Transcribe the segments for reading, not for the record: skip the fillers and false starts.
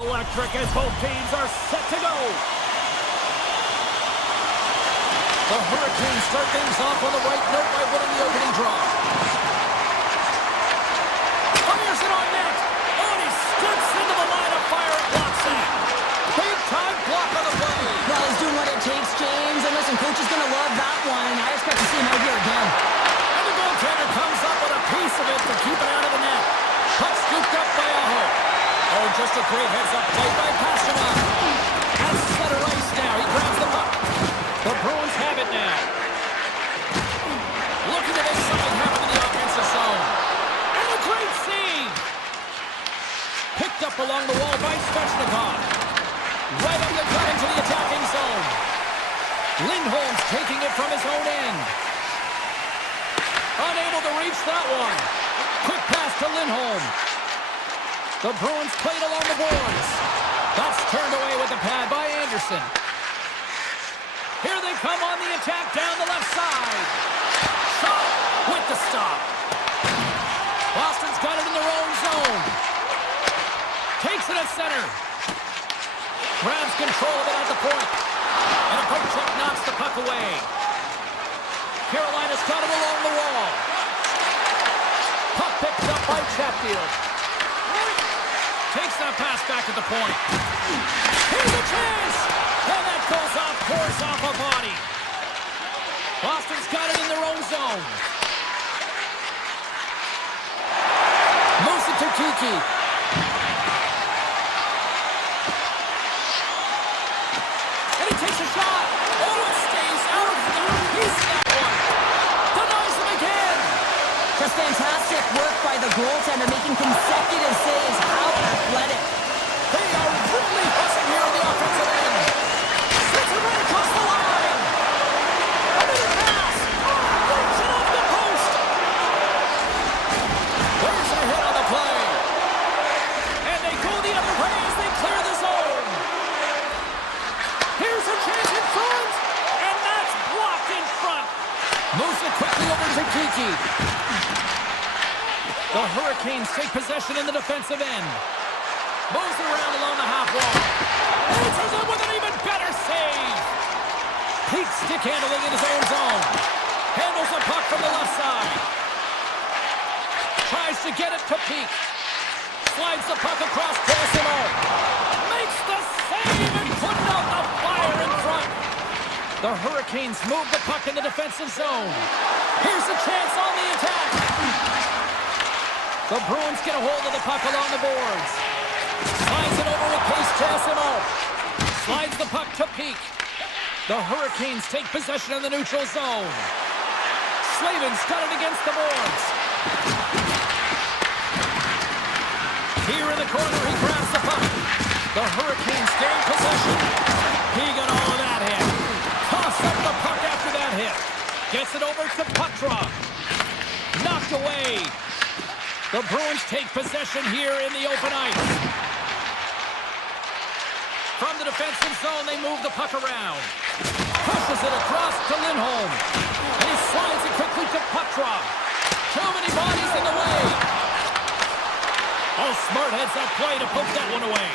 Electric as both teams are set to go. The Hurricanes start things off on the right note by winning the opening draw. Fires it on net. Oh, and he skips into the line of fire and blocks that. Big time block on the play. Well, he's doing what it takes, James. And listen, coach is going to love that one. I expect to see him out here again. And the goaltender comes up with a piece of it to keep it out of the net. Puck scooped up by Aho. Oh, just a great heads-up play by Pasternak. At center ice now. He grabs the puck. The Bruins have it now. Looking to make something happen in the offensive zone. And a great save. Picked up along the wall by Svechnikov. Right up the gut into the attacking zone. Lindholm's taking it from his own end. Unable to reach that one. Quick pass to Lindholm. The Bruins played along the boards. That's turned away with the pad by Anderson. Here they come on the attack down the left side. Shot with the stop. Boston's got it in their own zone. Takes it at center. Grabs control of it at the point. And a poke check knocks the puck away. Carolina's got it along the wall. Puck picked up by Chatfield. Takes that pass back at the point. Here's a chance! And that goes off, pours off a body. Boston's got it in their own zone. Moves it to Kiki. And he takes a shot. Oh, it stays out. He's that one. Denies him again. Just fantastic work by the goaltender, making consecutive saves. How athletic. They are really buzzing here in the offensive end. Sends it right across the line. Another pass. Breaks it off the post. There's a hit on the play. And they go the other way as they clear the zone. Here's a chance in front. And that's blocked in front. Moves it quickly over to Kiki. The Hurricanes take possession in the defensive end. Moves it around along the half wall. Answers it with an even better save. Peak stick handling in his own zone. Handles the puck from the left side. Tries to get it to Peak. Slides the puck across Cosimo. Makes the save and puts out the fire in front. The Hurricanes move the puck in the defensive zone. Here's a chance on the attack. The Bruins get a hold of the puck along the boards. Slides it over with pace to Cosimo. Slides the puck to Peak. The Hurricanes take possession in the neutral zone. Slavin's got it against the boards. Here in the corner, he grabs the puck. The Hurricanes gain possession. He got all of that hit. Toss up the puck after that hit. Gets it over to Petra. Knocked away. The Bruins take possession here in the open ice. From the defensive zone, they move the puck around. Pushes it across to Lindholm. And he slides it quickly to Petra. Too many bodies in the way. Oh, Smart heads that play to poke that one away.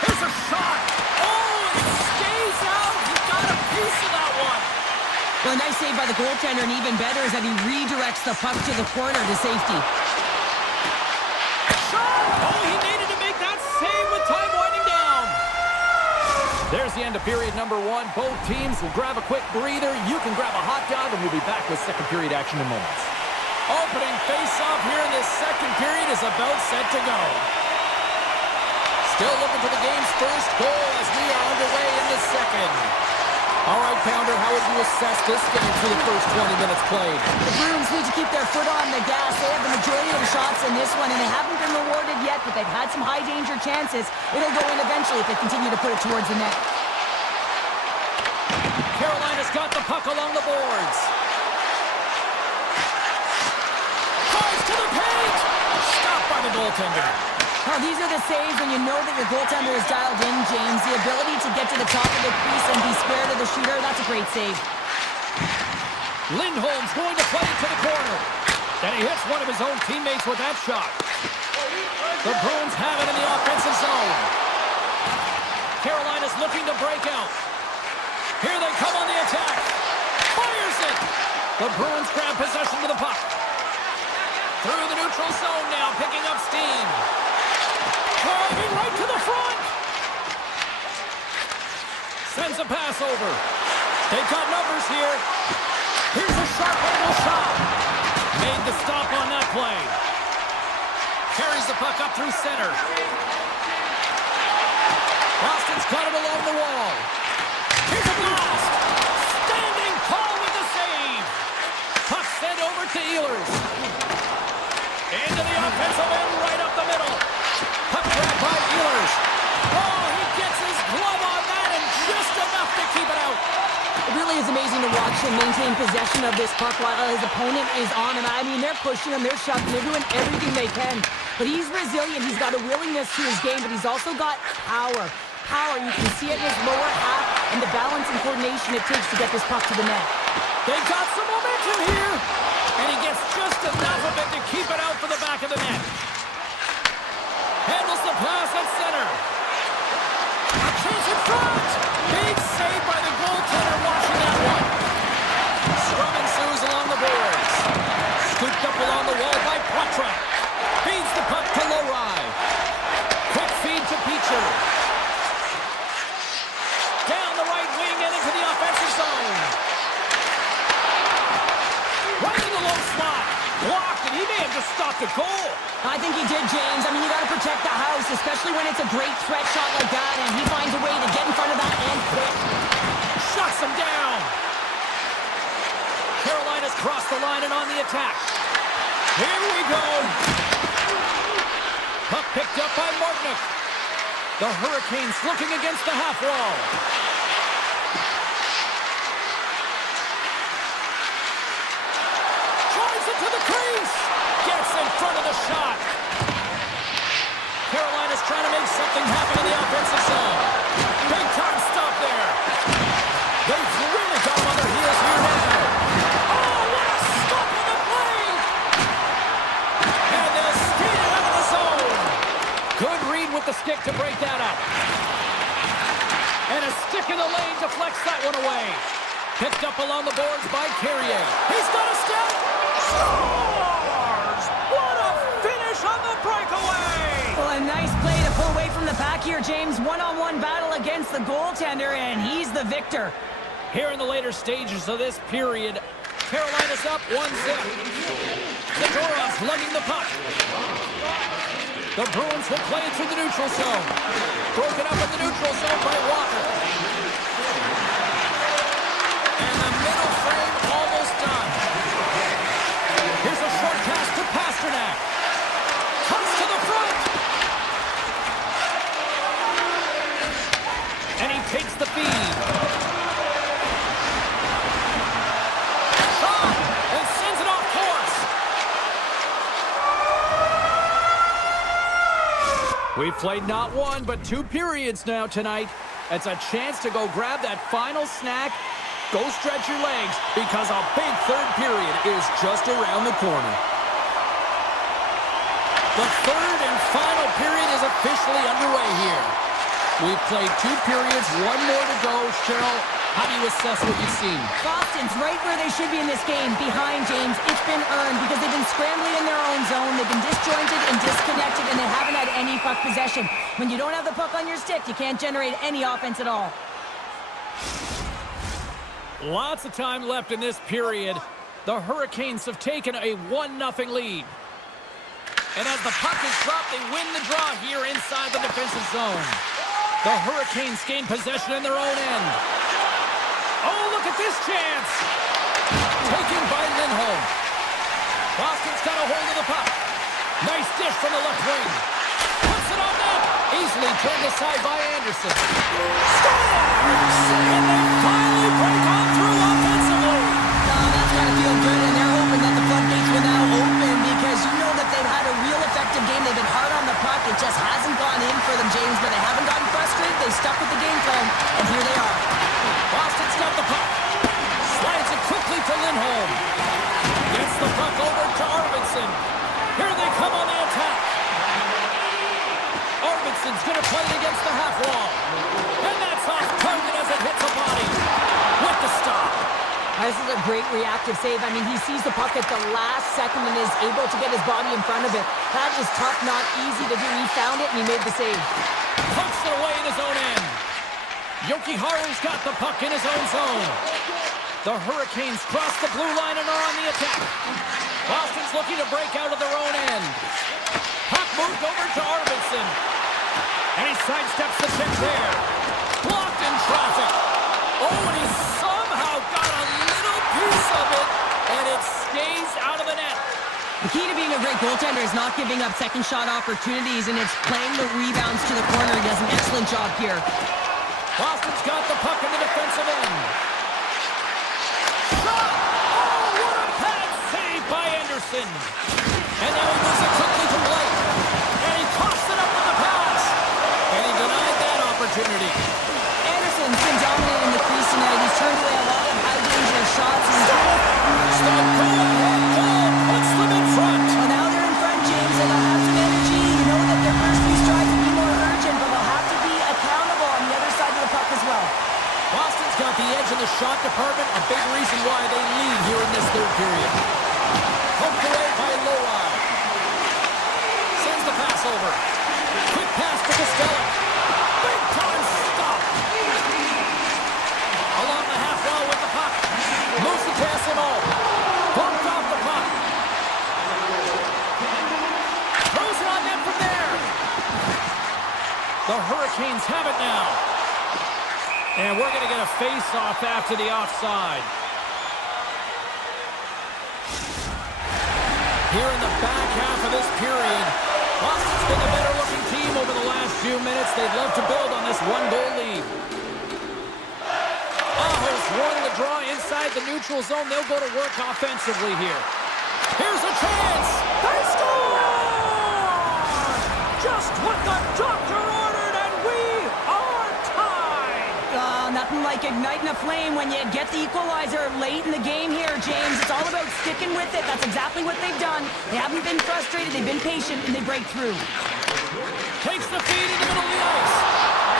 Here's a shot. Oh, and it stays out. He got a piece of that one. Well, a nice save by the goaltender, and even better is that he redirects the puck to the corner to safety. Shot! Oh, he needed to make that save with time winding down. There's the end of period number one. Both teams will grab a quick breather. You can grab a hot dog, and we'll be back with second period action in moments. Opening face-off here in this second period is about set to go. Still looking for the game's first goal as we are underway in the second. All right, Pounder, how would you assess this game through the first 20 minutes played? The Bruins need to keep their foot on the gas. They have the majority of the shots in this one, and they haven't been rewarded yet, but they've had some high-danger chances. It'll go in eventually if they continue to put it towards the net. Carolina's got the puck along the boards. Drives to the paint! Stopped by the goaltender. Now, these are the saves when you know that your goaltender is dialed in, James. The ability to get to the top of the crease and be square to the shooter, that's a great save. Lindholm's going to play it to the corner. And he hits one of his own teammates with that shot. The Bruins have it in the offensive zone. Carolina's looking to break out. Here they come on the attack. Fires it. The Bruins grab possession with the puck. Through the neutral zone now, picking up steam. Driving right to the front. Sends a pass over. They've got numbers here. Here's a sharp angle shot. Made the stop on that play. Carries the puck up through center. Boston's got it along the wall. Here's a blast. Standing tall with the save. Puck sent over to Ehlers. Into the offensive end, right up the middle. Puck grabbed by Ehlers. Oh, he gets his glove on that and just enough to keep it out. It really is amazing to watch him maintain possession of this puck while his opponent is on him. I mean, they're pushing him, they're shoving, they're doing everything they can. But he's resilient, he's got a willingness to his game, but he's also got power. Power, you can see it in his lower half and the balance and coordination it takes to get this puck to the net. They've got some momentum here. And he gets just enough of it to keep it out for the back of the net. Handles the pass at center. A chance in front. Big save by the goaltender watching that one. Scrum ensues along the boards. Scooped up along the wall by Poitras. Feeds the puck to Lowry. Quick feed to Peacher. Down the right wing and into the offensive zone. Right in the low slot. Blocked, and he may have just stopped a goal. I think he did, James. I mean, you got to protect the house, especially when it's a great threat shot like that, and he finds a way to get in front of that and quick. Shuts him down. Carolina's crossed the line and on the attack. Here we go. Puck picked up by Martinick. The Hurricanes looking against the half wall. Drives it to the crease. Gets in front of the shot. Carolina's trying to make something happen in the offensive zone. Big time stop there. They've really got him on their heels here now. Oh, what a stop on the play. And they'll skate it out of the zone. Good read with the stick to break that up. And a stick in the lane deflects that one away. Picked up along the boards by Carrier. He's got a step. Scores! What a finish on the breakaway! Well, a nice play to pull away from the pack here, James. One-on-one battle against the goaltender, and he's the victor. Here in the later stages of this period, Carolina's up 1-0. Zadorov's lugging the puck. The Bruins will play it through the neutral zone. Broken up in the neutral zone by Walker. And the middle frame almost done. Here's a short pass to Pasternak. Comes to the front. And he takes the feed. Shot! And sends it off course. We've played not one, but 2 periods now tonight. It's a chance to go grab that final snack. Go stretch your legs, because a big third period is just around the corner. The third and final period is officially underway here. We've played 2 periods, 1 more to go. Cheryl, how do you assess what you've seen? Boston's right where they should be in this game, behind James. It's been earned because they've been scrambling in their own zone. They've been disjointed and disconnected, and they haven't had any puck possession. When you don't have the puck on your stick, you can't generate any offense at all. Lots of time left in this period. The Hurricanes have taken a 1-0 lead. And as the puck is dropped, they win the draw here inside the defensive zone. The Hurricanes gain possession in their own end. Oh, look at this chance! Taken by Lindholm. Boston's got a hold of the puck. Nice dish from the left wing. Puts it on net. Easily turned aside by Anderson. Scores! And they finally break on through offensively. That's got to feel good, and they're hoping that the floodgates will now open because you know that they've had a real effective game. They've been hard on the puck. It just hasn't gone in for them, James, but they haven't gotten frustrated. They've stuck with the game plan, and here they are. Boston's got the puck. Slides it quickly to Lindholm. Gets the puck over to Arvidsson. great reactive save. I mean, he sees the puck at the last second and is able to get his body in front of it. That is tough, not easy to do. He found it and he made the save. Pucks it away in his own end. Yokiharu's got the puck in his own zone. The Hurricanes cross the blue line and are on the attack. Boston's looking to break out of their own end. Puck moved over to Arvidsson. And he sidesteps the check there. Blocked in traffic. Oh, and he somehow got a little piece of it, and it stays out of the net. The key to being a great goaltender is not giving up second shot opportunities, and it's playing the rebounds to the corner. He does an excellent job here. Boston's got the puck in the defensive end. Shot! Oh, what a pad save by Anderson. And now he moves it quickly to Blake. And he tossed it up with the pass. And he denied that opportunity. Anderson's been dominant in the crease tonight. He's turned away a lot of high-danger shots. Stop going! Goal puts them in front. Well, now they're in front, James, and they'll have some energy. You know that their first few strides will be more urgent, but they'll have to be accountable on the other side of the puck as well. Boston's got the edge in the shot department, a big reason why they lead here in this third period. Poked away by Lowry. Sends the pass over. Quick pass to Costello. Big time stop. Along the half wall with the puck. Moves the pass him all. Bumped off the puck. Throws it on net from there. The Hurricanes have it now. And we're going to get a face-off after the offside. Here in the back half of this period, Boston's been the better-looking team over the last few minutes. They'd love to build on this one-goal lead. Aho's won the draw inside the neutral zone. They'll go to work offensively here. Here's a chance. They score! Just what the doctor ordered, and we are tied. Nothing like igniting a flame when you get the equalizer late in the game here, James. It's all about sticking with it. That's exactly what they've done. They haven't been frustrated. They've been patient, and they break through. Takes the feed in the middle of the ice.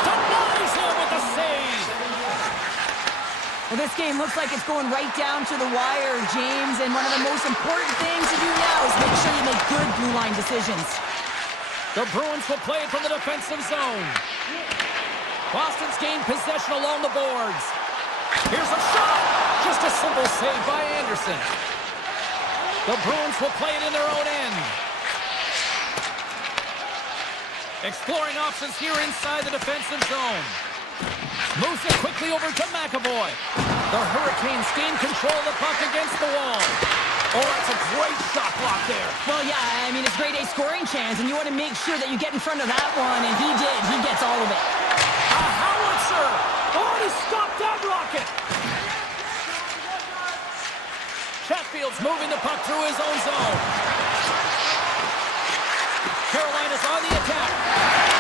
Denies him with the save. Well, this game looks like it's going right down to the wire, James, and one of the most important things to do now is make sure you make good blue line decisions. The Bruins will play it from the defensive zone. Boston's gained possession along the boards. Here's a shot. Just a simple save by Anderson. The Bruins will play it in their own end. Exploring options here inside the defensive zone. Moves it quickly over to McAvoy. The Hurricanes gain control of the puck against the wall. Oh, that's a great shot block there. Well, yeah, I mean, it's grade A scoring chance, and you want to make sure that you get in front of that one, and he did. He gets all of it. A howitzer! Oh, he stopped that rocket! Chatfield's moving the puck through his own zone. Carolina's on the attack.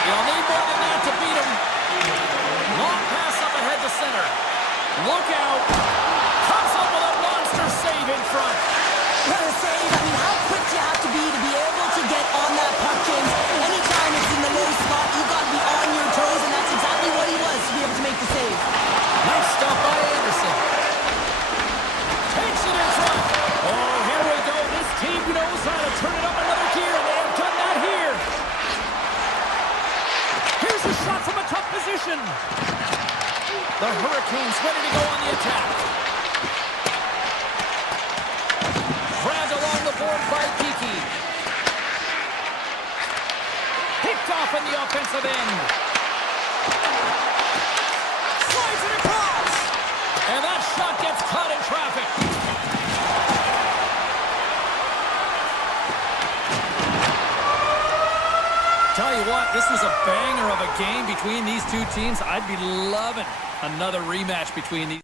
You'll need more than that to beat him. Long pass up ahead to center. Look out! Comes up with a monster save in front. What a save. I mean, how quick do you have to be able to get on that puck, James? Anytime it's in the low spot, you've got to be on your toes, and that's exactly what he was to be able to make the save. Nice stop by Anderson. Takes it in front. Oh, here we go. This team knows how to turn it up another gear, and they have done that here. Here's a shot from a tough position. The Hurricanes ready to go on the attack. Grabbed along the board by Kiki. Picked off in the offensive end. Slides it across. And that shot gets caught in traffic. Tell you what, this was a banger of a game between these two teams. I'd be loving another rematch between these.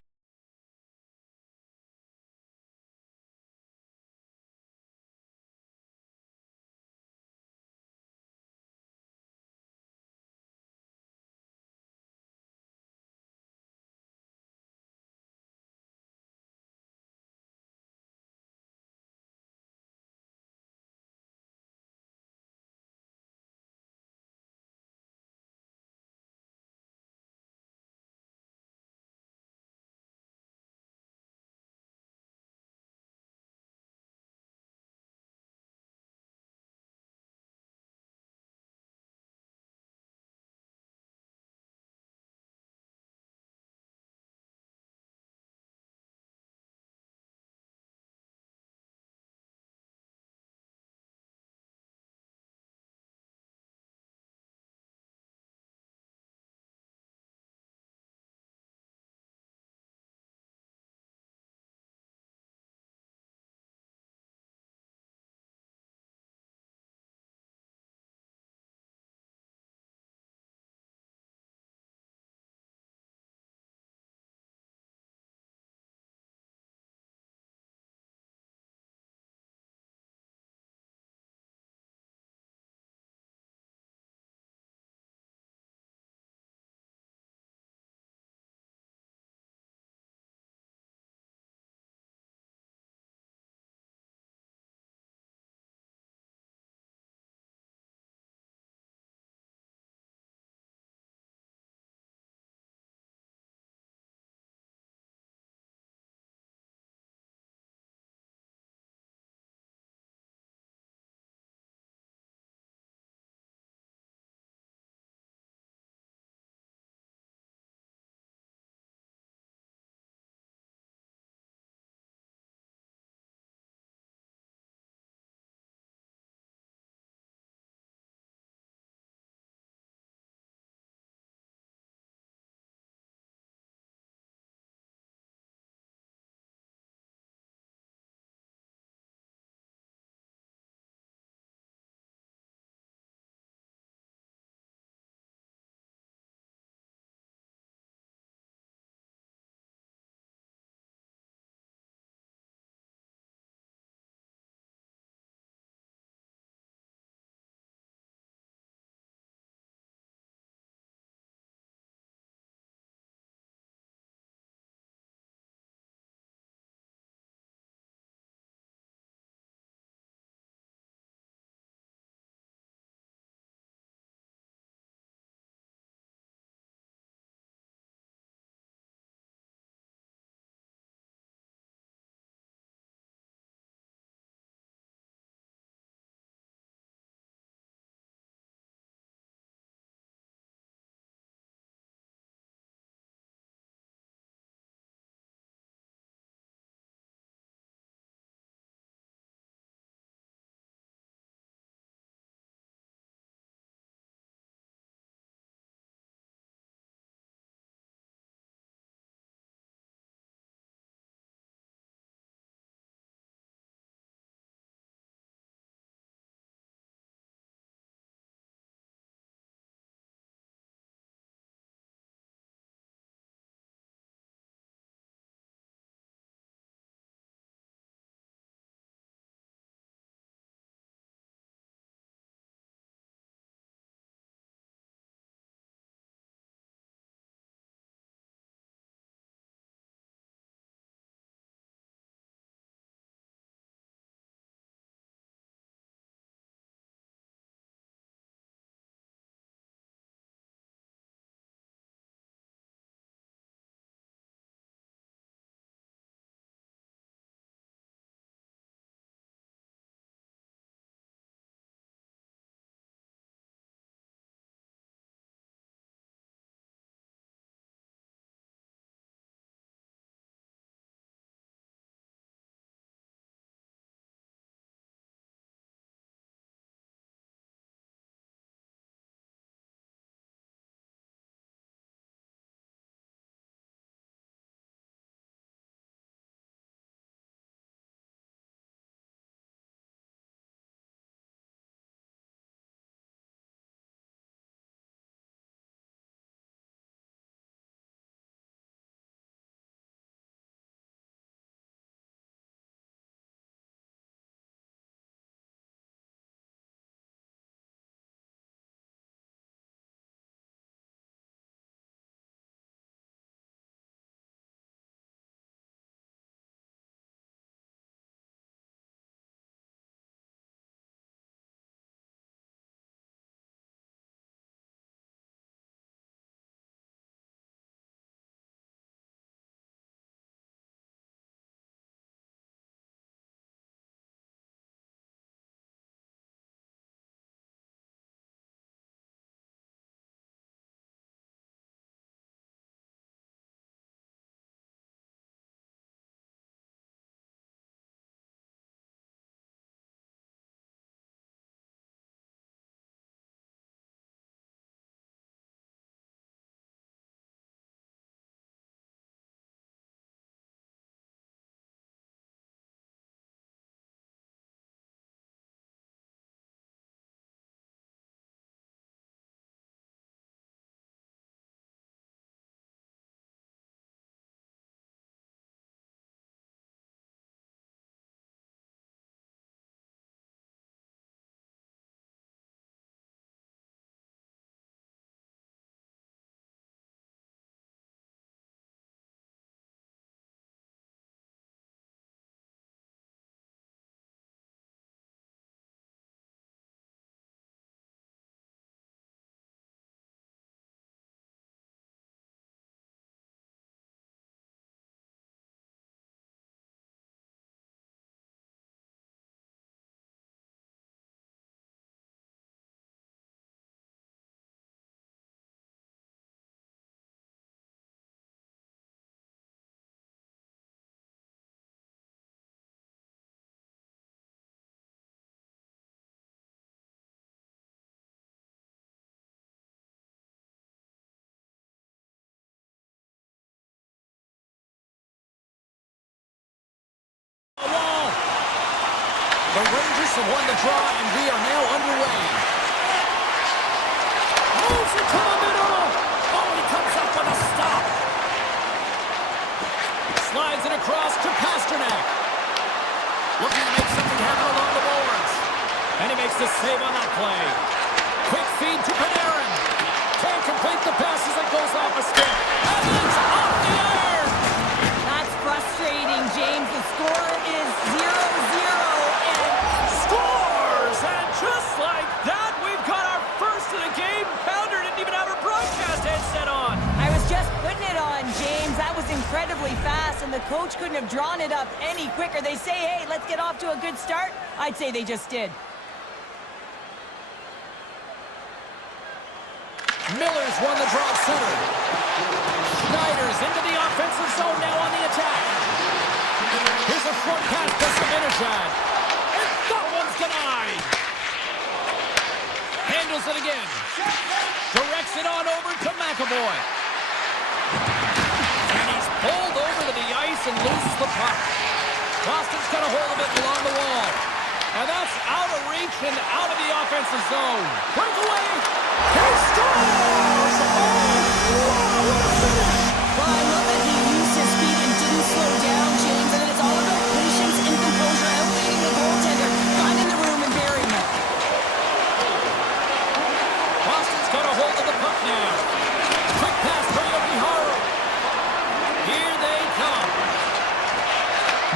The Rangers have won the draw, and we are now underway. Moves it to the middle. Oh, he comes up with a stop. Slides it across to Pasternak. Looking to make something happen along the boards. And he makes the save on that play. Quick feed to Panarin. Can't complete the pass as it goes off a stick. And it's off the iron. That's frustrating, James. The score is 0-0. Scores! And just like that, we've got our first of the game. Pounder didn't even have her broadcast headset on. I was just putting it on, James. That was incredibly fast, and the coach couldn't have drawn it up any quicker. They say, hey, let's get off to a good start. I'd say they just did. Miller's won the draw center. Schneider's into the offensive zone now on the attack. Here's a short pass to Zibanejad. And that one's denied. Handles it again. Directs it on over to McAvoy. And he's pulled over to the ice and loses the puck. Boston's got a hold of it along the wall. And that's out of reach and out of the offensive zone. Breakaway. He scores! Oh, wow, what a finish! Well, I love that he used his speed and didn't slow down, James. And then it's all about patience and composure, outweighing the goaltender, finding the room and burying it. Boston's got a hold of the puck now. Quick pass for Yokiharu. Here they come.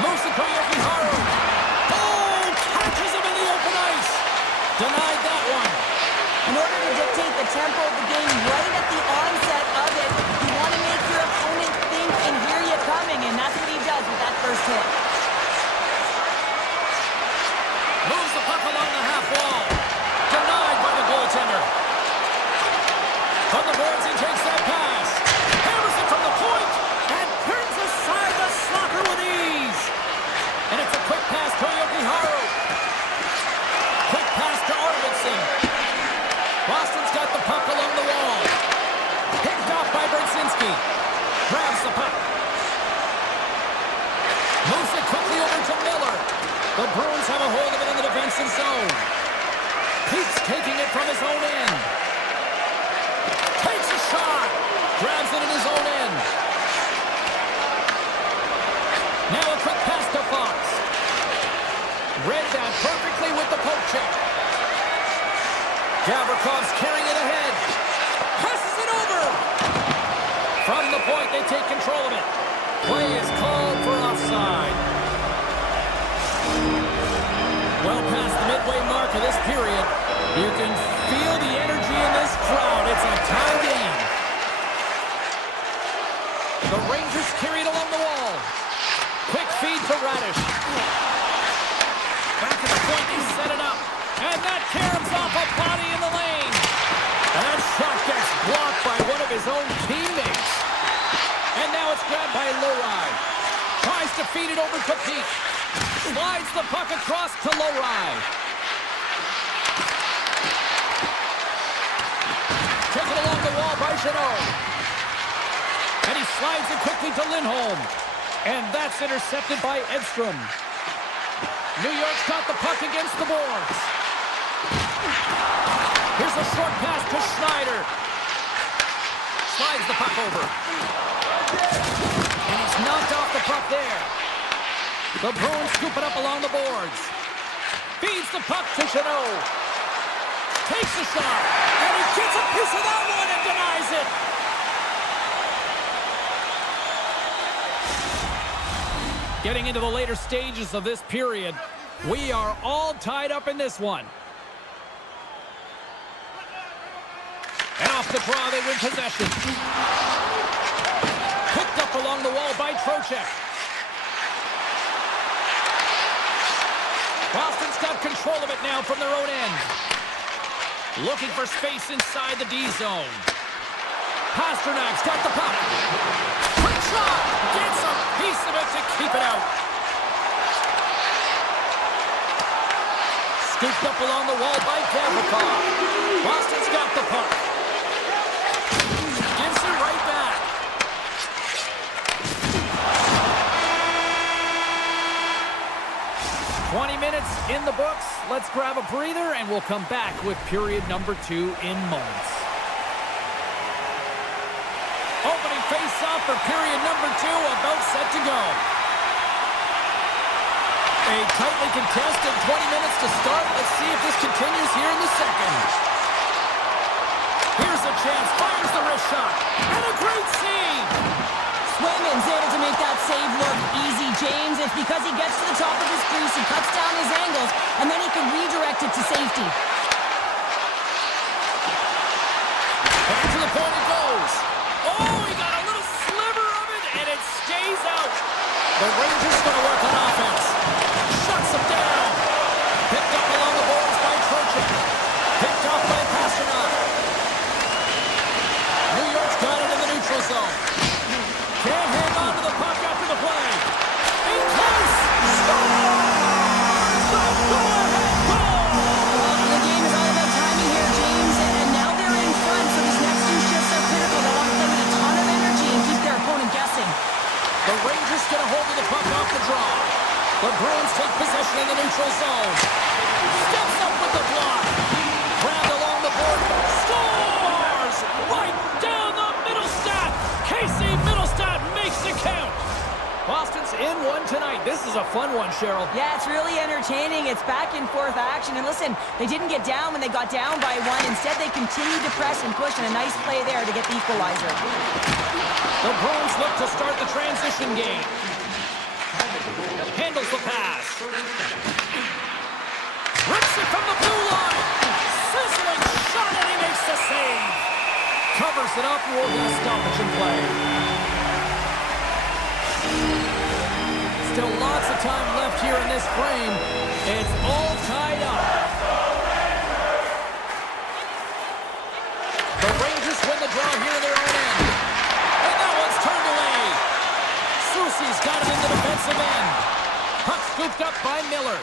Moves it for Yokiharu. Oh, catches him in the open ice. Denied that one. In order to dictate the tempo of the game right at the onset of it, you want to make your opponent think and hear you coming, and that's what he does with that first hit. Moves the puck along the half wall. Denied by the goaltender. From the boards, he takes that pass. Hammers it from the point and turns aside the slapper with ease. And it's a quick pass to Yokiharu. Quick pass to Arvidsson. Boston's got the puck along the wall. Picked off by Brzezinski. Grabs the puck. Moves it quickly over to Miller. The Bruins have a hold of it in the defensive zone. Keeps taking it from his own end. Takes a shot. Grabs it in his own end. Now a quick pass to Fox. Read that perfectly with the poke check. Gavrikoff's carrying it ahead. Passes it over. From the point, they take control of it. Play is called for offside. Well past the midway mark of this period, you can feel the energy in this crowd. It's a tie game. The Rangers carry it along the wall. Quick feed to Radish. Back to the point, they set it up. And that caroms off a body in the lane. And that shot gets blocked by one of his own teammates. And now it's grabbed by Lohrei. Tries to feed it over to Peak. Slides the puck across to Lohrei. Taken along the wall by Jeannot. And he slides it quickly to Lindholm. And that's intercepted by Edstrom. New York's got the puck against the boards. Here's a short pass to Schneider. Slides the puck over. And he's knocked off the puck there. The Bruins scoop it up along the boards. Feeds the puck to Jeannot. Takes the shot. And he gets a piece of that one and denies it. Getting into the later stages of this period, we are all tied up in this one. And off the draw, they win possession. Picked up along the wall by Trocheck. Boston's got control of it now from their own end. Looking for space inside the D zone. Pasternak's got the puck. Quick shot! Gets a piece of it to keep it out. Scooped up along the wall by Gavrikov. Boston's got the puck. Gives it right back. 20 minutes in the books. Let's grab a breather, and we'll come back with period number 2 in moments. Opening face-off for period number 2, about set to go. A tightly contested 20 minutes to start. Let's see if this continues here in the second. Here's a chance, fires the wrist shot, and a great save! Swayman's able to make that save look easy, James. It's because he gets to the top of his crease, he cuts down his angles, and then he can redirect it to safety. Back to the point it goes. Oh, he got a little sliver of it, and it stays out. The Rangers going to work on offense. Shuts him down. Picked up along the boards by Trocheck. Picked off by Pasternak. New York's got it in the neutral zone. Can't hang on to the puck after the play. In close. Scores! The go-ahead goal! The game is all about timing here, James, and now they're in front, so these next 2 shifts are critical. They want to play with a ton of energy and keep their opponent guessing. The Rangers get a hold of the puck off the draw. The Bruins take possession in the neutral zone. Steps up with the block. Grabbed along the board. Scores! Right down the middle stat. Casey Middlestat makes the count. Boston's in one tonight. This is a fun one, Cheryl. Yeah, it's really entertaining. It's back and forth action. And listen, they didn't get down when they got down by 1. Instead, they continued to press and push, and a nice play there to get the equalizer. The Bruins look to start the transition game. Handles the pass. Rips it from the blue line. Sizzling shot, and he makes the save. Covers it up. We'll get a stoppage in play. Still lots of time left here in this frame. It's all tied up. The Rangers win the draw here in their own end. And that one's turned away. Soucy's got it in the defensive end. Puck scooped up by Miller.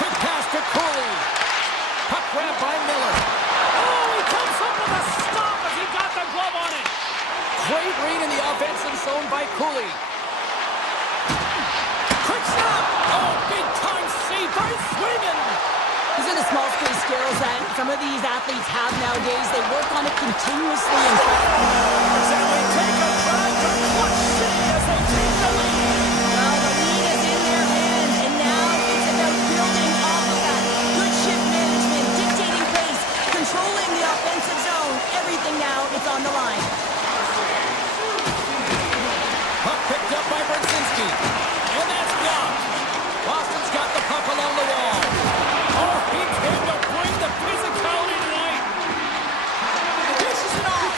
Quick pass to Cooley. Puck grabbed by Miller. Oh, he comes up with a stop as he got the glove on it. Great read in the offensive zone by Cooley. Quick stop. Oh, big time save by Swayman. These are the small space skills that some of these athletes have nowadays. They work on it continuously in practice. And they take a drive to Clutch City as they take the lead. Well, the lead is in their hands, and now it's about building off of that. Good shift management, dictating pace, controlling the offensive zone. Everything now is on the line. Puck picked up by Brzezinski. And that's blocked. Boston's got the puck along the wall. Oh, he came to bring the physicality tonight. Dishes it off.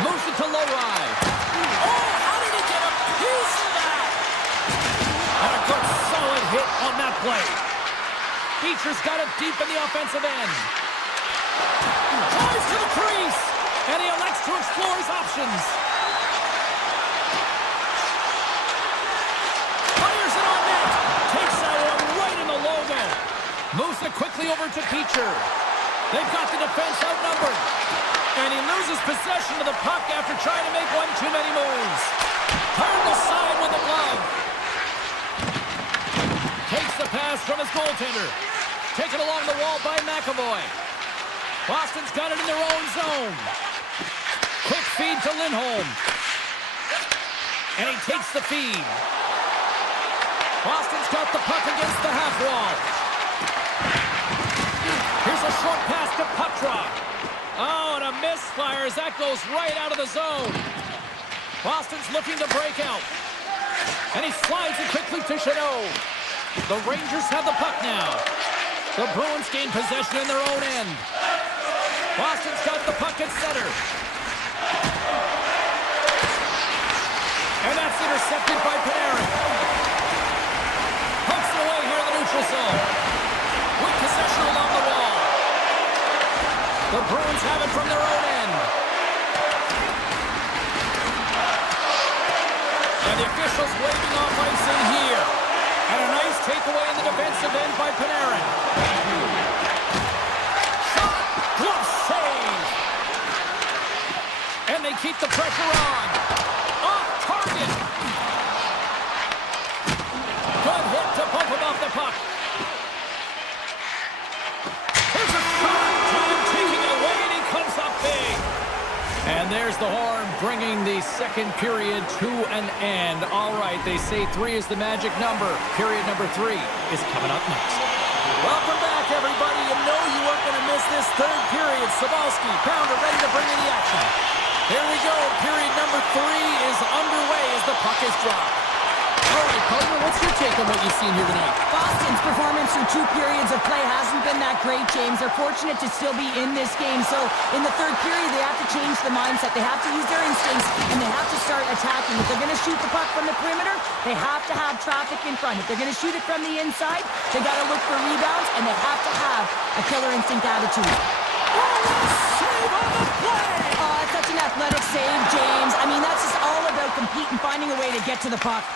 Moves it to Lowry. Oh, how did he get a piece of that? And a good solid hit on that play. Beecher's got it deep in the offensive end. Drives to the crease. And he elects to explore his options. Fires it on net. Takes that one right in the logo. Moves it quickly over to Beecher. They've got the defense outnumbered. And he loses possession of the puck after trying to make one too many moves. Turned aside with the glove. Takes the pass from his goaltender. Taken along the wall by McAvoy. Boston's got it in their own zone. Quick feed to Lindholm. And he takes the feed. Boston's got the puck against the half wall. Here's a short pass to Putra. Oh, and a misfire as that goes right out of the zone. Boston's looking to break out. And he slides it quickly to Chanot. The Rangers have the puck now. The Bruins gain possession in their own end. Boston's got the puck at center. And that's intercepted by Panarin. Pumps it away here in the neutral zone. With possession along the wall. The Bruins have it from their own end. And the officials waving off ice in here. And a nice takeaway in the defensive end by Panarin. Shot, glove save. And they keep the pressure on. Off target. to bump him off the puck. Here's a shot. Time taking it away, and he comes up big. And there's the horn, bringing the second period to an end. All right, they say 3 is the magic number. Period number 3 is coming up next. Welcome back, everybody. You know you weren't going to miss this third period. Sabalski, Pounder, ready to bring in the action. Here we go. Period number 3 is underway as the puck is dropped. All right, partner, what's your take on what you've seen here tonight? Boston's performance through 2 periods of play hasn't been that great, James. They're fortunate to still be in this game. So in the third period, they have to change the mindset. They have to use their instincts, and they have to start attacking. If they're going to shoot the puck from the perimeter, they have to have traffic in front. If they're going to shoot it from the inside, they got to look for rebounds, and they have to have a killer instinct attitude. Save on the play! Oh, it's such an athletic save, James. I mean, that's just all about competing, finding a way to get to the puck.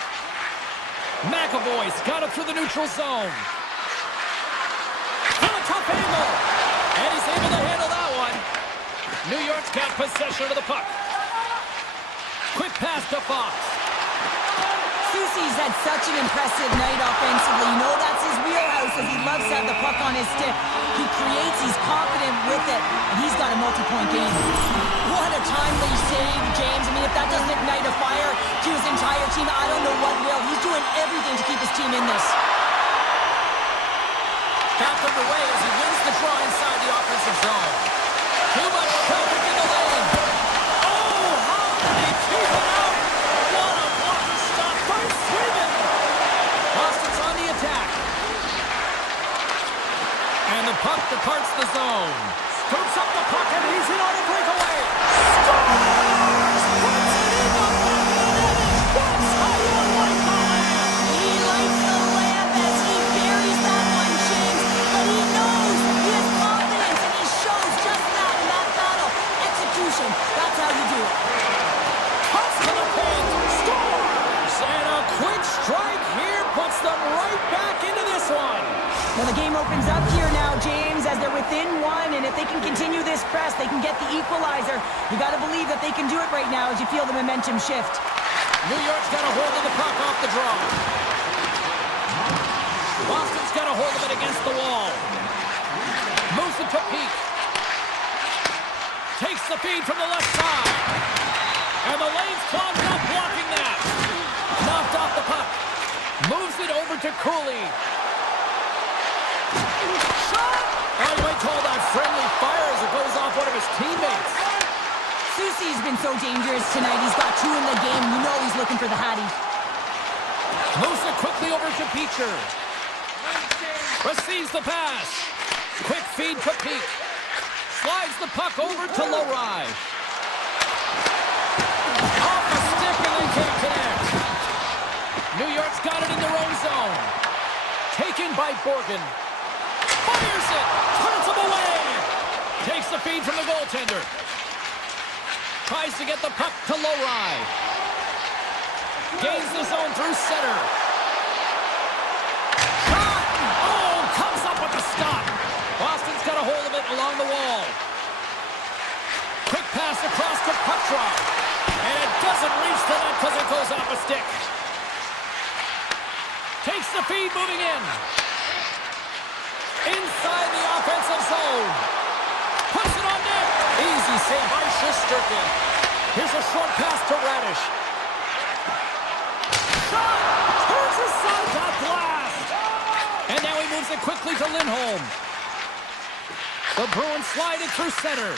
McAvoy's got it through the neutral zone. From a tough angle. And he's able to handle that one. New York's got possession of the puck. Quick pass to Fox. Soucy's had such an impressive night offensively. You know that's his wheelhouse, as he loves to have the puck on his stick. He creates, he's confident with it, and he's got a multi-point game. What a timely save, James. I mean, if that doesn't ignite a fire to his entire team, I don't know what will. He's doing everything to keep his team in this. Tapped underway as he wins the draw inside the offensive zone. Too much traffic in the lane. Oh, how did he keep it out? What a blocker stop by Sweden. Boston's on the attack. And the puck departs the zone. Scoops up the puck, and he's in on a breakaway. Scores! Puts it in the back of the net. That's how you like the land. He likes the lamp as he buries that one, James. But he knows he has confidence, and he shows just that in that battle. Execution, that's how you do it. Cuts to the paint. Scores! And a quick strike here puts them right back into this one. Well, the game opens up here now, James, as they're within 1, and if they can continue this press, they can get the equalizer. You got to believe that they can do it right now as you feel the momentum shift. New York's got a hold of the puck off the draw. Boston's got a hold of it against the wall. Moves it to Peak. Takes the feed from the left side. And the lane's clogged up, blocking that. Knocked off the puck. Moves it over to Cooley. Shot! Oh, he might call that friendly fire as it goes off one of his teammates. Soucy's been so dangerous tonight. He's got 2 in the game. You know he's looking for the Hattie. Moves it quickly over to Beecher. Receives the pass. Quick feed to Peak. Slides the puck over to Lowry. Off the stick and they can't connect. New York's got it in their own zone. Taken by Borgen. Fires it. Turns him away. Takes the feed from the goaltender. Tries to get the puck to Lowry. Gains the zone through center. Shot! Oh, comes up with the stop. Boston's got a hold of it along the wall. Quick pass across to Petrov. And it doesn't reach the net because it goes off a stick. Takes the feed moving in. Inside the offensive zone. Puts it on net. Easy save by Shesterkin. Here's a short pass to Radish. Shot! Turns aside that blast. And now he moves it quickly to Lindholm. The Bruins slide it through center.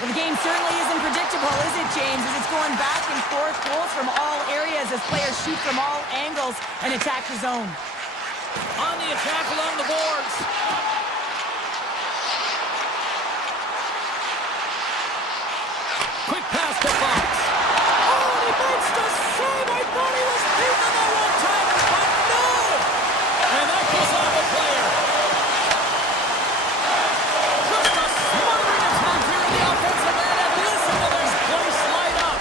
Well, the game certainly isn't predictable, is it, James? As it's going back and forth, goals from all areas as players shoot from all angles and attack the zone. On the attack along the boards. Quick pass to Fox. Oh, he makes the save. I thought he was beating the one-timer, but no! And that goes off a player. Just a smothering attack here in the offensive end, and listen to this place light up.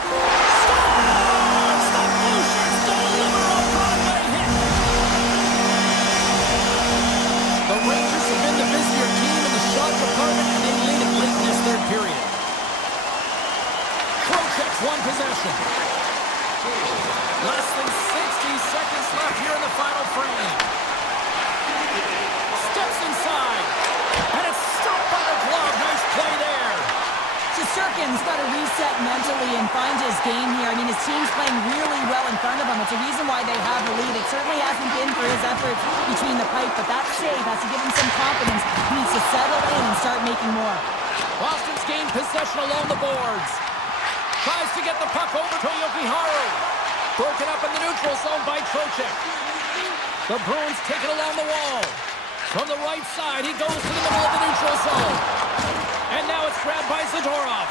Scores! The Blueshirts deliver a Broadway hit. The Rangers have been the busier team in the shot department, and they lead it late in this third period. One possession. Less than 60 seconds left here in the final frame. Steps inside. And it's stopped by the glove. Nice play there. Shesterkin's got to reset mentally and find his game here. I mean, his team's playing really well in front of him. It's a reason why they have the lead. It certainly hasn't been for his efforts between the pipe, but that save has to give him some confidence. He needs to settle in and start making more. Boston's gained possession along the boards. Tries to get the puck over to Yokiharu. Broken up in the neutral zone by Trocheck. The Bruins take it along the wall. From the right side, he goes to the middle of the neutral zone. And now it's grabbed by Zadorov.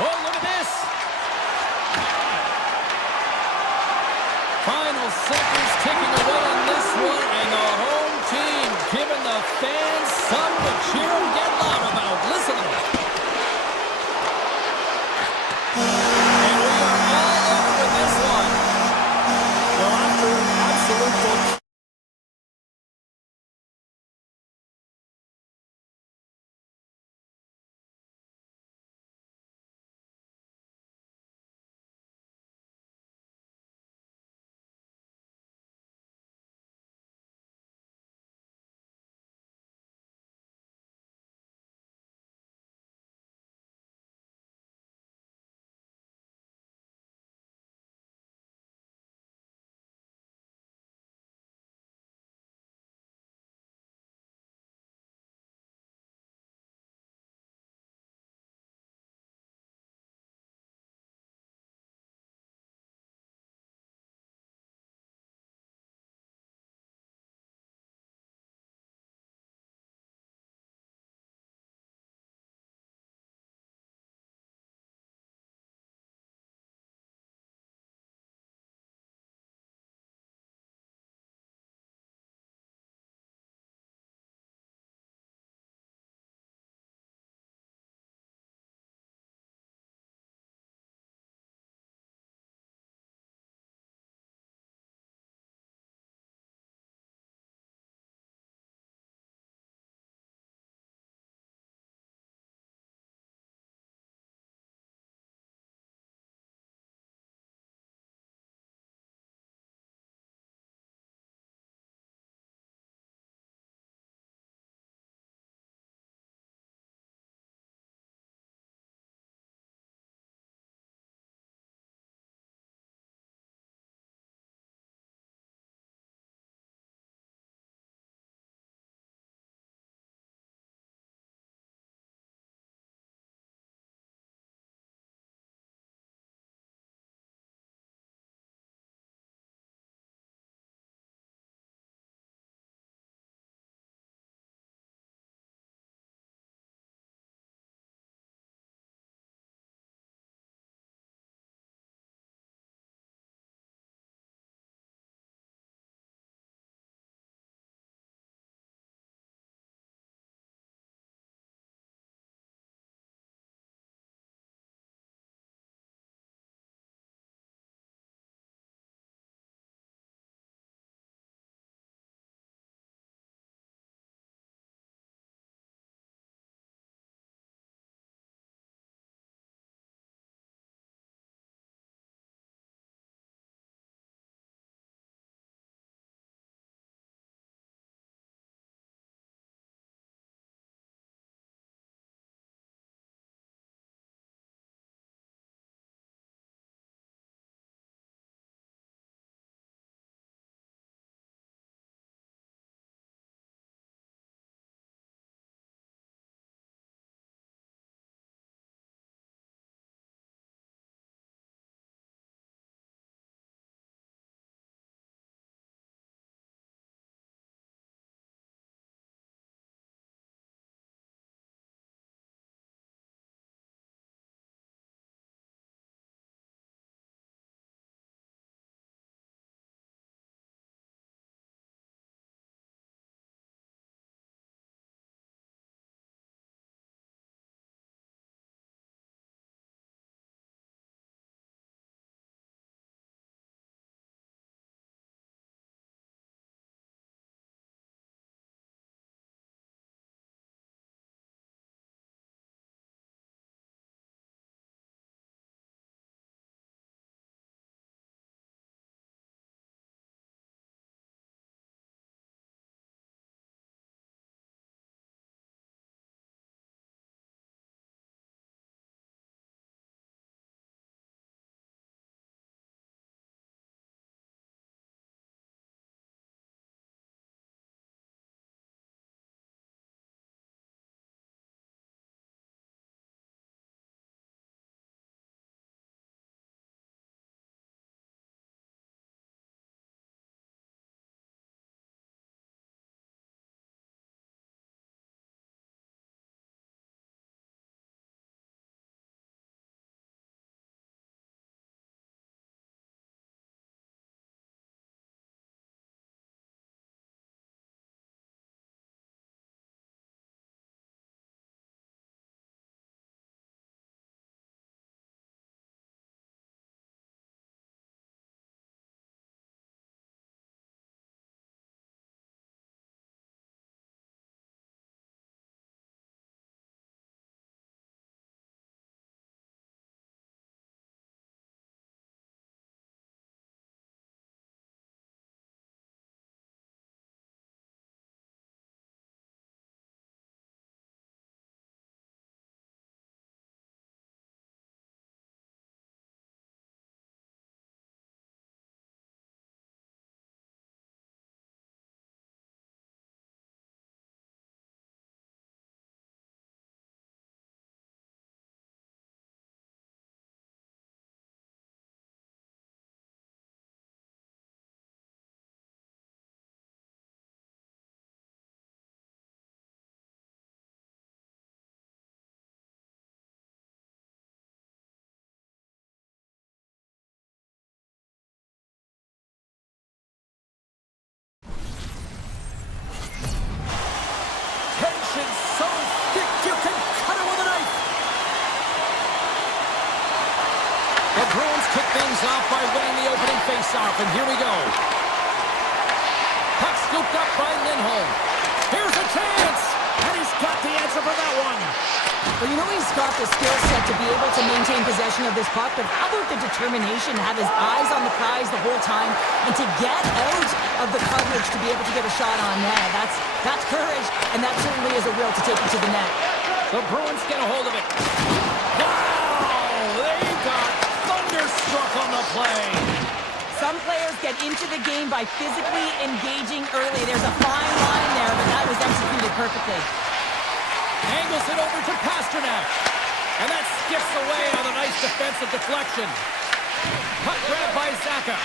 Oh, look at this. Final seconds ticking away on this one, and the home team giving the fans something to cheer and get loud about. Listen to this. And we are all over with this one. Well, after absolute full Bruins winning the opening faceoff, and here we go. Puck scooped up by Lindholm. Here's a chance, and he's got the answer for that one. Well, you know he's got the skill set to be able to maintain possession of this puck, but how about the determination to have his eyes on the prize the whole time and to get out of the coverage to be able to get a shot on net? That's courage, and that certainly is a will to take it to the net. The Bruins get a hold of it. Wow! They got thunderstruck on the play. Some players get into the game by physically engaging early. There's a fine line there, but that was executed perfectly. Angles it over to Pasternak. And that skips away on a nice defensive deflection. Puck grab by Zaka.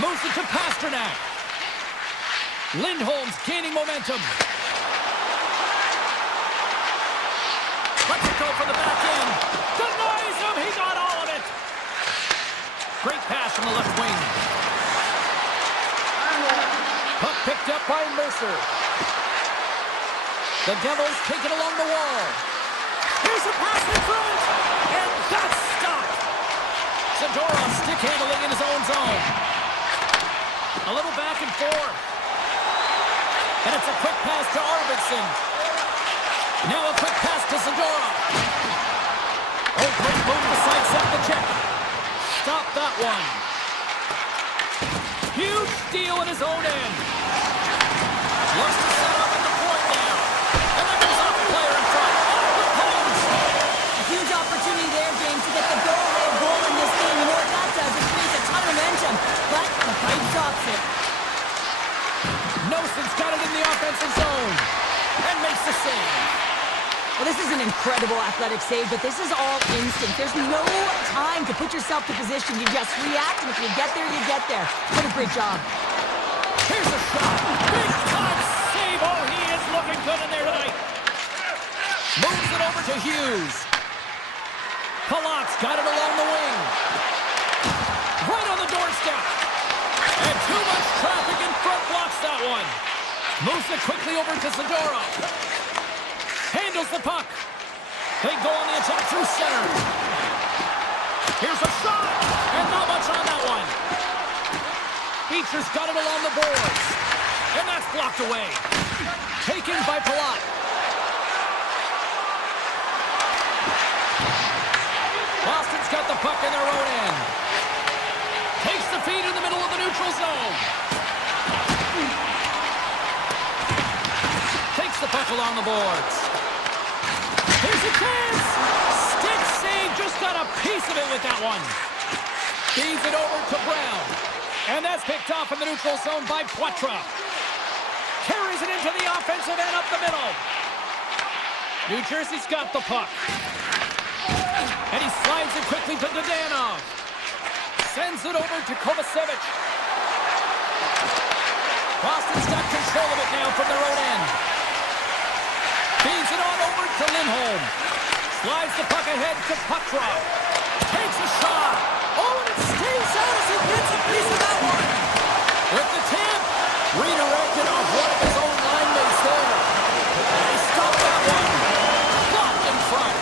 Moves it to Pasternak. Lindholm's gaining momentum. Let's go for the back end. Denies him. He got all of it. Great pass from the left wing. Puck picked up by Mercer. The Devils take it along the wall. Here's a pass in front. And that's stopped. Zadorov stick handling in his own zone. A little back and forth. And it's a quick pass to Arvidsson. Now a quick pass to Zadorov. Oh, great move to sidestep the check. Stop that one. Huge steal in his own end. Looks to set up at the point now. And then goes off the player in front. Off the post. A huge opportunity there, James, to get the go-away goal in this game. You know what that does? It creates a ton of momentum, but the pipe drops it. Noson's got it in the offensive zone. And makes the save. Well, this is an incredible athletic save, but this is all instinct. There's no time to put yourself to position. You just react, and if you get there, you get there. What a great job. Here's a shot. Big time save. Oh, he is looking good in there tonight. Moves it over to Hughes. Palat's got it along the wing. Right on the doorstep. And too much traffic in front blocks that one. Moves it quickly over to Zadorov. Handles the puck. They go on the attack through center. Here's a shot. And not much on that one. Beecher's got it along the boards. And that's blocked away. Taken by Palat. Boston's got the puck in their own end. Takes the feed in the middle of the neutral zone. Takes the puck along the boards. Here's a chance! Stick save, just got a piece of it with that one. Feeds it over to Brown. And that's picked off in the neutral zone by Poitras. Carries it into the offensive end up the middle. New Jersey's got the puck. And he slides it quickly to Dadonov. Sends it over to Kovacevic. Boston's got control of it now from their own end. Feeds it on over to Lindholm. Slides the puck ahead to Poitras. Takes a shot. Oh, and it stays out as he gets a piece of that one. With the tip. Redirected off one of his own line mates there. And he stopped that one. Blocked in front.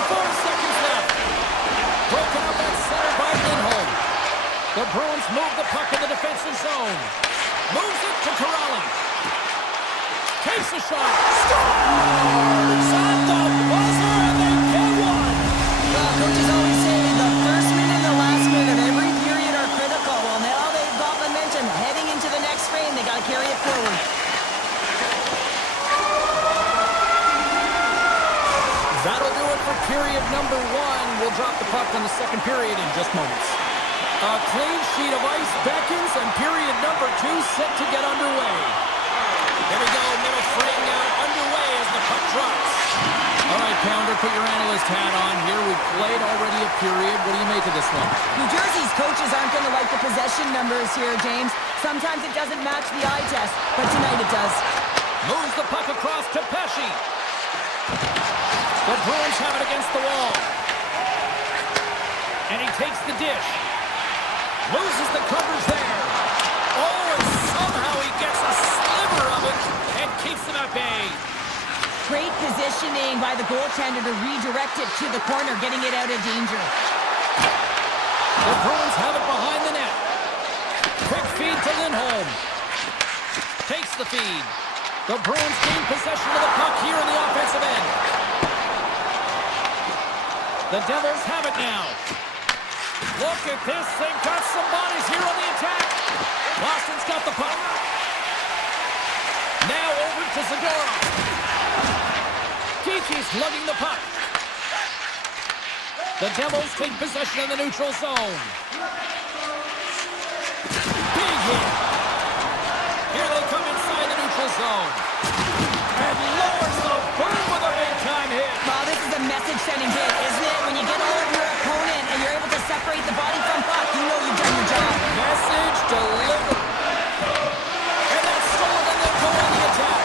34 seconds left. Broken up at center by Lindholm. The Bruins move the puck in the defensive zone. Moves it to Corrali. Takes a shot. Scores! At the buzzer, and they get one. Well, coaches always say the first minute and the last minute of every period are critical. Well, now they've got momentum. Heading into the next frame, they got to carry it forward. That'll do it for period number one. We'll drop the puck on the second period in just moments. A clean sheet of ice beckons, and period number two set to get underway. Here we go, middle frame now underway as the puck drops. All right, Pounder, put your analyst hat on here. We've played already a period. What do you make of this one? New Jersey's coaches aren't going to like the possession numbers here, James. Sometimes it doesn't match the eye test, but tonight it does. Moves the puck across to Pesci. The Bruins have it against the wall. And he takes the dish. Loses the coverage there. Oh, and somehow he gets a sliver of it and keeps them at bay. Great positioning by the goaltender to redirect it to the corner, getting it out of danger. The Bruins have it behind the net. Quick feed to Lindholm. Takes the feed. The Bruins gain possession of the puck here in the offensive end. The Devils have it now. Look at this. They've got some bodies here on the attack. Boston's got the puck. Now over to Zadorov. Kiki's lugging the puck. The Devils take possession of the neutral zone. Big hit. Here they come inside the neutral zone. And lowers the boom with a big-time hit. Wow, this is a message-sending hit, isn't it? When you get all of your opponent and you're able to separate the body from puck, you know you've done your job. Message delivered. And that's stolen, and they'll go on the attack.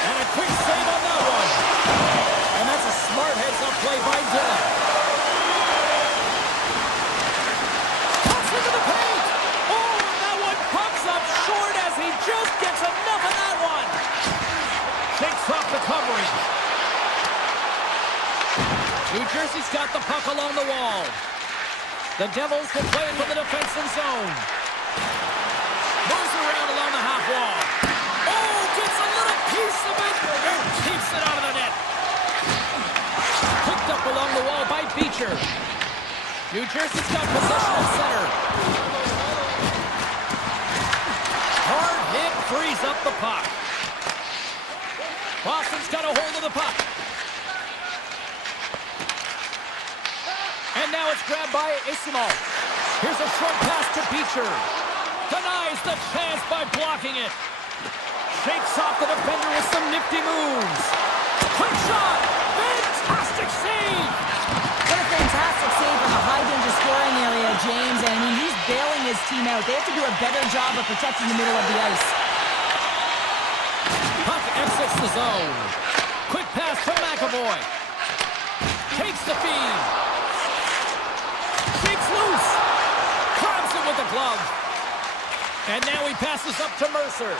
And a quick save on that one. And that's a smart heads-up play by Dylan. Cuts into the paint. Oh, and that one pops up short as he just gets enough of that one. Shakes off the coverage. New Jersey's got the puck along the wall. The Devils will play it from the defensive zone. Moves around along the half wall. Oh, gets a little piece of it and keeps it out of the net. Picked up along the wall by Beecher. New Jersey's got possession at center. Hard hit frees up the puck. Boston's got a hold of the puck. And now it's grabbed by Isimo. Here's a short pass to Beecher. Denies the chance by blocking it. Shakes off the defender with some nifty moves. Quick shot! Fantastic save! What a fantastic save from a high-danger scoring area, James. And I mean, he's bailing his team out. They have to do a better job of protecting the middle of the ice. Puck exits the zone. Quick pass to McAvoy. Takes the feed. Shakes loose. Grabs it with the glove. And now he passes up to Mercer.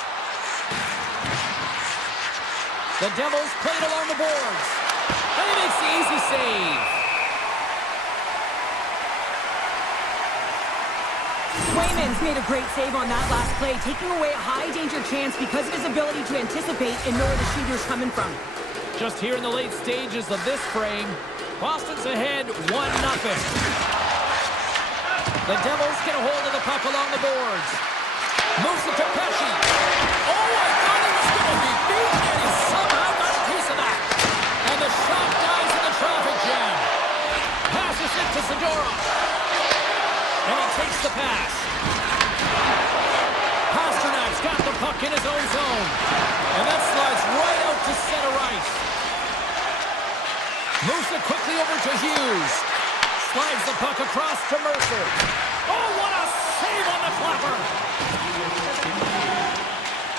The Devils play it along the boards. And he makes the easy save. Swayman's made a great save on that last play, taking away a high-danger chance because of his ability to anticipate and know where the shooter's coming from. Just here in the late stages of this frame, Boston's ahead 1-0. The Devils get a hold of the puck along the boards. Moves it to Pesci. Oh, I thought he was going to be beaten, and he somehow got a piece of that. And the shot dies in the traffic jam. Passes it to Zadorov. And he takes the pass. Pasternak's got the puck in his own zone. And that slides right out to center ice. Moves it quickly over to Hughes. Slides the puck across to Mercer. Oh, what a save on the clapper!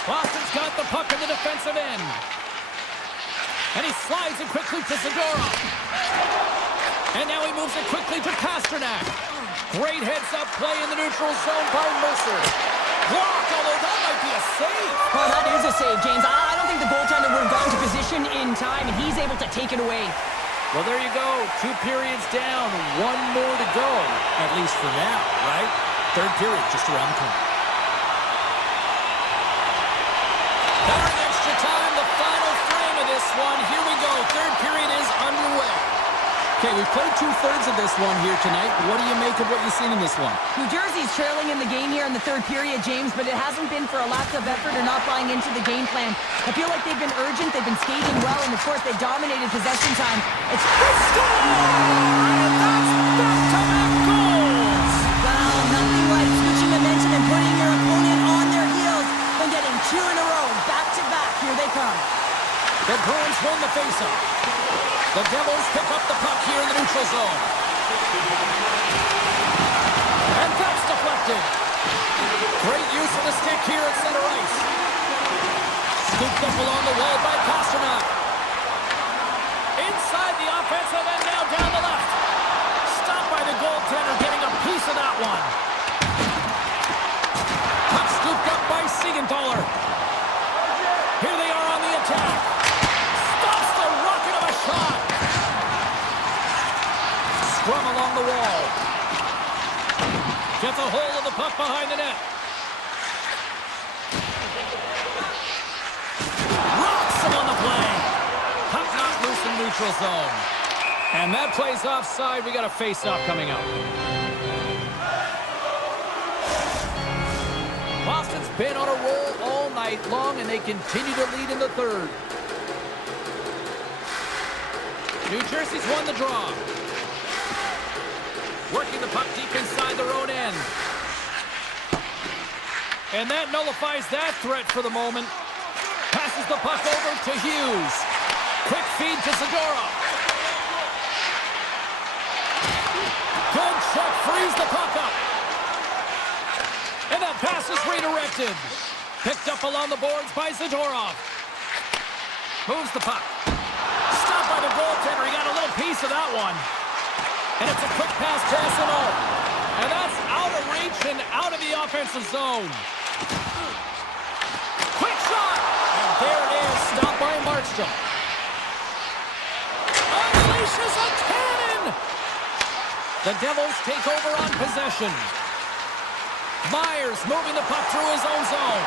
Boston's got the puck in the defensive end. And he slides it quickly to Zadorov. And now he moves it quickly to Pasternak. Great heads-up play in the neutral zone by Mercer. Blocked, although that might be a save. Well, that is a save, James. I don't think the goaltender would have gone to position in time, and he's able to take it away. Well, there you go. 2 periods down, 1 more to go. At least for now, right? Third period just around the corner. During extra time, the final frame of this one. Here we go. Third period is underway. Okay, we've played 2/3 of this one here tonight. What do you make of what you've seen in this one? New Jersey's trailing in the game here in the third period, James, but it hasn't been for a lack of effort or not buying into the game plan. I feel like they've been urgent, they've been skating well, and of course they dominated possession time. It's And that's back-to-back goals! well, nothing like switching momentum and putting your opponent on their heels and getting 2 in a row, back-to-back. Here they come. The Bruins win the faceoff. The Devils pick up the puck here in the neutral zone. And that's deflected. Great use of the stick here at center ice. Scooped up along the wall by Pasternak. Inside the offensive end, now down the left. Stopped by the goaltender, getting a piece of that one. Puck scooped up by Siegenthaler. Here they are on the attack. Stops the rocket of a shot. Scrum along the wall. Gets a hold of the puck behind the net. Rocks him on the play. Puck not loose in neutral zone. And that play's offside. We got a face-off coming up. Boston's been on a roll all night long, and they continue to lead in the third. New Jersey's won the draw. Working the puck deep inside their own end. And that nullifies that threat for the moment. Passes the puck over to Hughes. Quick feed to Zadorov. Good check, frees the puck up. And that pass is redirected. Picked up along the boards by Zadorov. Moves the puck. Stopped by the goaltender. He got a little piece of that one. And it's a quick pass to SMO. And that's out of reach and out of the offensive zone. Quick shot. And there it is. Stopped by Markstrom. Unleashes a cannon. The Devils take over on possession. Myers moving the puck through his own zone.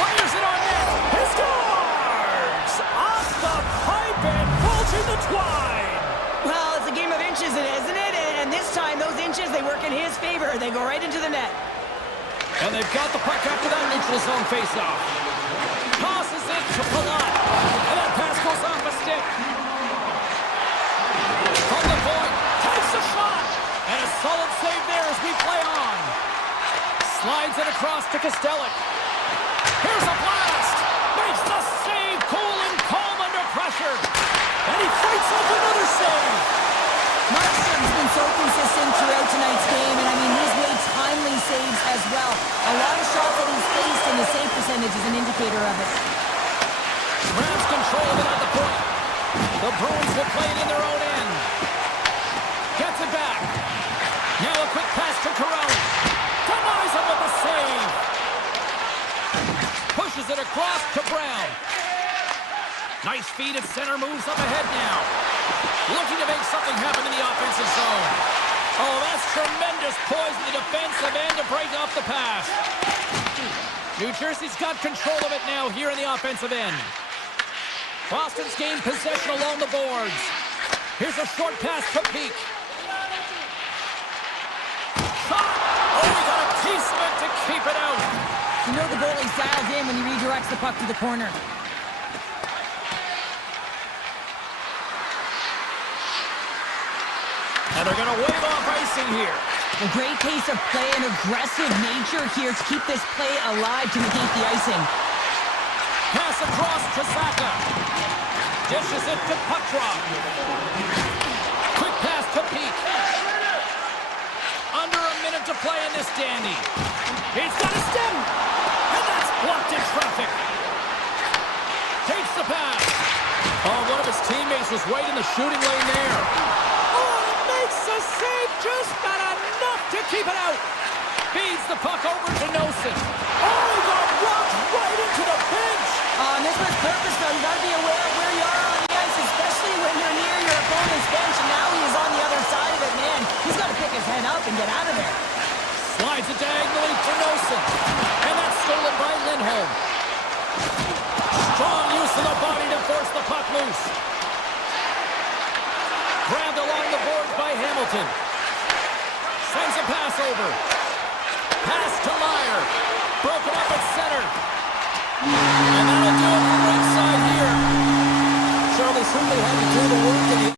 Fires it on net. He scores! Off the pipe and bulging the twine. Well, it's a game of inches, isn't it? And this time, those inches, they work in his favor. They go right into the net. And they've got the puck after that neutral zone faceoff. Tosses it to Palat. And that pass goes off a stick. From the point, takes a shot. And a solid save there as we play on. Slides it across to Kostelic. Here's a blast. Makes the save, cool and calm under pressure. And he fights off another save. Markstrom's been so consistent throughout tonight's game, and I mean, he's made timely saves as well. A lot of shots that he's faced, and the save percentage is an indicator of it. Grabs control of it at the point. The Bruins will play it in their own end. Gets it back. Now a quick pass to Corrali. Denies him with the save. Pushes it across to Brown. Nice feed at center, moves up ahead now. Looking to make something happen in the offensive zone. Oh, that's tremendous poise in the defensive end to break off the pass. New Jersey's got control of it now here in the offensive end. Boston's gained possession along the boards. Here's a short pass to Peak. Shot! Oh, he got a piece of it to keep it out. You know the goalie's dialed in when he redirects the puck to the corner. And they're going to wave off icing here. A great pace of play and aggressive nature here to keep this play alive to negate the icing. Pass across to Saka. Dishes it to Putrov. Quick pass to Peak. Under a minute to play in this dandy. He's got a stem. And that's blocked in traffic. Takes the pass. Oh, one of his teammates was right in the shooting lane there. Makes the save, just not enough to keep it out. Feeds the puck over to Nosen. Oh, he got rocked right into the bench. And this was purposeful. You got to be aware of where you are on the ice, especially when you're near your opponent's bench. And now he's on the other side of it, man. He's got to pick his head up and get out of there. Slides it diagonally to Nosen. And that's stolen by Lindholm. Strong use of the body to force the puck loose. Grabbed along the boards by Hamilton. Sends a pass over. Pass to Meyer. Broken up at center. And that'll do it from right side here. Charlie certainly had to do the work in the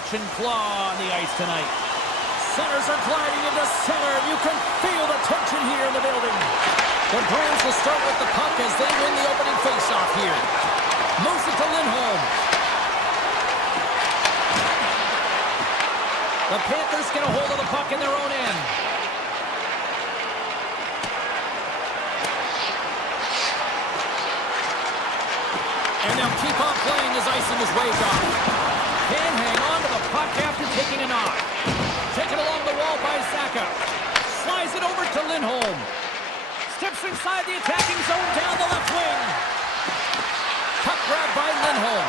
scratch and claw on the ice tonight. Centers are gliding into center. You can feel the tension here in the building. The Bruins will start with the puck as they win the opening faceoff here. Moves it to Lindholm. The Panthers get a hold of the puck in their own end. And they'll keep on playing as icing is waved off. Can hang on to the puck after taking a knock. Taken along the wall by Zaka. Slides it over to Lindholm. Steps inside the attacking zone down the left wing. Puck grab by Lindholm.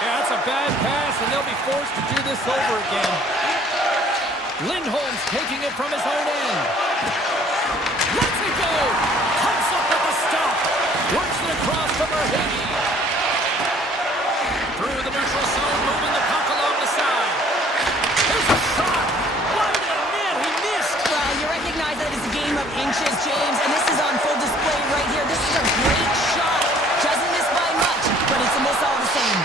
Yeah, that's a bad pass, and they'll be forced to do this over again. Lindholm's taking it from his own end. Lets it go. Comes up with a stop. Works it across to Merhady. Through the neutral zone, moving the puck along the side. There's a shot. Wide of the net. He missed. Well, you recognize that it's a game of inches, James, and this is on full display right here. This is a great shot. Doesn't miss by much, but it's a miss all the same.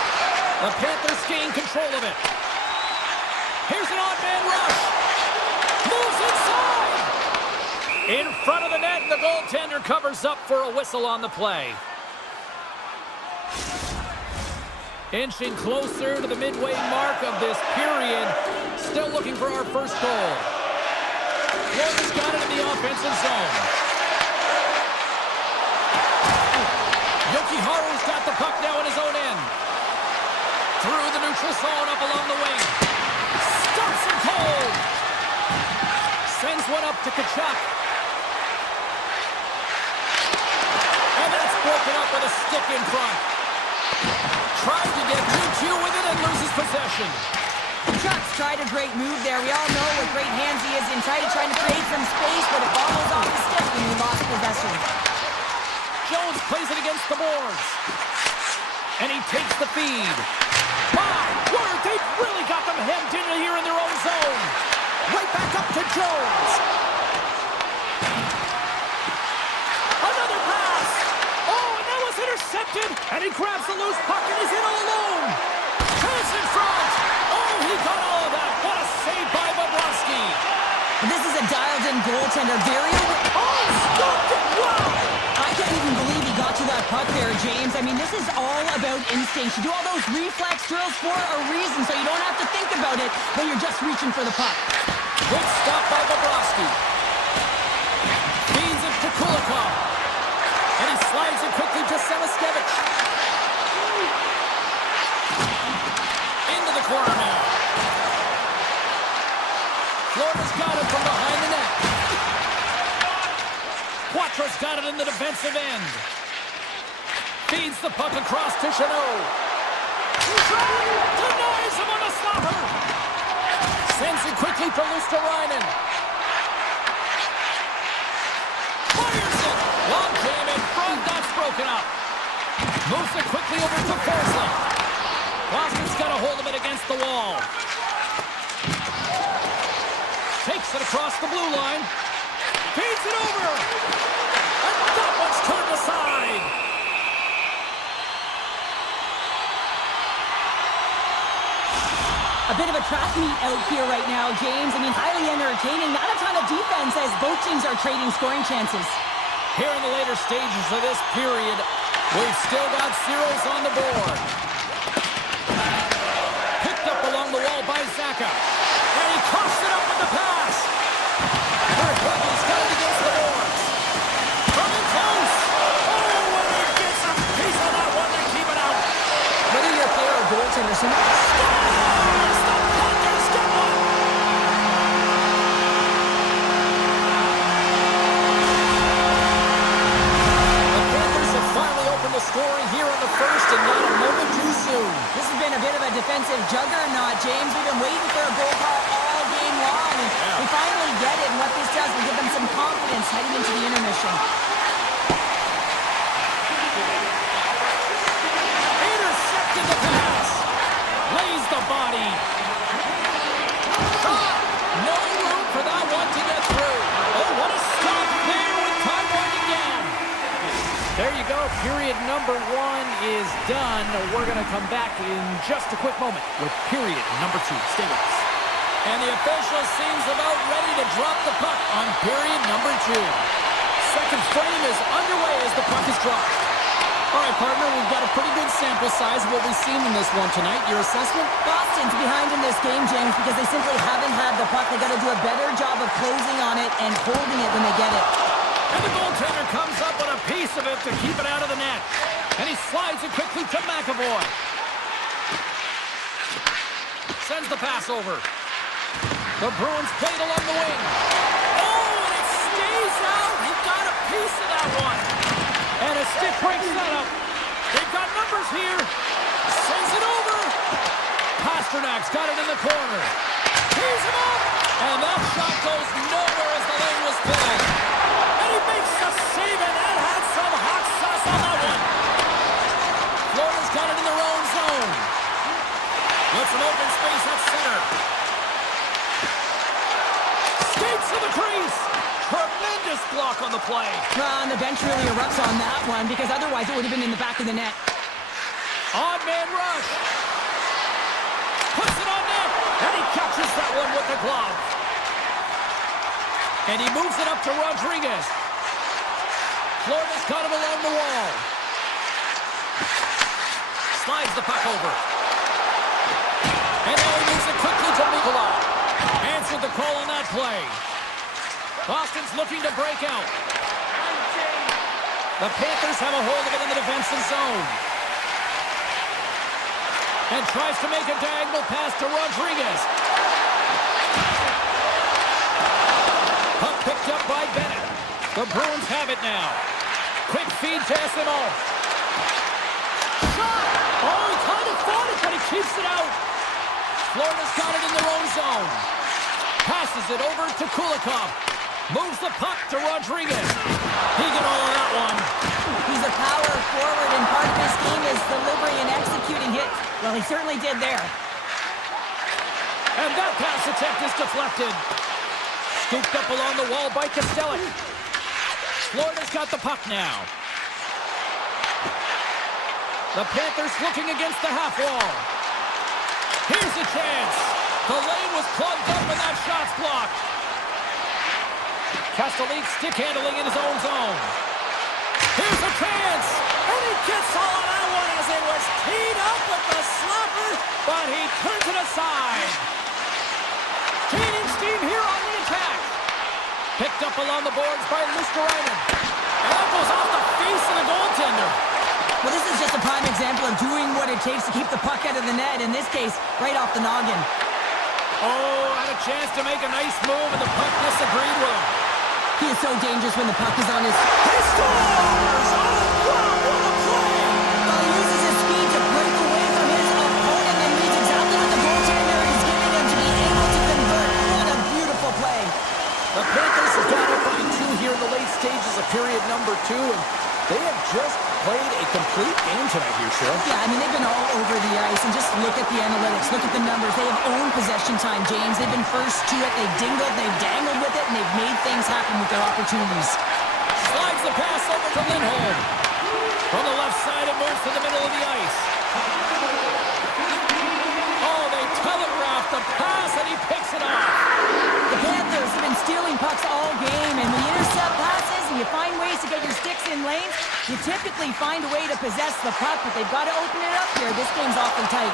The Panthers gain control of it. Here's an odd man rush. Moves inside. In front of the net, and the goaltender covers up for a whistle on the play. Inching closer to the midway mark of this period. Still looking for our first goal. Florida's got it in the offensive zone. Yokiharu's got the puck now in his own end. Through the neutral zone, up along the wing. Stops him cold. Sends one up to Kachuk. And that's broken up with a stick in front. Tries to get 2-2 with it and loses possession. Kachuk's tried a great move there. We all know what great hands he is inside, trying to create some space, but it follows off the stick when he lost possession. Jones plays it against the boards. And he takes the feed. My word, they've really got them hemmed in here in their own zone. Right back up to Jones. Another pass. Oh, and that was intercepted. And he grabs the loose puck and he's in all alone. Chance in front. Oh, he got all of that. What a save by Bobrovsky. This is a dialed-in goaltender. Very Oh, stopped it. Wow. I can't even believe he got to that puck there, James. I mean, this is all about instinct. You do all those reflex drills for a reason, so you don't have to think about it when you're just reaching for the puck. Good stop by Bobrovsky. Feeds it to Kulikov. And he slides it quickly to Samaskevich. Into the corner now. Florida's got it from behind the net. Quatro's got it in the defensive end. Feeds the puck across to Chanot. Denies him on a slapper. Sends it quickly to Luosterainen. Fires it. Long jam in front. That's broken up. Moves it quickly over to Forsling. Foster's got a hold of it against the wall. Takes it across the blue line. Feeds it over. And that one's turned aside. A bit of a track meet out here right now, James. I mean, highly entertaining. Not a ton of defense as both teams are trading scoring chances. Here in the later stages of this period, we've still got zeros on the board. Picked up along the wall by Zaka. And he coughs it up with the pass. Merhegy's got it against the boards. Coming close. Oh, and he gets a piece of that one to keep it out. Whether you're a player or goaltender, so Scores! The Panthers get one. The Panthers have finally opened the scoring here in the first, and not a moment too soon. this has been a bit of a defensive juggernaut, James. We've been waiting for a goal call all game long, and we finally get it, and what this does will give them some confidence heading into the intermission. Intercepted the pass. Lays the body. Shot. No room for that one to get through. Oh, what a stop there with time winding down. There you go, Period number 1 is done. We're going to come back in just a quick moment with period number 2. Stay with us. And the official seems about ready to drop the puck on period number 2. Second frame is underway as the puck is dropped. All right, partner, we've got a pretty good sample size of what we've seen in this one tonight. Your assessment? Boston's behind in this game, James, because they simply haven't had the puck. They got to do a better job of closing on it and holding it when they get it. And the goaltender comes up with a piece of it to keep it out of the net. And he slides it quickly to McAvoy. Sends the pass over. The Bruins played along the wing. Oh, and it stays out. He got a piece of that one. And a stick break setup. They've got numbers here. Sends it over. Pasternak's got it in the corner. Tees him up. And that shot goes nowhere as the lane was filled. And he makes the save, and that had some hot sauce on that one. Florida's got it in their own zone. With some open space at center. Skates to the crease. Tremendous block on the play. And the bench really erupts on that one, because otherwise it would have been in the back of the net. Odd man rush. Puts it on net. And he catches that one with the glove. And he moves it up to Rodriguez. Florida's got him along the wall. Slides the puck over. And now he moves it quickly to Nikolai. Answered the call on that play. Boston's looking to break out. The Panthers have a hold of it in the defensive zone. And tries to make a diagonal pass to Rodriguez. Puck picked up by Bennett. The Bruins have it now. Quick feed to SMO. Shot! Oh, he kind of fought it, but he keeps it out. Florida's got it in their own zone. Passes it over to Kulikov. Moves the puck to Rodriguez. He got all of that one. He's a power forward, and part of this game is delivering and executing hits. Well, he certainly did there. And that pass attempt is deflected. Scooped up along the wall by Kostelic. Florida's got the puck now. The Panthers looking against the half wall. Here's a chance. The lane was plugged up and that shot's blocked. Kostelic stick handling in his own zone. Here's a chance. And he gets all of that one as it was teed up with the slapper. But he turns it aside. Gaining steam here on the attack. Picked up along the boards by Luskarainen. And that goes off the face of the goaltender. Well, this is just a prime example of doing what it takes to keep the puck out of the net. In this case, right off the noggin. Oh, had a chance to make a nice move, and the puck disagreed with him. He is so dangerous when the puck is on his... He scores! Oh, wow, what a play! Well, he uses his speed to break away from his opponent and reads exactly what the goaltender is giving him to be able to convert. What a beautiful play. The Panthers have got up by 2 here in the late stages of period number 2, and they have just played a complete game tonight here, Cheryl. Yeah, I mean, they've been all over the ice, and just look at the analytics, look at the numbers. They have owned possession time, James. They've been first to it, they've dingled, they've dangled with it, and they've made things happen with their opportunities. Slides the pass over to Lindholm. From the left side, it moves to the middle of the ice. Oh, they telegraphed the pass, and he picks it off. The Panthers have been stealing pucks all game, and when you intercept passes and you find ways to get your sticks in lanes, you typically find a way to possess the puck, but they've got to open it up here. This game's awfully tight.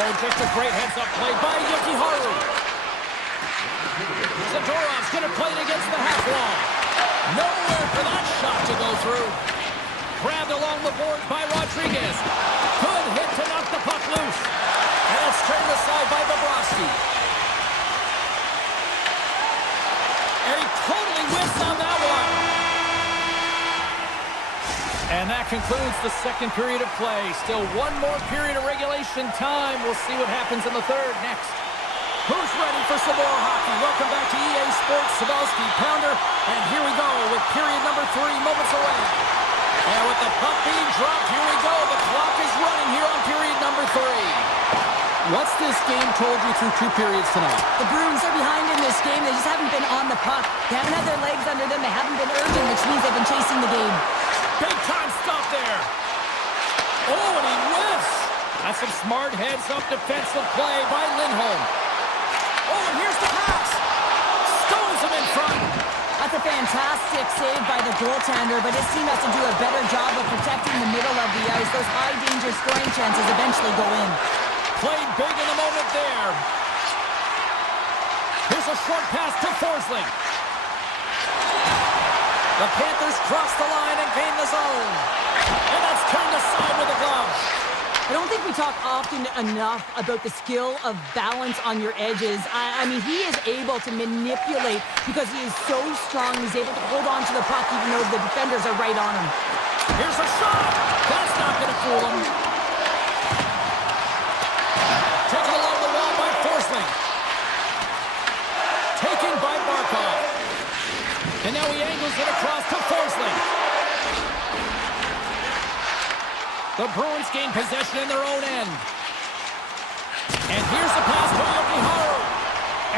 Oh, just a great heads-up play by Yukiharu. Zadorov's going to play it against the half wall. Nowhere for that shot to go through. Grabbed along the board by Rodriguez. Good hit to knock the puck loose. And it's turned aside by Bobrovsky. And he totally whiffs on that one. And that concludes the second period of play. Still one more period of regulation time. We'll see what happens in the third next. Who's ready for some more hockey? Welcome back to EA Sports, Sabelski, Pounder. And here we go with period number 3, moments away. And with the puck being dropped, here we go. The clock is running here on period number 3. What's this game told you through 2 periods tonight? The Bruins are behind in this game. They just haven't been on the puck. They haven't had their legs under them. They haven't been urgent, which means they've been chasing the game. Big time stop there. Oh, and he whiffs. That's some smart heads-up defensive play by Lindholm. Oh, and here's the pass. Stones him in front. That's a fantastic save by the goaltender, but his team has to do a better job of protecting the middle of the ice. Those high-danger scoring chances eventually go in. Played big in the moment there. Here's a short pass to Forsling. The Panthers cross the line and gain the zone. And that's turned aside with a glove. I don't think we talk often enough about the skill of balance on your edges. I mean, he is able to manipulate because he is so strong. He's able to hold on to the puck even though the defenders are right on him. Here's a shot. That's not going to fool him. Taken along the wall by Forsling. Taken by Barkov. And now he angles it across to Forsling. The Bruins gain possession in their own end. And here's the pass to Yokiharu.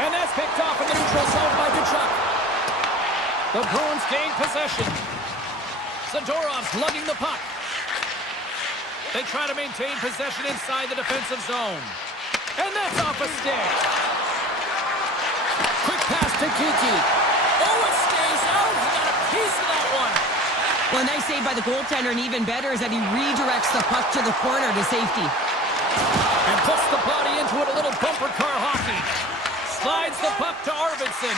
And that's picked off in the neutral zone by Kachuk. The Bruins gain possession. Zadorov's lugging the puck. They try to maintain possession inside the defensive zone. And that's off a stick. Quick pass to Kiki. Oh, it stays out. He got a piece of that one. Well, a nice save by the goaltender, and even better is that he redirects the puck to the corner to safety. And puts the body into it, a little bumper car hockey. Slides the puck to Arvidsson.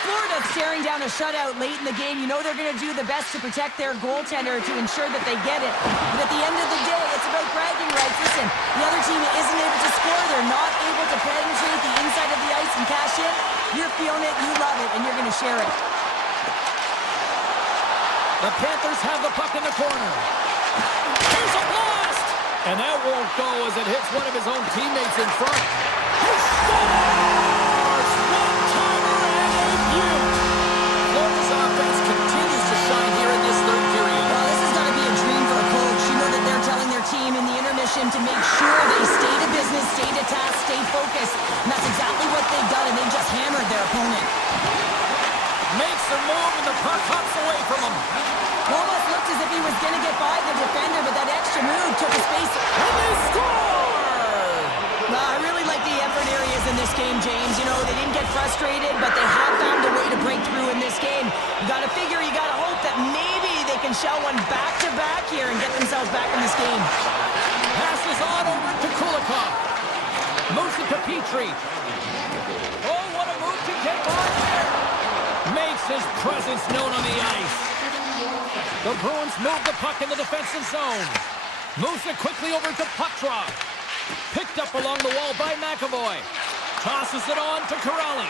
Florida staring down a shutout late in the game. You know they're going to do the best to protect their goaltender to ensure that they get it. But at the end of the day, it's about bragging rights. Listen, the other team isn't able to score. They're not able to penetrate the inside of the ice and cash in. You're feeling it, you love it, and you're going to share it. The Panthers have the puck in the corner. Here's a blast! And that won't go as it hits one of his own teammates in front. He scores! One-timer and a beaut! Florida's offense continues to shine here in this third period. Well, this is going to be a dream for a coach. You know that they're telling their team in the intermission to make sure they stay to business, stay to task, stay focused. And that's exactly what they've done, and they just hammered their opponent. Makes a move, and the puck hops away from him. Almost looked as if he was going to get by the defender, but that extra move took a space. And they score! I really like the effort areas in this game, James. You know, they didn't get frustrated, but they have found a way to break through in this game. You got to figure, you got to hope that maybe they can shell one back-to-back here and get themselves back in this game. Passes on over to Kulikov. Moves it to Petrie. Oh, what a move to get by there. Makes his presence known on the ice. The Bruins move the puck in the defensive zone. Moves it quickly over to Puckdraw. Picked up along the wall by McAvoy. Tosses it on to Corrali.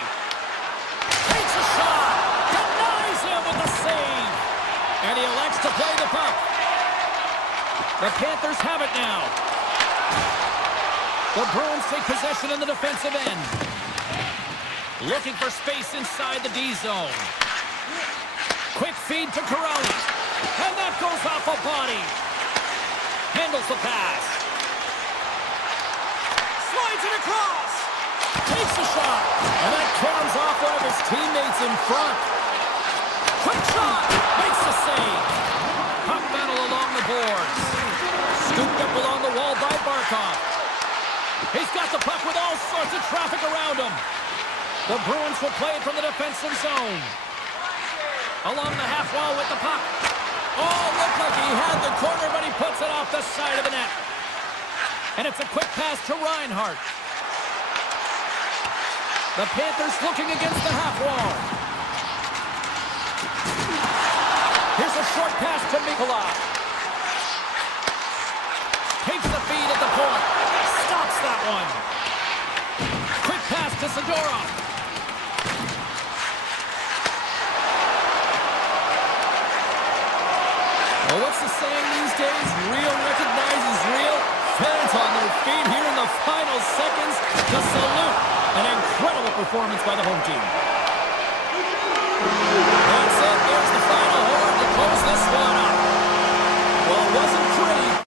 Takes a shot. Denies him with the save. And he elects to play the puck. The Panthers have it now. The Bruins take possession in the defensive end. Looking for space inside the D zone. Quick feed to Corrali. And that goes off a body. Handles the pass. Slides it across. Takes a shot. And that comes off one of his teammates in front. Quick shot. Makes the save. Puck battle along the boards. Scooped up along the wall by Barkov. He's got the puck with all sorts of traffic around him. The Bruins will play it from the defensive zone. Along the half wall with the puck. Oh, looked like he had the corner, but he puts it off the side of the net. And it's a quick pass to Reinhart. The Panthers looking against the half wall. Here's a short pass to Mikolov. Takes the feed at the point. Stops that one. Quick pass to Zadorov. Well, what's the saying these days? Real recognizes real. Fans on their feet here in the final seconds to salute an incredible performance by the home team. That's it. There's the final horn to close this one up. Well, it wasn't pretty.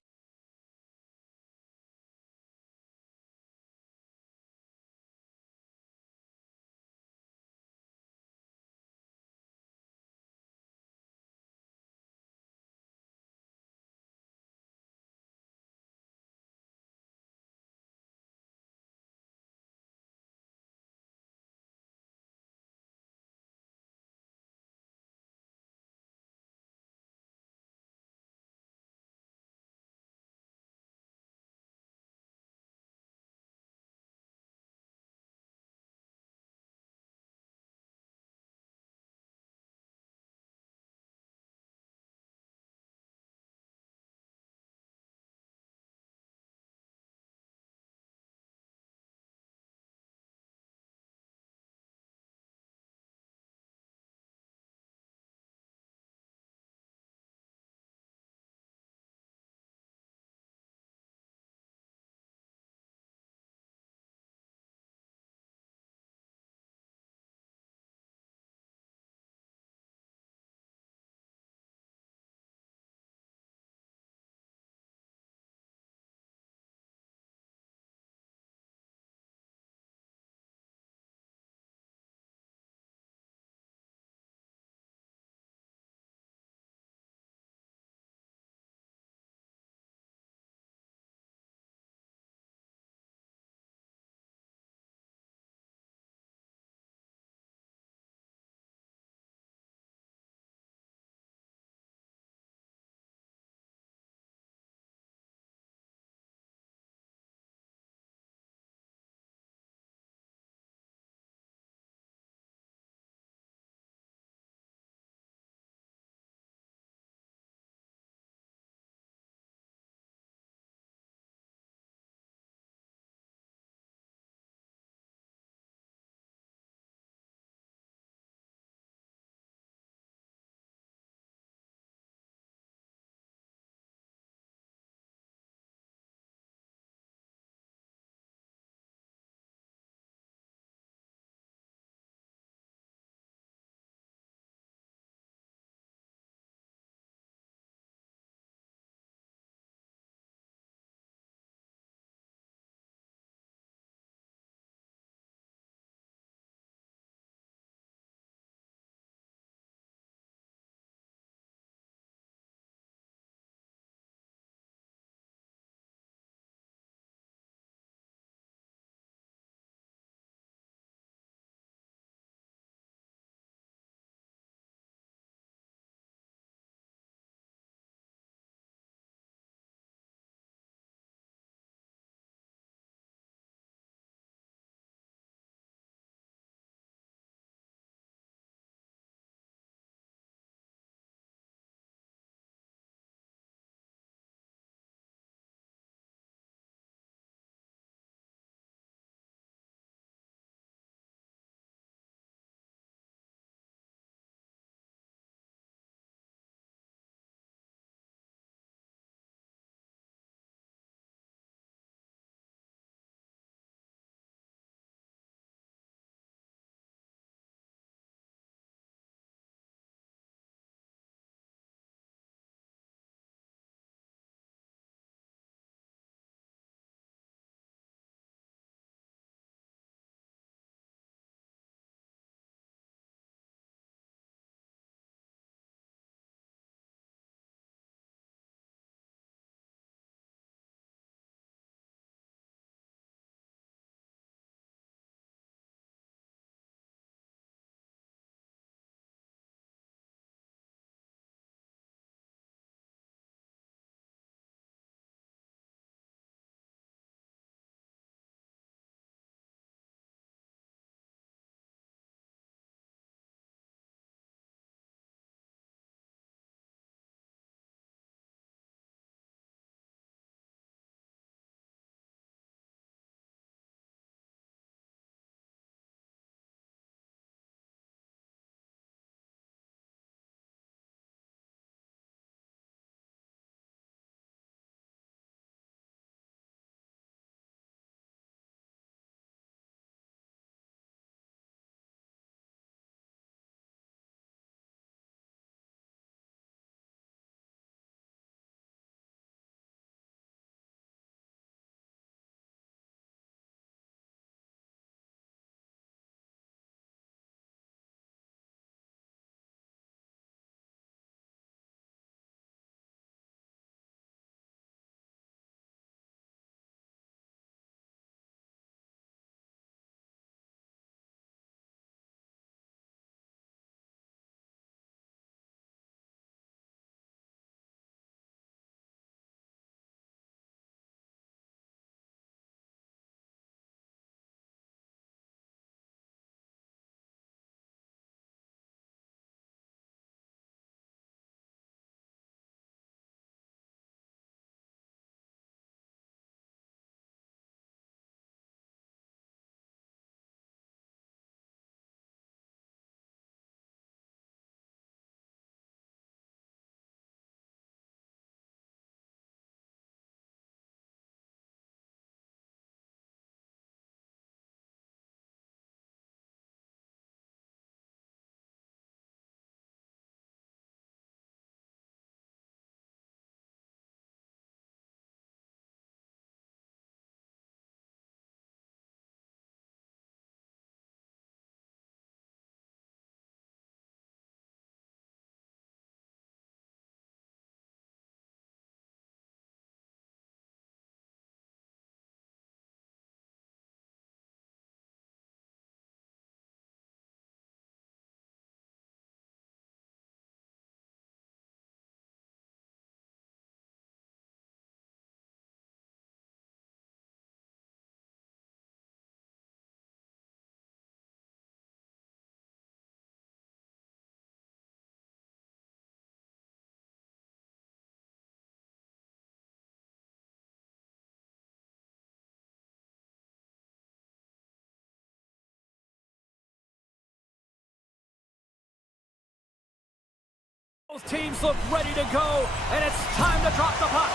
Both teams look ready to go, and it's time to drop the puck.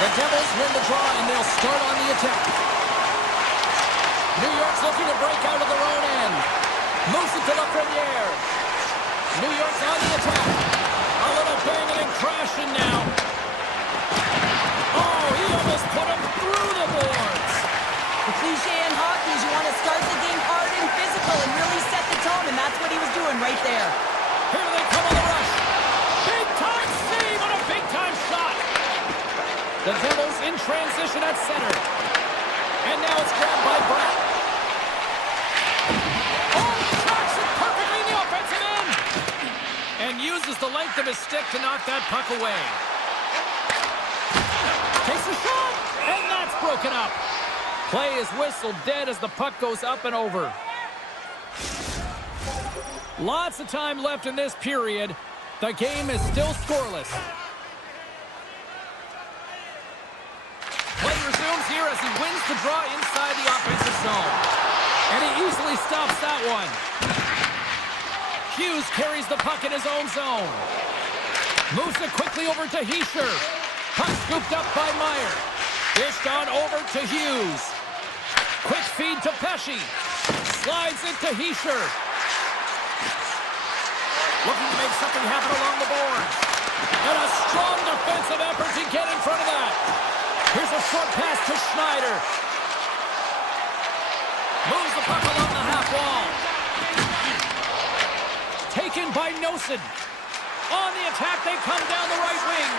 The Devils win the draw, and they'll start on the attack. New York's looking to break out of their own end. Moves it to the Premiere. New York's on the attack. A little banging and crashing now. Oh, he almost put him through the boards. The cliche in hockey is you want to start the game hard and physical and really set the tone, and that's what he was doing right there. Here they come on the rush. Big time save on a big time shot. The Devils in transition at center. And now it's grabbed by Brett. Oh, tracks it perfectly in the offensive end. And uses the length of his stick to knock that puck away. Takes a shot, and that's broken up. Play is whistled dead as the puck goes up and over. Lots of time left in this period. The game is still scoreless. Play resumes here as he wins the draw inside the offensive zone. And he easily stops that one. Hughes carries the puck in his own zone. Moves it quickly over to Hischier. Puck scooped up by Meyer. Dished on over to Hughes. Quick feed to Pesce. Slides it to Hischier. Looking to make something happen along the boards. And a strong defensive effort to get in front of that. Here's a short pass to Schneider. Moves the puck along the half wall. Taken by Nosen. On the attack, they come down the right wing.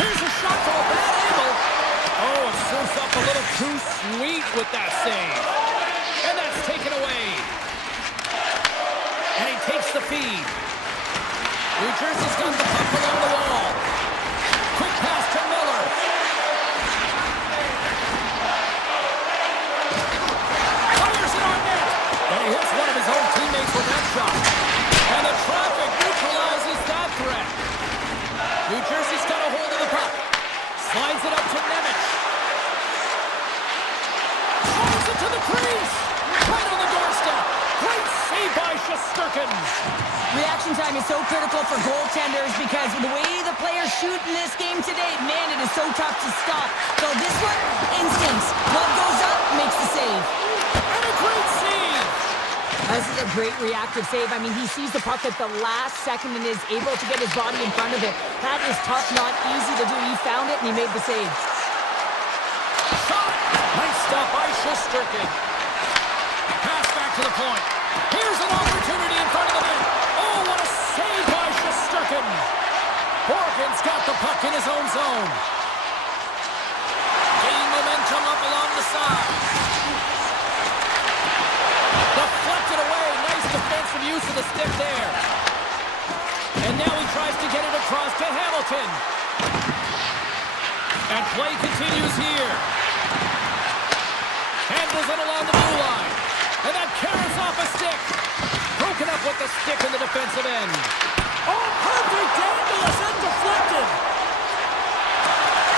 Here's a shot from a bad angle. Oh, it serves up a little too sweet with that save. And that's taken away. And he takes the feed. New Jersey's got the puck along the wall. Quick pass to Miller. Fires it on net. And he hits one of his own teammates with that shot. And the traffic neutralizes that threat. New Jersey's got a hold of the puck. Slides it up to Nemec. Slides it to the crease. Right on the doorstep. Great save by Shesterkin. Reaction time is so critical for goaltenders because the way the players shoot in this game today, man, it is so tough to stop. So this one, instincts. Glove goes up, makes the save. And a great save. This is a great reactive save. I mean, he sees the puck at the last second and is able to get his body in front of it. That is tough, not easy to do. He found it and he made the save. Shot. Nice stop by Shesterkin. Pass back to the point. Here's an opportunity in front of the net. Oh, what a save by Shesterkin. Borgen's got the puck in his own zone. Gaining momentum up along the side. Deflected away. Nice defensive use of the stick there. And now he tries to get it across to Hamilton. And play continues here. Handles it along the blue line. And that carries off a stick. Broken up with the stick in the defensive end. Oh, perfect handles and deflected.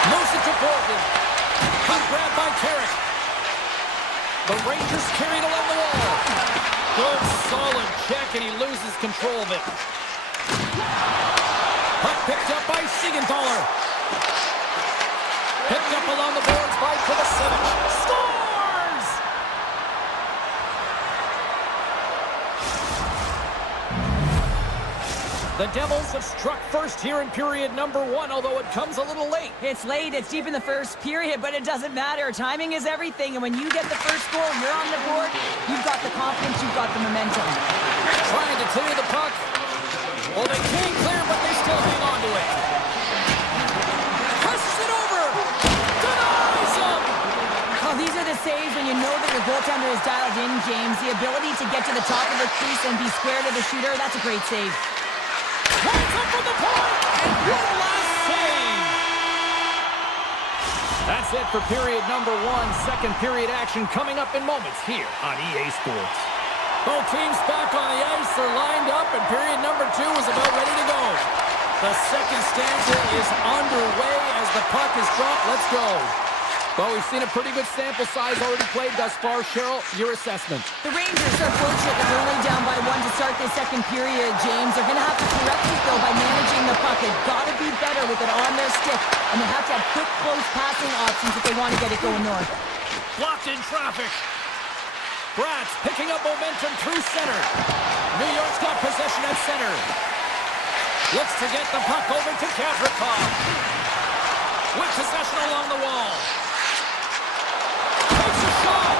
Moves it to Borgen. Puck grabbed by Carrick. The Rangers carried along the wall. Good, solid check, and he loses control of it. Puck picked up by Siegenthaler. Picked up along the boards by Kovacevic. Scores! The Devils have struck first here in period number 1, although it comes a little late. It's late, it's deep in the first period, but it doesn't matter. Timing is everything, and when you get the first goal, you're on the board, you've got the confidence, you've got the momentum. Trying to clear the puck. Well, they can't clear, but they still hang on to it. Pushes it over. Denies him. Oh, these are the saves when you know that your goaltender is dialed in, James. The ability to get to the top of the crease and be square to the shooter, that's a great save. Points up from the point, and one last save. That's it for period number 1. Second period action coming up in moments here on EA Sports. Both teams back on the ice. They're lined up, and period number 2 is about ready to go. The second stanza is underway as the puck is dropped. Let's go. Well, we've seen a pretty good sample size already played thus far. Cheryl, your assessment. The Rangers are fortunate that they're only down by 1 to start this second period, James. They're going to have to correct this, though, by managing the puck. They've got to be better with it on their stick, and they have to have quick, close passing options if they want to get it going north. Blocked in traffic. Bratz picking up momentum through center. New York's got possession at center. Looks to get the puck over to Gavrikov. With possession along the wall. Takes a shot.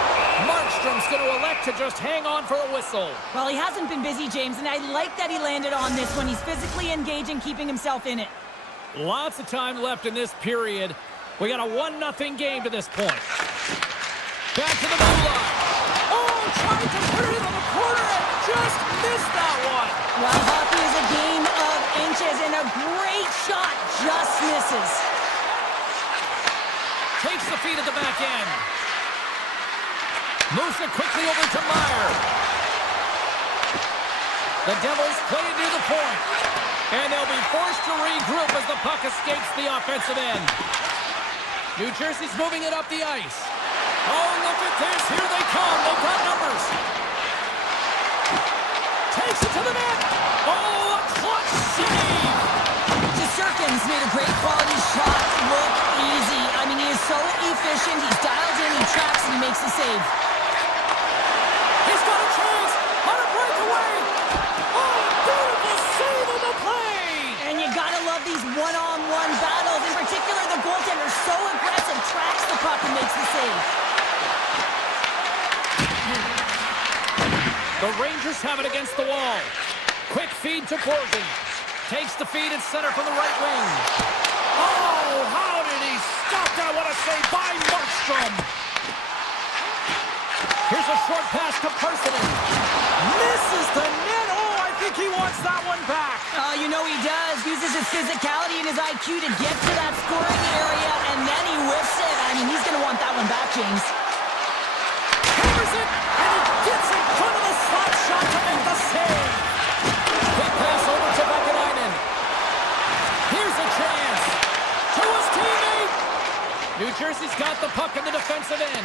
Markstrom's going to elect to just hang on for a whistle. Well, he hasn't been busy, James, and I like that he landed on this one. He's physically engaging, keeping himself in it. Lots of time left in this period. We got a 1-0 game to this point. Back to the blue line. Oh, tried to put it in the corner and just missed that one. Well, hockey is a game of inches, and a great shot just misses. Takes the feed at the back end. Moves it quickly over to Meyer. The Devils play it near the point. And they'll be forced to regroup as the puck escapes the offensive end. New Jersey's moving it up the ice. Oh, look at this. Here they come. They've got numbers. Takes it to the net. Oh, a clutch save. Shesterkin's made a great quality shot look easy. I mean, he is so efficient. He's dialed in, he tracks, and he makes the save. He's got a chance on a breakaway. Oh, beautiful save on the play. And you gotta love these one-on-one battles. In particular, the goaltender so aggressive, tracks the puck and makes the save. The Rangers have it against the wall. Quick feed to Borgen. Takes the feed at center from the right wing. Oh, how did he stop that? What a save by Markstrom. Here's a short pass to Parsonen. Misses the net. Oh, I think he wants that one back. Oh, you know he does. Uses his physicality and his IQ to get to that scoring area, and then he whiffs it. I mean, he's going to want that one back, James. Hammers it, and he gets in front of the slot shot to make the save. Quick pass over to Vakanainen. Here's a chance to his teammate. New Jersey's got the puck in the defensive end.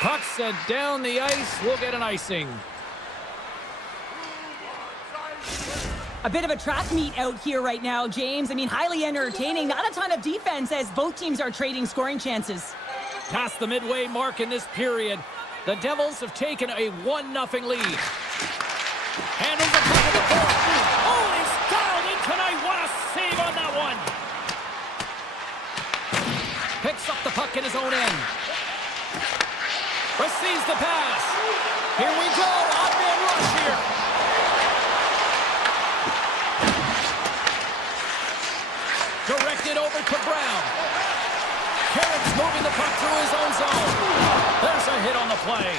Puck set down the ice. We'll get an icing. A bit of a track meet out here right now, James. I mean, highly entertaining. Not a ton of defense as both teams are trading scoring chances. Past the midway mark in this period, the Devils have taken a 1-0 lead. Handles the puck at the point. Oh, he's dialed in tonight. What a save on that one. Picks up the puck in his own end. Receives the pass. Here we go. Odd-man rush here. Directed over to Brown. Carrick's moving the puck through his own zone. There's a hit on the play.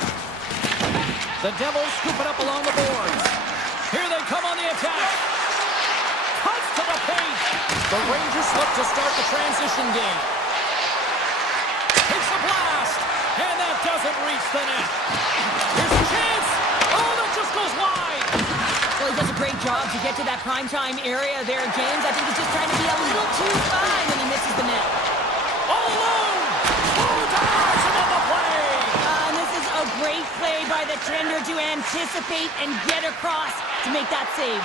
The Devils scoop it up along the boards. Here they come on the attack. Cuts to the paint. The Rangers look to start the transition game. Takes a blast. And that doesn't reach the net. Here's a chance. Oh, that just goes wide. Well, he does a great job to get to that primetime area there, James. I think he's just trying to be a little too fine when he misses the net. All alone. Oh, dives on the play. And this is a great play by the tender to anticipate and get across to make that save.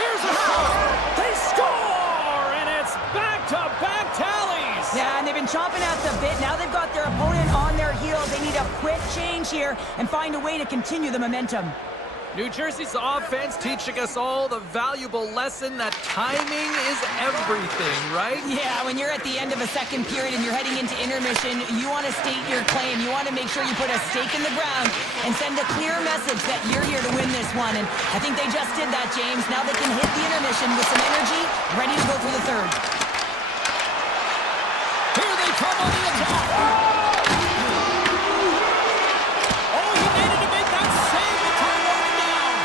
Here's a shot. They score, and it's back-to-back tallies. Yeah, and they've been chomping at the bit. Now they've got their opponent on their heels. They need a quick change here and find a way to continue the momentum. New Jersey's offense teaching us all the valuable lesson that timing is everything, right? Yeah, when you're at the end of a second period and you're heading into intermission, you want to state your claim. You want to make sure you put a stake in the ground and send a clear message that you're here to win this one. And I think they just did that, James. Now they can hit the intermission with some energy, ready to go through the third. Here they come on the attack. Oh, he needed to make that save to turn it down.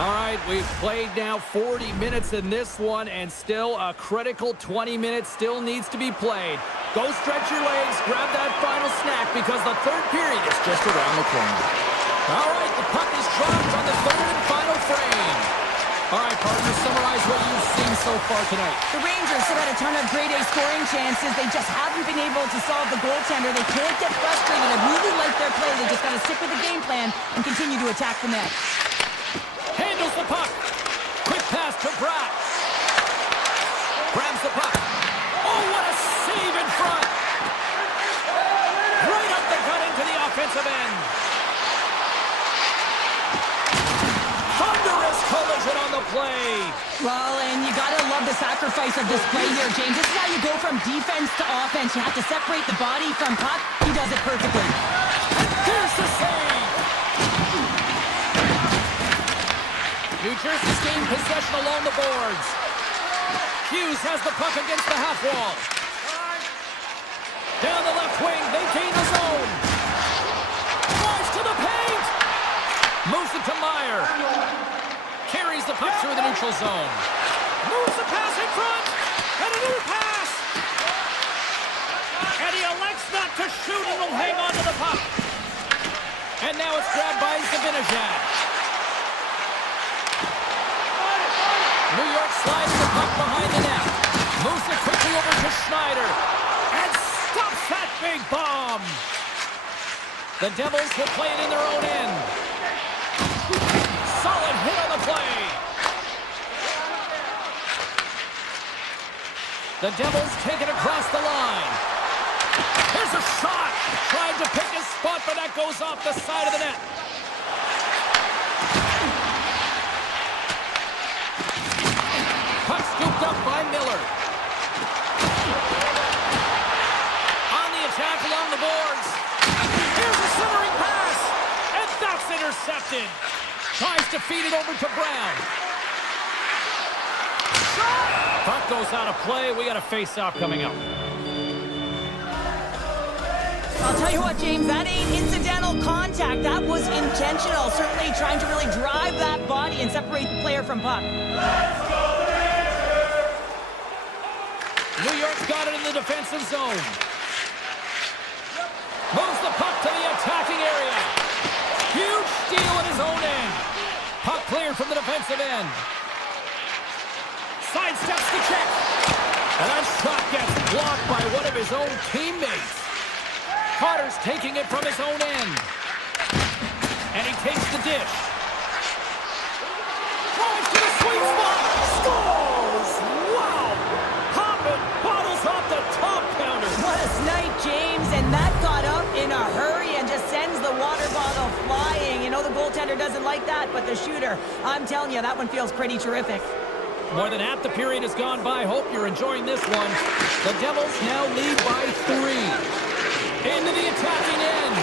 All right, we've played now 40 minutes in this one, and still a critical 20 minutes still needs to be played. Go stretch your legs, grab that final snack, because the third period is just around the corner. All right, the puck is dropped on the third and final frame. All right, partner, summarize what you've seen so far tonight. The Rangers have had a ton of grade A scoring chances. They just haven't been able to solve the goaltender. They can't get frustrated. I really like their play. They just got to stick with the game plan and continue to attack the net. Handles the puck. Quick pass to Bratt. Grabs the puck. Oh, what a save in front. Right up the gut into the offensive end. Thunderous collision on the play. Well, and you gotta love the sacrifice of this play here, James. This is how you go from defense to offense. You have to separate the body from puck. He does it perfectly. Here's the save. New Jersey's gained possession along the boards. Hughes has the puck against the half wall. Down the left wing, they gain the zone. Drives to the paint. Moves it to Meyer. Carries the puck through the neutral zone. Moves the pass in front. And a new pass. And he elects not to shoot and will hang on to the puck. And now it's grabbed by Zabinajad. New York slides the puck behind the net. Moves it quickly over to Schneider. And stops that big bomb. The Devils will play it in their own end. Solid hit on the play. The Devils take it across the line. Here's a shot. Tried to pick his spot, but that goes off the side of the net. Puck scooped up by Miller. On the attack along the boards. Here's a centering pass. And that's intercepted. Tries to feed it over to Brown. Puck goes out of play. We got a face-off coming up. I'll tell you what, James, that ain't incidental contact. That was intentional. Certainly trying to really drive that body and separate the player from puck. New York's got it in the defensive zone. Moves the puck to the attacking area. Huge steal at his own end. Puck cleared from the defensive end. Sidesteps the check. And that shot gets blocked by one of his own teammates. Carter's taking it from his own end. And he takes the dish. Drives to the sweet spot. Scores! Wow! Popping bottles off the top counter. What a snipe, James, and that got up in a hurry and just sends the water bottle flying. You know the goaltender doesn't like that, but the shooter, I'm telling you, that one feels pretty terrific. More than half the period has gone by. Hope you're enjoying this one. The Devils now lead by 3. Into the attacking end.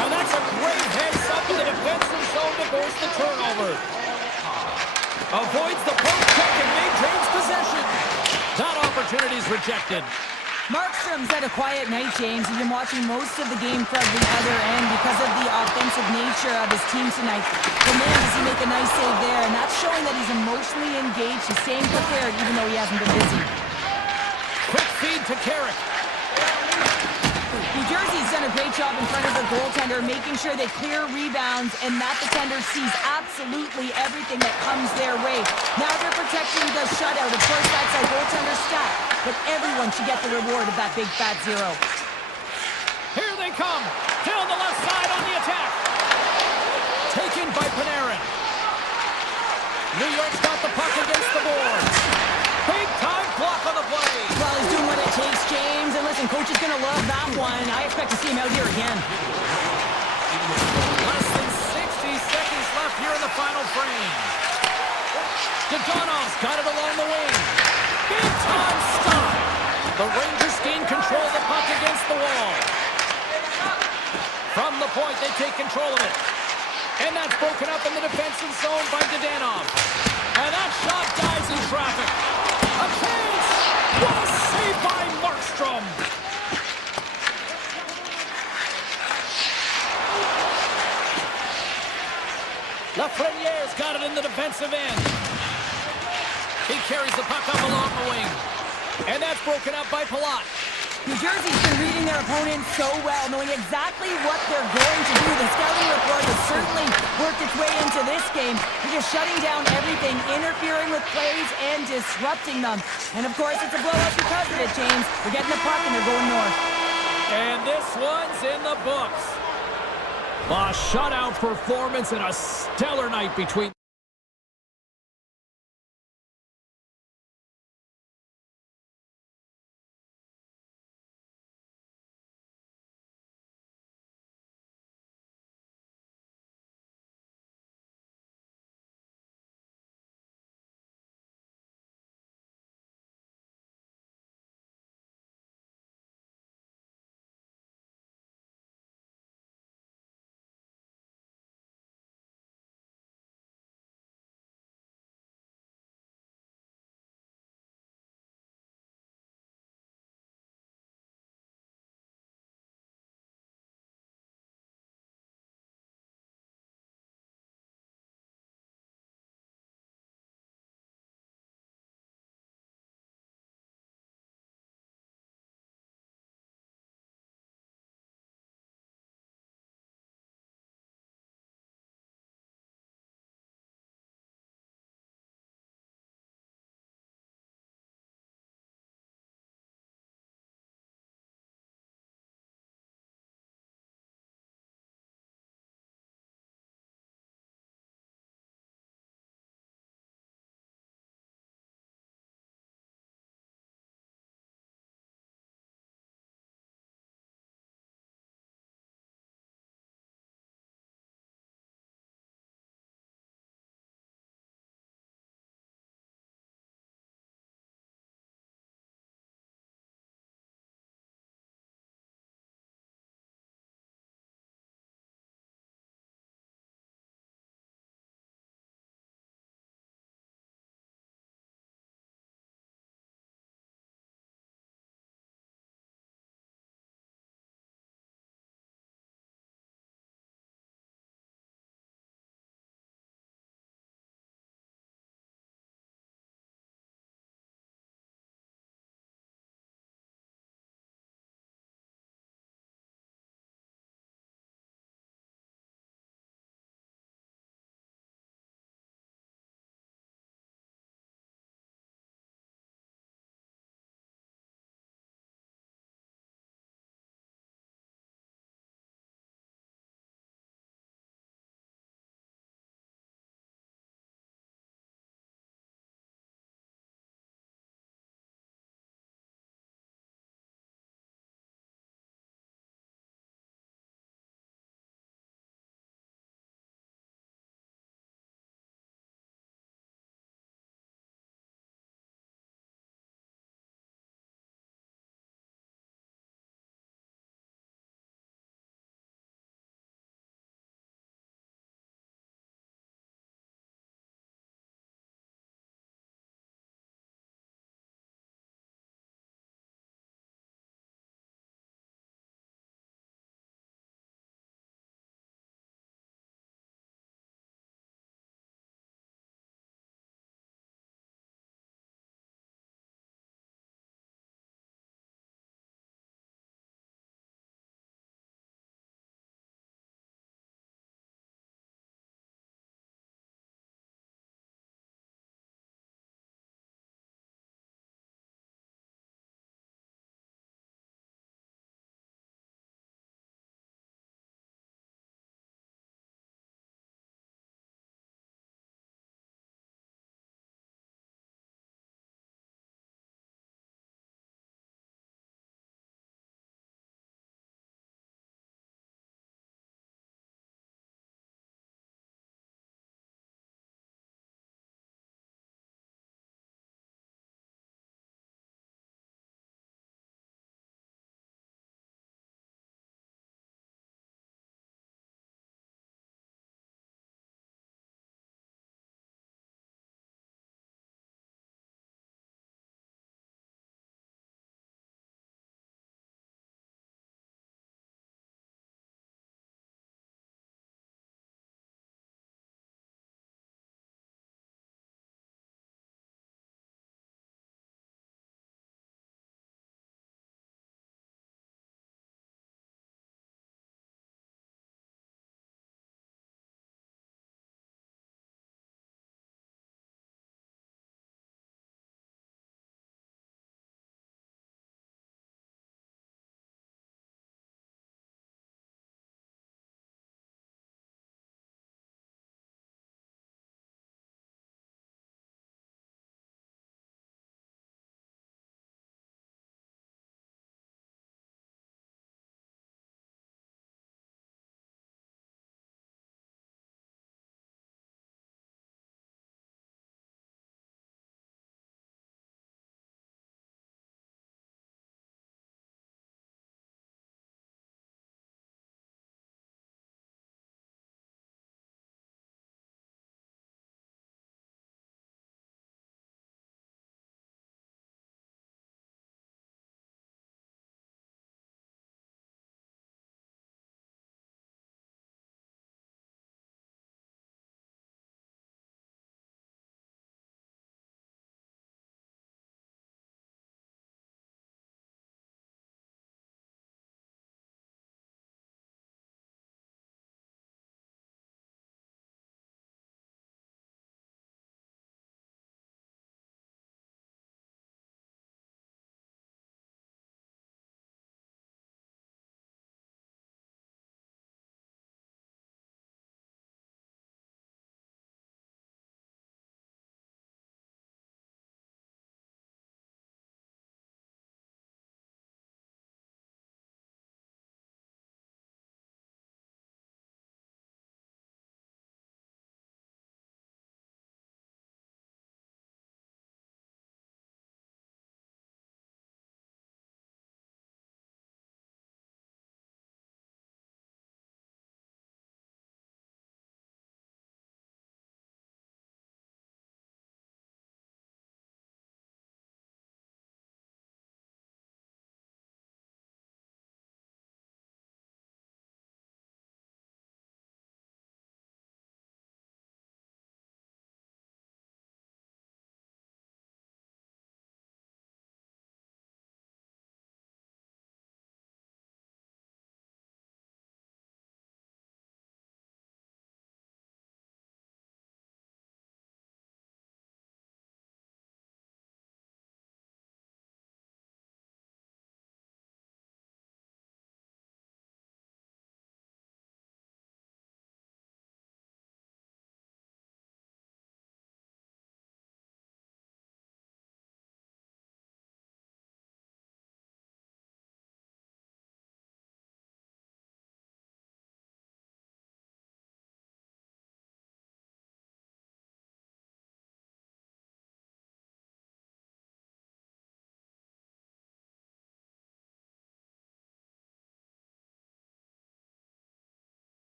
Now that's a great heads-up in the defensive zone to force the turnover. Avoids the poke check and maintains possession. That opportunity's rejected. Markstrom's had a quiet night, James. He's been watching most of the game from the other end because of the offensive nature of his team tonight. But man, does he make a nice save there, and that's showing that he's emotionally engaged. He's staying prepared even though he hasn't been busy. Quick feed to Carrick. New Jersey's done a great job in front of the goaltender, making sure they clear rebounds and that defender sees absolutely everything that comes their way. Now they're protecting the shutout. Of course, that's a goaltender's stat, but everyone should get the reward of that big fat 0. Here they come. Down the left side on the attack. Taken by Panarin. New York's got the puck against the boards. Big time block on the play. Well, he's doing what it takes, James. And listen, coach is going to love that one. I expect to see him out here again. Less than 60 seconds left here in the final frame. Dodonov's got it along the wing. Big time stop. The Rangers gain control of the puck against the wall. From the point, they take control of it. And that's broken up in the defensive zone by Dodanov. And that shot dives in traffic. A chance! What a save by Markstrom! Lafreniere's got it in the defensive end. He carries the puck up along the wing. And that's broken up by Palat. New Jersey's been reading their opponent so well, knowing exactly what they're going to do. The scouting report has certainly worked its way into this game. They're just shutting down everything, interfering with plays, and disrupting them. And of course, it's a blowout because of it, James. They're getting the puck and they're going north. And this one's in the books. A shutout performance and a stellar night between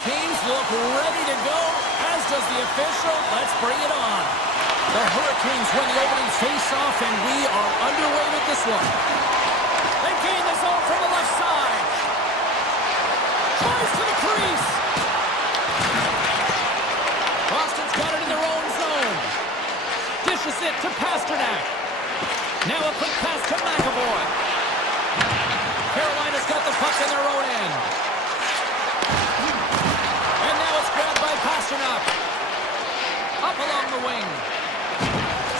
Teams look ready to go, as does the official. Let's bring it on. The Hurricanes win the opening face-off, and we are underway with this one. They gain the zone from the left side. Tries to the crease. Boston's got it in their own zone. Dishes it to Pasternak. Now a quick pass to McAvoy. Carolina's got the puck in their own end. And now it's grabbed by Pasternak. Up along the wing.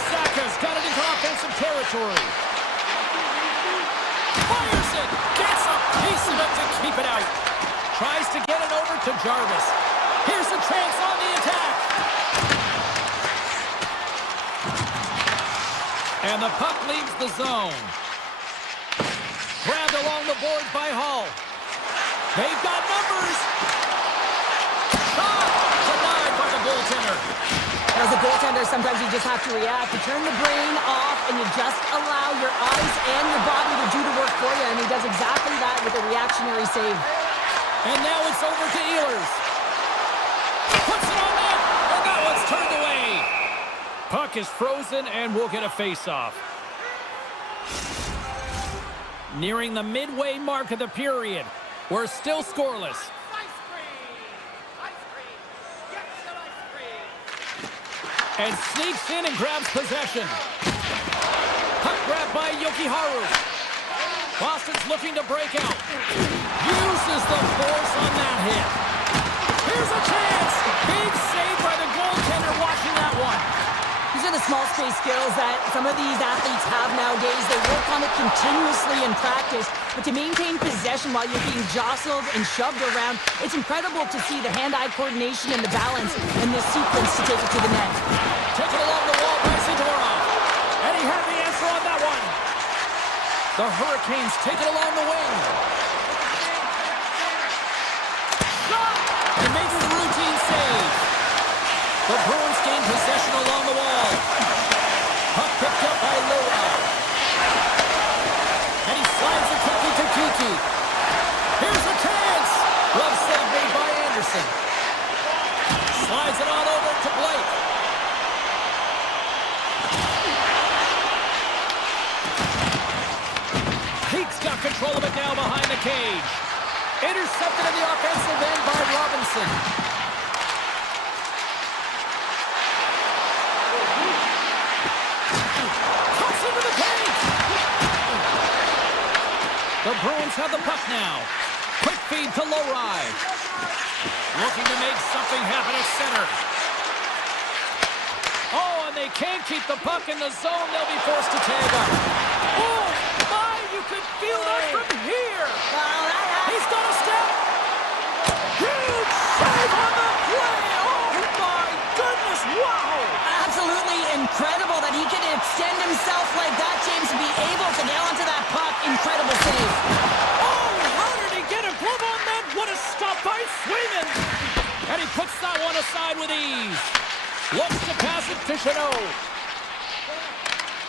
Saka's got it into offensive territory. Fires it. Gets a piece of it to keep it out. Tries to get it over to Jarvis. Here's a chance on the attack. And the puck leaves the zone. Grabbed along the boards by Hull. They've got numbers. Shot denied by the goaltender. As a goaltender, sometimes you just have to react. You turn the brain off and you just allow your eyes and your body to do the work for you. And he does exactly that with a reactionary save. And now it's over to Ehlers. Puts it on net, and that one's turned away. Puck is frozen, and we'll get a face-off. Nearing the midway mark of the period. We're still scoreless. And sneaks in and grabs possession. Puck grabbed by Jokiharju. Boston's looking to break out. Uses the force on that hit. Here's a chance. Big save by the goaltender watching that one. These are the small space skills that some of these athletes have nowadays. They work on it continuously in practice, but to maintain possession while you're being jostled and shoved around, it's incredible to see the hand-eye coordination and the balance in this sequence to take it to the net. Taken along the wall by Zadorov. And he had the answer on that one. The Hurricanes take it along the wing. Shot! And makes the routine save. The Bruins gain possession along the wall. Puck picked up by Lowell. And he slides it quickly to Kiki. Here's a chance. Glove save made by Anderson. Slides it on over to Blake. Pete's got control of it now behind the cage. Intercepted in the offensive end by Robinson. Cuts into the paint. The Bruins have the puck now. Quick feed to Lowry. Looking to make something happen at center. Oh, and they can't keep the puck in the zone. They'll be forced to tag up. Oh, my, you can feel that from here. He's got a step. Huge save on the play. Oh, my goodness, wow. Absolutely incredible that he can extend himself like that, James, and be able to get onto that puck. Incredible save. Oh, how did he get a glove on that? What a stop by Swayman. And he puts that one aside with ease. Looks to pass it to Chanot.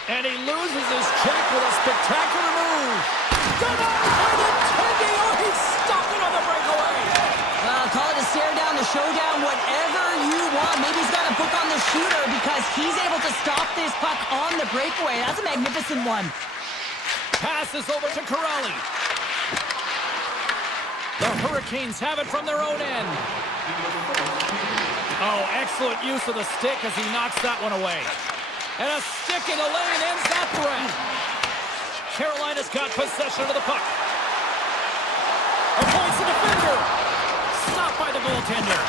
And he loses his check with a spectacular move. Got out by the Teddy. Oh, he stopped it on the breakaway. Call it a stare down, a showdown, whatever you want. Maybe he's got a book on the shooter because he's able to stop this puck on the breakaway. That's a magnificent one. Passes over to Corrali. The Hurricanes have it from their own end. Oh, excellent use of the stick as he knocks that one away. And a stick in the lane ends that threat. Carolina's got possession of the puck. Avoids the defender. Stopped by the goaltender.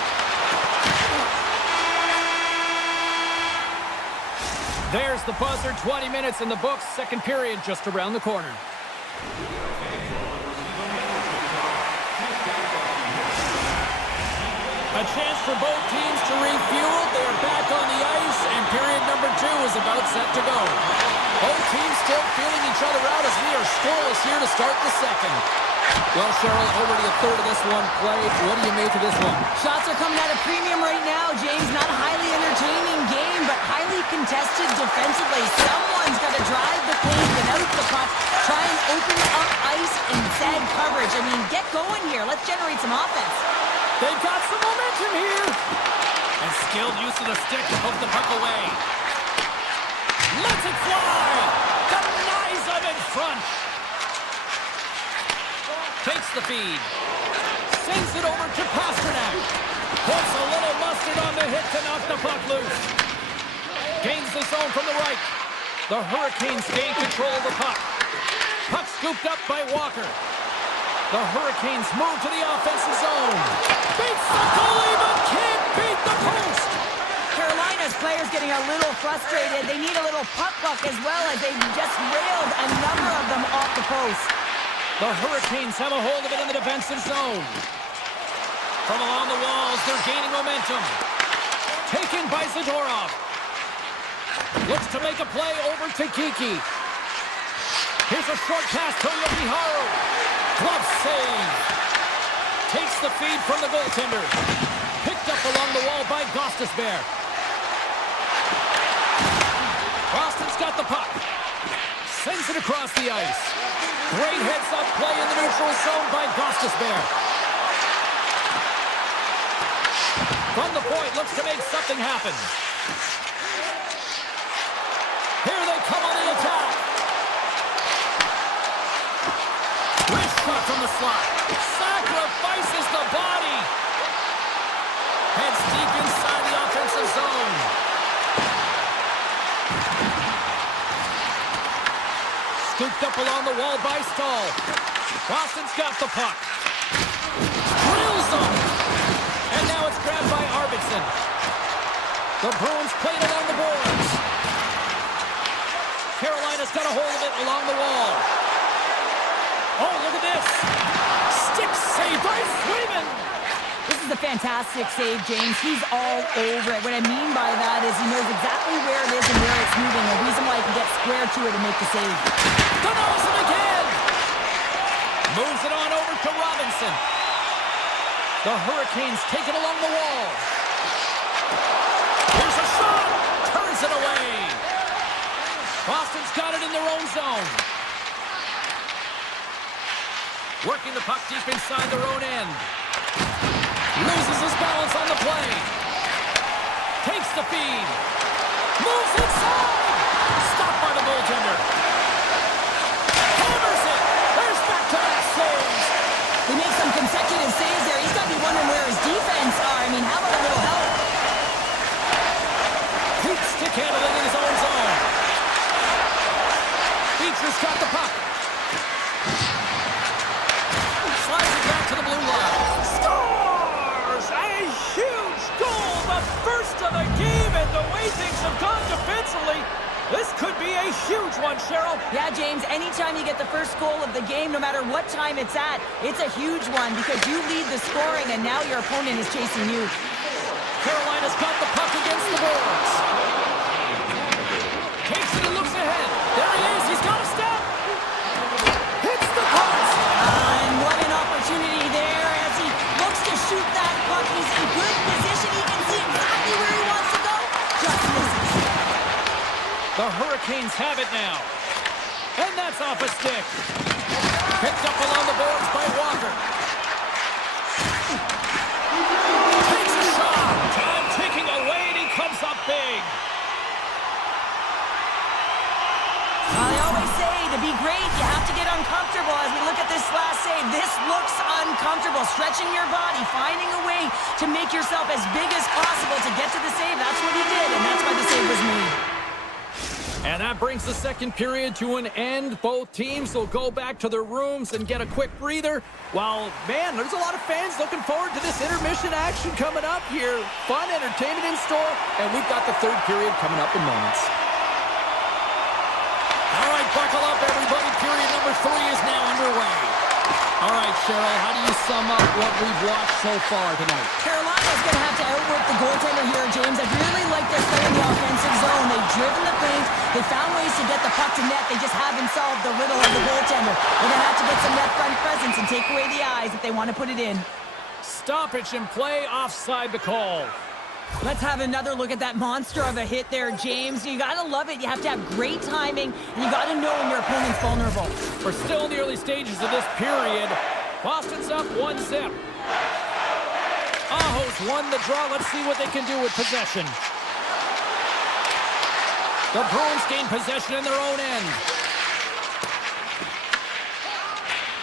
There's the buzzer. 20 minutes in the books. Second period just around the corner. A chance for both teams to refuel. They are back on the ice, and period number 2 is about set to go. Both teams still feeling each other out as we are scoreless here to start the second. Well, Cheryl, already a third of this one played. What do you make of this one? Shots are coming at a premium right now, James. Not a highly entertaining game, but highly contested defensively. Someone's got to drive the paint without the puck, try and open up ice and zed coverage. I mean, get going here. Let's generate some offense. They've got some momentum here. And skilled use of the stick to poke the puck away. Lets it fly. Denies them in front. Takes the feed. Sends it over to Pasternak. Puts a little mustard on the hit to knock the puck loose. Gains the zone from the right. The Hurricanes gain control of the puck. Puck scooped up by Walker. The Hurricanes move to the offensive zone. Beats the goalie, but can't beat the post. Carolina's players getting a little frustrated. They need a little puck luck as well as they just railed a number of them off the post. The Hurricanes have a hold of it in the defensive zone. From along the walls, they're gaining momentum. Taken by Zadorov. Looks to make a play over to Kiki. Here's a short pass to Yomiharu. Glove save. Takes the feed from the goaltender. Picked up along the wall by Gostisbehere. Boston's got the puck. Sends it across the ice. Great heads-up play in the neutral zone by Gostisbehere. From the point, looks to make something happen. Here they come on the attack. Wrist shot from the slot. Sacrifices the body. Heads deep inside the offensive zone. Scooped up along the wall by Stahl. Boston's got the puck. Drills them. And now it's grabbed by Arvidsson. The Bruins played it on the boards. Carolina's got a hold of it along the wall. Oh, look at this. Stick save by Swayman. This is a fantastic save, James. He's all over it. What I mean by that is he knows exactly where it is and where it's moving. A reason why he can get square to it and make the save. Denies him again. Moves it on over to Robinson. The Hurricanes take it along the wall. Here's a shot. Turns it away. Boston's got it in their own zone. Working the puck deep inside their own end. Loses his balance on the play. Takes the feed. Moves inside. Stopped by the goaltender. Hammers it. There's back-to-back saves. He makes some consecutive saves there. He's got to be wondering where his defense are. I mean, how about a little help? Keeps stick handling in his own zone. Beecher's got the puck. Slides it back to the blue line. Scores! A huge goal! The first of the game, and the way things have gone defensively, this could be a huge one, Cheryl. Yeah, James, anytime you get the first goal of the game, no matter what time it's at, it's a huge one because you lead the scoring and now your opponent is chasing you. Carolina's got the puck against the boards. Takes it and looks ahead. There he is. He's got a step. Hits the post. And what an opportunity there as he looks to shoot that puck. He's in good position. He can see exactly where he wants to go. Just misses. The Hurricanes have it now. And that's off a stick. Picked up along the boards by Walker. Takes a shot. Time ticking away, and he comes up big. I always say, to be great, you have to get uncomfortable. As we look at this last save, this looks uncomfortable. Stretching your body, finding a way to make yourself as big as possible to get to the save. That's what he did, and that's why the save was made. And that brings the second period to an end. Both teams will go back to their rooms and get a quick breather. While, man, there's a lot of fans looking forward to this intermission action coming up here. Fun entertainment in store, and we've got the third period coming up in moments. All right, buckle up, everybody. Period number 3 is now underway. All right, Cheryl, how do you sum up what we've watched so far tonight? Carolina's going to have to outwork the goaltender here, James. I really like their play in the offensive zone. They've driven the paint. They found ways to get the puck to net. They just haven't solved the riddle of the goaltender. They're going to have to get some net front presence and take away the eyes if they want to put it in. Stoppage in play, offside the call. Let's have another look at that monster of a hit there, James. You gotta love it. You have to have great timing, and you gotta know when your opponent's vulnerable. We're still in the early stages of this period. Boston's up 1-0. Aho's won the draw. Let's see what they can do with possession. The Bruins gain possession in their own end.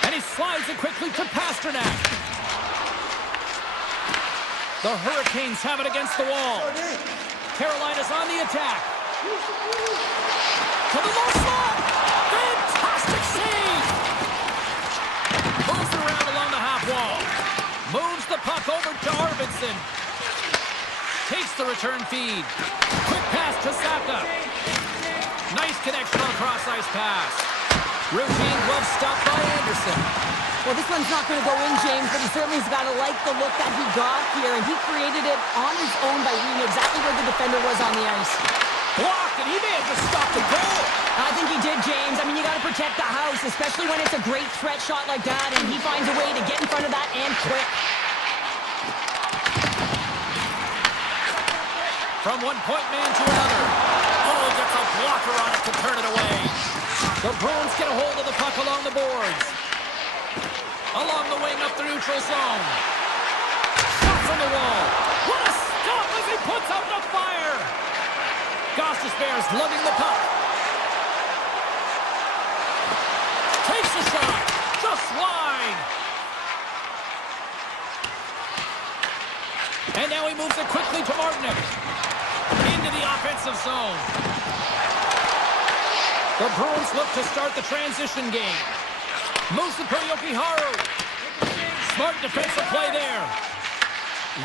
And he slides it quickly to Pasternak. The Hurricanes have it against the wall. Carolina's on the attack. To the low slot. Fantastic save. Moves around along the half wall. Moves the puck over to Arvidsson. Takes the return feed. Quick pass to Saka. Nice connection on cross-ice pass. Routine glove stop by Anderson. Well, this one's not going to go in, James, but he certainly's got to like the look that he got here, and he created it on his own by reading exactly where the defender was on the ice. Blocked, and he may have just stopped the goal. I think he did, James. I mean, you got to protect the house, especially when it's a great threat shot like that, and he finds a way to get in front of that and quick. From one point man to another. Oh, gets a blocker on it to turn it away. The Bruins get a hold of the puck along the boards. Along the wing up the neutral zone. Shot from the wall. What a stop as he puts out the fire. Gostis Bears lugging the puck. Takes the shot. Just wide. And now he moves it quickly to Martinic. Into the offensive zone. The Bruins look to start the transition game. Moves the Haru. Smart defensive play there.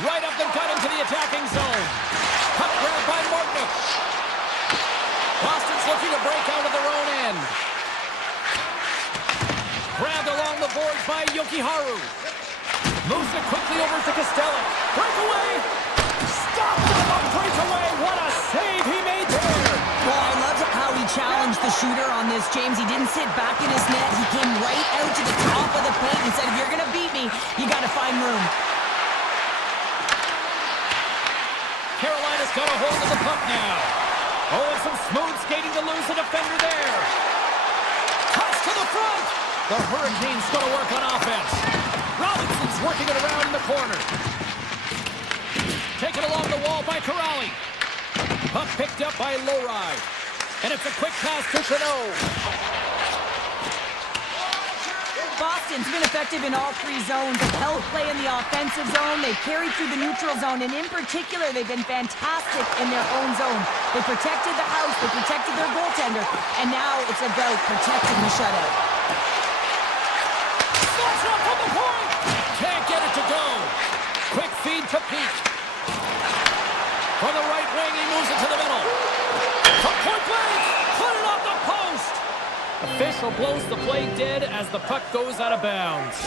Right up the gut into the attacking zone. Puck grabbed by Martinic. Boston's looking to break out of their own end. Grabbed along the boards by Haru. Moves it quickly over to Costello. Breakaway! Stopped on the breakaway! What a save he made there! Well, I love how he challenged the shooter on this, James. He didn't sit back in his net. He came right out to the top of the paint and said, if you're going to beat me, you got to find room. Carolina's got a hold of the puck now. Oh, and some smooth skating to lose the defender there. Cuts to the front. The Hurricanes going to work on offense. Robinson's working it around in the corner. Taken along the wall by Corrali. Puck picked up by Lowry. And it's a quick pass to Chanot. Boston's been effective in all three zones. They've held play in the offensive zone. They've carried through the neutral zone. And in particular, they've been fantastic in their own zone. They protected the house. They protected their goaltender. And now it's about protecting the shutout. That's up from the point. Can't get it to go. Quick feed to Pete. From the right wing, he moves it to the middle. From point blank, put it off the post. Official blows the play dead as the puck goes out of bounds.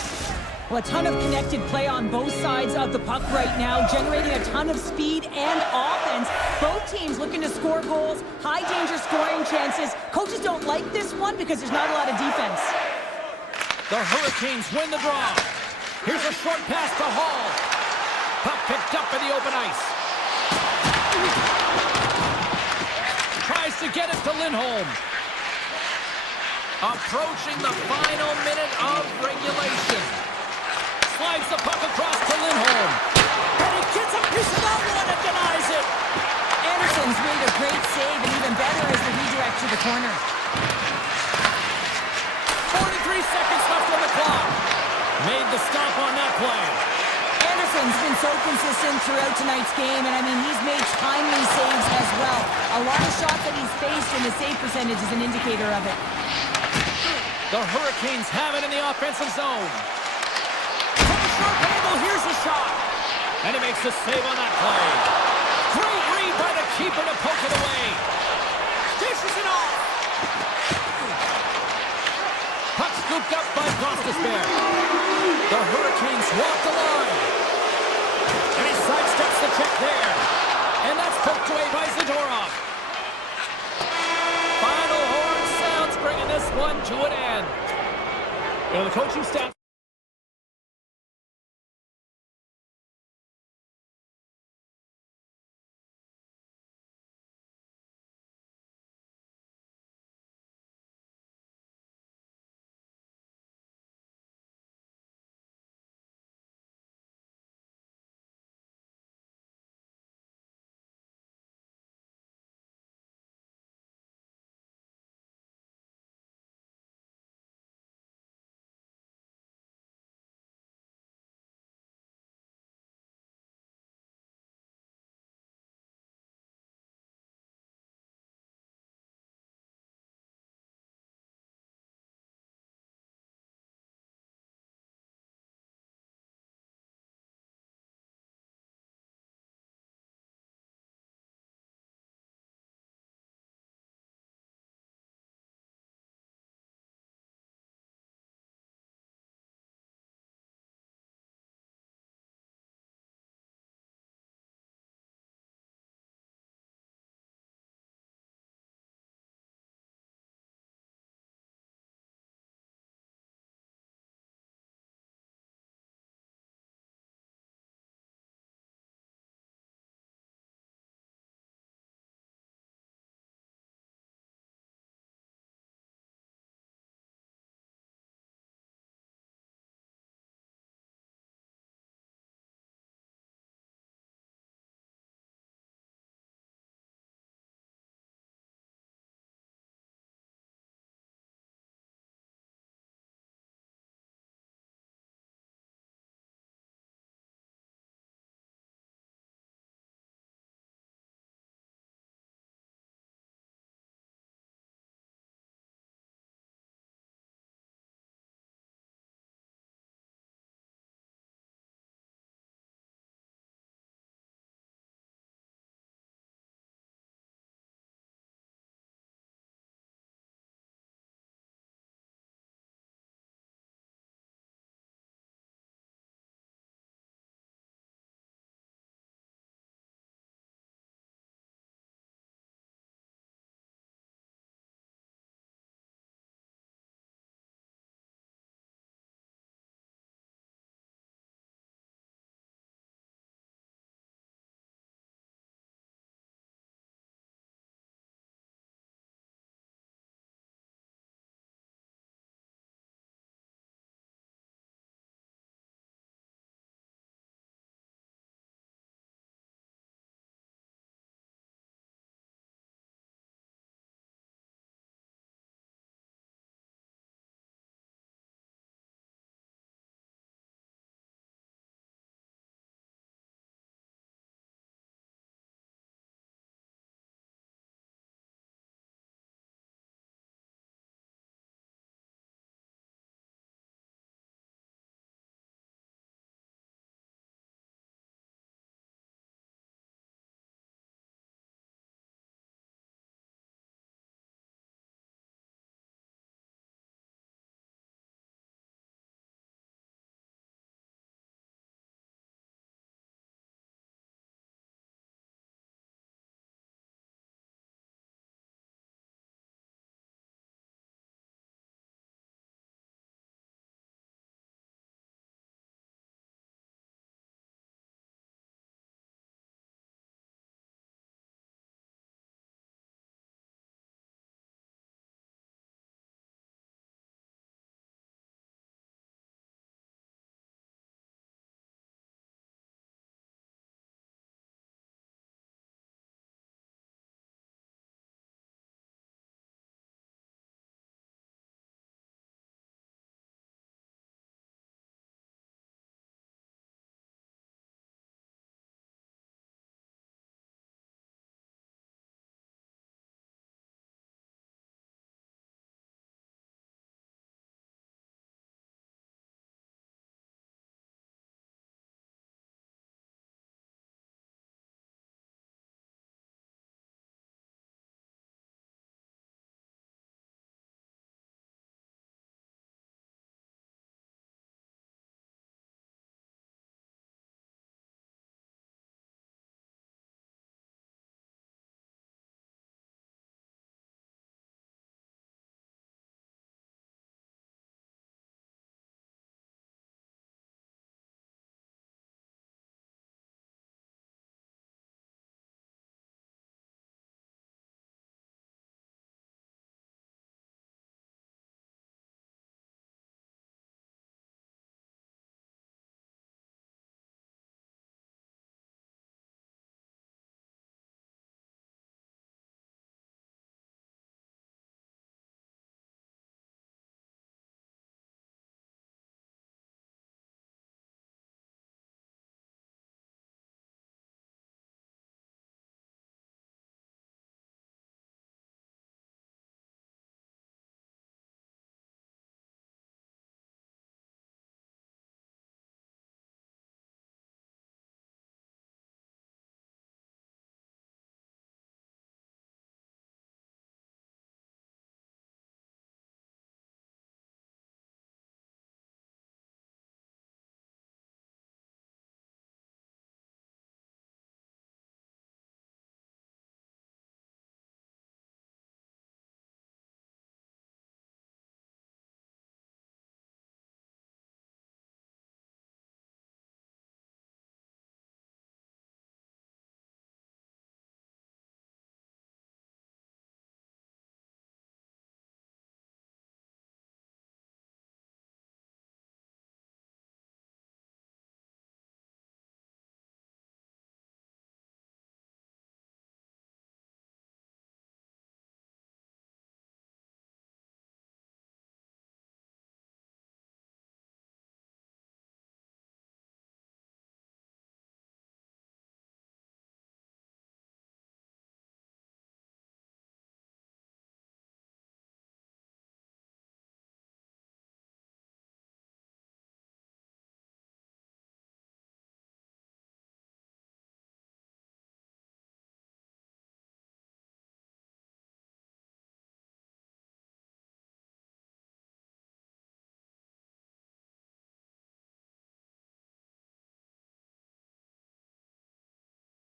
Well, a ton of connected play on both sides of the puck right now, generating a ton of speed and offense. Both teams looking to score goals, high danger scoring chances. Coaches don't like this one because there's not a lot of defense. The Hurricanes win the draw. Here's a short pass to Hall. Puck picked up in the open ice. Tries to get it to Lindholm. Approaching the final minute of regulation. Slides the puck across to Lindholm. And he gets a piece of that one and denies it. Anderson's made a great save, and even better is the redirect to the corner. 43 seconds left on the clock. Made the stop on that play. Anderson's been so consistent throughout tonight's game, and I mean, he's made timely saves as well. A lot of shots that he's faced, and the save percentage is an indicator of it. The Hurricanes have it in the offensive zone. From a short angle, here's the shot. And he makes the save on that play. Great read by the keeper to poke it away. Dishes it off. Puck scooped up by Gostisbehere. The Hurricanes walk the line. And he sidesteps the check there. And that's poked away by Zadorov. Final horn sounds, bringing this one to an end. The coaching staff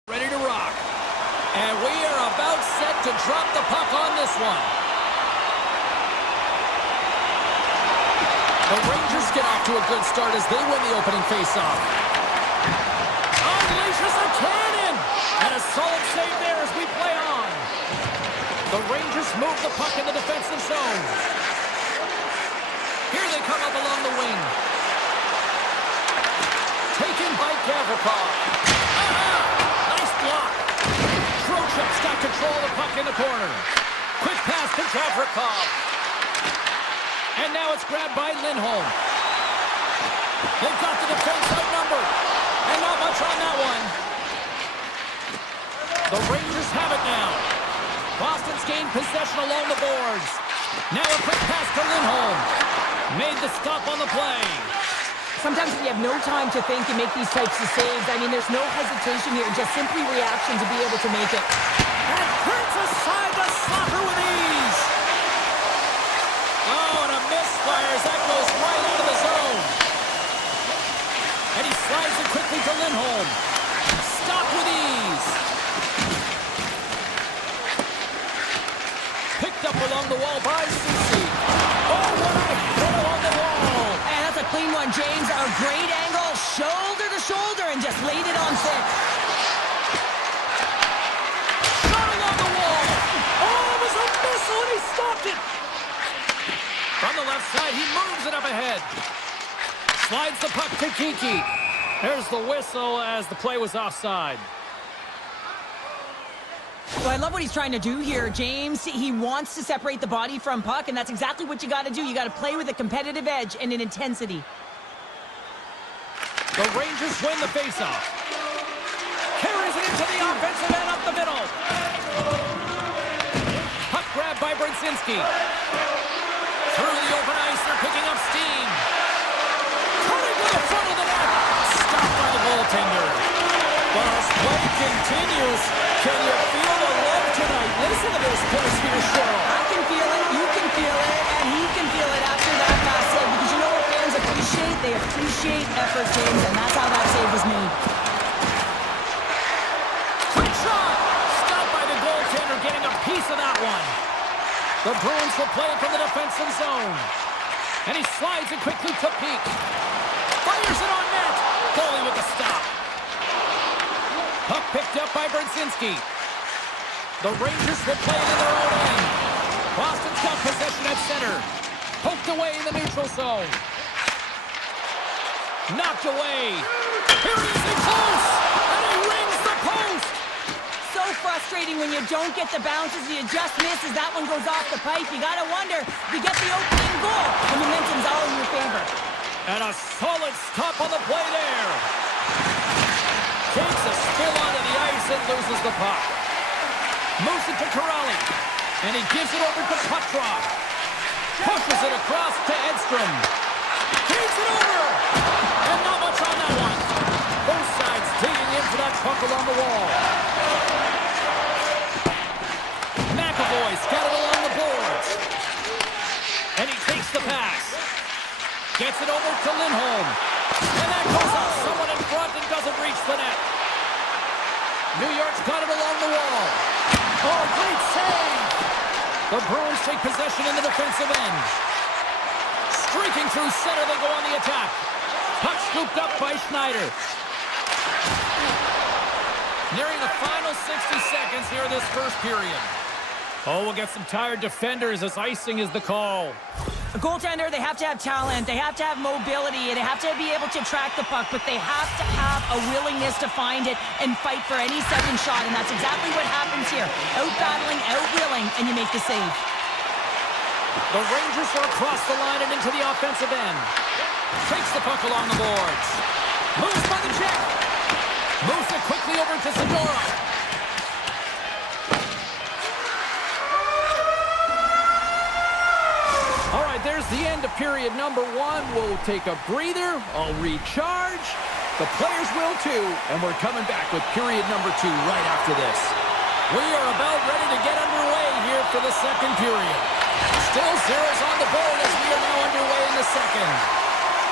Ready to rock. And we are about set to drop the puck on this one. The Rangers get off to a good start as they win the opening faceoff. Unleashes a cannon! And a solid save there as we play on. The Rangers move the puck in the defensive zone. Here they come up along the wing. Taken by Gavrikov. Nice block. Trochuk's got control of the puck in the corner. Quick pass to Gavrikov. And now it's grabbed by Lindholm. They've got the defense outnumbered. And not much on that one. The Rangers have it now. Boston's gained possession along the boards. Now a quick pass to Lindholm. Made the stop on the play. Sometimes when you have no time to think and make these types of saves, I mean, there's no hesitation here, just simply reaction to be able to make it. And turns aside the slapper with ease. Oh, and a misfire as that goes right out of the zone. And he slides it quickly to Lindholm. Stopped with ease. Picked up along the wall by Susi. Oh, what a hit along the wall. And that's a clean one, James. A great angle, shoulder to shoulder, and just laid it on thick. Shot along the wall. Oh, it was a missile, and he stopped it. From the left side, he moves it up ahead. Slides the puck to Kiki. There's the whistle as the play was offside. Well, I love what he's trying to do here, James. He wants to separate the body from puck, and that's exactly what you got to do. You got to play with a competitive edge and an intensity. The Rangers win the faceoff. Carries it into the offensive end up the middle. Puck grabbed by Brzezinski. Through the open ice, they're picking up steam. Coming to the front of the net. Stopped by the goaltender. But as play continues, can you feel the love tonight? Listen to this place here, Cheryl. I can feel it, you can feel it, and he can feel it after that last save. Because you know what fans appreciate? They appreciate effort, James, and that's how that save was made. Quick shot! Stopped by the goaltender, getting a piece of that one. The Bruins will play it from the defensive zone. And he slides it quickly to Peak. Fires it on net. Goalie with the stop. Puck picked up by Brzezinski. The Rangers will play it in their own end. Boston's got possession at center. Poked away in the neutral zone. Knocked away. Here he is in close. And he rings the post. So frustrating when you don't get the bounces, you just miss as that one goes off the pipe. You gotta wonder if you get the opening goal. The momentum's all in your favor. And a solid stop on the play there. Takes a spill onto the ice and loses the puck. Moves it to Corrali. And he gives it over to Petrov. Pushes it across to Edstrom. Takes it over. And not much on that one. Both sides digging in for that puck along the wall. McAvoy's got it along the boards. And he takes the pass. Gets it over to Lindholm. And that goes off someone in front and doesn't reach the net. New York's got it along the wall. Oh, great save! The Bruins take possession in the defensive end. Streaking through center, they go on the attack. Puck scooped up by Schneider. Nearing the final 60 seconds here in this first period. Oh, we'll get some tired defenders as icing is the call. A goaltender, they have to have talent, they have to have mobility, they have to be able to track the puck, but they have to have a willingness to find it and fight for any second shot, and that's exactly what happens here. Out-battling, out-willing, and you make the save. The Rangers are across the line and into the offensive end. Takes the puck along the boards. Moves by the check. Moves it quickly over to Zadorov. All right, there's the end of period number one. We'll take a breather. I'll recharge. The players will too. And we're coming back with period number two right after this. We are about ready to get underway here for the second period. Still zeros on the board as we are now underway in the second.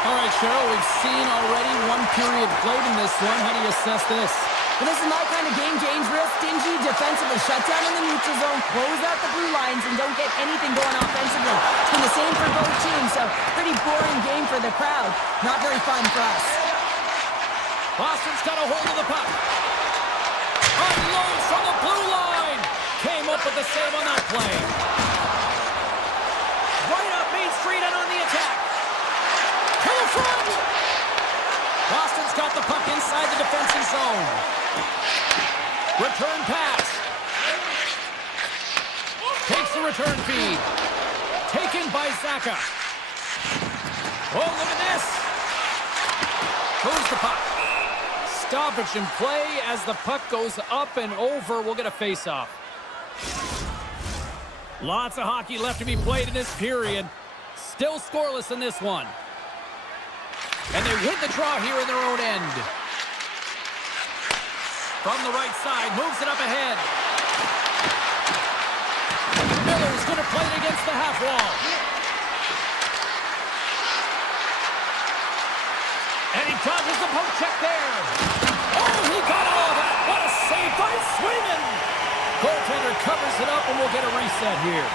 All right, Cheryl, we've seen already one period played in this one. How do you assess this? Well, this is my kind kind of game, James. Real stingy defensively. Shut down in the neutral zone, close out the blue lines, and don't get anything going offensively. It's been the same for both teams, so pretty boring game for the crowd. Not very fun for us. Boston's got a hold of the puck. Unloads from the blue line. Came up with the save on that play. Right up Main Street and on the attack. To the front. Boston's got the puck inside the defensive zone. Return pass. Takes the return feed. Taken by Zaka. Oh, look at this. Moves the puck. Stoppage in play as the puck goes up and over. We'll get a face-off. Lots of hockey left to be played in this period. Still scoreless in this one. And they win the draw here in their own end. From the right side, moves it up ahead. Miller's going to play it against the half wall. And he dodges the poke check there. Oh, he got all of that. What a save by Sweden. Goaltender covers it up, and we'll get a reset here.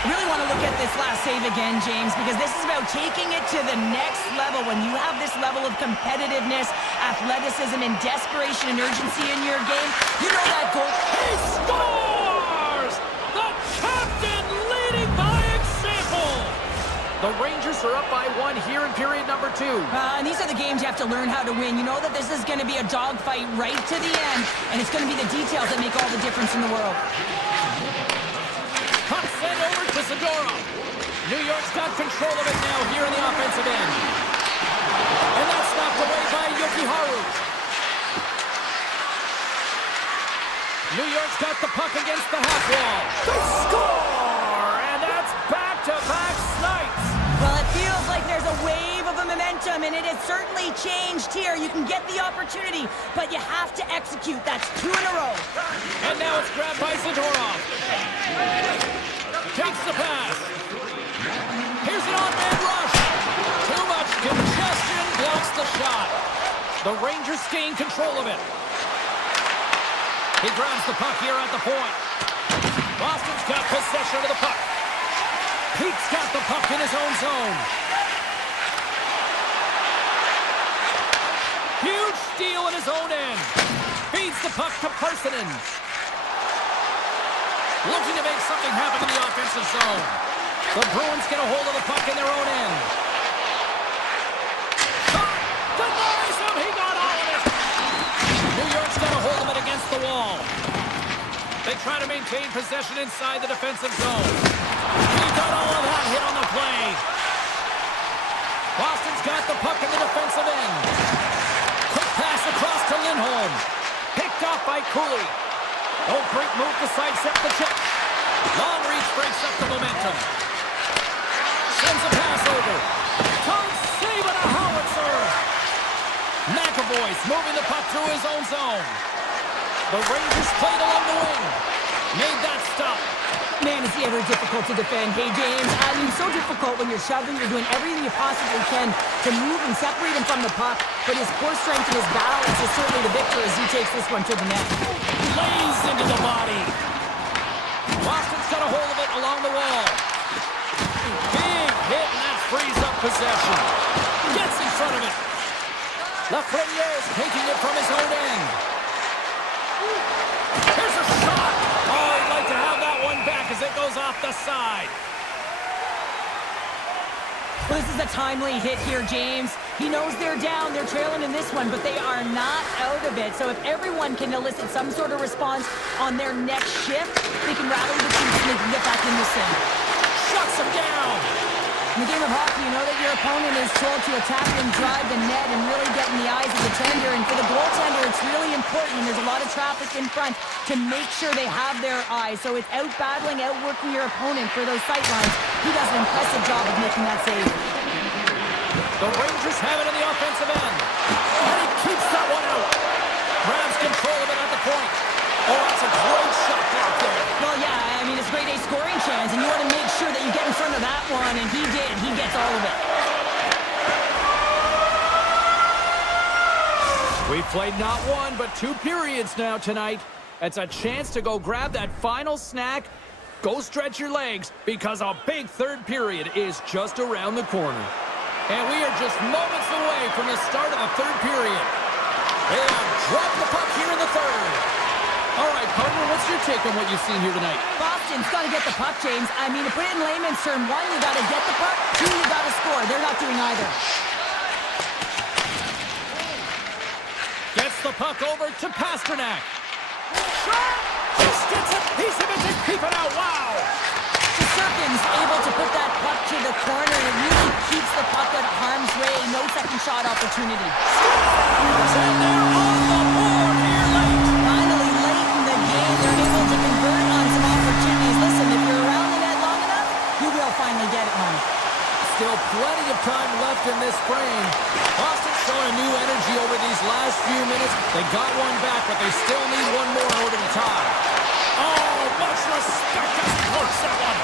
I really want to look at this last save again, James, because this is about taking it to the next level. When you have this level of competitiveness, athleticism, and desperation and urgency in your game, you know that goal. He scores! The captain leading by example! The Rangers are up by 1 here in period number 2. And these are the games you have to learn how to win. You know that this is going to be a dogfight right to the end, and it's going to be the details that make all the difference in the world. Puck sent over to Zadorov. New York's got control of it now here in the offensive end. And that's knocked away by Yokiharu. New York's got the puck against the half wall. They score! And that's back-to-back snipes. Well, it feels like there's a wave of a momentum, and it has certainly changed here. You can get the opportunity, but you have to execute. That's 2 in a row. And now it's grabbed by Zadorov. Takes the pass. Here's an on-man rush. Too much congestion blocks the shot. The Rangers gain control of it. He grabs the puck here at the point. Boston's got possession of the puck. Pete's got the puck in his own zone. Huge steal in his own end. Feeds the puck to Parsonen. Looking to make something happen in the offensive zone. The Bruins get a hold of the puck in their own end. Shot! Denies him! He got all of it! New York's got a hold of it against the wall. They try to maintain possession inside the defensive zone. He got all of that hit on the play. Boston's got the puck in the defensive end. Quick pass across to Lindholm. Picked off by Cooley. Oh, great move to sidestep the check. Long reach breaks up the momentum. Sends a pass over. Tom saving a howitzer. McAvoy's moving the puck through his own zone. The Rangers played along the wing. Made that stop. Man, is he ever difficult to defend. Hey, James, I mean, so difficult when you're shoving. You're doing everything you possibly can to move and separate him from the puck. But his core strength and his balance is certainly the victor as he takes this one to the net. Lays into the body. Boston's got a hold of it along the wall. Big hit, and that frees up possession. Gets in front of it. Lafreniere's taking it from his own end. Here's a shot. Oh, he'd like to have that one back as it goes off the side. Well, this is a timely hit here, James. He knows they're down, they're trailing in this one, but they are not out of it. So if everyone can elicit some sort of response on their next shift, they can rattle the troops and they can get back in this thing. Shuts him down. In the game of hockey, you know that your opponent is told to attack and drive the net and really get in the eyes of the tender. And for the goaltender, it's really important when there's a lot of traffic in front to make sure they have their eyes. So it's out-battling, outworking your opponent for those sight lines. He does an impressive job of making that save. The Rangers have it in the offensive end. And he keeps that one out. Grabs control of it at the point. Oh, that's a great shot block there. Well, yeah, I mean, it's a grade A scoring chance, and you want to make sure that you get in front of that one, and he did. He gets all of it. We We've played not one, but 2 periods now tonight. It's a chance to go grab that final snack, go stretch your legs, because a big third period is just around the corner. And we are just moments away from the start of the third period. They have dropped the puck here in the third. All right, partner, what's your take on what you've seen here tonight? Boston's got to get the puck, James. I mean, to put it in layman's term, 1, you got to get the puck, 2, you got to score. They're not doing either. Gets the puck over to Pasternak. Shot! Just gets a piece of it to keep it out. Wow! Sirkin's able to put that puck to the corner, and it really keeps the puck out of harm's way. No second shot opportunity. And they're on the board here late. Finally, late in the game, they're able to convert on some opportunities. Listen, if you're around the net long enough, you will finally get it, home. Still plenty of time left in this frame. Boston's showing a new energy over these last few minutes. They got one back, but they still need one more in order to tie. Oh, much respect as he works that one.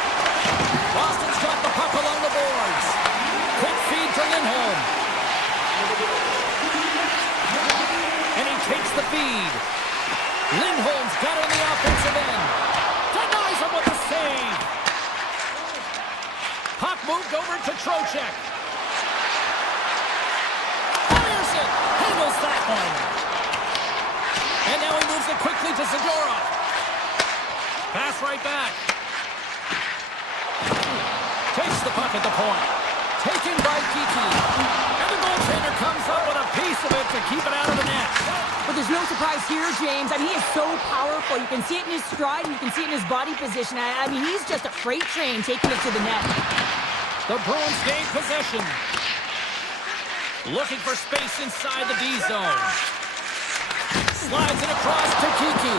Boston's got the puck along the boards. Quick feed to Lindholm. And he takes the feed. Lindholm's got it on the offensive end. Denies him with the save. Puck moved over to Trocheck. Fires it. Handles that one. And now he moves it quickly to Zadorov. Pass right back. Takes the puck at the point. Taken by Kiki. And the goaltender comes up with a piece of it to keep it out of the net. But there's no surprise here, James. I mean, he is so powerful. You can see it in his stride, and you can see it in his body position. I mean, he's just a freight train taking it to the net. The Bruins gain possession. Looking for space inside the D zone. Slides it across to Kiki.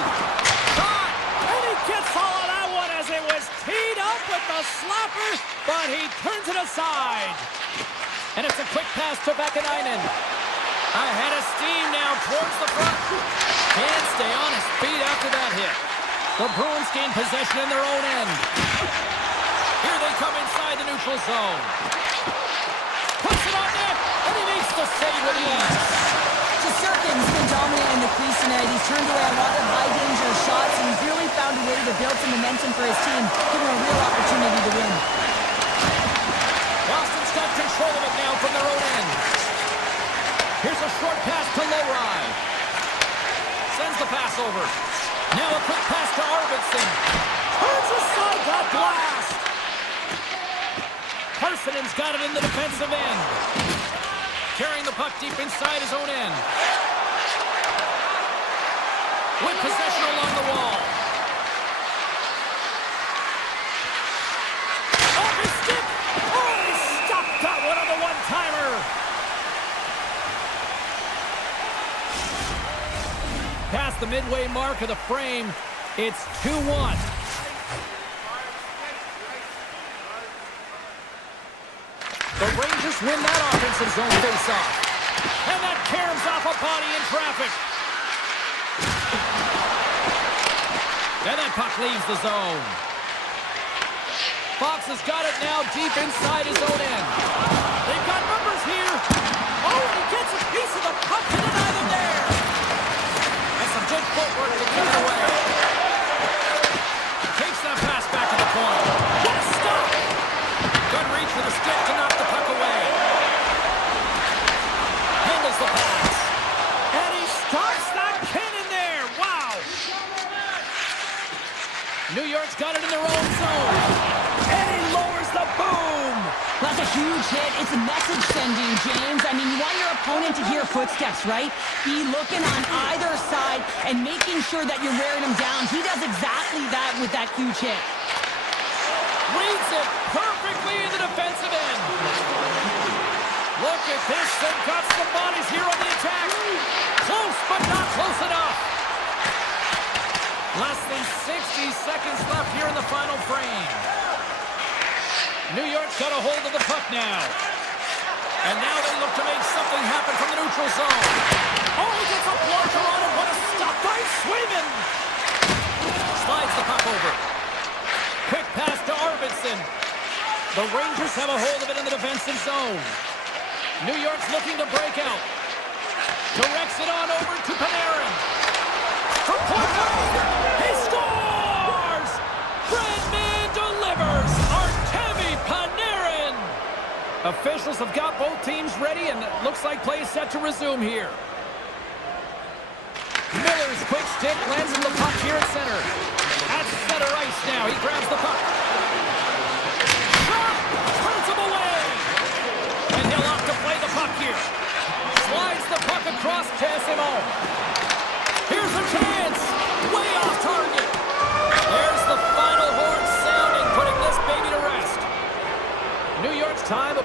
Shot! And he gets all of that one as it was teed up with the slapper, but he turns it aside. And it's a quick pass to Vakanainen. Ahead of steam now towards the front. Can't stay on his feet after that hit. The Bruins gain possession in their own end. Here they come inside the neutral zone. Puts it on net, and he makes the save with ease. Sirkin's been dominant in the crease tonight. He's turned away a lot of high-danger shots, and he's really found a way to build some momentum for his team, give him a real opportunity to win. Boston's got control of it now from their own end. Here's a short pass to Lowry. Sends the pass over. Now a quick pass to Arvidsson. Turns aside that blast. Parsonen's got it in the defensive end. Carrying the puck deep inside his own end. With possession along the wall. Off his stick. Oh, he stopped that one on the one-timer. Past the midway mark of the frame, it's 2-1. The Rangers win that offensive zone face-off. And that caroms off a body in traffic. And that puck leaves the zone. Fox has got it now deep inside his own end. They've got numbers here. Oh, and he gets a piece of the puck to deny them there. And some good footwork to get it away. Takes that pass back to the point. What a stop! Good reach with a stick to knock the puck away. Handles the pass. And he stops that cannon there. Wow! New York's got it in their own zone. And he lowers the boom. That's a huge hit. It's a message sending, James. I mean, you want your opponent to hear footsteps, right? Be looking on either side and making sure that you're wearing him down. He does exactly that with that huge hit. Reads it perfectly in the defensive end. Look at this. They've got some bodies here on the attack. Close, but not close enough. Less than 60 seconds left here in the final frame. New York's got a hold of the puck now. And now they look to make something happen from the neutral zone. Oh, he gets a blocker on it. What a stop by Swayman. Slides the puck over. Quick pass to Arvidsson. The Rangers have a hold of it in the defensive zone. New York's looking to break out. Directs it on over to Panarin. From point blank, he scores! Redman delivers! Artemi Panarin! Officials have got both teams ready, and it looks like play is set to resume here. Miller's quick stick lands in the puck here at center. At center ice now, he grabs the puck. Shot! Turns him away! And he'll opt to play the puck here. Slides the puck across Tessimone. Here's a chance! Way off target! There's the final horn sounding, putting this baby to rest. New York's time...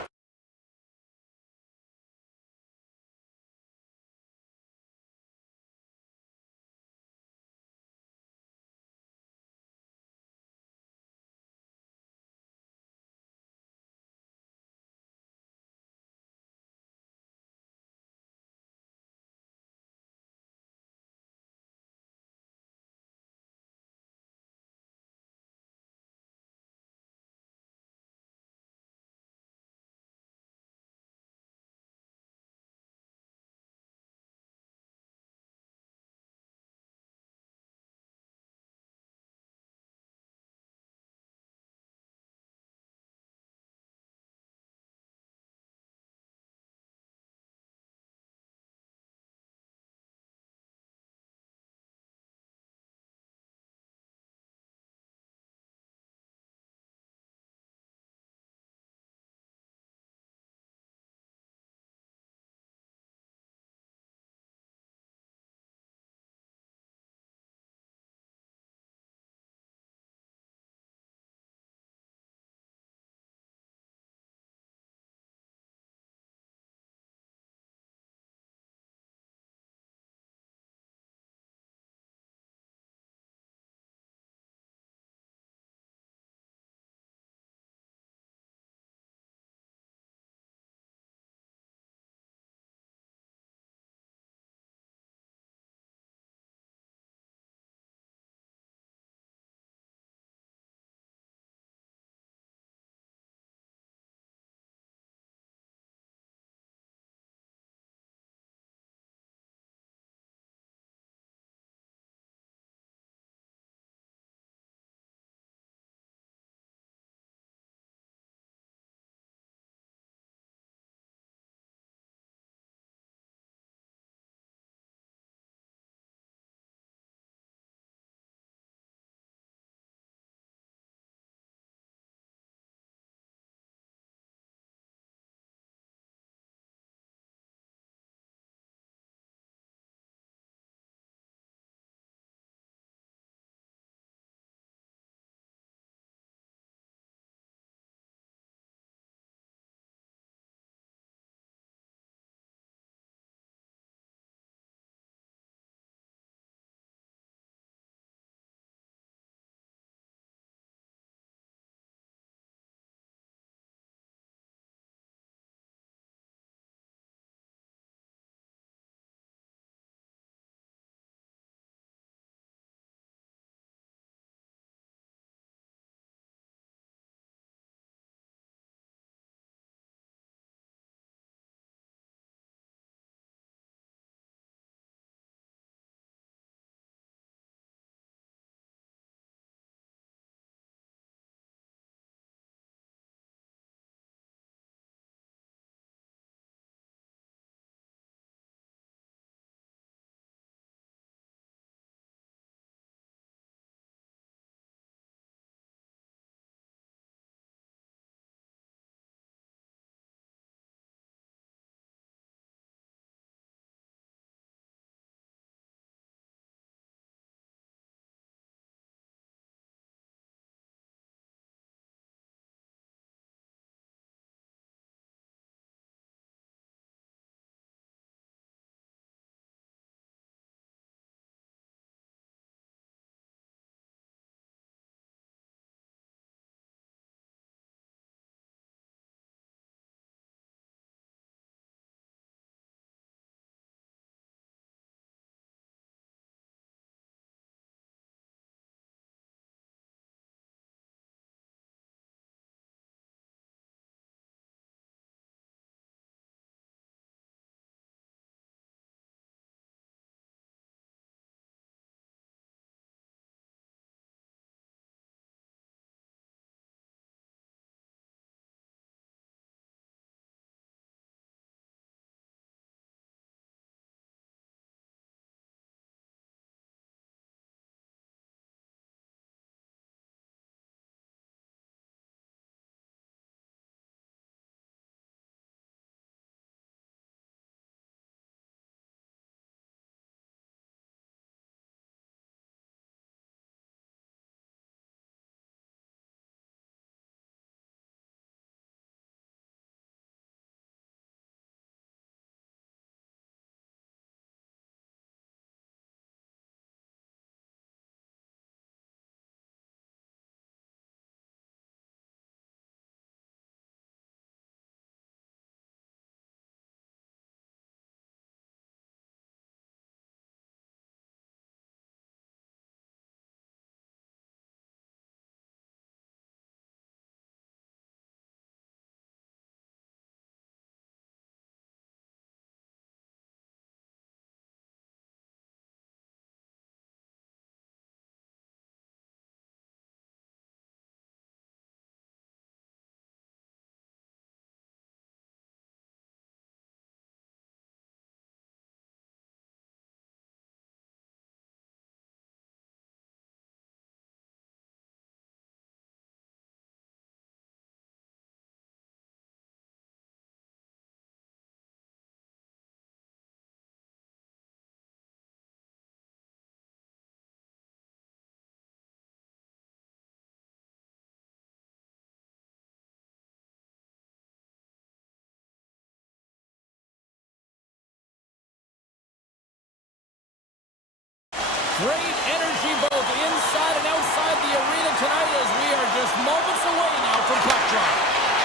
Great energy both inside and outside the arena tonight as we are just moments away now from puck drop.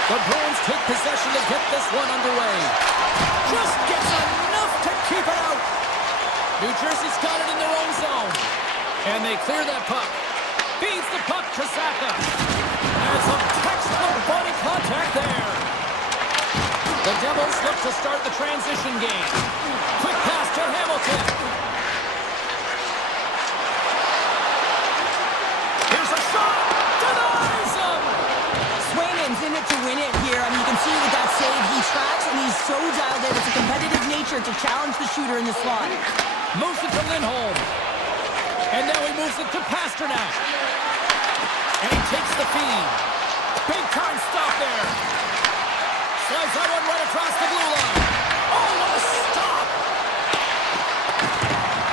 The Bruins take possession to get this one underway. Just gets enough to keep it out. New Jersey's got it in their own zone. And they clear that puck. Feeds the puck to Saka. And some textbook body contact there. The Devils look to start the transition game. Quick pass to Hamilton. Here's a shot. Denies him. Swayman's in it to win it here. I mean, you can see with that save, he tracks and he's so dialed in. It's a competitive nature to challenge the shooter in the slot. Moves it to Lindholm. And now he moves it to Pasternak. And he takes the feed. Big time stop there. Slides that one right across the blue line. Oh, what a stop!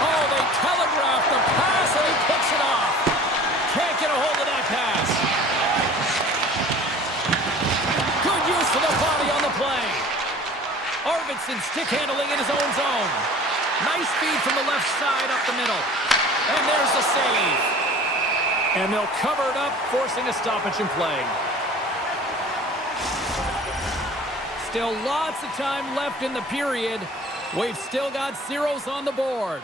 Oh, they telegraphed the pass and he picks it off. Can't get a hold of that pass. Good use of the body on the play. Arvidsson stick handling in his own zone. Nice feed from the left side up the middle. And there's the save. And they'll cover it up, forcing a stoppage in play. Still lots of time left in the period. We've still got zeros on the board.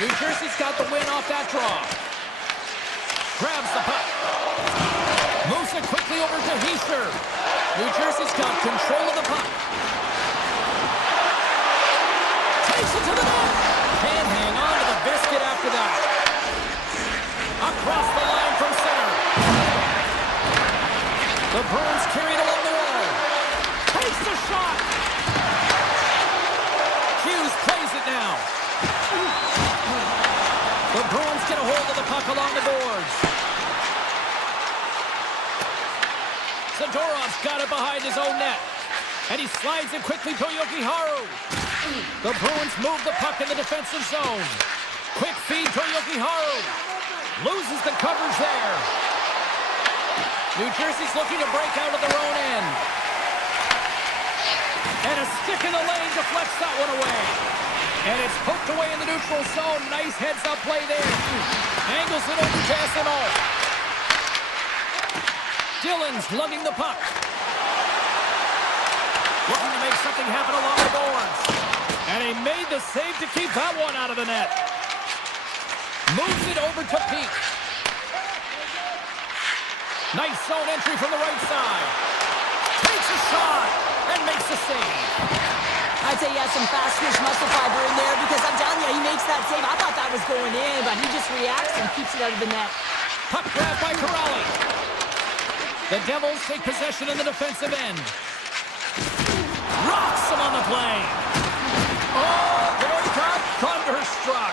New Jersey's got the win off that draw. Grabs the puck. Moves it quickly over to Heischer. New Jersey's got control of the puck. Takes it to the net. Can't hang on to the biscuit after that. Across the line from center. The Bruins carry it along the wall. Takes the shot. Hughes plays it now. The Bruins get a hold of the puck along the boards. Zadorov's got it behind his own net. And he slides it quickly to Jokiharju. The Bruins move the puck in the defensive zone. Quick feed to Jokiharju. Loses the coverage there. New Jersey's looking to break out of their own end. And a stick in the lane deflects that one away. And it's poked away in the neutral zone. Nice heads-up play there. Angles it over to SMO. Dillon's lugging the puck. Looking to make something happen along the boards. And he made the save to keep that one out of the net. Moves it over to Peak. Nice zone entry from the right side. Takes a shot and makes the save. I'd say he has some fast twitch muscle fiber in there because I'm telling you, he makes that save. I thought that was going in, but he just reacts and keeps it out of the net. Puck grab by Corrali. The Devils take possession in the defensive end. Rocks him on the play. Oh, Boycott thunderstruck.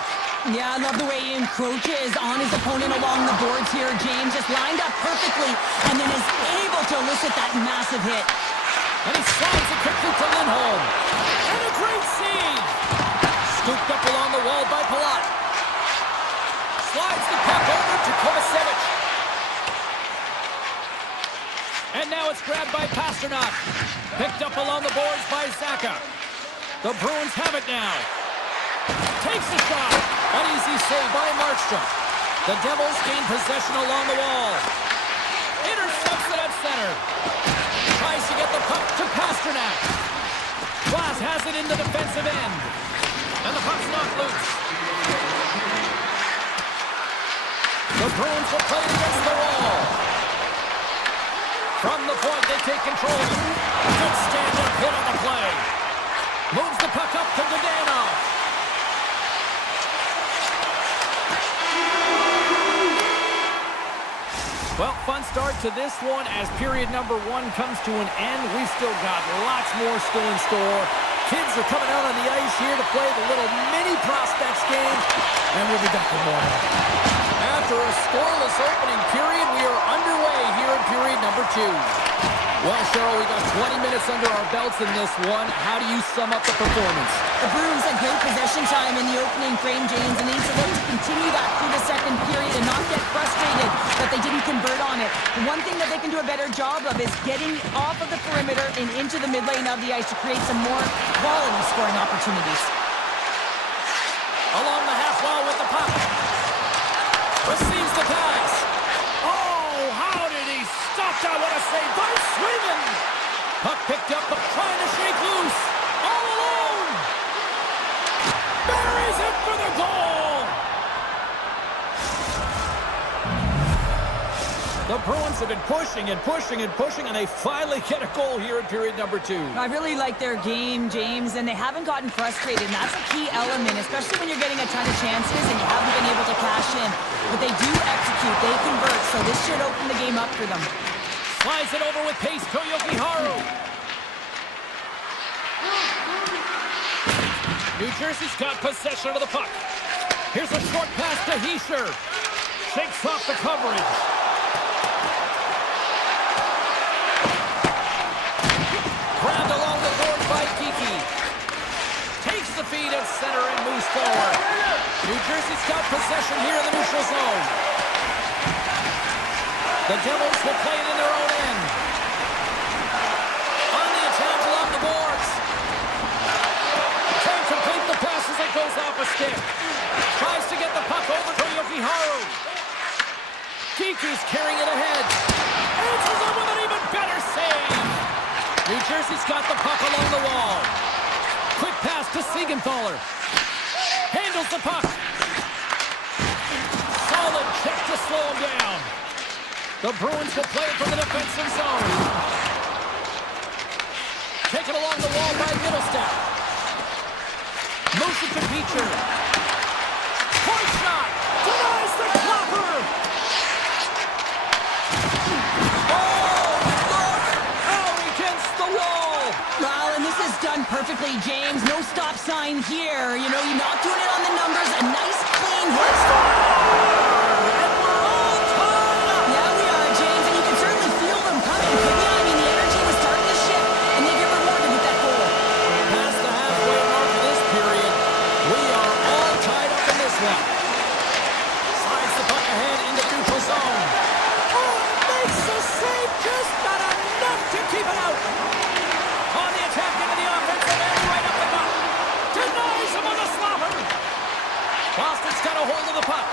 Yeah, I love the way he encroaches on his opponent along the boards here. James just lined up perfectly and then is able to elicit that massive hit. And he slides it quickly to Lindholm. And a great save. Scooped up along the wall by Palat. Slides the puck over to Kovacevic. And now it's grabbed by Pasternak. Picked up along the boards by Saka. The Bruins have it now. Takes the shot. An easy save by Markstrom. The Devils gain possession along the wall. Intercepts it at center. Tries to get the puck to Pasternak. Glass has it in the defensive end. And the puck's knocked loose. The Bruins will play it against the wall. From the point, they take control. Good stand-up hit on the play. Moves the puck up to Gudanoff. Well, fun start to this one as period number one comes to an end. We've still got lots more still in store. Kids are coming out on the ice here to play the little mini prospects game, and we'll be back with more. After a scoreless opening period, we are underway here in period number two. Well, Cheryl, we got 20 minutes under our belts in this one. How do you sum up the performance? The Bruins had great possession time in the opening frame, James, and they need to look to continue that through the second period and not get frustrated that they didn't convert on it. The one thing that they can do a better job of is getting off of the perimeter and into the mid lane of the ice to create some more quality scoring opportunities. Along the half wall with the puck. Receives the pass. Oh, how did he stop that? What a save by Sweden! Puck picked up, but trying to shake loose. All alone. Buries it for the goal! The Bruins have been pushing and pushing and pushing, and they finally get a goal here in period number 2. I really like their game, James, and they haven't gotten frustrated, and that's a key element, especially when you're getting a ton of chances and you haven't been able to cash in. But they do execute, they convert, so this should open the game up for them. Slides it over with pace to Yokiharu. New Jersey's got possession of the puck. Here's a short pass to Hischer. Shakes off the coverage. Grabbed along the board by Kiki. Takes the feed at center and moves forward. New Jersey's got possession here in the neutral zone. The Devils will play it in their own end. On the attack along the boards. Trying to complete the pass as it goes off a stick. Tries to get the puck over to Yokiharu. Kiki's carrying it ahead. Answers it with an even better save. New Jersey's got the puck along the wall. Quick pass to Siegenthaler. Handles the puck. Solid check to slow him down. The Bruins will play it from the defensive zone. Taken along the wall by Middlestat. Moves it to Beecher. Point shot. Denies the klopper. Well, and this is done perfectly, James. No stop sign here. You know, you're not doing it on the numbers. A nice, clean hit. And we're all tied up. Yeah, we are, James, and you can certainly feel them coming. Couldn't you? I mean, the energy was starting to shift, and they get rewarded with that goal. Past the halfway mark of this period, we are all tied up in this one. Slides the puck ahead into neutral zone. Oh, makes the save, just not enough to keep it out. On the attack into the offensive end, right up the gut. Denies him on the slobber. Boston's got a hold of the puck.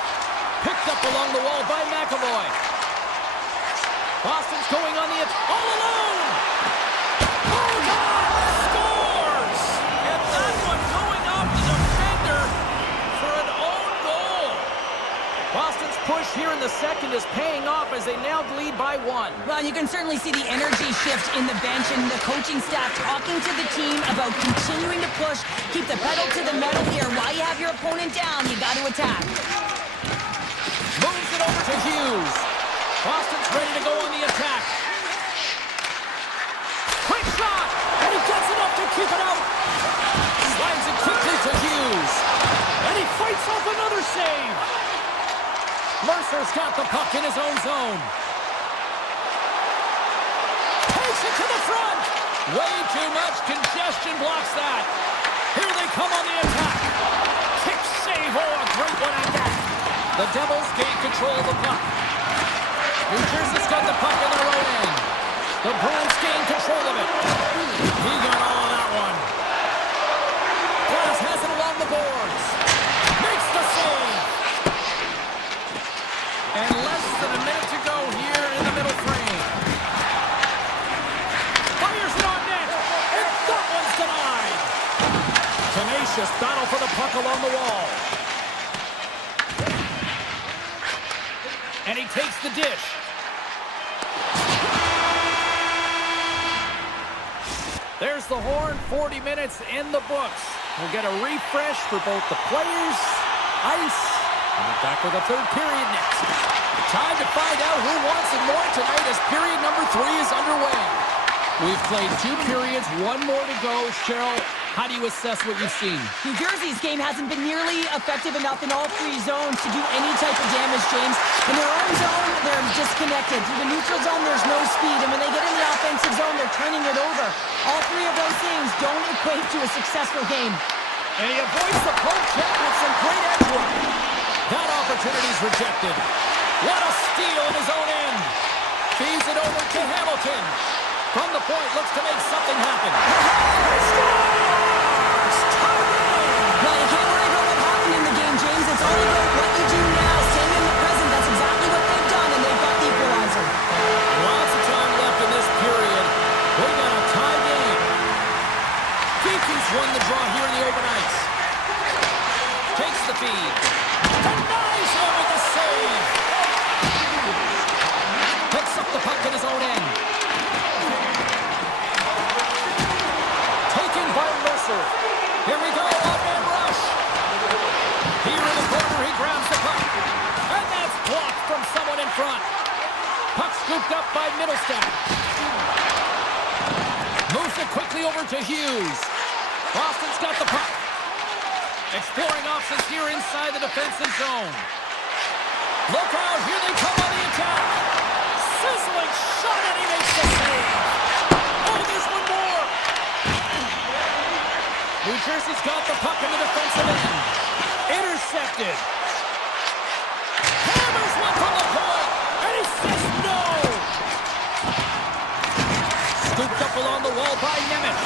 Picked up along the wall by McAvoy. Boston's going on the all alone. Scores! And that one going off the defender for an own goal. Boston's push here in the second is paying off as they now lead by 1. Well, you can certainly see the energy shift in the bench and the coaching staff talking to the team about continuing to push, keep the pedal to the metal here. While you have your opponent down, you got to attack. Moves it over to Hughes. Boston's ready to go on the attack. Quick shot! And he gets enough to keep it out. Slides it quickly to Hughes. And he fights off another save. Mercer's got the puck in his own zone. Takes it to the front. Way too much congestion blocks that. Here they come on the attack. Kick save. Oh, a great one at that. The Devils gain control of the puck. New Jersey's got the puck in their own end. The Bruins gain control of it. He got all of that one. Glass has it along the boards. Makes the save. And less than a minute to go here in the middle frame. Fires it on net. And that one's denied. Tenacious battle for the puck along the wall. And he takes the dish. There's the horn. 40 minutes in the books. We'll get a refresh for both the players, ice, and we're back with the third period next. Time to find out who wants it more tonight as period number 3 is underway. We've played 2 periods, 1 more to go. Cheryl, how do you assess what you've seen? New Jersey's game hasn't been nearly effective enough in all 3 zones to do any type of damage, James. In their own zone, they're disconnected. Through the neutral zone, there's no speed. And when they get in the offensive zone, they're turning it over. All 3 of those things don't equate to a successful game. And he avoids the poke check with some great edge work. That opportunity's rejected. What a steal in his own end. Feeds it over to Hamilton. From the point, looks to make something happen. Well, you can't worry about what happened in the picked up by Middlestadt. Moves it quickly over to Hughes. Boston's got the puck. Exploring options here inside the defensive zone. Look out, here they come on the attack. Sizzling shot, and he makes the save. Oh, there's one more. New Jersey's got the puck in the defensive end. Intercepted. Hammers one from the point, and he says no. Scooped up along the wall by Nemeth.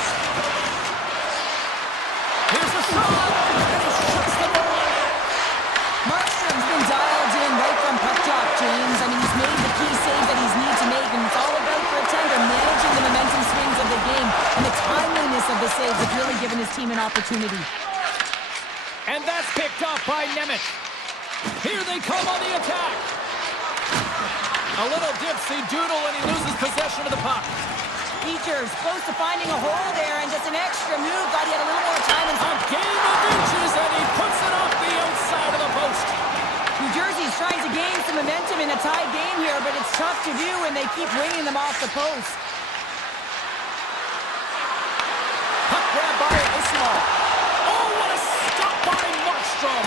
Here's a shot, and he shuts the door. Markstrom's been dialed in right from puck drop, James. I mean, he's made the key save that he's need to make, and it's all about for a tender managing the momentum swings of the game, and the timeliness of the save has really given his team an opportunity. And that's picked up by Nemeth. Here they come on the attack. A little dipsy doodle, and he loses possession of the puck. Beecher's close to finding a hole there, and just an extra move. Thought he had a little more time. A game of inches, and he puts it off the outside of the post. New Jersey's trying to gain some momentum in a tied game here, but it's tough to do when they keep winging them off the post. Puck grab by Ismail. Oh, what a stop by Markstrom.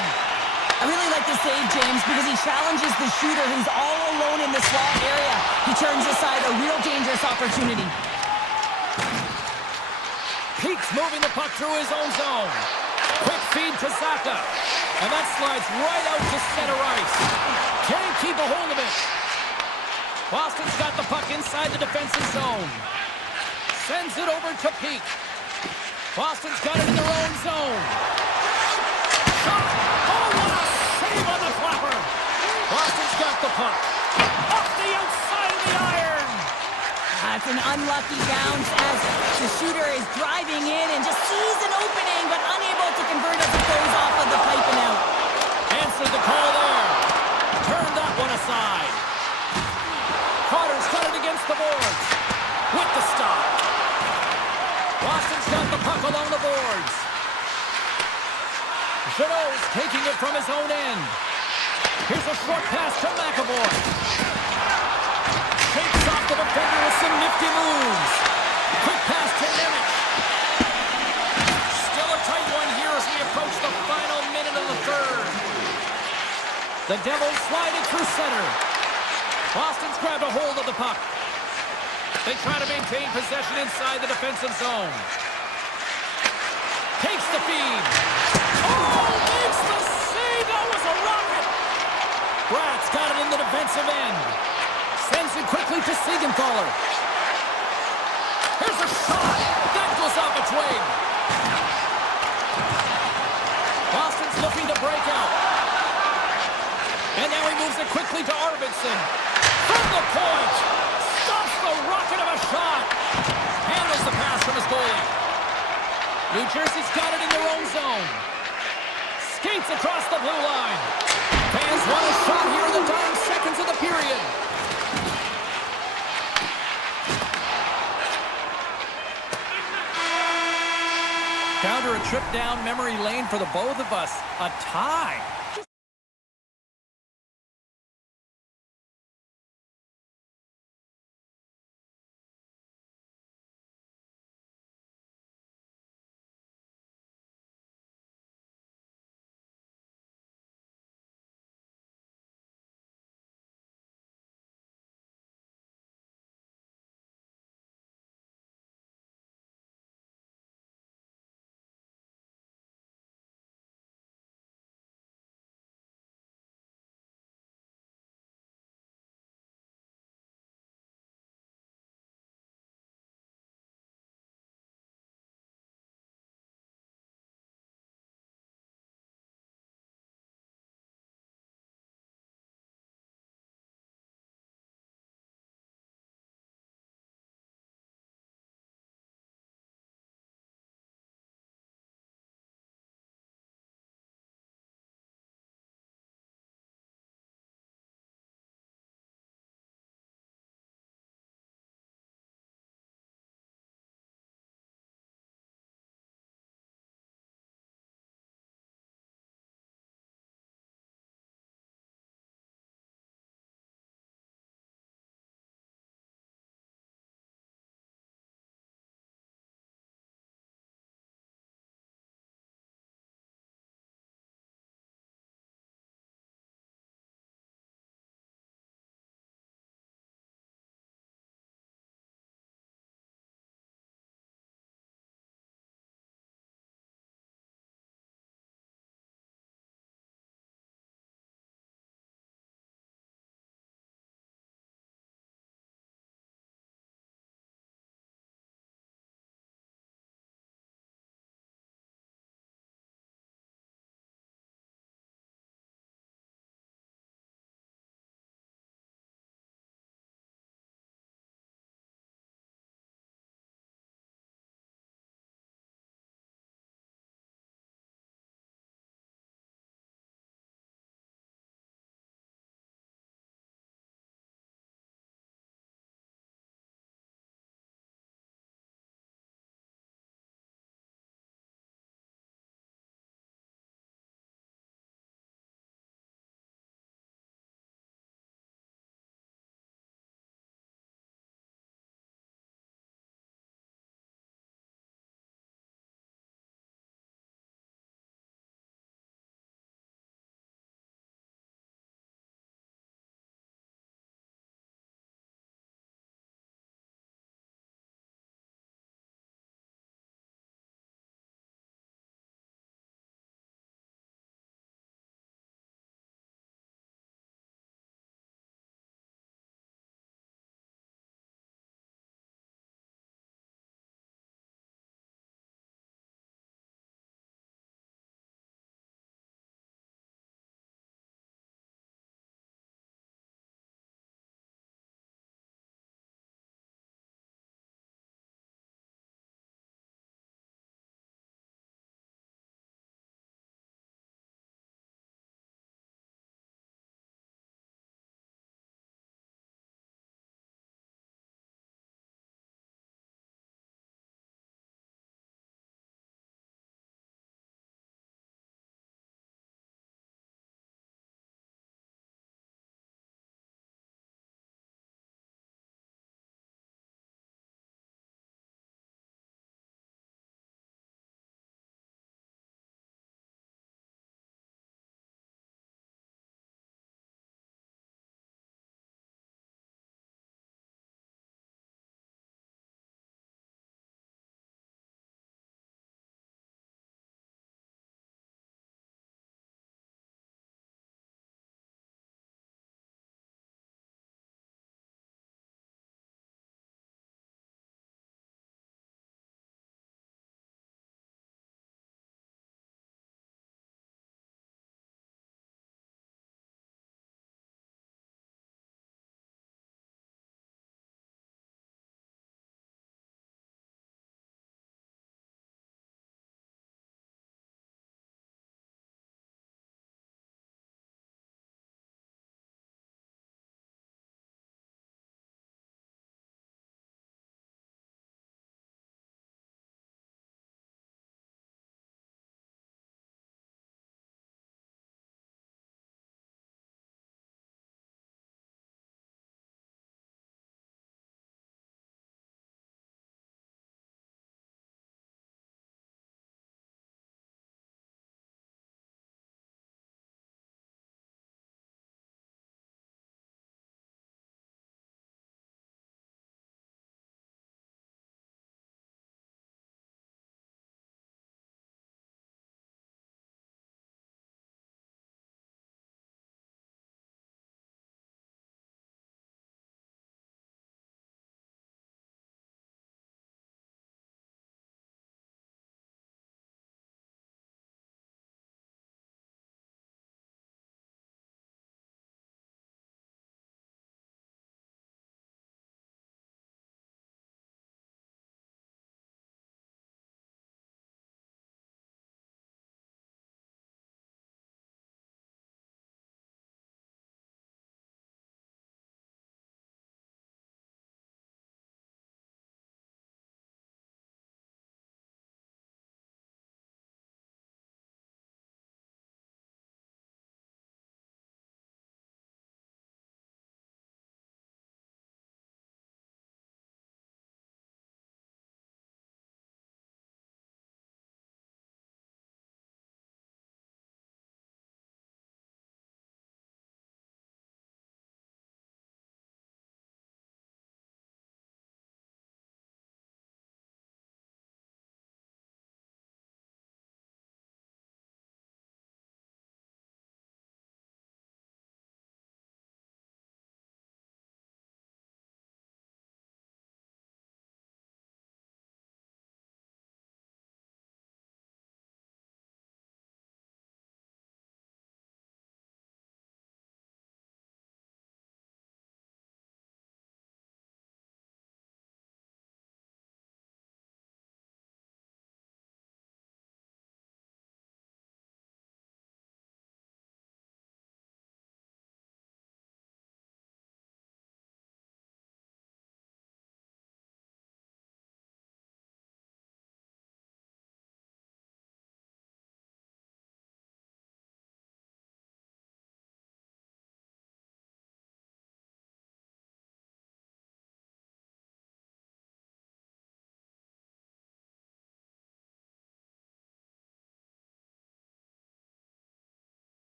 I really like this save, James, because he challenges the shooter who's all alone in the slot area. He turns aside a real dangerous opportunity. Peaks moving the puck through his own zone. Quick feed to Zaka. And that slides right out to center ice. Can't keep a hold of it. Boston's got the puck inside the defensive zone. Sends it over to Peak. Boston's got it in their own zone. Shot! Oh, what a save on the flapper! Boston's got the puck. Off the outside of the iron! That's an unlucky bounce as the shooter is driving in and just sees an opening, but unable to convert as it goes off of the pipe and out. Answered the call there. Turned that one aside. Carter's got it against the boards. With the stop. Boston's got the puck along the boards. Jeannot's taking it from his own end. Here's a short pass to McAvoy. Takes off the defender with some nifty moves. Quick pass to Nemeth. Still a tight one here as we approach the final minute of the third. The Devils slide it through center. Boston's grabbed a hold of the puck. They try to maintain possession inside the defensive zone. Takes the feed. Oh, makes the save. That was a rocket. Bratt's got it in the defensive end. Sends it quickly to Siegenthaler. Here's a shot. That goes off a twig. Boston's looking to break out. And now he moves it quickly to Arvidsson. From the point. Stops the rocket of a shot. Handles the pass from his goalie. New Jersey's got it in their own zone. Skates across the blue line. Fans want a shot here in the dying seconds of the period. Down to a trip down memory lane for the both of us. A tie.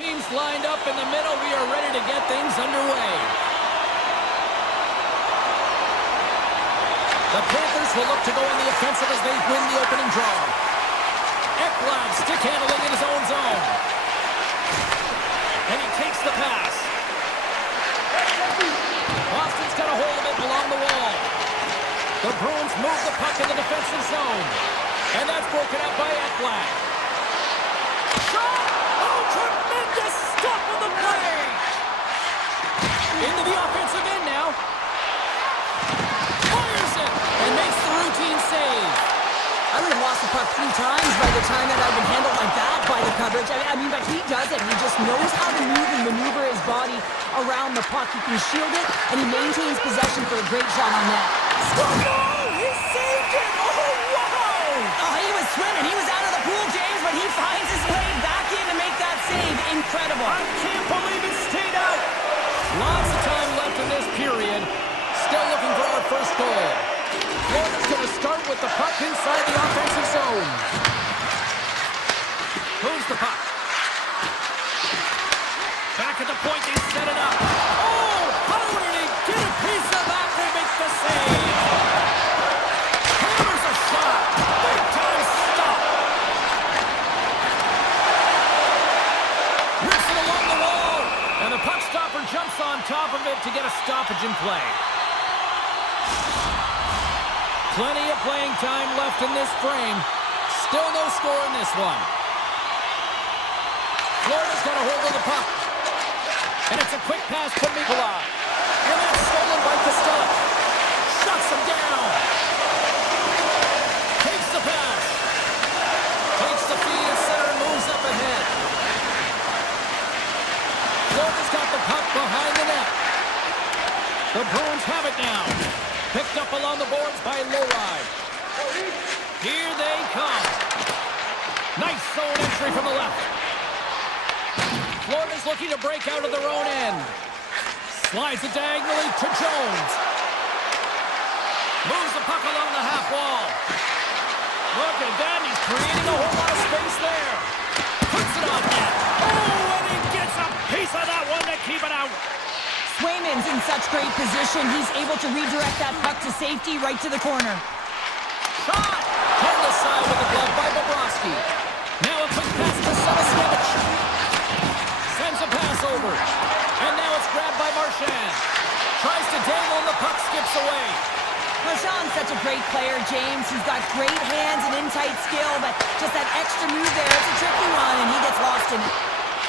Teams lined up in the middle. We are ready to get things underway. The Panthers will look to go on the offensive as they win the opening draw. Ekblad stick handling in his own zone. And he takes the pass. Boston's got a hold of it along the wall. The Bruins move the puck in the defensive zone. And that's broken up by Ekblad. Shot! Oh, tremendous stop on the play! Into the offensive end now. Fires it! And makes the routine save. I would have lost the puck 3 times by the time that I've been handled like that by the coverage. I mean, but he does it. He just knows how to move and maneuver his body around the puck. He can shield it, and he maintains possession for a great shot on net. Oh, no! He saved it! Oh, wow! Oh, he was swimming. He was out of the pool, James, but he finds his way back in to make that save. Incredible. I can't believe it stayed out! Lots of time left in this period. Still looking for our first goal. Florida's going to start with the puck inside the offensive zone. Moves the puck. Back at the point, they set it up. Oh, how did he get a piece of that to make the save? Hammers a shot. Big time stop. Rips it along the wall. And the puck stopper jumps on top of it to get a stoppage in play. Plenty of playing time left in this frame. Still no score in this one. Florida's got a hold of the puck. And it's a quick pass to Mikola. And that's stolen by Costello. Shuts him down. Takes the pass. Takes the feed at center and moves up ahead. Florida's got the puck behind the net. The Bruins have it now. Picked up along the boards by Lowride. Here they come. Nice zone entry from the left. Florida's looking to break out of their own end. Slides it diagonally to Jones. Moves the puck along the half wall. Look at that. He's creating a whole lot of space there. Puts it on net. Oh, and he gets a piece of that one to keep it out. Swayman's in such great position. He's able to redirect that puck to safety right to the corner. Shot! Turned aside with the glove by Bobrovsky. Now a quick pass to Samoskevich. Sends a pass over. And now it's grabbed by Marchand. Tries to dangle and the puck skips away. Marchand's such a great player, James. He's got great hands and in-tight skill, but just that extra move there, it's a tricky one, and he gets lost in it.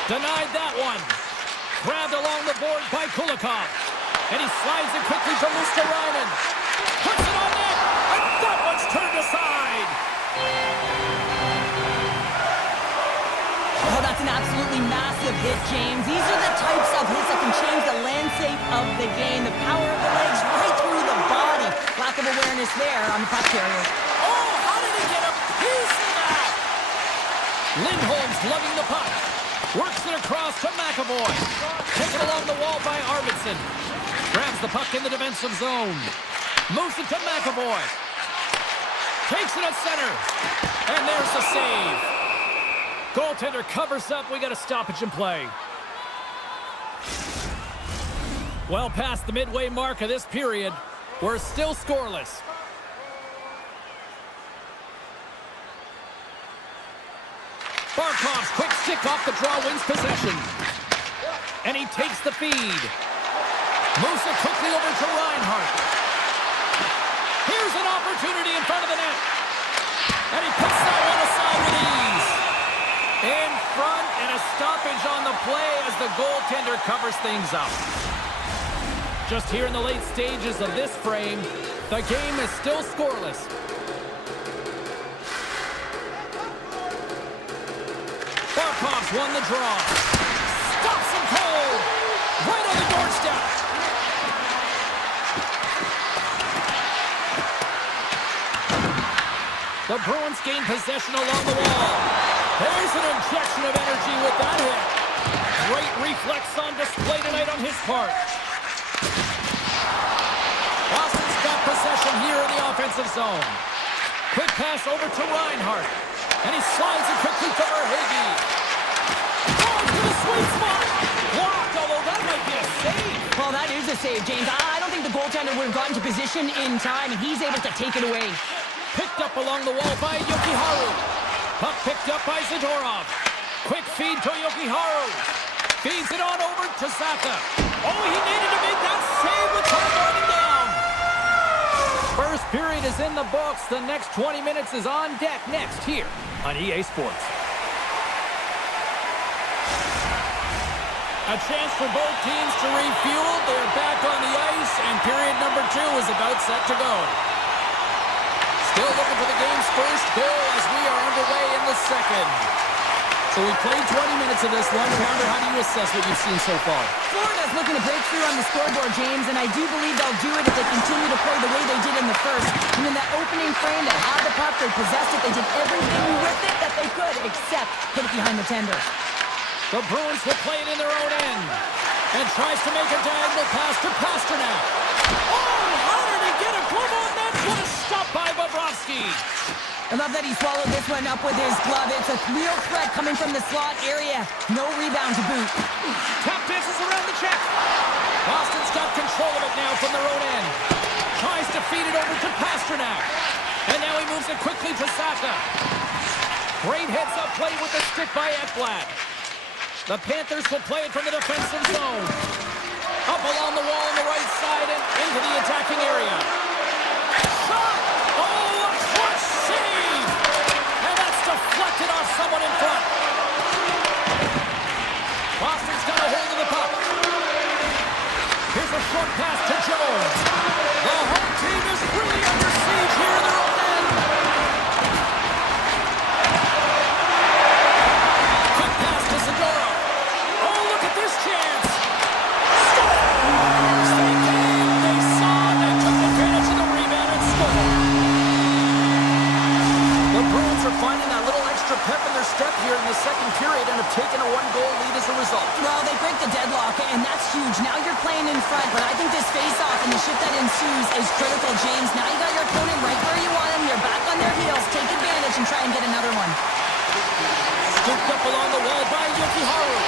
Denied that one. Grabbed along the board by Kulikov. And he slides it quickly to Luosterainen. Puts it on net. And that one's turned aside. Oh, that's an absolutely massive hit, James. These are the types of hits that can change the landscape of the game. The power of the legs right through the body. Lack of awareness there on the puck carrier. Oh, how did he get a piece of that? Lindholm's lugging the puck. Works it across to McAvoy. Taken along the wall by Arvidsson. Grabs the puck in the defensive zone. Moves it to McAvoy. Takes it at center. And there's the save. Goaltender covers up. We got a stoppage in play. Well past the midway mark of this period. We're still scoreless. Barkov's quick stick off the draw wins possession. And he takes the feed. Moves it quickly over to Reinhart. Here's an opportunity in front of the net. And he puts that one aside with ease. In front and a stoppage on the play as the goaltender covers things up. Just here in the late stages of this frame, the game is still scoreless. Barkov's won the draw. Stops him cold. Right on the doorstep. The Bruins gain possession along the wall. There's an injection of energy with that hit. Great reflex on display tonight on his part. Boston's got possession here in the offensive zone. Quick pass over to Reinhart. And he slides it quickly to Verhaeghe. Oh, to the sweet spot. Blocked, although that might be a save. Well, that is a save, James. I don't think the goaltender would have gotten to position in time, and he's able to take it away. Picked up along the wall by Yukiharu. Puck picked up by Zadorov. Quick feed to Yukiharu. Feeds it on over to Saka. Oh, he needed to make that save with time running down. First period is in the books. The next 20 minutes is on deck next here on EA Sports. A chance for both teams to refuel. They're back on the ice, and period number 2 is about set to go. Still looking for the game's first goal as we are underway in the second. So we played 20 minutes of this one. Pounder, how do you assess what you've seen so far? Florida's looking to break through on the scoreboard, James, and I do believe they'll do it if they continue to play the way they did in the first. And in that opening frame, they had the puck, they possessed it, they did everything with it that they could, except put it behind the tender. The Bruins will play it in their own end. And tries to make a diagonal pass to Pasternak. Oh, how did he get a glove on that? What a stop by Bobrovsky. I love that he swallowed this one up with his glove. It's a real threat coming from the slot area. No rebound to boot. Tap dances around the check. Boston's got control of it now from their own end. Tries to feed it over to Pasternak. And now he moves it quickly to Saka. Great heads-up play with the stick by Ekblad. The Panthers will play it from the defensive zone. Up along the wall on the right side and into the attacking area. Shot! Oh, a clutch save! And that's deflected off someone in front. Boston's got a hold of the puck. Here's a short pass to Jones. The home team is really under siege here in their own end. Quick pass to Zadorov. Oh, look at this chance. Scores! They came, they saw, they took advantage of the rebound and scored. The Bruins are finding that little extra pep in their step here in the second period and have taken a 1-goal lead as a result. Well, they break the deadlock, and that's huge. Now you're playing in front, but I think this face-off and the shift that ensues is critical, James. Now you got your opponent right where you want them. You're back on their heels. Take advantage and try and get another one. Scooped up along the wall by Yukiharu.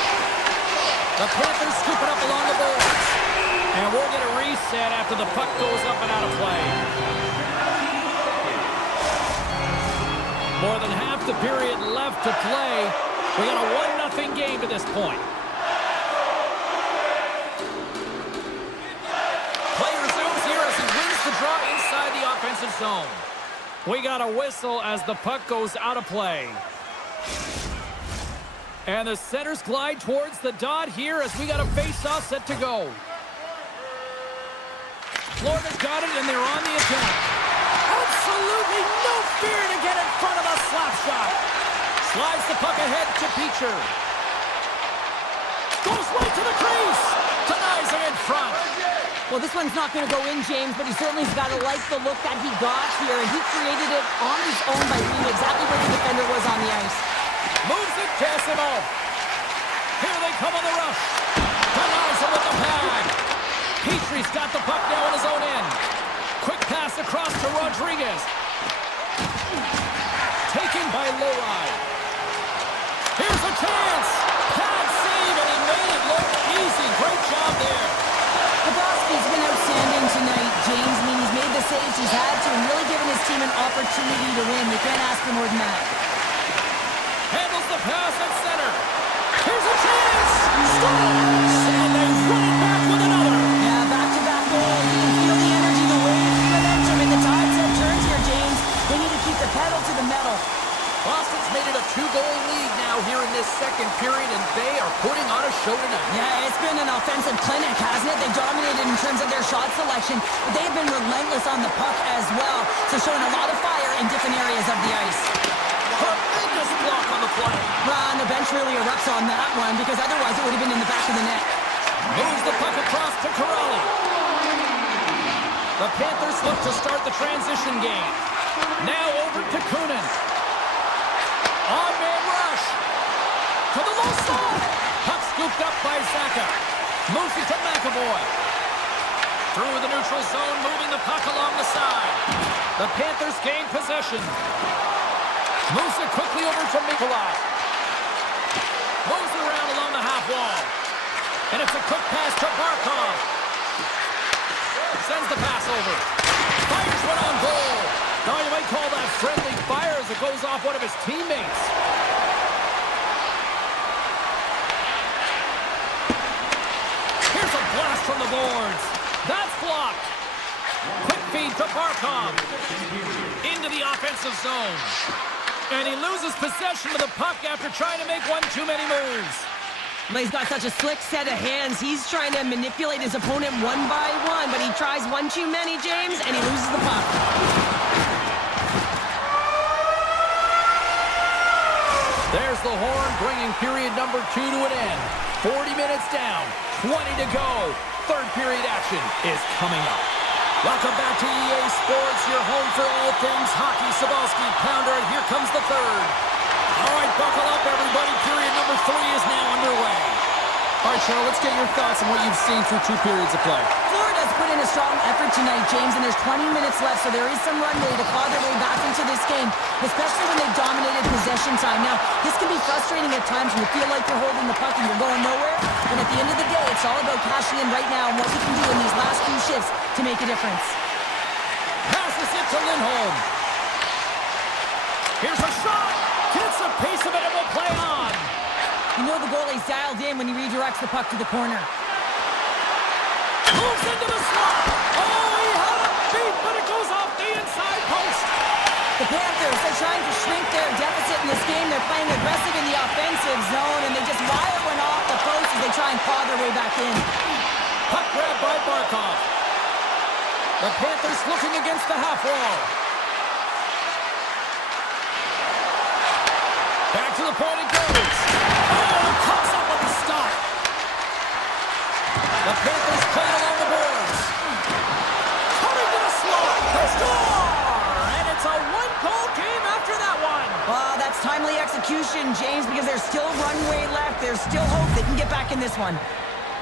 The Panthers scoop it up along the boards. And we'll get a reset after the puck goes up and out of play. More than half the period left to play. We got a 1-0 game to this point. Play resumes here as he wins the draw inside the offensive zone. We got a whistle as the puck goes out of play. And the centers glide towards the dot here as we got a face-off set to go. Florida's got it, and they're on the attack. Absolutely no fear to get in front of a slap shot. Slides the puck ahead to Peacher. Goes right to the crease. Denies him in front. Well, this one's not going to go in, James, but he certainly's got to like the look that he got here, and he created it on his own by reading exactly where the defender was on the ice. Moves it, Casimov. Here they come on the rush. Denies him with the pad. Petrie's got the puck now in his own end. Quick pass across to Rodriguez. Taken by Lowride. Here's a chance. Pad save, and he made it look easy. Great job there. Bobrovsky's been outstanding tonight, James. I mean, he's made the saves he's had to and really given his team an opportunity to win. You can't ask for more than that. Handles the pass at center. Here's a chance. Scores! And they run it back with another. Yeah, back-to-back goals. You can feel the energy, the wave, the momentum, and the tides have turned here, James. They need to keep the pedal to the metal. Boston's made it a 2-goal lead now here in this second period, and they are putting on a show tonight. Yeah, it's been an offensive clinic, hasn't it? They dominated in terms of their shot selection, but they've been relentless on the puck as well, so showing a lot of fire in different areas of the ice. Tremendous block on the play. Ron, the bench really erupts on that one, because otherwise it would have been in the back of the net. Moves the puck across to Corrali. The Panthers look to start the transition game. Now over to Kunin. On-man rush. To the low side. Puck scooped up by Saka. Moves it to McAvoy. Through the neutral zone, moving the puck along the side. The Panthers gain possession. Moves it quickly over to Nikolai. Moves it around along the half wall. And it's a quick pass to Barkov. Sends the pass over. Fires one on goal. Now you might call that friendly fire as it goes off one of his teammates. Here's a blast from the boards. That's blocked. Quick feed to Barkov. Into the offensive zone. And he loses possession of the puck after trying to make one too many moves. But he's got such a slick set of hands. He's trying to manipulate his opponent one by one, but he tries one too many, James, and he loses the puck. There's the horn, bringing period number 2 to an end. 40 minutes down, 20 to go. Third period action is coming up. Welcome back to EA Sports, your home for all things hockey. Cybulski, Pounder, and here comes the third. All right, buckle up, everybody. Period number 3 is now underway. All right, Cheryl, let's get your thoughts on what you've seen through 2 periods of play. Florida's put in a strong effort tonight, James, and there's 20 minutes left, so there is some runway to claw their way back into this game, especially when they've dominated possession time. Now, this can be frustrating at times when you feel like you're holding the puck and you're going nowhere, but at the end of the day, it's all about cashing in right now and what we can do in these last few shifts to make a difference. Passes it to Lindholm. Here's a shot. Gets a piece of it and will play on. You know the goalie's dialed in when he redirects the puck to the corner. Moves into the slot. Oh, he had a beat, but it goes off the inside post. The Panthers are trying to shrink their deficit in this game. They're playing aggressive in the offensive zone, and they just wire one off the post as they try and claw their way back in. Puck grab by Barkov. The Panthers looking against the half wall. Back to the point it goes. Oh, comes up with a stop. The Panthers play along the boards. Coming to the slot. They score! And it's a one-goal game after that one. Well, that's timely execution, James, because there's still runway left. There's still hope they can get back in this one.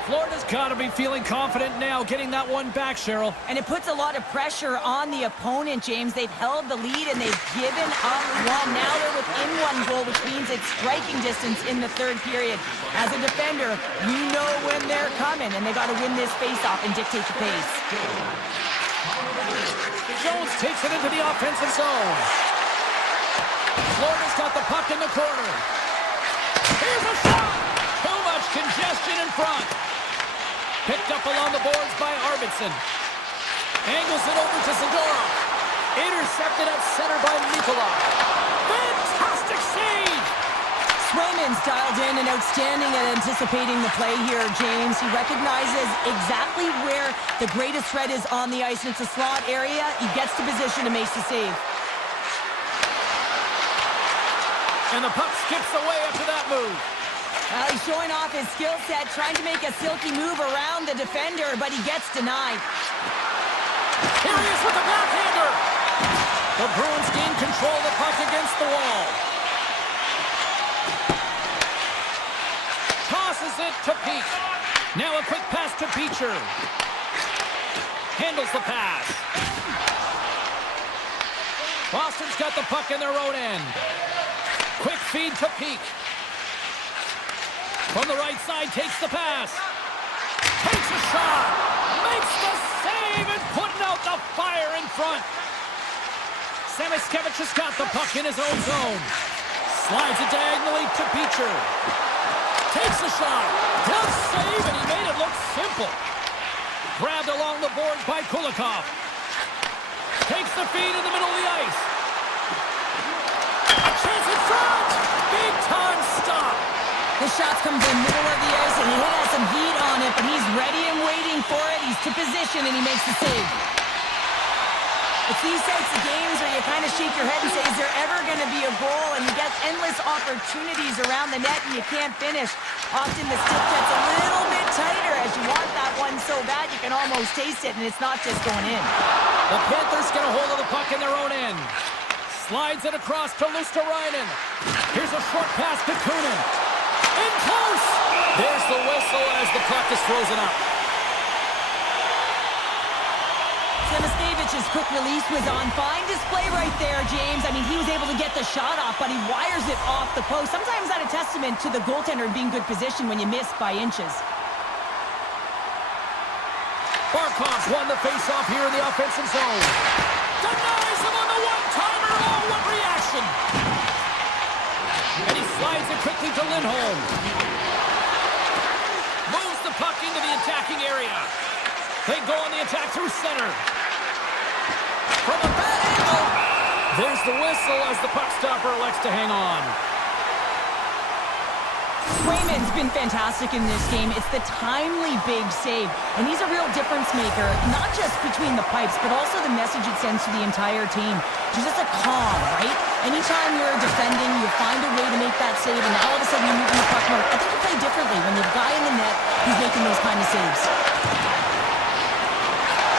Florida's got to be feeling confident now, getting that one back, Cheryl. And it puts a lot of pressure on the opponent, James. They've held the lead and they've given up one. Now they're within 1 goal, which means it's striking distance in the third period. As a defender, you know when they're coming, and they got to win this face-off and dictate the pace. Jones takes it into the offensive zone. Florida's got the puck in the corner. Here's a shot! Too much congestion in front. Picked up along the boards by Arvidsson. Angles it over to Zadorov. Intercepted at center by Nikolov. Fantastic save! Swayman's dialed in and outstanding at anticipating the play here, James. He recognizes exactly where the greatest threat is on the ice, and it's a slot area. He gets to position and makes the save. And the puck skips away after that move. He's showing off his skill set, trying to make a silky move around the defender, but he gets denied. Here he is with the backhander. The Bruins gain control of the puck against the wall. Tosses it to Peak. Now a quick pass to Beecher. Handles the pass. Boston's got the puck in their own end. Quick feed to Peak. From the right side, takes the pass. Takes a shot. Makes the save and putting out the fire in front. Samiskevich has got the puck in his own zone. Slides it diagonally to Beecher. Takes a shot. Does save, and he made it look simple. Grabbed along the boards by Kulikov. Takes the feed in the middle of the ice. A chance in front. Big time stop. The shot's come to the middle of the ice, and he has some heat on it, but he's ready and waiting for it. He's to position, and he makes the save. It's these types of games where you kind of shake your head and say, is there ever going to be a goal? And you get endless opportunities around the net, and you can't finish. Often the stick gets a little bit tighter as you want that one so bad you can almost taste it, and it's not just going in. The Panthers get a hold of the puck in their own end. Slides it across to Luosterainen. Here's a short pass to Kunin. In close! There's the whistle as the puck is frozen up. Samiskevich his quick release was on fine display right there, James. I mean, he was able to get the shot off, but he wires it off the post. Sometimes that's a testament to the goaltender being good position when you miss by inches. Barkov's won the face-off here in the offensive zone. Denies him on the one-timer. Oh, what reaction! And he slides it quickly to Lindholm. Moves the puck into the attacking area. They go on the attack through center. From a bad angle. There's the whistle as the puck stopper elects to hang on. Swayman's been fantastic in this game. It's the timely big save. And he's a real difference maker, not just between the pipes, but also the message it sends to the entire team. Just a calm, right? Anytime you're defending, you find a way to make that save, and now all of a sudden you're moving the puck more. I think you play differently when you have a guy in the net who's making those kind of saves.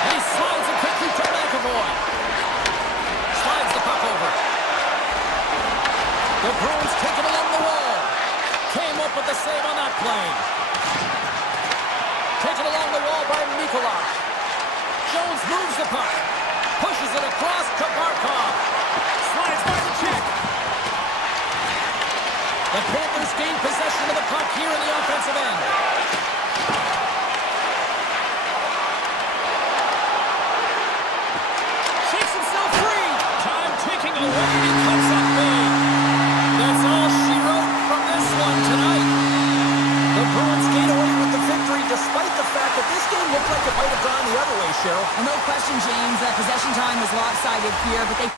He slides it quickly to McAvoy. Slides the puck over. The Bruins take it along the wall. Came up with the save on that play. Taken along the wall by Nikolaj. Jones moves the puck. Pushes it across to Barkov. Slides by the check. The Panthers gain possession of the puck here in the offensive end. Shakes himself free. Time ticking away. He comes up big. That's all she wrote from this one tonight. The Bruins gain away with the victory despite the fact that this game looked like it might have gone the other way, Cheryl. Well, no question, James. Possession time was lopsided here, but they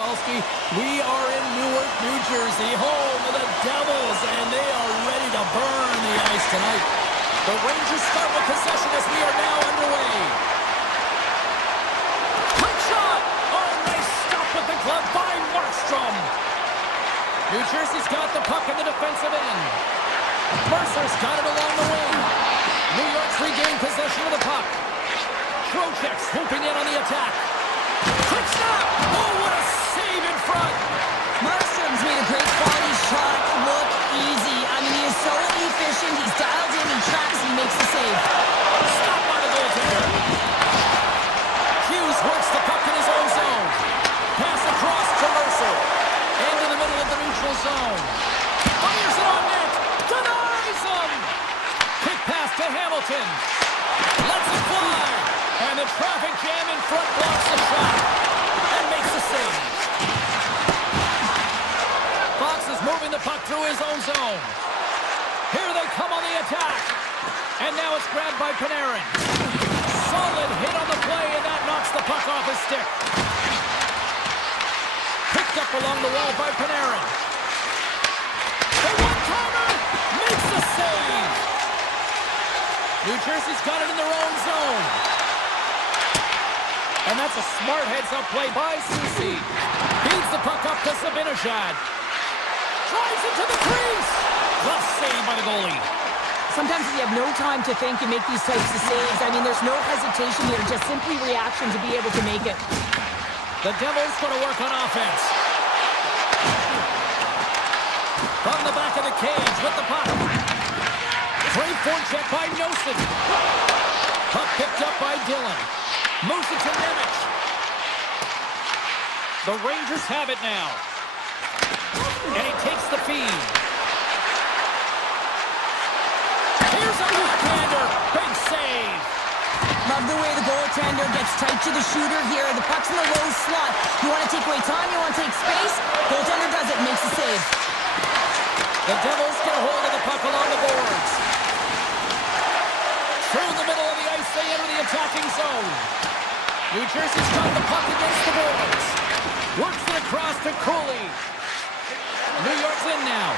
We are in Newark, New Jersey, home of the Devils, and they are ready to burn the ice tonight. The Rangers start with possession as we are now underway. Quick shot! Oh, nice stop with the glove by Markstrom. New Jersey's got the puck in the defensive end. Mercer's got it along the wing. New York's regained possession of the puck. Trocheck swooping in on the attack. Quick snap! Oh, what a save in front! Markstrom's made a great quality shot look easy. I mean, he is so efficient. He's dialed in, he tracks, he makes the save. Stop by the goaltender. Hughes works the puck in his own zone. Pass across to Mercer. And in the middle of the neutral zone. Fires it on net. Denies him! Quick pass to Hamilton. Lets it fly. And the traffic jam in front blocks the shot. And makes the save. Fox is moving the puck through his own zone. Here they come on the attack. And now it's grabbed by Panarin. Solid hit on the play, and that knocks the puck off his stick. Picked up along the wall by Panarin. The one-timer makes the save. New Jersey's got it in their own zone. And that's a smart heads-up play by Susi. Feeds the puck up to Sabinashad. Drives into the crease. The save by the goalie. Sometimes if you have no time to think and make these types of saves, I mean, there's no hesitation here, just simply reaction to be able to make it. The Devils going to work on offense. From the back of the cage with the puck. Great forecheck by Nosen. Puck picked up by Dillon. Moves it to Nemec. The Rangers have it now. And he takes the feed. Here's a backhander. Big save. Love the way the goaltender gets tight to the shooter here. The puck's in the low slot. You want to take away time, you want to take space. Goaltender does it, makes the save. The Devils get a hold of the puck along the boards. Through the middle of the ice, they enter the attacking zone. New Jersey's got the puck against the boards. Works it across to Cooley. New York's in now.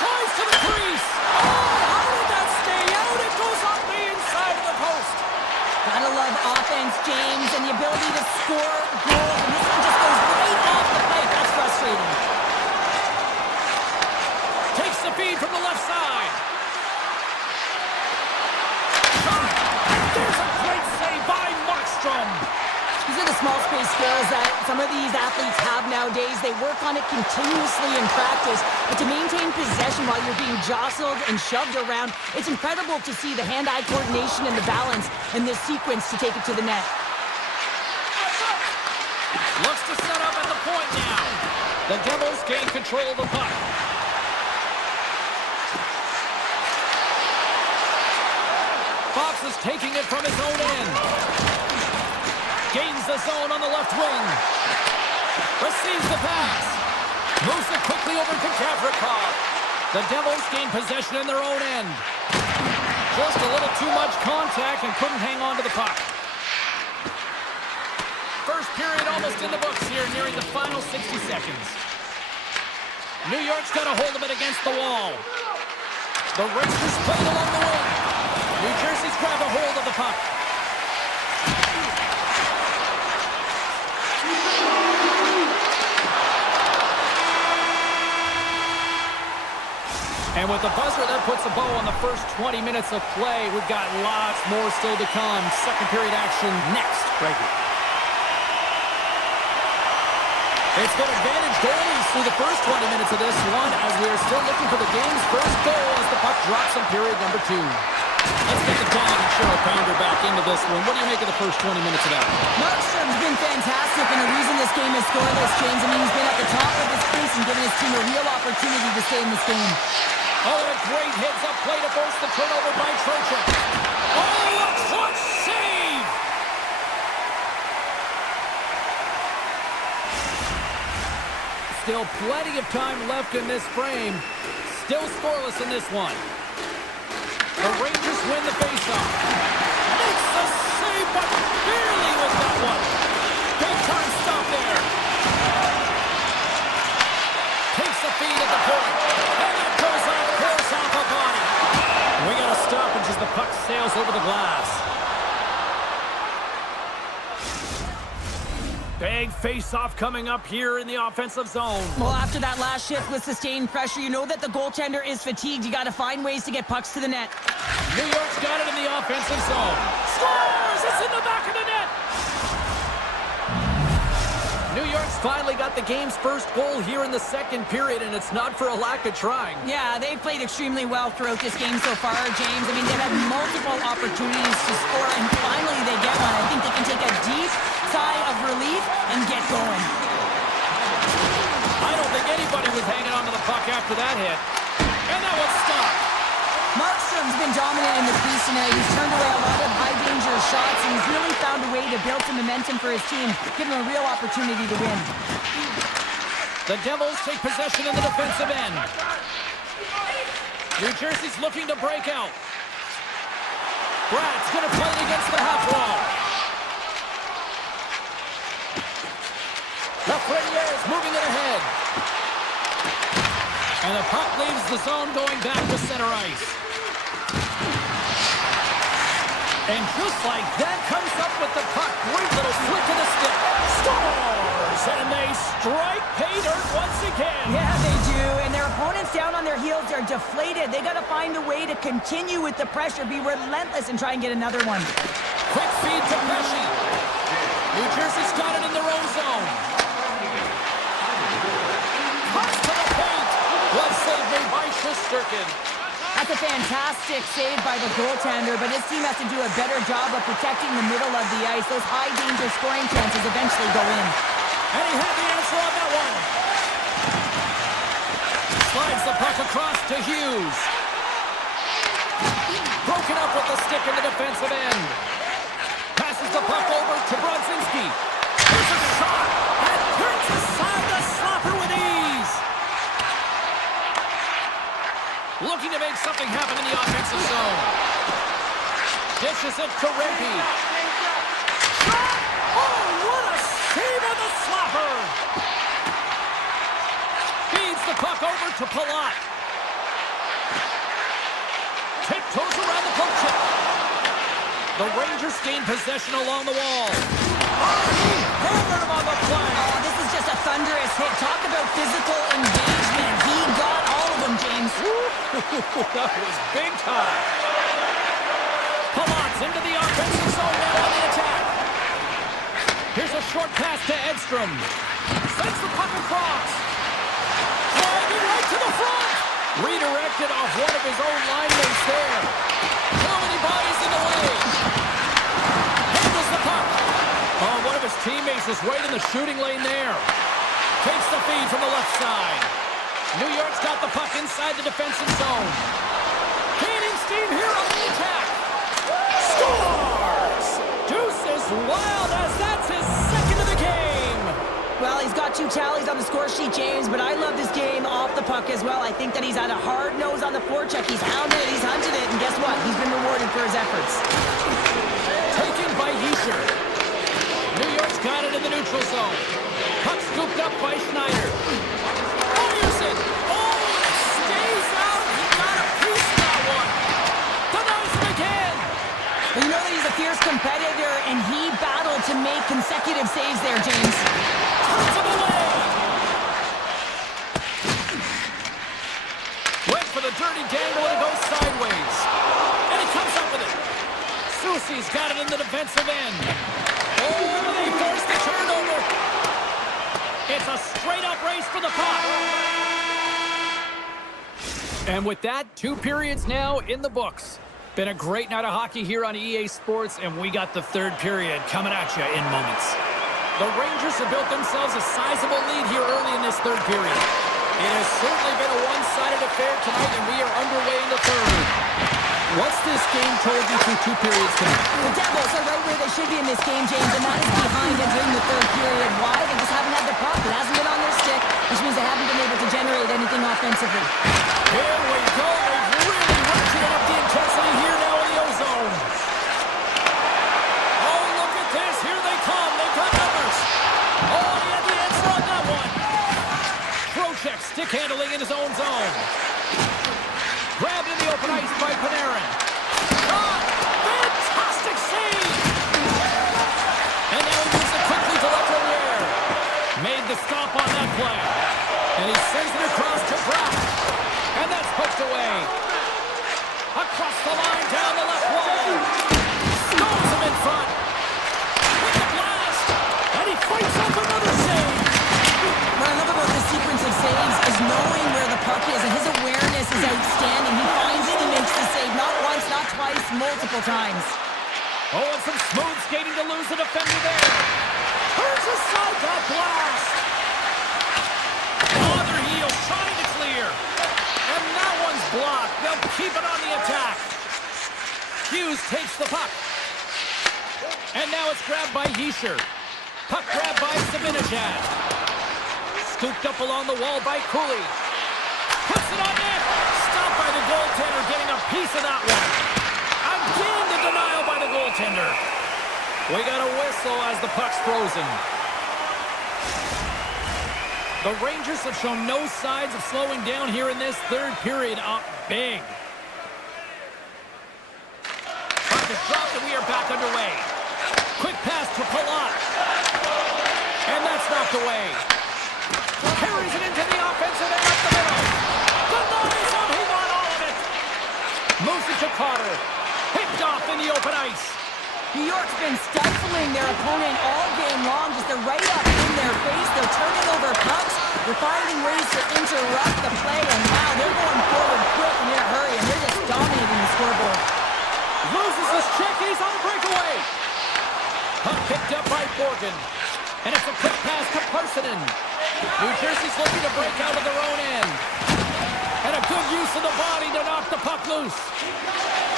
Tries to the crease. Oh, how did that stay out? It goes off the inside of the post. Gotta love offense, James, and the ability to score goals. And this one just goes right off the pipe. That's frustrating. Takes the feed from the left side. There's a great save by Markstrom. These are the small space skills that some of these athletes have nowadays. They work on it continuously in practice. But to maintain possession while you're being jostled and shoved around, it's incredible to see the hand-eye coordination and the balance in this sequence to take it to the net. Looks to set up at the point now. The Devils gain control of the puck. Fox is taking it from his own end. Gains the zone on the left wing. Receives the pass. Moves it quickly over to Gavrikov. The Devils gain possession in their own end. Just a little too much contact and couldn't hang on to the puck. First period almost in the books here, nearing the final 60 seconds. New York's got a hold of it against the wall. The Rangers played along the wing. New Jersey's grabbed a hold of the puck. And with the buzzer, that puts a bow on the first 20 minutes of play. We've got lots more still to come. Second period action next, right here. It's been advantage goalies through the first 20 minutes of this one, as we are still looking for the game's first goal as the puck drops in period number 2. Let's get the John and Cheryl Pounder back into this one. What do you make of the first 20 minutes of that? Markstrom's been fantastic, and the reason this game is scoreless, James, I mean, he's been at the top of his pace and giving his team a real opportunity to stay in this game. Oh, a great heads-up play to force the turnover by Trocheck. Oh, a clutch save! Still plenty of time left in this frame. Still scoreless in this one. The Rangers win the faceoff. Makes the save, but barely with that one. Big time puck sails over the glass. Big face-off coming up here in the offensive zone. Well, after that last shift with sustained pressure, you know that the goaltender is fatigued. You got to find ways to get pucks to the net. New York's got it in the offensive zone. Scores! It's in the back of the net! New York's finally got the game's first goal here in the second period, and it's not for a lack of trying. Yeah, they've played extremely well throughout this game so far, James. I mean, they've had multiple opportunities to score, and finally they get one. I think they can take a deep sigh of relief and get going. I don't think anybody was hanging on to the puck after that hit. And that was stopped. Markstrom's been dominant in the crease tonight. He's turned away a lot of high-danger shots, and he's really found a way to build some momentum for his team, giving him a real opportunity to win. The Devils take possession in the defensive end. New Jersey's looking to break out. Brad's going to play it against the half wall. Lafreniere is moving it ahead. And the puck leaves the zone going back to center ice. And just like that, comes up with the puck. Great little flick of the stick. Scores! And they strike pay dirt once again. Yeah, they do. And their opponents down on their heels are deflated. They got to find a way to continue with the pressure, be relentless, and try and get another one. Quick feed to Pesci. New Jersey's got it in their own zone. Cuts to the paint. Glove save made by Shesterkin. That's a fantastic save by the goaltender, but his team has to do a better job of protecting the middle of the ice. Those high-danger scoring chances eventually go in. And he had the answer on that one. Slides the puck across to Hughes. Broken up with the stick in the defensive end. Passes the puck over to Brodzinski. Here's a shot. And turns aside the slapper with ease. Looking to make something happen in the offensive zone. Dishes it to Rempe. Shot! Oh, what a save on the slapper! Feeds the puck over to Palat. Tiptoes around the poke check. The Rangers gain possession along the wall. Oh, he hammered him on the play. Oh, this is just a thunderous hit. Talk about physical engagement. He got all of them, James. That was big time. Palat's into the offensive zone now on the attack. Here's a short pass to Edstrom. Sends the puck across. Driving right to the front. Redirected off one of his own line mates there. Too many bodies in the way. Handles the puck. Oh, one of his teammates is right in the shooting lane there. Takes the feed from the left side. New York's got the puck inside the defensive zone. Gaining steam here on the attack. Scores! Deuce is wild as that's his second of the game. Well, he's got 2 tallies on the score sheet, James, but I love this game off the puck as well. I think that he's had a hard nose on the forecheck. He's hounded it, he's hunted it, and guess what? He's been rewarded for his efforts. Taken by Hischier. New York's got it in the neutral zone. Puck scooped up by Schneider. Anderson. Oh, it stays out. He got a piece of that one. Denies him again. Well, you know that he's a fierce competitor, and he battled to make consecutive saves there, James. Puts him away. Went for the dirty dangle and it goes sideways. And he comes up with it. Soucy's got it in the defensive end. Oh, they forced the turnover. It's a straight-up race for the puck. And with that, 2 periods now in the books. Been a great night of hockey here on EA Sports, and we got the 3rd period coming at you in moments. The Rangers have built themselves a sizable lead here early in this 3rd period. It has certainly been a one-sided affair tonight, and we are underway in the 3rd. What's this game told you through 2 periods tonight? The Devils are right where they should be in this game, James, and that is behind entering the 3rd period. Why? They just haven't had the puck. It hasn't been on their stick, which means they haven't been able to generate anything offensively. Here we go. They've really ratcheted up the intensity here now in the ozone. Oh, look at this. Here they come. They've got numbers. Oh, he had the answer on that one. Trocheck stick handling in his own zone. Grabbed in the open ice by Panarin. Oh, down the left wall. Stones him in front. With the blast. And he fights off another save. What I love about this sequence of saves is knowing where the puck is, and his awareness is outstanding. He finds it, he makes the save, not once, not twice, multiple times. Oh, and some smooth skating to lose the defender there. Turns aside that blast. Other heel trying to clear. And that one's blocked. They'll keep it on the attack. Hughes takes the puck. And now it's grabbed by Yesher. Puck grabbed by Zibanejad. Scooped up along the wall by Cooley. Puts it on net. Stopped by the goaltender, getting a piece of that one. Again, the denial by the goaltender. We got a whistle as the puck's frozen. The Rangers have shown no signs of slowing down here in this third period. Up big. Puck is dropped and we are back underway. Quick pass to Palat. And that's knocked away. Carries it into the offensive end up the middle. Denies him. He got all of it. Moves it to Carter. Picked off in the open ice. New York's been stifling their opponent all game long. Just they're right up in their face. They're turning over pucks. They're finding ways to interrupt the play. And now they're going forward quick and in a hurry. And they're just dominating the scoreboard. Loses his check. He's on a breakaway. Puck picked up by Borgen. And it's a quick pass to Parsonen. New Jersey's looking to break out of their own end. And a good use of the body to knock the puck loose.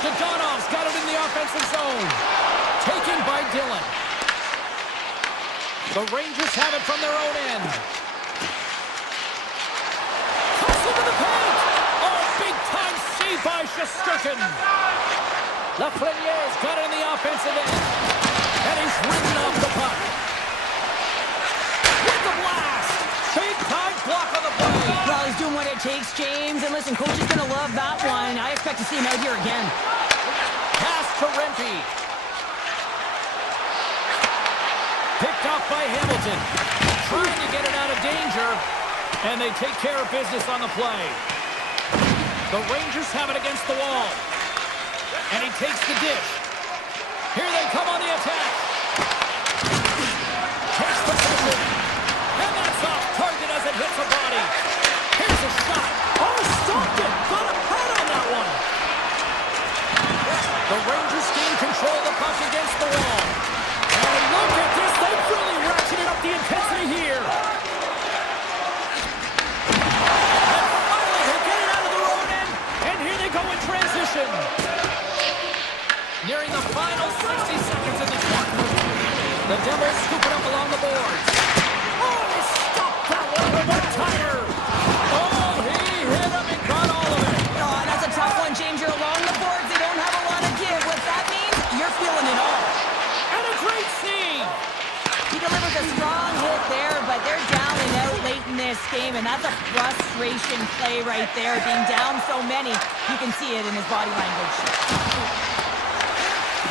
Dodonov's got it in the offensive zone. Taken by Dillon. The Rangers have it from their own end. Cuts into the paint. Oh, big-time save by Shesterkin. Lafreniere's got it in the offensive end. And he's ridden off the puck. With the blast. Big-time block on the play. Well, he's doing what it takes, James. And listen, coach is going to love that one. I expect to see him out here again. Pass to Rempe. Picked off by Hamilton. Trying to get it out of danger. And they take care of business on the play. The Rangers have it against the wall. And he takes the dish. Here they come on the attack. Takes possession. And that's off target as it hits a body. Here's a shot. Oh, stopped it. Got a pad on that one. The Rangers gain control of the puck against the wall. And look at this. They've really ratcheted up the intensity here. And finally, they get it out of their own end. And here they go in transition. Nearing the final 60 seconds in this one. The Devils scoop it up along the boards. Oh, he stopped that one with a one-timer. Oh, he hit him and got all of it. Oh, that's a tough one, James. You're along the boards. They don't have a lot of give. What that means, you're feeling it all. And a great save. He delivers a strong hit there, but they're down and out late in this game, and that's a frustration play right there. Being down so many, you can see it in his body language.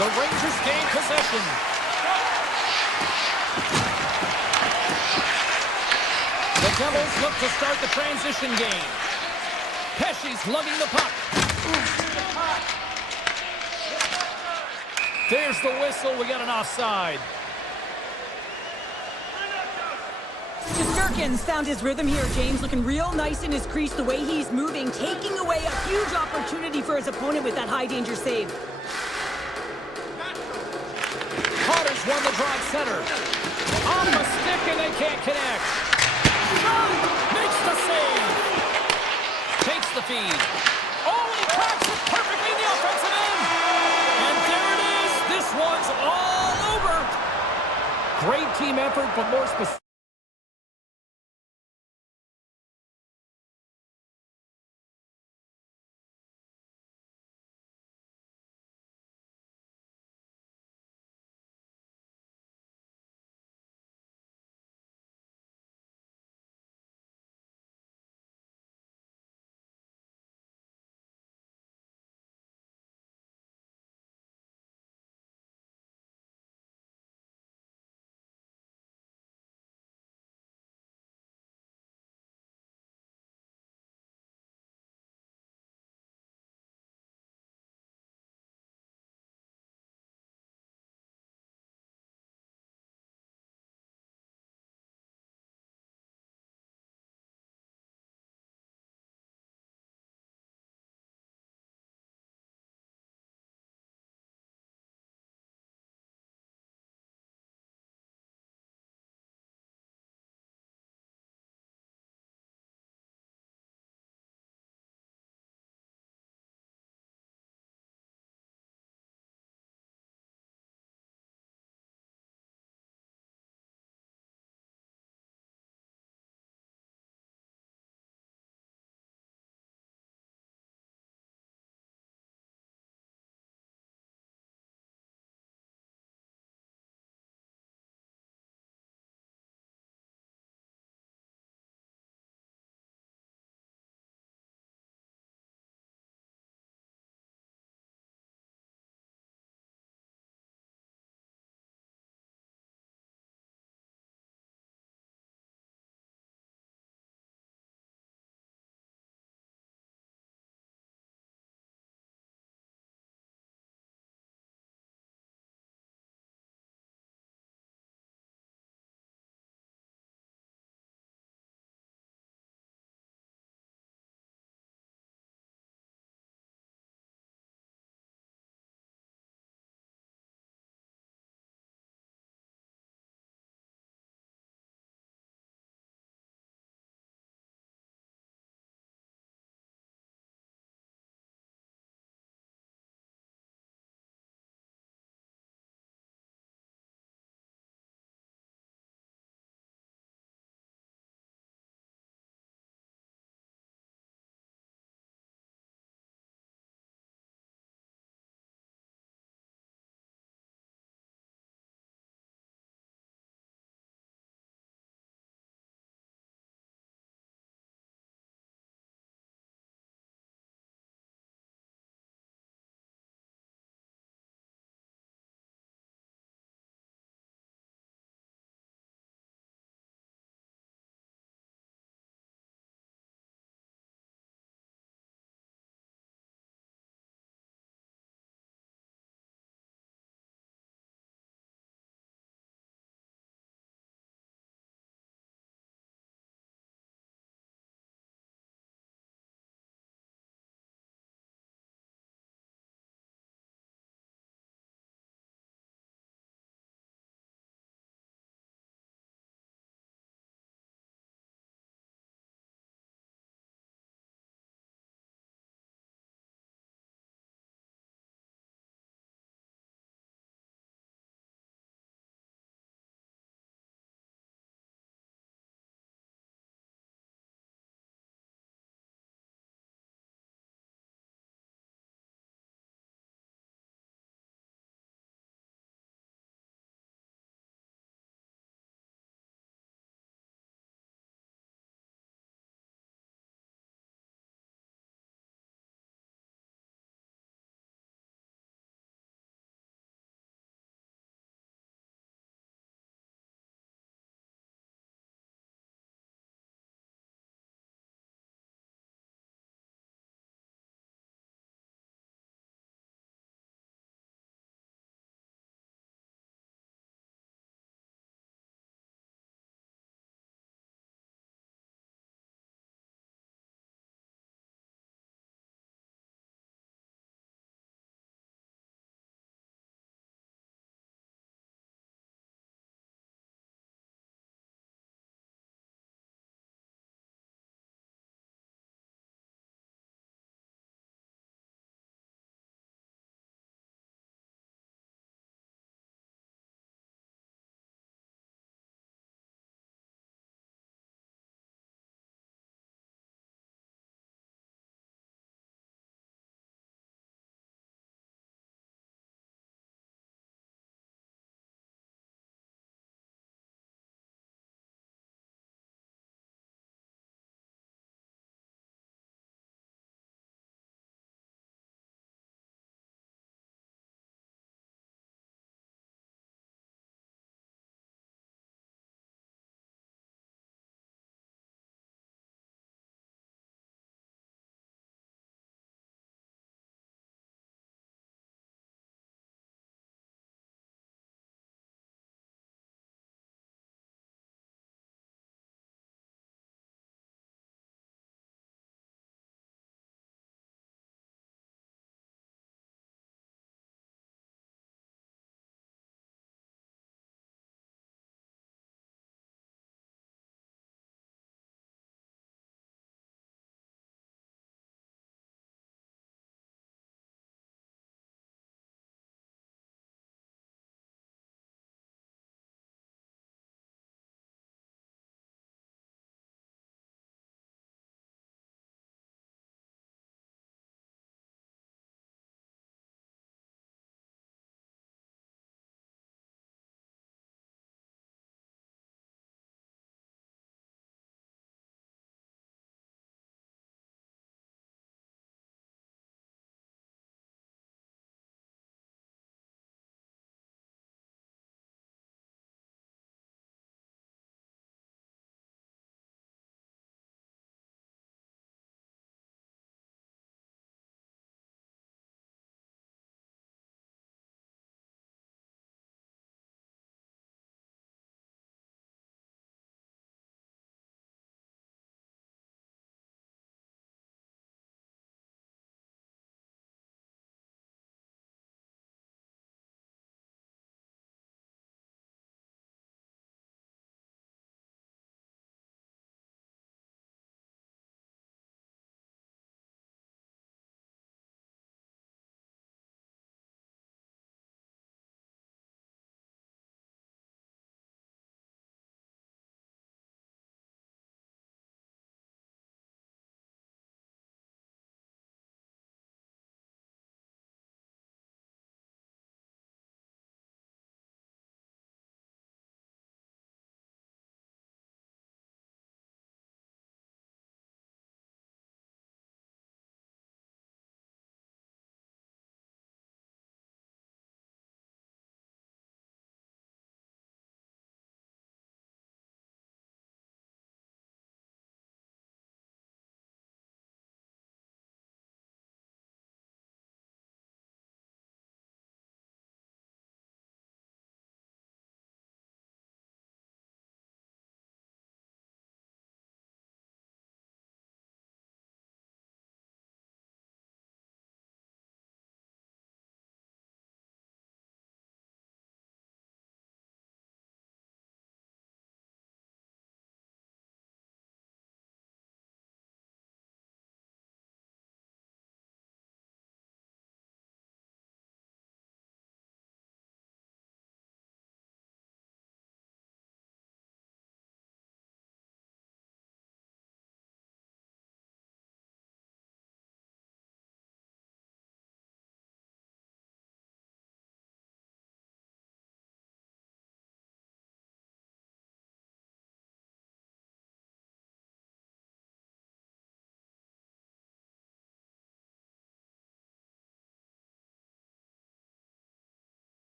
The Rangers gain possession. The Devils look to start the transition game. Pesci's lugging the puck. There's the whistle. We got an offside. Shesterkin's found his rhythm here, James. Looking real nice in his crease, the way he's moving, taking away a huge opportunity for his opponent with that high-danger save. Carter's won the drive center. Off the stick and they can't connect. Shot! Makes the save. Takes the feed. Oh, he cracks it perfectly in the offensive end. And there it is. This one's all over. Great team effort, but more specific.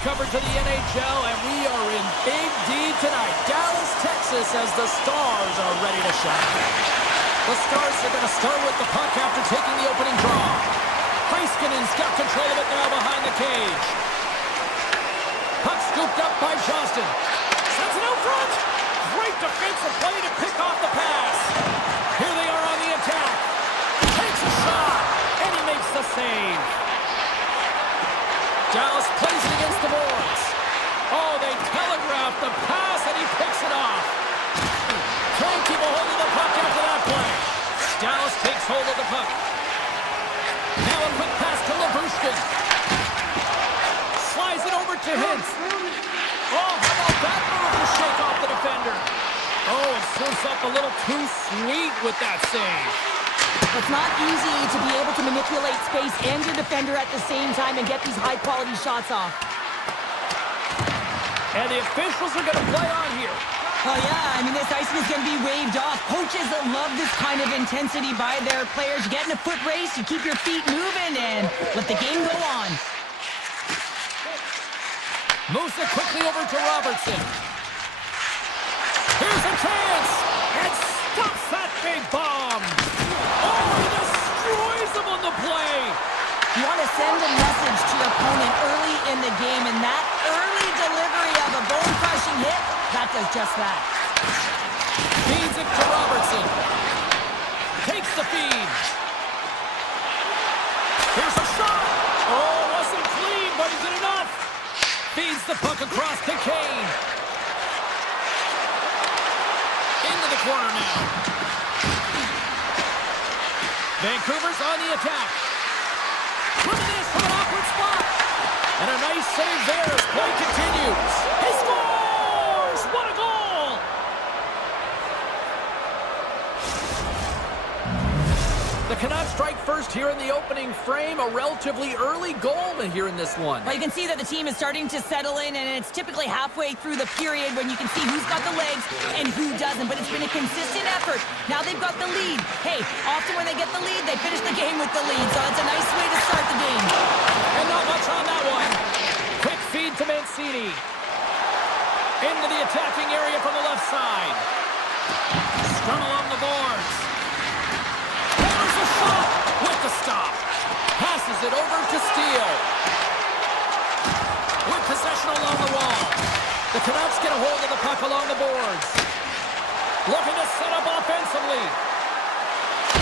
coverage of the NHL, and we are in Big D tonight. Dallas, Texas, as the Stars are ready to shine. The Stars are going to start with the puck after taking the opening draw. Heiskanen's got control of it now behind the cage. Puck scooped up by Johnston. Sends it out front. Great defensive play to pick off the pass. Here they are on the attack. Takes a shot, and he makes the save. Dallas plays it against the boards. Oh, they telegraph the pass, and he picks it off. Can't keep a hold of the puck after that play. Dallas takes hold of the puck. Now a quick pass to Labushkin. Slides it over to Hintz. Oh, how about that move to shake off the defender? Oh, it serves up a little too sweet with that save. It's not easy to be able to manipulate space and your defender at the same time and get these high-quality shots off. And the officials are going to play on here. Oh, yeah. I mean, this icing is going to be waved off. Coaches that love this kind of intensity by their players. You get in a foot race, you keep your feet moving, and let the game go on. Moves it quickly over to Robertson. Here's a chance. And stops that big bomb. Oh, he destroys him on the play. You want to send a message to your opponent early in the game, and that early delivery of a bone-crushing hit, that does just that. Feeds it to Robertson. Takes the feed. Here's a shot. Oh, wasn't clean, but he did enough. Feeds the puck across to Kane. Into the corner now. Vancouver's on the attack. Look at this from an awkward spot. And a nice save there as play continues. He scores! What a goal! The Canucks strike first here in the opening frame. A relatively early goal here in this one. Well, you can see that the team is starting to settle in, and it's typically halfway through the period when you can see who's got the legs and who doesn't. But it's been a consistent effort. Now they've got the lead. Hey, often when they get the lead, they finish the game with the lead. So it's a nice way to start the game. And not much on that one. Quick feed to Mancini. Into the attacking area from the left side. Scrum along the boards. There's a shot with the stop. Passes it over to Steele. With possession along the wall. The Canucks get a hold of the puck along the boards. Looking to set up offensively.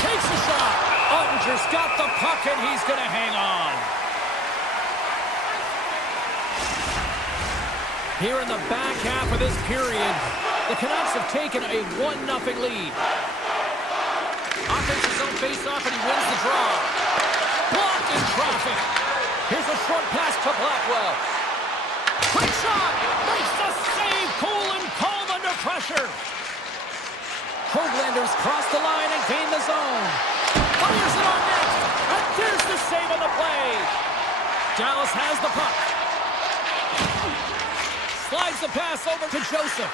Takes a shot. Ottinger's got the puck, and he's going to hang on. Here in the back half of this period, the Canucks have taken a 1-0 lead. Offense his own face-off, and he wins the draw. Blocked in traffic. Here's a short pass to Blackwell. Quick shot. Makes the save. Cool and calm under pressure. Hoaglanders cross the line and gain the zone. Fires it on net. And there's the save on the play. Dallas has the puck. Slides the pass over to Joseph.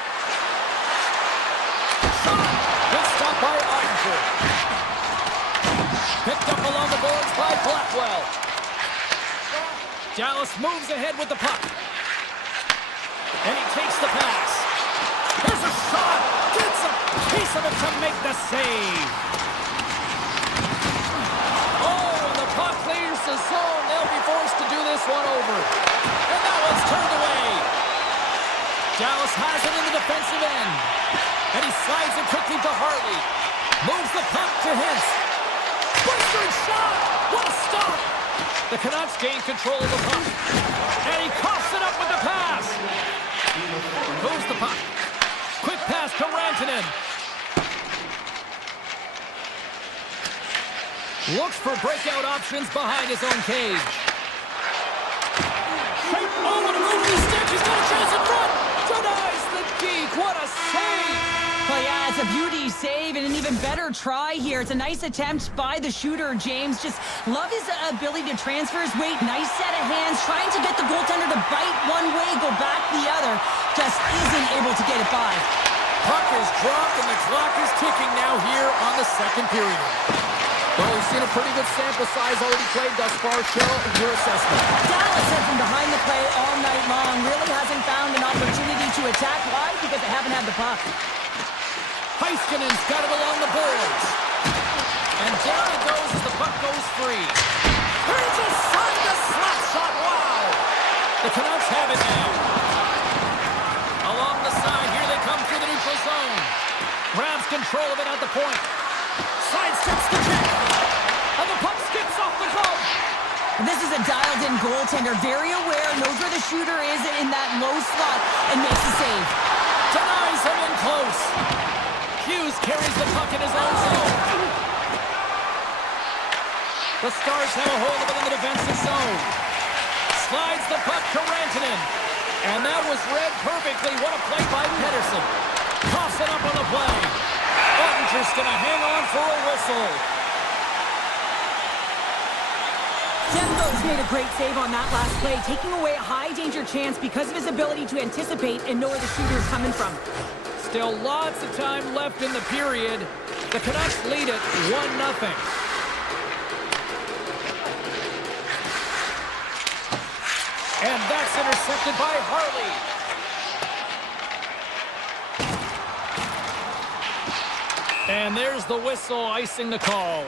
Shot. Good stop by Ottinger. Picked up along the boards by Blackwell. Dallas moves ahead with the puck. And he takes the pass. There's a shot. Gets a piece of it to make the save. Oh, and the puck clears the zone. They'll be forced to do this one over. And that one's turned away. Dallas has it in the defensive end. And he slides it quickly to Hartley. Moves the puck to Hintz. Blistering shot! What a stop! The Canucks gain control of the puck. And he coughs it up with the pass. Moves the puck. Quick pass to Rantanen. Looks for breakout options behind his own cage. Oh, what a move to the stick. He's got a chance in front. Denies the deke. What a save. Well, yeah, it's a beauty save and an even better try here. It's a nice attempt by the shooter, James. Just love his ability to transfer his weight. Nice set of hands, trying to get the goaltender to bite one way, go back the other. Just isn't able to get it by. Puck is dropped and the clock is ticking now here on the second period. Well, we've seen a pretty good sample size already played thus far. Cheryl, your assessment. Dallas said from behind the play all night long really hasn't found an opportunity to attack. Why? Because they haven't had the puck. Heiskanen's got it along the boards. And down it goes as the puck goes free. He just signed a slap shot. Wow! The Canucks have it now. Along the side, here they come through the neutral zone. Grabs control of it at the point. Sidesteps the check. And the puck skips off the glove. This is a dialed-in goaltender, very aware, knows where the shooter is in that low slot, and makes the save. Denies him in close. Hughes carries the puck in his own zone. The Stars have a hold of it in the defensive zone. Slides the puck to Rantanen. And that was read perfectly. What a play by Pettersson. Coughs it up on the play. Ottinger's going to hang on for a whistle. Demko's made a great save on that last play, taking away a high-danger chance because of his ability to anticipate and know where the shooter is coming from. Still lots of time left in the period. The Canucks lead it 1-0. And that's intercepted by Harley. And there's the whistle, icing the call.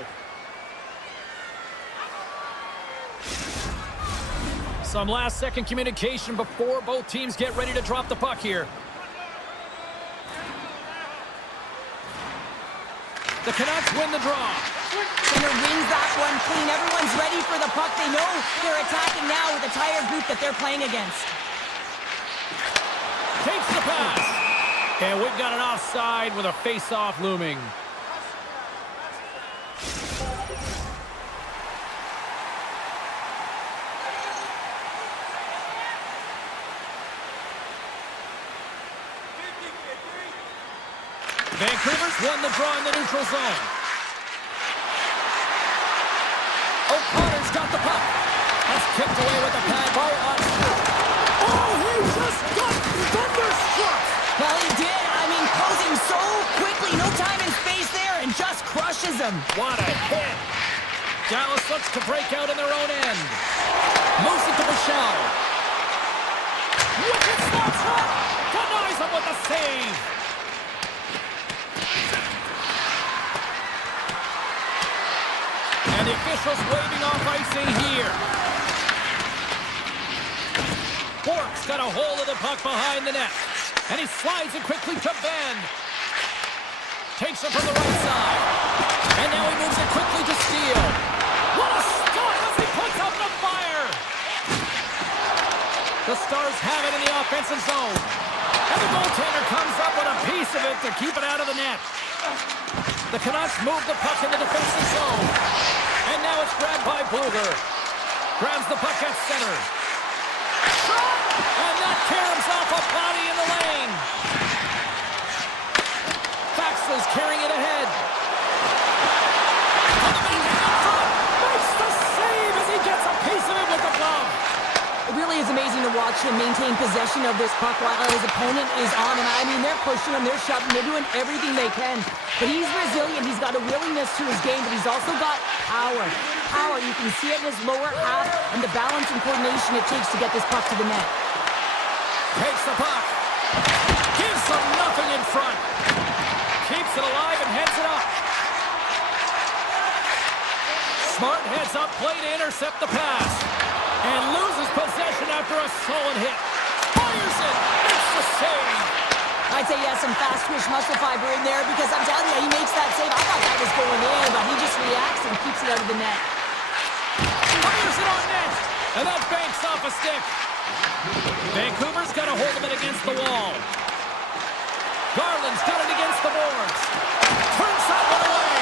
Some last-second communication before both teams get ready to drop the puck here. The Canucks win the draw. Center wins that one clean. Everyone's ready for the puck. They know they're attacking now with the tired group that they're playing against. Takes the pass. And we've got an offside with a face-off looming. Vancouver's won the draw in the neutral zone. O'Connor's got the puck. That's kicked away with a pad by Ottinger. Oh, he just got thunderstruck! Well, he did. I mean, closing so quickly. No time and space there, and just crushes him. What a hit! Dallas looks to break out in their own end. Moves it to Michelle. Wicked slap shot! Denies him with a save! And the officials waving off icing here. Bork's got a hold of the puck behind the net. And he slides it quickly to Ben. Takes it from the right side. And now he moves it quickly to Steele. What a start as he puts up the fire. The Stars have it in the offensive zone. And the goaltender comes up with a piece of it to keep it out of the net. The Canucks move the puck in the defensive zone. And now it's grabbed by Bluger. Grabs the puck at center. And that caroms off a body in the lane. Faxler's carrying it ahead. Makes the save as he gets a piece of it with the glove. It really is amazing to watch him maintain possession of this puck while his opponent is on. And I mean, they're pushing him, they're shoving, they're doing everything they can. But he's resilient, he's got a willingness to his game, but he's also got power. Power, you can see it in his lower half and the balance and coordination it takes to get this puck to the net. Takes the puck. Gives him nothing in front. Keeps it alive and heads it up. Smart heads up, play to intercept the pass. And loses possession after a solid hit. Fires it. Makes the save. I'd say he has some fast twitch muscle fiber in there because I'm telling you, he makes that save. I thought that was going in, but he just reacts and keeps it out of the net. Fires it on net. And that banks off a stick. Vancouver's got a hold of it against the wall. Garland's got it against the boards. Turns that one away.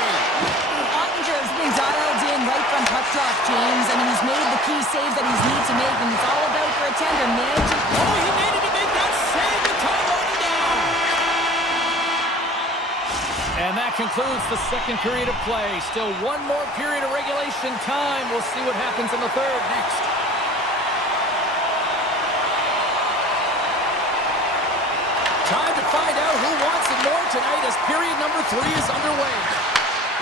Ottinger has been dialed in right from puck drop, James. I mean, he's made the key saves that he's needed to make, and it's all about for a tender managing. Oh, he needed to make that save to tie one down. And that concludes the second period of play. Still one more period of regulation time. We'll see what happens in the third next. Time to find out who wants it more tonight as period number 3 is underway.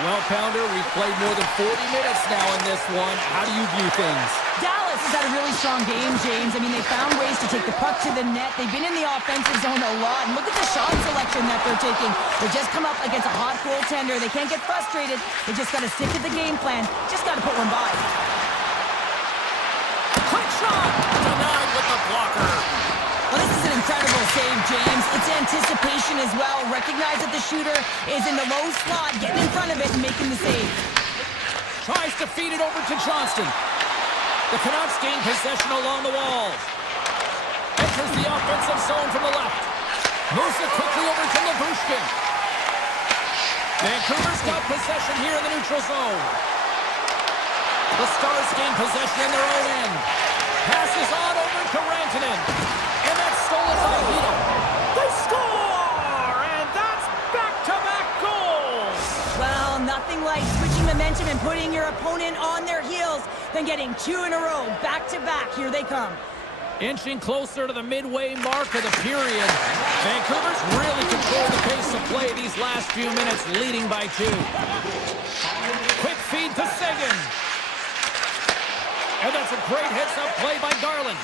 Well, Pounder, we've played more than 40 minutes now in this one. How do you view things? Dallas has had a really strong game, James. I mean, they found ways to take the puck to the net. They've been in the offensive zone a lot. And look at the shot selection that they're taking. They just come up against a hot goaltender. They can't get frustrated. They just got to stick to the game plan. Just got to put one by. Quick shot! Denied with the blocker. Well, this is an incredible save, James. It's anticipation as well. Recognize that the shooter is in the low slot, getting in front of it and making the save. Tries to feed it over to Johnston. The Canucks gain possession along the wall. Enters the offensive zone from the left. Moves it quickly over to Labushkin. Vancouver's got possession here in the neutral zone. The Stars gain possession in their own end. Passes on over to Rantanen. And that's stolen by Hito. They score! And that's back-to-back goals! Well, nothing like switching momentum and putting your opponent on their heels than getting two in a row, back-to-back. Here they come. Inching closer to the midway mark of the period. Vancouver's really controlled the pace of play these last few minutes, leading by 2. Quick feed to Seguin. And that's a great heads-up play by Garland.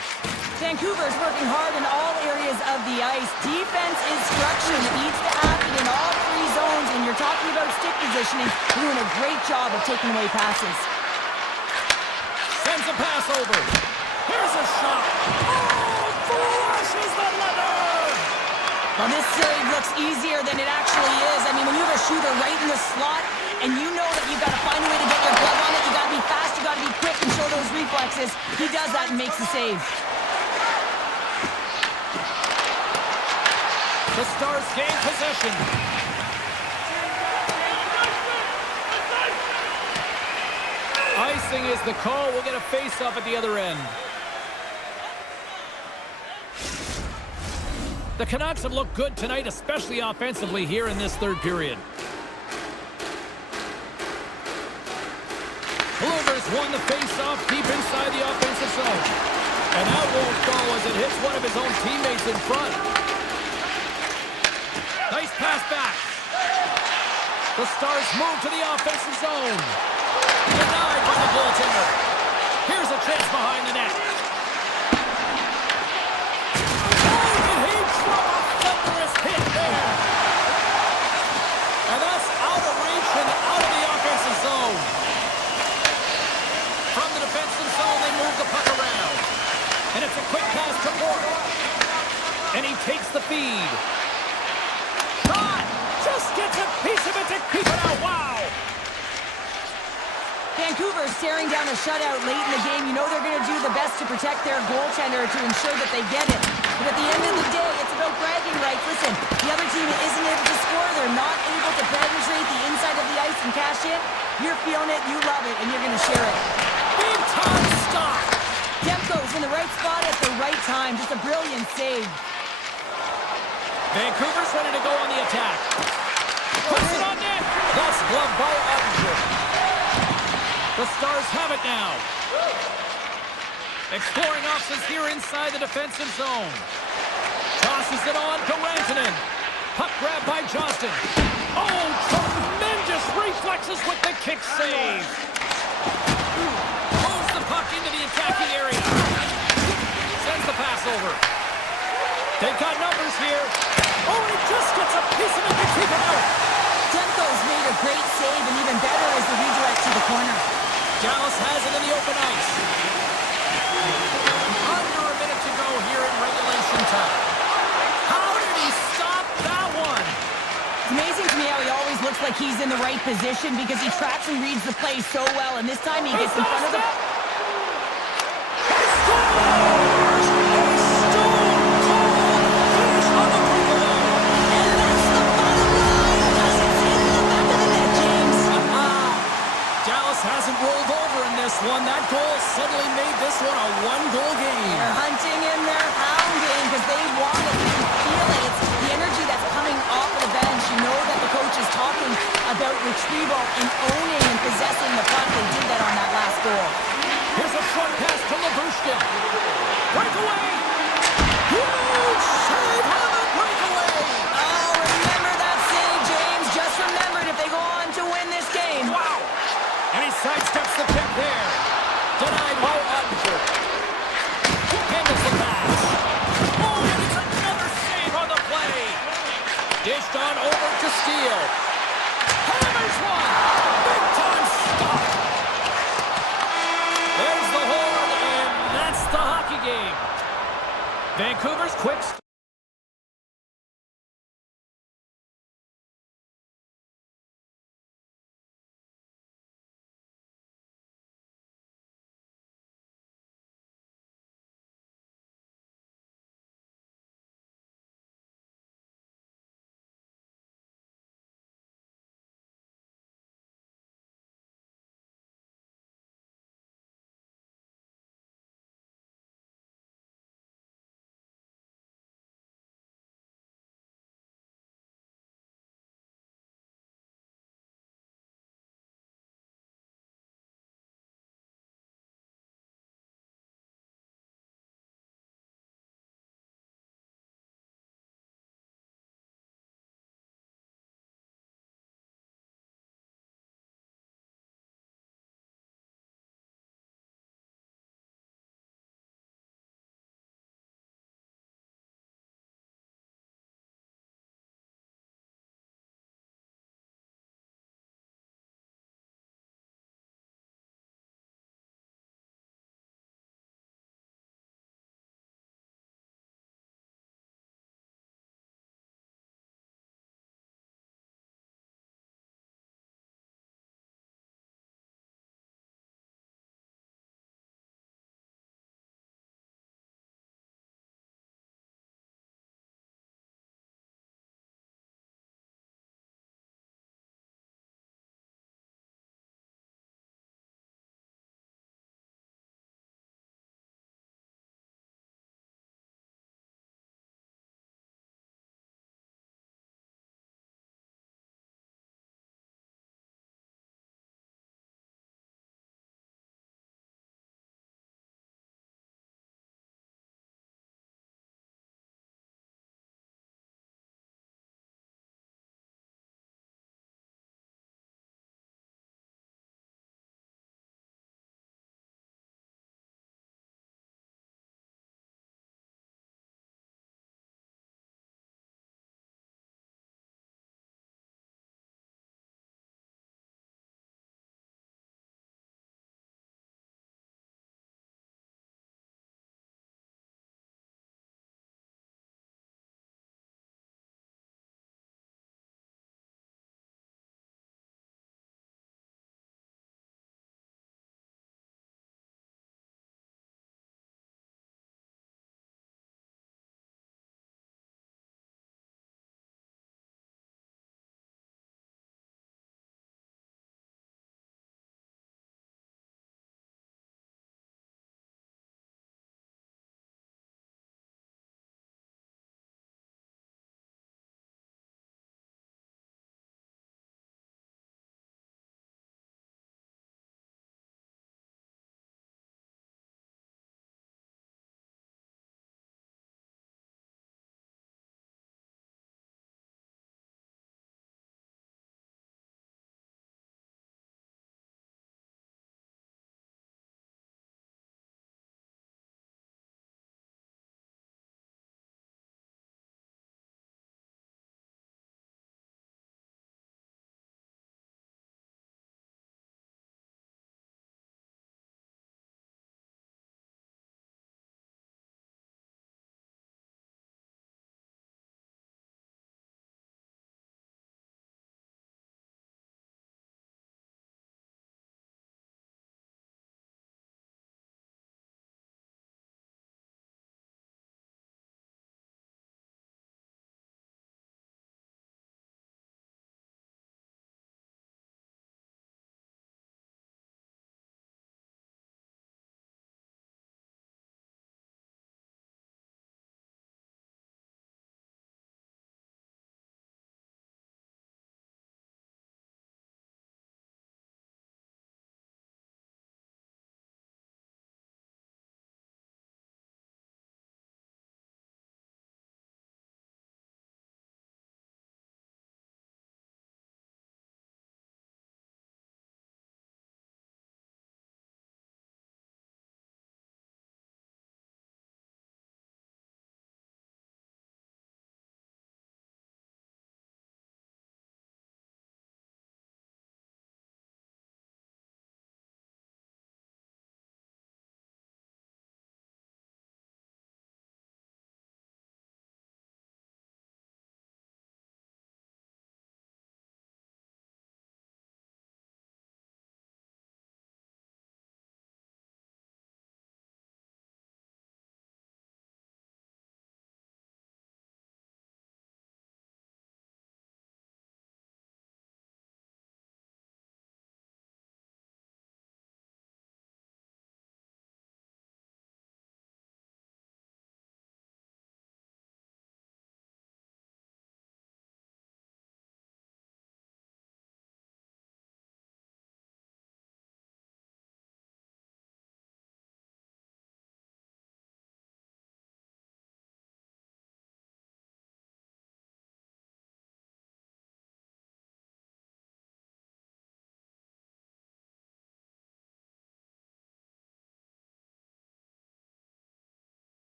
Vancouver's working hard in all areas of the ice. Defense instruction needs to happen in all 3 zones, and you're talking about stick positioning. They're doing a great job of taking away passes. Sends a pass over. Here's a shot. Oh, flushes the leather. Well, this save looks easier than it actually is. I mean, when you have a shooter right in the slot, and you know that you've got to find a way to get your glove on it, you got to be fast, you got to be quick and show those reflexes. He does that and makes the save. The Stars gain possession. Icing is the call. We'll get a face-off at the other end. The Canucks have looked good tonight, especially offensively here in this third period. Bluvers won the face-off deep inside the offensive zone. And that won't go as it hits one of his own teammates in front. Nice pass back. The Stars move to the offensive zone. Denied by the goaltender. Here's a chance behind the net. Oh, did he drop a thunderous hit there? And that's out of reach and out of the offensive zone. From the defensive zone, they move the puck around. And it's a quick pass to Moore. And he takes the feed. Shot! Just gets a piece of it to keep it out. Wow! Vancouver's staring down a shutout late in the game. You know they're going to do the best to protect their goaltender to ensure that they get it. But at the end of the day, it's about bragging rights. Listen, the other team isn't able to score. They're not able to penetrate the inside of the ice and cash in. You're feeling it, you love it, and you're going to share it. Big time stop! Demko's in the right spot at the right time. Just a brilliant save. Vancouver's ready to go on the attack. Puts it on net. That's gloved by Ottinger. The Stars have it now. Exploring options here inside the defensive zone. Tosses it on to Rantanen. Puck grab by Johnston. Oh, tremendous reflexes with the kick save. Moves the puck into the attacking area. Sends the pass over. They've got numbers here. Oh, he just gets a piece of it to keep it out. Demko's made a great save, and even better is the redirect to the corner. Dallas has it in the open ice. Under a minute to go here in regulation time. How did he stop that one? It's amazing to me how he always looks like he's in the right position because he tracks and reads the play so well, and this time he gets in front of the... Hasn't rolled over in this one. That goal suddenly made this one a one-goal game. They're hunting and they're hounding because they want it. You can feel it. It's the energy that's coming off of the bench. You know that the coach is talking about retrieval and owning and possessing the puck. They did that on that last goal. Here's a short pass to Labushkin. Breakaway! Huge save on the breakaway! Oh, remember that save, James. Just remember it. If they go on to win this game, game. Vancouver's quick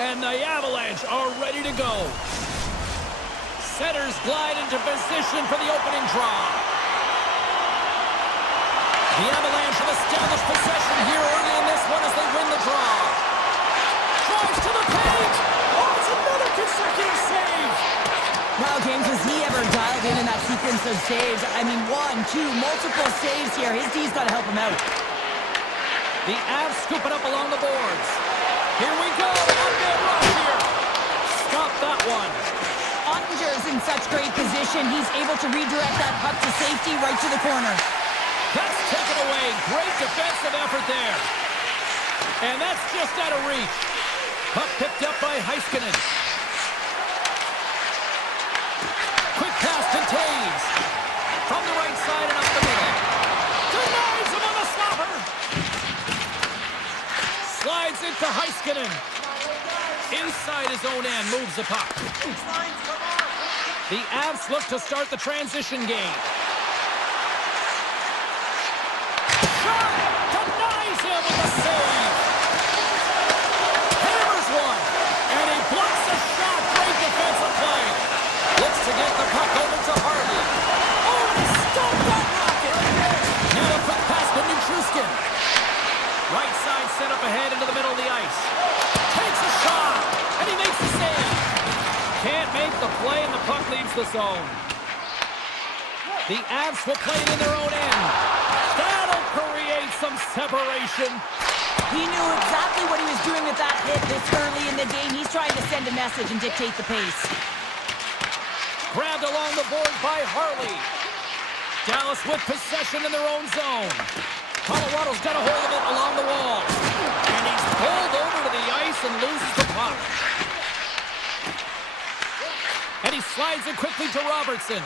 And the Avalanche are ready to go. Setters glide into position for the opening draw. The Avalanche have established possession here early in this one as they win the draw. Drives to the paint. Oh, it's another consecutive save. Wow, James, was he ever dialed in that sequence of saves? I mean, 1, 2, multiple saves here. His D's got to help him out. The Avs scoop it up along the boards. Here we go. One-man rush here. Stop that one. Ottinger's in such great position. He's able to redirect that puck to safety right to the corner. That's taken away. Great defensive effort there. And that's just out of reach. Puck picked up by Heiskanen. Quick pass to Taves. From the right side and up the middle. Denies him on the slobber. Slides into Heiskanen. Inside his own end, moves the puck. The Avs look to start the transition game. Shot! Denies him with the save! Hammers one! And he blocks a shot! Great defensive play! Looks to get the puck over to Harley. Oh, and he stopped that rocket! Now a quick pass to Nichushkin. Right side set up ahead into the middle of the ice. Takes a shot! And he makes the save! Can't make the play, and the puck leaves the zone. The Avs will play it in their own end. That'll create some separation. He knew exactly what he was doing with that hit this early in the game. He's trying to send a message and dictate the pace. Grabbed along the board by Harley. Dallas with possession in their own zone. Colorado's got a hold of it along the wall. And he's pulled over to the ice and loses the puck. And he slides it quickly to Robertson.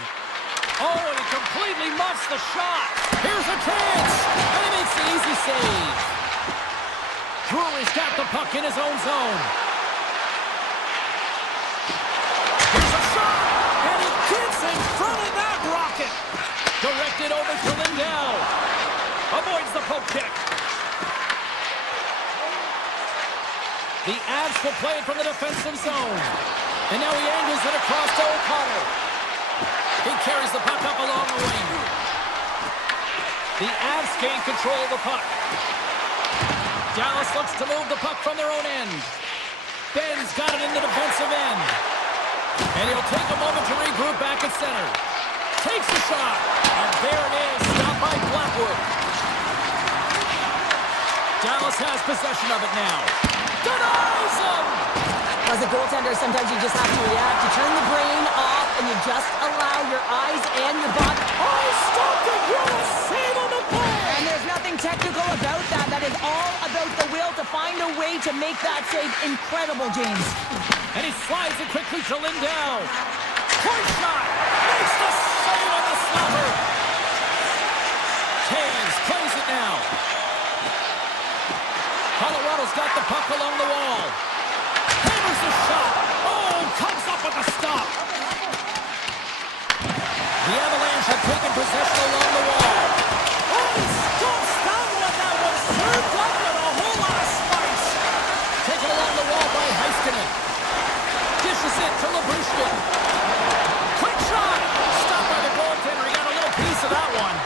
Oh, and he completely muffs the shot. Here's a chance. And he makes the easy save. Drury's got the puck in his own zone. Here's a shot. And he gets in front of that rocket. Directed over to Lindell. Avoids the poke check. The Avs will play it from the defensive zone. And now he angles it across to O'Connor. He carries the puck up along the wing. The Avs gain control of the puck. Dallas looks to move the puck from their own end. Ben's got it in the defensive end. And he'll take a moment to regroup back at center. Takes a shot. And there it is, stopped by Blackwood. Dallas has possession of it now. Denies him! As a goaltender, sometimes you just have to react. You turn the brain off, and you just allow your eyes and your body. Oh, he stopped it! What a save on the play! And there's nothing technical about that. That is all about the will to find a way to make that save incredible, James. And he slides it quickly to Lindell. Point shot! Makes the save on the slapper! Taves plays it now. Colorado's got the puck along the wall. Hammers the shot. Oh, comes up with a stop. The Avalanche have taken possession along the wall. Oh, he stops that one. That was served up with a whole lot of spice. Taken along the wall by Heiskanen. Dishes it to Labushkin. Quick shot. Stopped by the goaltender. He got a little piece of that one.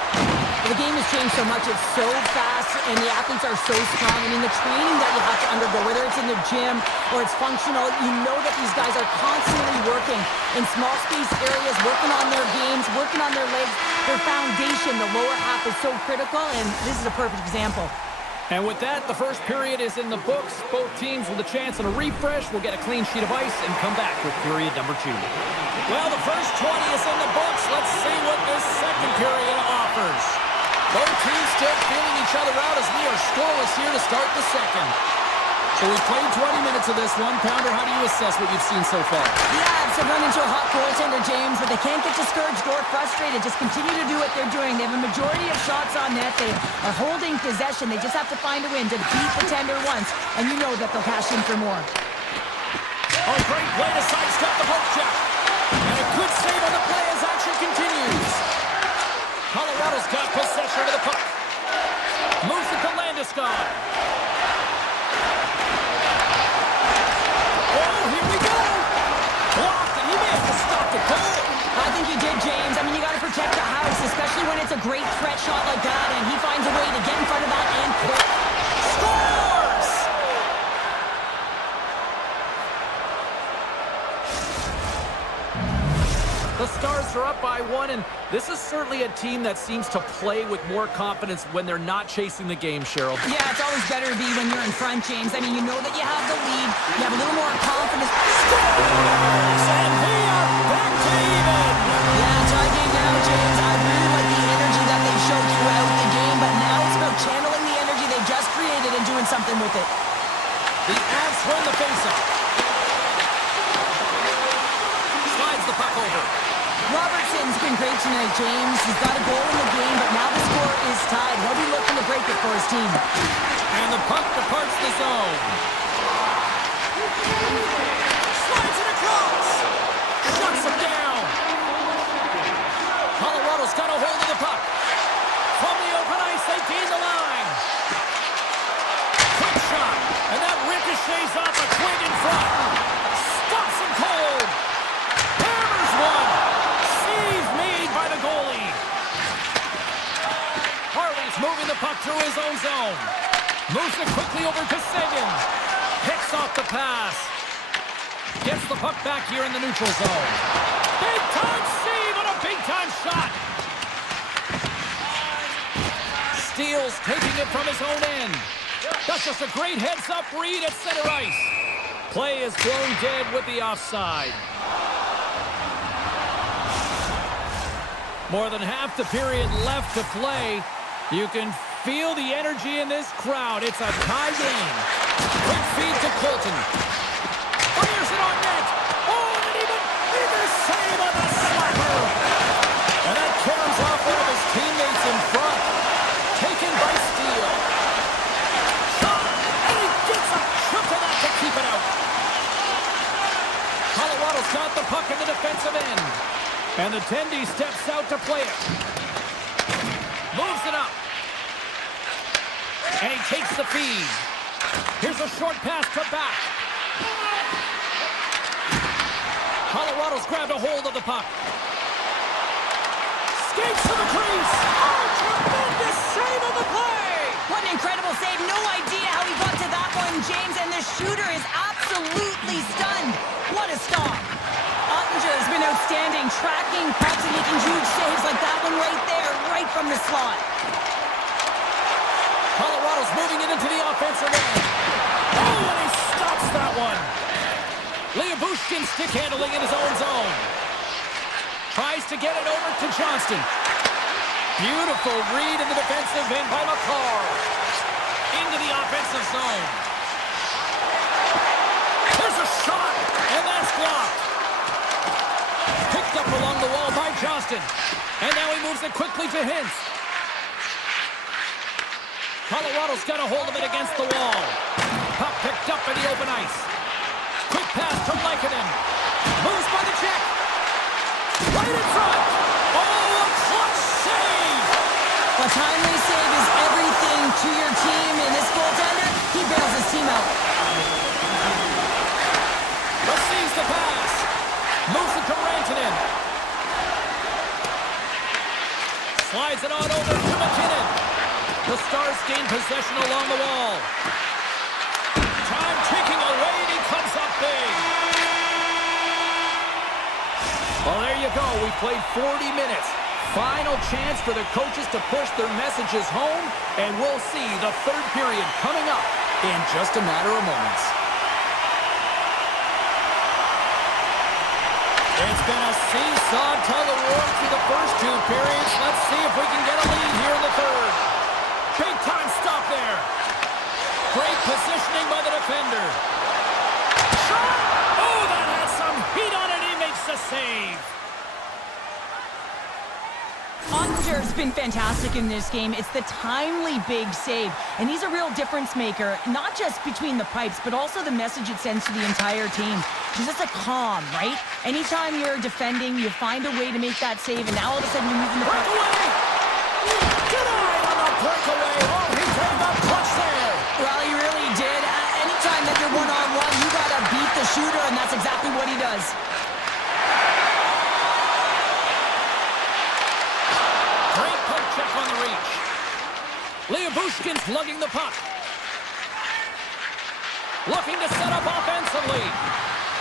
The game has changed so much. It's so fast, and the athletes are so strong. I mean, the training that you have to undergo, whether it's in the gym or it's functional, you know that these guys are constantly working in small space areas, working on their games, working on their legs. Their foundation, the lower half, is so critical, and this is a perfect example. And with that, the first period is in the books. Both teams with a chance at a refresh will get a clean sheet of ice and come back with period number 2. Well, the first 20 is in the books. Let's see what this second period offers. Both teams still feeling each other out as we are scoreless here to start the second. So we've played 20 minutes of this one. Pounder, how do you assess what you've seen so far? Yeah, it's run into a hot goaltender, James, but they can't get discouraged or frustrated. Just continue to do what they're doing. They have a majority of shots on net. They are holding possession. They just have to find a win to beat the tender once, and you know that they'll cash in for more. Oh, great play to sidestep the poke check. And a good save on the play as action continues. Colorado's got possession of the puck. Moves it to Landeskog. think he did, James. I mean, you got to protect the house, especially when it's a great threat shot like that, and he finds a way to get in front of that and quick. Scores! The Stars are up by 1, and this is certainly a team that seems to play with more confidence when they're not chasing the game, Cheryl. Yeah, it's always better to be when you're in front, James. I mean, you know that you have the lead. You have a little more confidence. Scores! And we are back to even! Yeah, tie game now, James. I really like the energy that they showed throughout the game, but now it's about channeling the energy they just created and doing something with it. The Avs win the faceoff. Slides the puck over. Robertson's been great tonight, James. He's got a goal in the game, but now the score is tied. He'll be looking to break it for his team. And the puck departs the zone. Slides it across. Shuts him down. Colorado's got a hold of the puck. From the open ice, they gain the line. Quick shot. And that ricochets off a twig in front. Stops him cold. Hammers one. Save made by the goalie. Harley's moving the puck through his own zone. Moves it quickly over to Sagan. Picks off the pass. Gets the puck back here in the neutral zone. Big time save on a big time shot. Steals, taking it from his own end. That's just a great heads-up read at center ice. Play is blown dead with the offside. More than half the period left to play. You can feel the energy in this crowd. It's a tie game. Quick feed to Colton. Fires it on net. Oh, and even the save on the slapper. And that carries off one of his teammates in front. Taken by Steele. Shot. And he gets a chunk of that to keep it out. Colorado's got the puck in the defensive end. And the Tendy steps out to play it. Moves it up. And he takes the feed. Here's a short pass to back. Colorado's grabbed a hold of the puck. Skates to the crease. Oh, tremendous save on the play. What an incredible save. No idea how he got to that one, James, and the shooter is absolutely stunned. What a stop. Ottinger has been outstanding, tracking pucks and making huge saves like that one right there, right from the slot. Colorado's moving it into the offensive end. Oh, and he stops that one. Liabushkin stick handling in his own zone. Tries to get it over to Johnston. Beautiful read in the defensive end by McCarr. Into the offensive zone. There's a shot, and that's blocked. Picked up along the wall by Johnston. And now he moves it quickly to Hintz. Colorado's got a hold of it against the wall. Puck picked up in the open ice. Quick pass to Lankinen. Moves by the check. Right in front. Oh, a clutch save. A timely save is everything to your team, and this goaltender, he bails his team out. Receives the pass. Moves it to Rantanen. Slides it on over to McKinnon. The Stars gain possession along the wall. Time ticking away, and he comes up big. Well, there you go. We played 40 minutes. Final chance for the coaches to push their messages home, and we'll see the third period coming up in just a matter of moments. It's been a seesaw tug of war through the first two periods. Let's see if we can get a lead here in the third. Big time stop there. Great positioning by the defender. Shot! Oh, that has some heat on it. He makes the save. Ottinger's been fantastic in this game. It's the timely big save, and he's a real difference maker, not just between the pipes, but also the message it sends to the entire team. He's just a calm, right? Anytime you're defending, you find a way to make that save, and now all of a sudden you're moving the puck. Breakaway! Denied on the breakaway. Oh, he came up clutch there. Well, he really did. Anytime that you're one-on-one, you gotta beat the shooter, and that's exactly what he does. Bushkin's lugging the puck. Looking to set up offensively.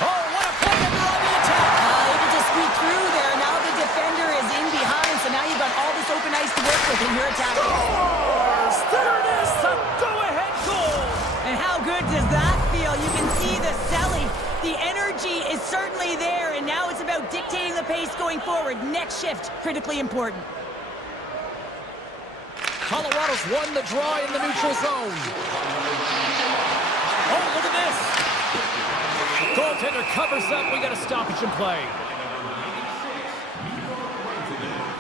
Oh, what a play under on the attack. Able to squeak through there. Now the defender is in behind, so now you've got all this open ice to work with in your attack. Scores! There it is, the go-ahead goal. And how good does that feel? You can see the selling. The energy is certainly there, and now it's about dictating the pace going forward. Next shift, critically important. Colorado's won the draw in the neutral zone. Oh, look at this. Goaltender covers up. We got a stoppage in play.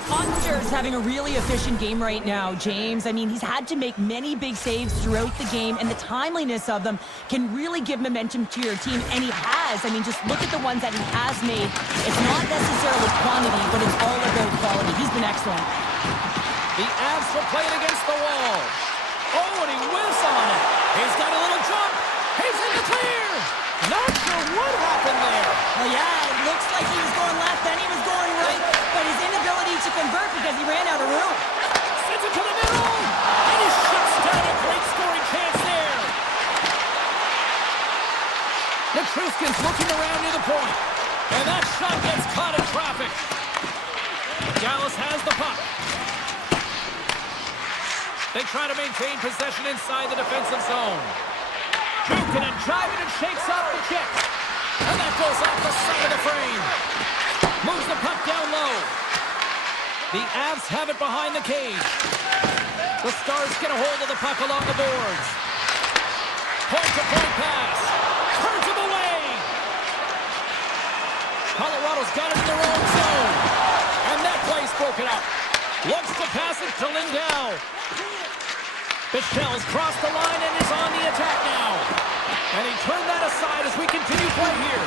Ottinger's having a really efficient game right now, James. I mean, he's had to make many big saves throughout the game, and the timeliness of them can really give momentum to your team, and he has. I mean, just look at the ones that he has made. It's not necessarily quantity, but it's all about quality. He's been excellent. The Avs will play it against the wall. Oh, and he whiffs on it. He's got a little jump. He's in the clear. Not sure what happened there. Well, yeah, it looks like he was going left, then he was going right, but his inability to convert because he ran out of room. Sends it to the middle. And he shuts down a great scoring chance there. Nichushkin's looking around near the point. And that shot gets caught in traffic. Dallas has the puck. They try to maintain possession inside the defensive zone. Jukin and driving and shakes off the kick. And that goes off the side of the frame. Moves the puck down low. The Avs have it behind the cage. The Stars get a hold of the puck along the boards. Point-to-point pass. Turns him away. Colorado's got it in their own zone. And that play's broken up. Looks to pass it to Lindell. Bichel's crossed the line and is on the attack now. And he turned that aside as we continue play here.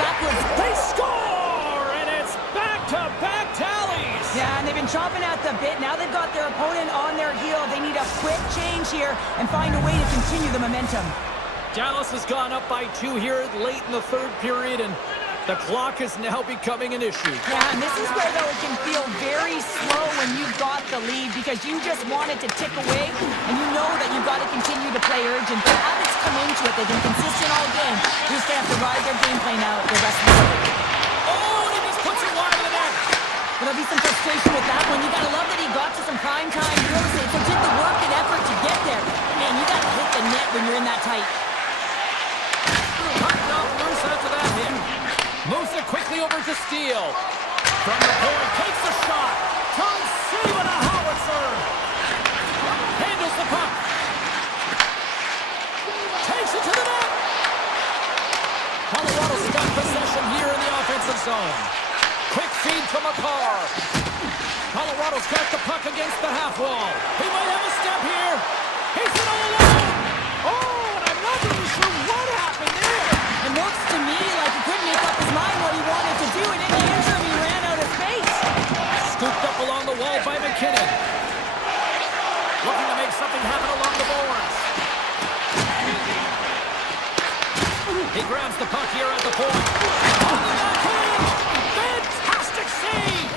Backwards. They score! And it's back-to-back tallies. Yeah, and they've been chomping at the bit. Now they've got their opponent on their heel. They need a quick change here and find a way to continue the momentum. Dallas has gone up by 2 here late in the third period, and the clock is now becoming an issue. Yeah, and this is where, though, it can feel very slow when you've got the lead because you just want it to tick away, and you know that you've got to continue to play urgent. The habits come into it. They've been consistent all game. You're just going to have to ride their gameplay now the rest of the game. Oh, and he just puts it wide of the net. There'll be some frustration with that one. You got to love that he got to some prime time real estate, so did the work and effort to get there. Man, you got to hit the net when you're in that tight. Knocked off loose after that hit. Moves it quickly over to Steele. From the point, takes the shot. Tom C with a howitzer. Handles the puck. Takes it to the net. Colorado's got possession here in the offensive zone. Quick feed to McCarr. Colorado's got the puck against the half wall. He might have a step here. He's in all alone. Oh, and I'm not really sure what happened there. It looks to me like he couldn't make up his mind what he wanted to do, and in the interim, he ran out of space. Scooped up along the wall by McKinnon. Looking to make something happen along the boards. He grabs the puck here at the point. On the backhand! Fantastic save!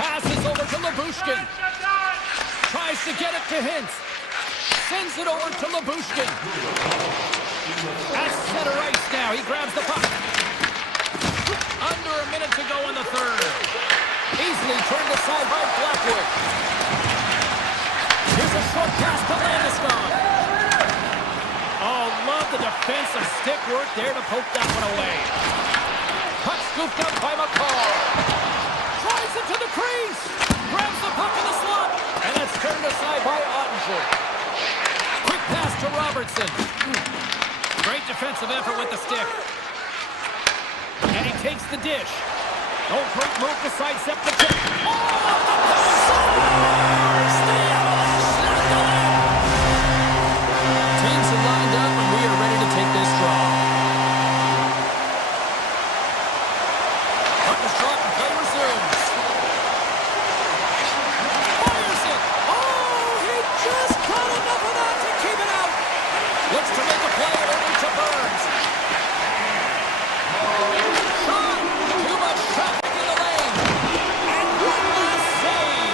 Passes over to Labushkin. Tries to get it to Hintz. Sends it over to Labushkin. At center ice now, he grabs the puck. Under a minute to go in the third. Easily turned aside by Blackwood. Here's a short pass to Landeskog. Oh, love the defensive stick work there to poke that one away. Puck scooped up by McCall. Tries it to the crease. Grabs the puck in the slot. And it's turned aside by Ottinger. Quick pass to Robertson. Great defensive effort with the stick. And he takes the dish. Oh, great move to sidestep the kick. Oh, stay out of that shot. Teams are lined up, and we are ready to take this draw. Puck is dropped and play resumes. Fires it. Oh, he just got enough of that to keep it out. Looks to make a play over to Burns. Shot. Too much traffic in the lane. And one last save.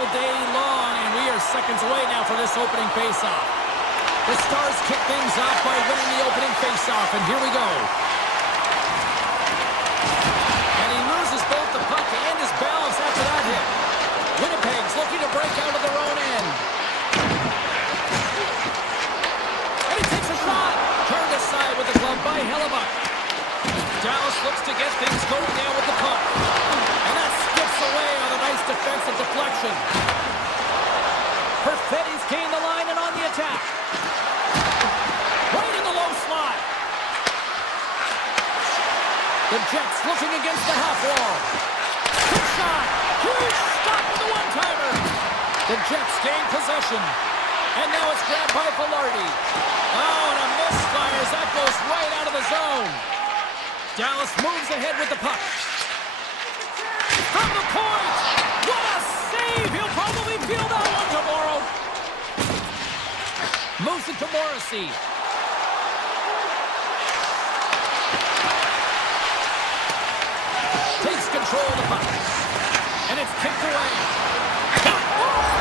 all day long, and we are seconds away now for this opening faceoff. The Stars kick things off by winning the opening faceoff, and here we go. And he loses both the puck and his balance after that hit. Winnipeg's looking to break out of their own end. And he takes a shot. Turned aside with the glove by Hellebuck. Dallas looks to get things going now with the puck. And that skips away on a nice defensive deflection. Perfetti's gained the line and on the attack. Right in the low slot. The Jets looking against the half wall. Good shot. Huge stop with the one-timer. The Jets gain possession. And now it's grabbed by Velarde. Oh, and a misfire as that goes right out of the zone. Dallas moves ahead with the puck. From the point. What a save. He'll probably feel that one tomorrow. Moves it to Morrissey. Takes control of the puck. And it's kicked away.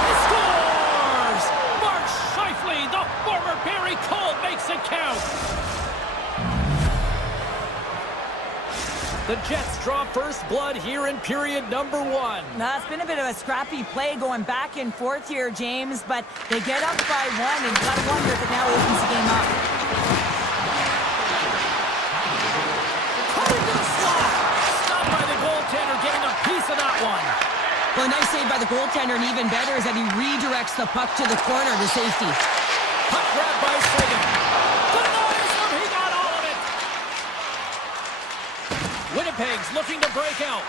He scores! Mark Scheifele, the former Barry Cole, makes it count. The Jets draw first blood here in period number 1. Now, it's been a bit of a scrappy play going back and forth here, James, but they get up by 1, and you gotta wonder if it now opens the game up. Cutting to the slot. Stopped by the goaltender, getting a piece of that one. Well, a nice save by the goaltender, and even better is that he redirects the puck to the corner to safety. Puck grabbed by Sagan. Denies him, he got all of it. Winnipeg's looking to break out.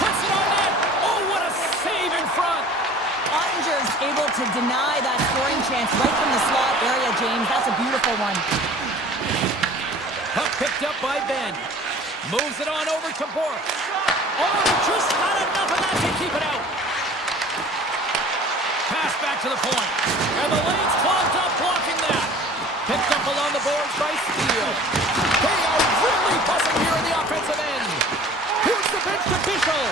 Puts it on net. Oh, what a save in front. Ottinger's able to deny that scoring chance right from the slot area, James. That's a beautiful one. Puck picked up by Ben. Moves it on over to Bork. Oh, just not enough of that to keep it out. Pass back to the point. And the lane's clogged up, blocking that. Picked up along the boards by Steele. They are really buzzing here in the offensive end. Here's the bench official.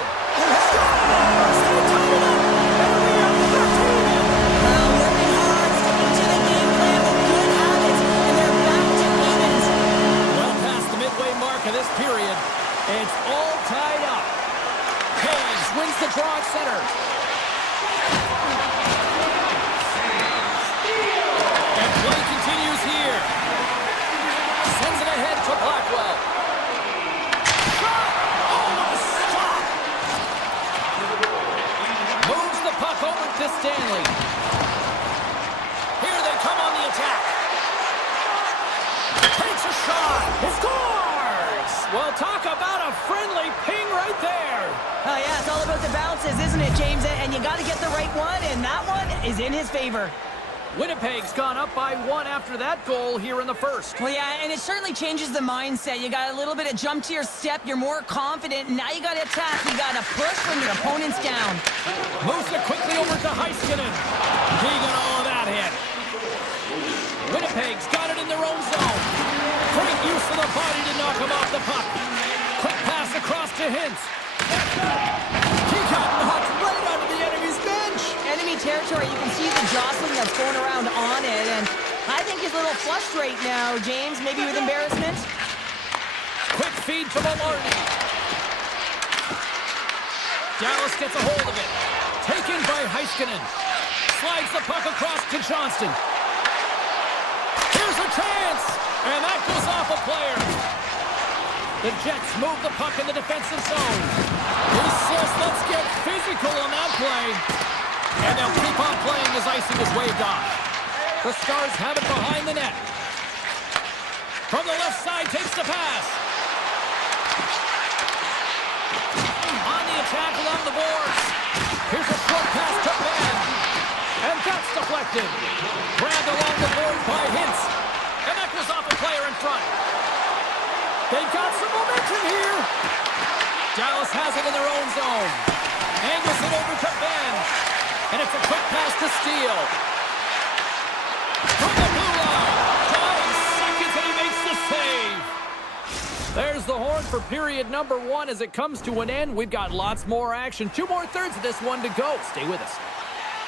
Scores! They tie it up. And we are 13 in. Well, working hard, sticking to the game plan with good habits, and they're back to evens. Well past the midway mark of this period, it's all tied up. Hayes wins the draw at center. And play continues here. Sends it ahead to Blackwell. Shot! Oh, what a stop! Moves the puck over to Stanley. Here they come on the attack. Takes a shot. He scores! Well, talk about a friendly ping right there. Oh, yeah, it's all about the bounces, isn't it, James? And you got to get the right one, and that one is in his favor. Winnipeg's gone up by 1 after that goal here in the first. Well, yeah, and it certainly changes the mindset. You got a little bit of jump to your step. You're more confident. Now you got to attack. You got to push when your opponent's down. Moves it quickly over to Heiskanen. He got all of that hit. Winnipeg's got it in their own zone. Great use of the body to knock him off the puck. Quick pass across to Hintz. He got knocked right out of the enemy's bench. Enemy territory, you can see the jostling that's going around on it, and I think he's a little flushed right now, James, maybe with embarrassment. Quick feed to Velarde. Dallas gets a hold of it. Taken by Heiskanen. Slides the puck across to Johnston. Here's a chance! And that goes off a player. The Jets move the puck in the defensive zone. He says, let's get physical on that play. And they'll keep on playing as icing is waved off. The Stars have it behind the net. From the left side, takes the pass. On the attack along the boards. Here's a short pass to Ben. And that's deflected. Grabbed along the boards by Hintz. And that goes off a player in front. They've got some momentum here. Dallas has it in their own zone. Angles it over to Ben. And it's a quick pass to Steele. From the blue line. 5 seconds and he makes the save. There's the horn down for period number 1 as it comes to an end. We've got lots more action. 2 more thirds of this one to go. Stay with us.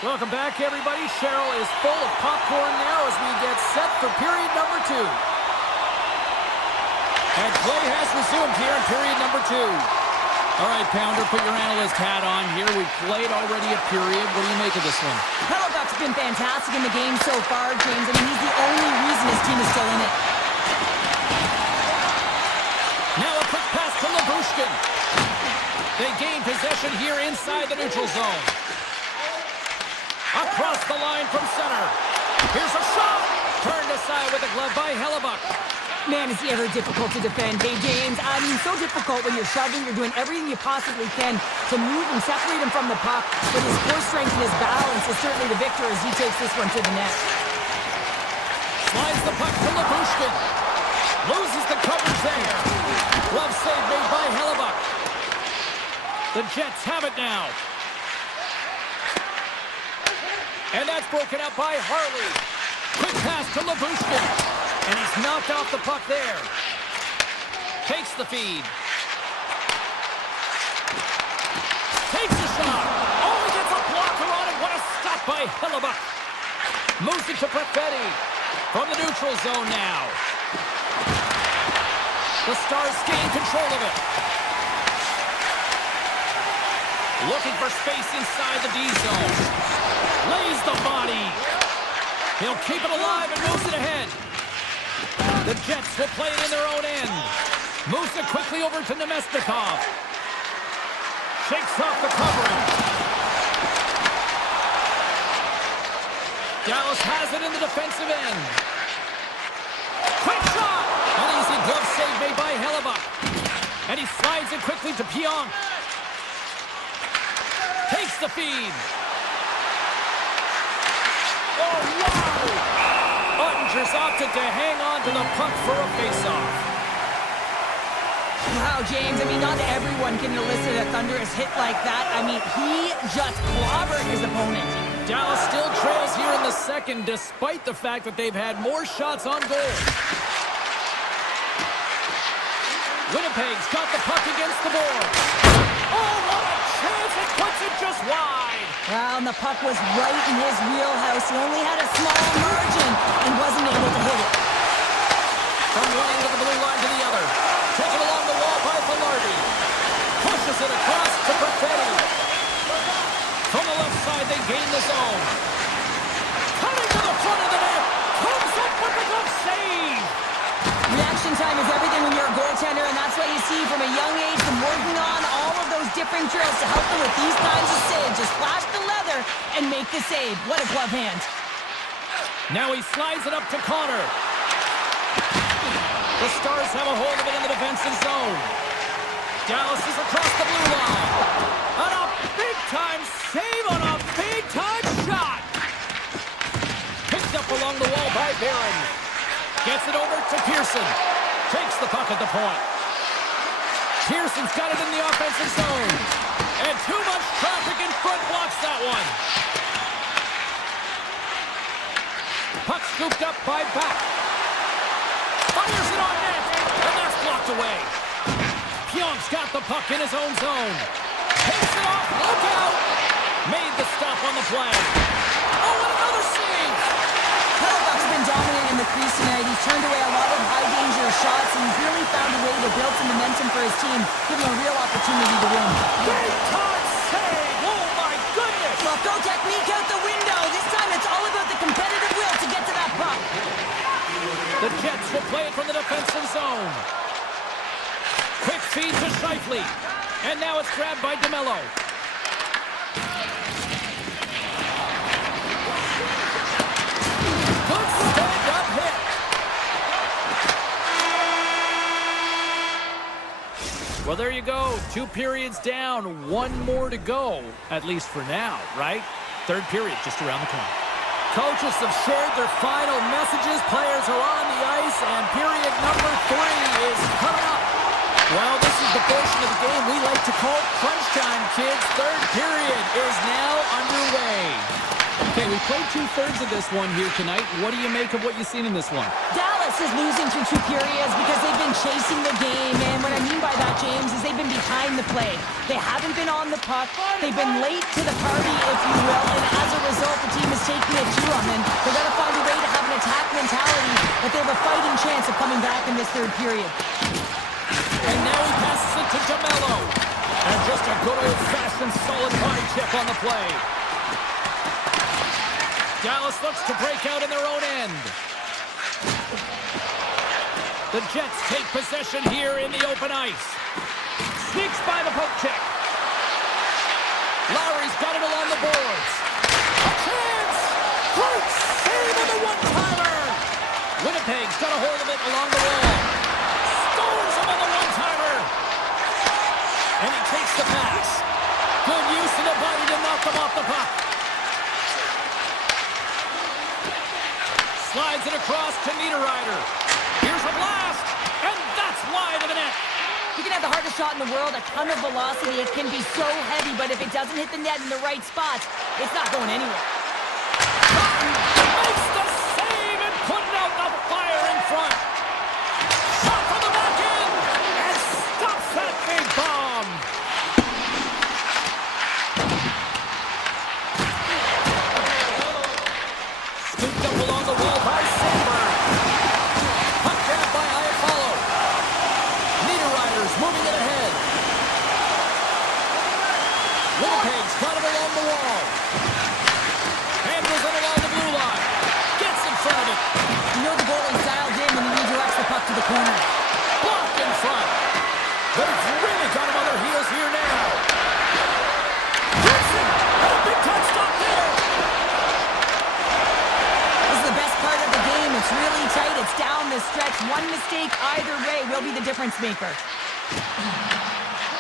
Welcome back, everybody. Cheryl is full of popcorn now as we get set for period number 2. And play has resumed here in period number 2. All right, Pounder, put your analyst hat on here. We've played already a period. What do you make of this one? Hellebuck's been fantastic in the game so far, James. I mean, he's the only reason his team is still in it. Now a quick pass to Labushkin. They gain possession here inside the neutral zone. Across the line from center. Here's a shot. Turned aside with a glove by Hellebuck. Man, is he ever difficult to defend. Hey, James, I mean, so difficult when you're shoving. You're doing everything you possibly can to move and separate him from the puck. But his core strength and his balance is certainly the victor as he takes this one to the net. Slides the puck to Labushkin. Loses the coverage there. Glove save made by Hellebuck. The Jets have it now. And that's broken up by Harley. Quick pass to Labushkin. And he's knocked off the puck there. Takes the feed. Takes a shot. Oh, he gets a blocker on it. What a stop by Hellebuck. Moves it to Perfetti. From the neutral zone now. The Stars gain control of it. Looking for space inside the D zone. Lays the body. He'll keep it alive and moves it ahead. The Jets will play it in their own end. Moves it quickly over to Nemesnikov. Shakes off the covering. Dallas has it in the defensive end. Quick shot! An easy glove save made by Hellebuck. And he slides it quickly to Pionk. Takes the feed. Oh, wow! Ottinger's opted to hang on to the puck for a face-off. Wow, James, I mean, not everyone can elicit a thunderous hit like that. I mean, he just clobbered his opponent. Dallas still trails here in the second, despite the fact that they've had more shots on goal. Winnipeg's got the puck against the board. Oh, what a chance! It puts it just wide. Wow, and the puck was right in his wheelhouse. He only had a small margin and wasn't able to hit it. From one end of the blue line to the other. Taken along the wall by Velarde. Pushes it across to Perfetti. From the left side, they gain the zone. Cutting to the front of the net. Comes up with the glove save. Reaction time is everything when you're a goaltender, and that's what you see from a young age, from working on all of those different drills to help them with these kinds of saves. Just flash the leather and make the save. What a glove hand. Now he slides it up to Connor. The Stars have a hold of it in the defensive zone. Dallas is across the blue line. On a big-time save on a big-time shot. Picked up along the wall by Barron. Gets it over to Pearson. Takes the puck at the point. Pearson's got it in the offensive zone. And too much traffic in front blocks that one. Puck scooped up by Back. Fires it on net. And that's blocked away. Pionk's got the puck in his own zone. Takes it off. Look out. Made the stop on the play. Oh, and another save. Hellebuck's been dominant in the crease tonight. He's turned away a lot of high-danger shots, and he's really found a way to build some momentum for his team, give him a real opportunity to win. Big time save. Oh, my goodness. Well, throw technique out the window. This time it's all about the competitive will to get to that puck. The Jets will play it from the defensive zone. Quick feed to Scheifele. And now it's grabbed by DeMello. Good stand-up hit. Well, there you go. 2 periods down, 1 more to go, at least for now, right? Third period just around the corner. Coaches have shared their final messages. Players are on the ice, and period number 3 is coming up. Well, this is the portion of the game we like to call crunch time, kids. Third period is now underway. Okay, we played two-thirds of this one here tonight. What do you make of what you've seen in this one? Dallas is losing through two periods because they've been chasing the game, and what I mean by that, James, is they've been behind the play. They haven't been on the puck. They've been late to the party, if you will, and as a result, the team is taking it to them, and they're going to find a way to have an attack mentality, but they have a fighting chance of coming back in this third period. And now he passes it to DeMello. And just a good old-fashioned solid body check on the play. Dallas looks to break out in their own end. The Jets take possession here in the open ice. Sneaks by the poke check. Lowry's got it along the boards. A chance! Great save on the one-timer! Winnipeg's got a hold of it along the wall. Scores him on the one-timer! And he takes the pass. Good use of the body to knock them off the puck. Slides it across to Niederreiter. Here's a blast, and that's wide of the net. You can have the hardest shot in the world, a ton of velocity. It can be so heavy, but if it doesn't hit the net in the right spots, it's not going anywhere. Makes the save and putting out the fire in front. Shot from the back end, and stops that big bomb. Scooped up along the wall by Sandberg. Puck grabbed by Iafallo. Niederreiter's moving it ahead. Winnipeg's got it along the wall. Handles it along the blue line. Gets in front of it. You know the goalie's dialed in when he redirects the puck to the corner. Blocked in front. But it's really got him on their heels here now. Gibson had a big time stop there. This is the best part of the game. It's really tight. It's down the stretch. One mistake either way will be the difference maker.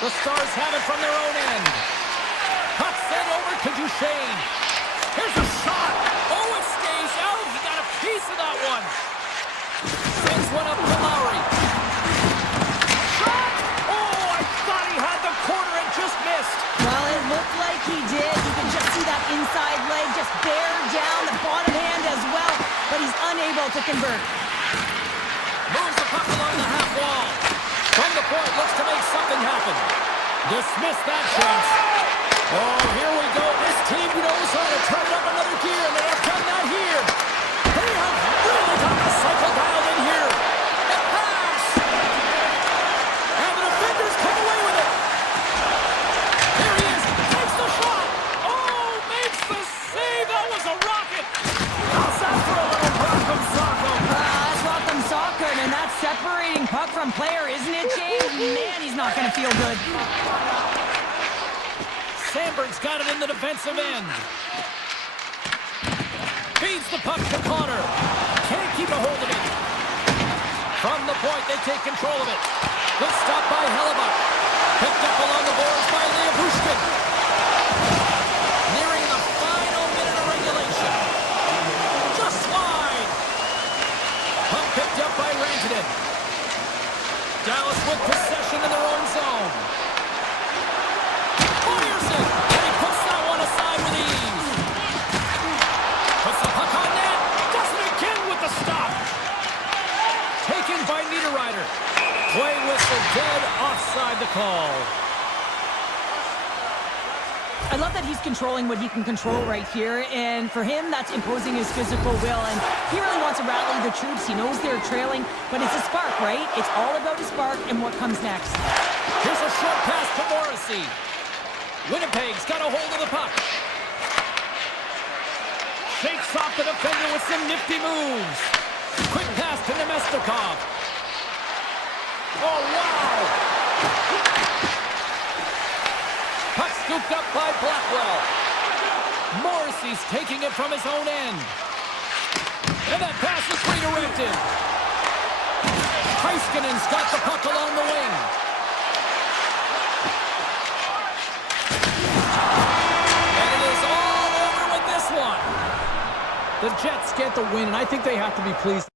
The Stars have it from their own end. Puck sent over to Duchesne. Here's a shot. Oh, it stays out. He got a piece of that one. Sends one up to Lowry. Shot! Oh, I thought he had the corner and just missed. Well, it looked like he did. You can just see that inside leg just bear down, the bottom hand as well, but he's unable to convert. Moves the puck along the half wall. From the point, looks to make something happen. Dismiss that chance. Oh, here we go. This team knows how to turn up another gear, and they have done that here. They have really got the cycle dialed in here. A pass. And the defenders come away with it. There he is. Takes the shot. Oh, makes the save. That was a rocket. How's that for a little Rock'em Sock'em? That's Rock'em Soccer, and that's separating puck from player, isn't it, James? Man, he's not going to feel good. Sandberg's got it in the defensive end. Feeds the puck to Connor. Can't keep a hold of it. From the point, they take control of it. Good stop by Hellebuck. Picked up along the boards by Leobushkin. Nearing the final minute of regulation. Just wide. Puck picked up by Rantanen. Dallas with possession in their own zone. Fires it, and he puts that one aside with ease. Puts the puck on net. Does it again with the stop. Taken by Niederreiter. Play whistle dead, offside the call. I love that he's controlling what he can control right here, and for him, that's imposing his physical will, and he really wants to rally the troops. He knows they're trailing, but it's a spark, right? It's all about a spark and what comes next. Here's a short pass to Morrissey. Winnipeg's got a hold of the puck. Shakes off the defender with some nifty moves. Quick pass to Nemestikov. Oh, wow! Puck scooped up by Blackwell. Morrissey's taking it from his own end. And that pass is redirected. Heiskanen's got the puck along the wing. And it is all over with this one. The Jets get the win, and I think they have to be pleased.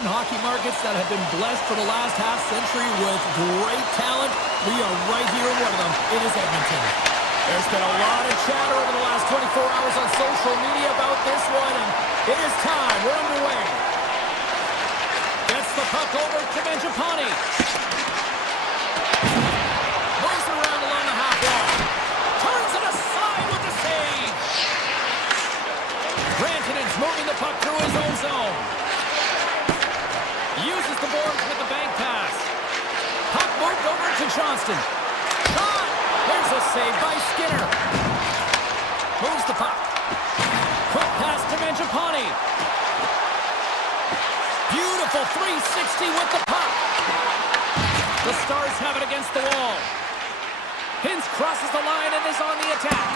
Hockey markets that have been blessed for the last half-century with great talent. We are right here in one of them. It is Edmonton. There's been a lot of chatter over the last 24 hours on social media about this one, and it is time. We're underway. Gets the puck over to Mangiapane. Moves it around along the half wall. Turns it aside with the save. Rantanen's moving the puck through his own zone. Uses the boards with the bank pass. Puck moved over to Johnston. Shot! There's a save by Skinner. Moves the puck. Quick pass to Mangiapane. Beautiful 360 with the puck. The Stars have it against the wall. Hintz crosses the line and is on the attack.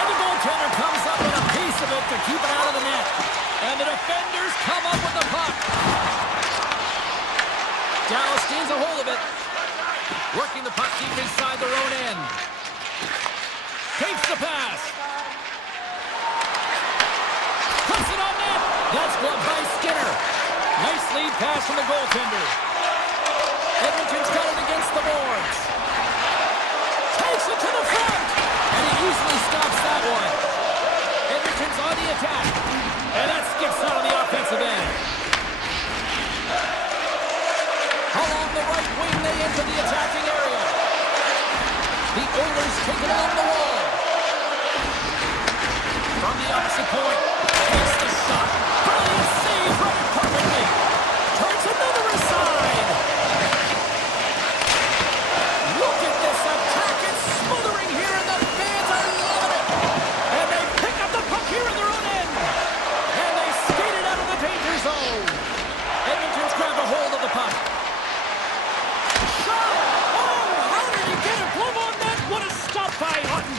And the goaltender comes up with a piece of it to keep it out of the net. And the defenders come up with the puck. Dallas gains a hold of it. Working the puck deep inside their own end. Takes the pass. Puts it on net. That's gloved by Skinner. Nice lead pass from the goaltender. Edmonton's got it against the boards. Takes it to the front. And he easily stops that one. Edmonton's on the attack. And that skips out on the offensive end. Along the right wing, they enter the attacking area. The Oilers take it along the wall. From the opposite point, takes the shot. Brilliant save, read it perfectly. Turns another aside. Look at this attack. It's smothering here, and the fans are loving it. And they pick up the puck here in their own end. And they skate it out of the danger zone. Edmonton's grabbed a hold of the puck.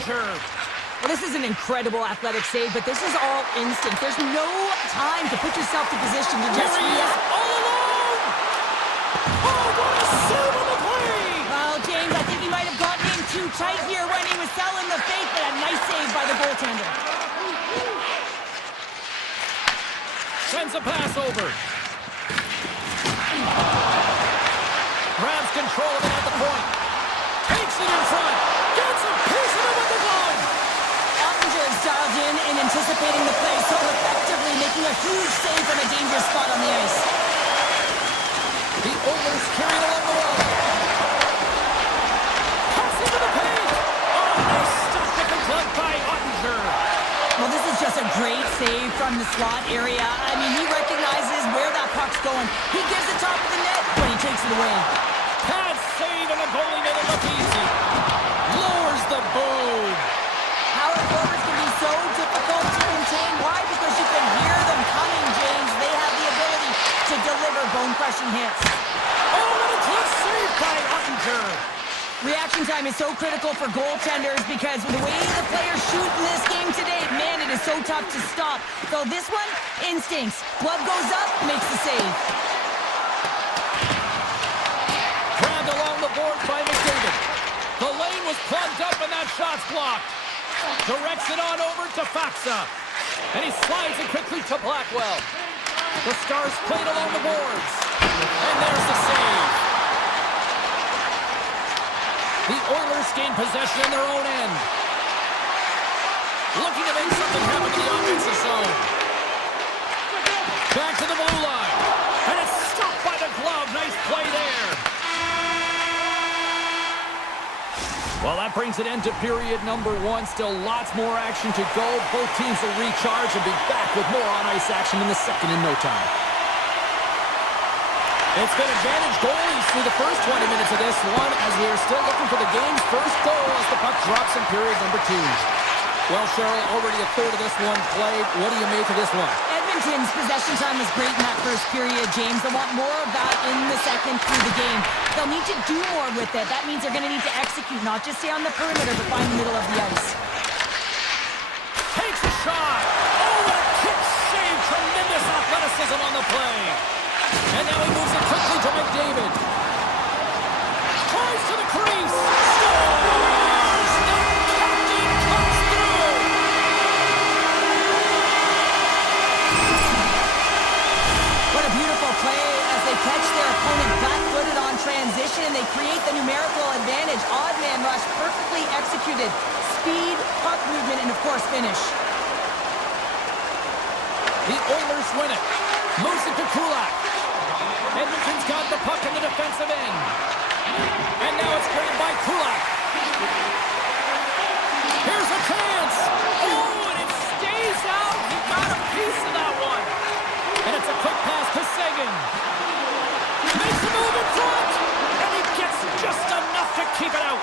Well, this is an incredible athletic save, but this is all instinct. There's no time to put yourself in position to just react. All alone! Oh, what a save on the play! Well, James, I think he might have gotten in too tight here when he was selling the fake, but a nice save by the goaltender. Sends a pass over. Grabs control of it at the point. Takes it in front. Gets a piece of it with the glove. Ottinger is dialed in and anticipating the play, so effectively making a huge save from a dangerous spot on the ice. The Oilers carry it along the wall. Pass into the paint. Oh, they stopped it, clubbed by Ottinger. Well, this is just a great save from the slot area. I mean, he recognizes where that puck's going. He gives the top of the net, but he takes it away. Pad save, and the goalie made it look easy. Lowers the boom. Power forwards can be so difficult to contain. Why? Because you can hear them coming, James. They have the ability to deliver bone-crushing hits. Oh, what a clutch save by Ottinger. Reaction time is so critical for goaltenders because the way the players shoot in this game today, man, it is so tough to stop. So this one, instincts. Glove goes up, makes the save. Grabbed along the board by McDavid. The lane was plugged up and that shot's blocked. Directs it on over to Faxa. And he slides it quickly to Blackwell. The Stars played along the boards. And there's the save. The Oilers gain possession in their own end. Looking to make something happen in the offensive zone. Back to the blue line. And it's stopped by the glove. Nice play there. Well, that brings an end to period number one. Still lots more action to go. Both teams will recharge and be back with more on-ice action in the second in no time. It's been advantage goalies through the first 20 minutes of this one as we are still looking for the game's first goal as the puck drops in period number two. Well, Cheryl, already a third of this one played. What do you make of this one? Edmonton's possession time was great in that first period, James. They'll want more of that in the second through the game. They'll need to do more with it. That means they're going to need to execute, not just stay on the perimeter, but find the middle of the ice. Takes a shot. Oh, what a kick save. Tremendous athleticism on the play. And now he moves it quickly to McDavid. Tries to the crease. Scores! The captain comes through. What a beautiful play gosh, perfectly executed. Speed, puck movement, and of course, finish. The Oilers win it. Moves it to Kulak. Edmonton's got the puck in the defensive end. And now it's carried by Kulak. Here's a chance. Oh, and it stays out. He got a piece of that one. And it's a quick pass to Seguin. Makes a move in front. And he gets just enough to keep it out.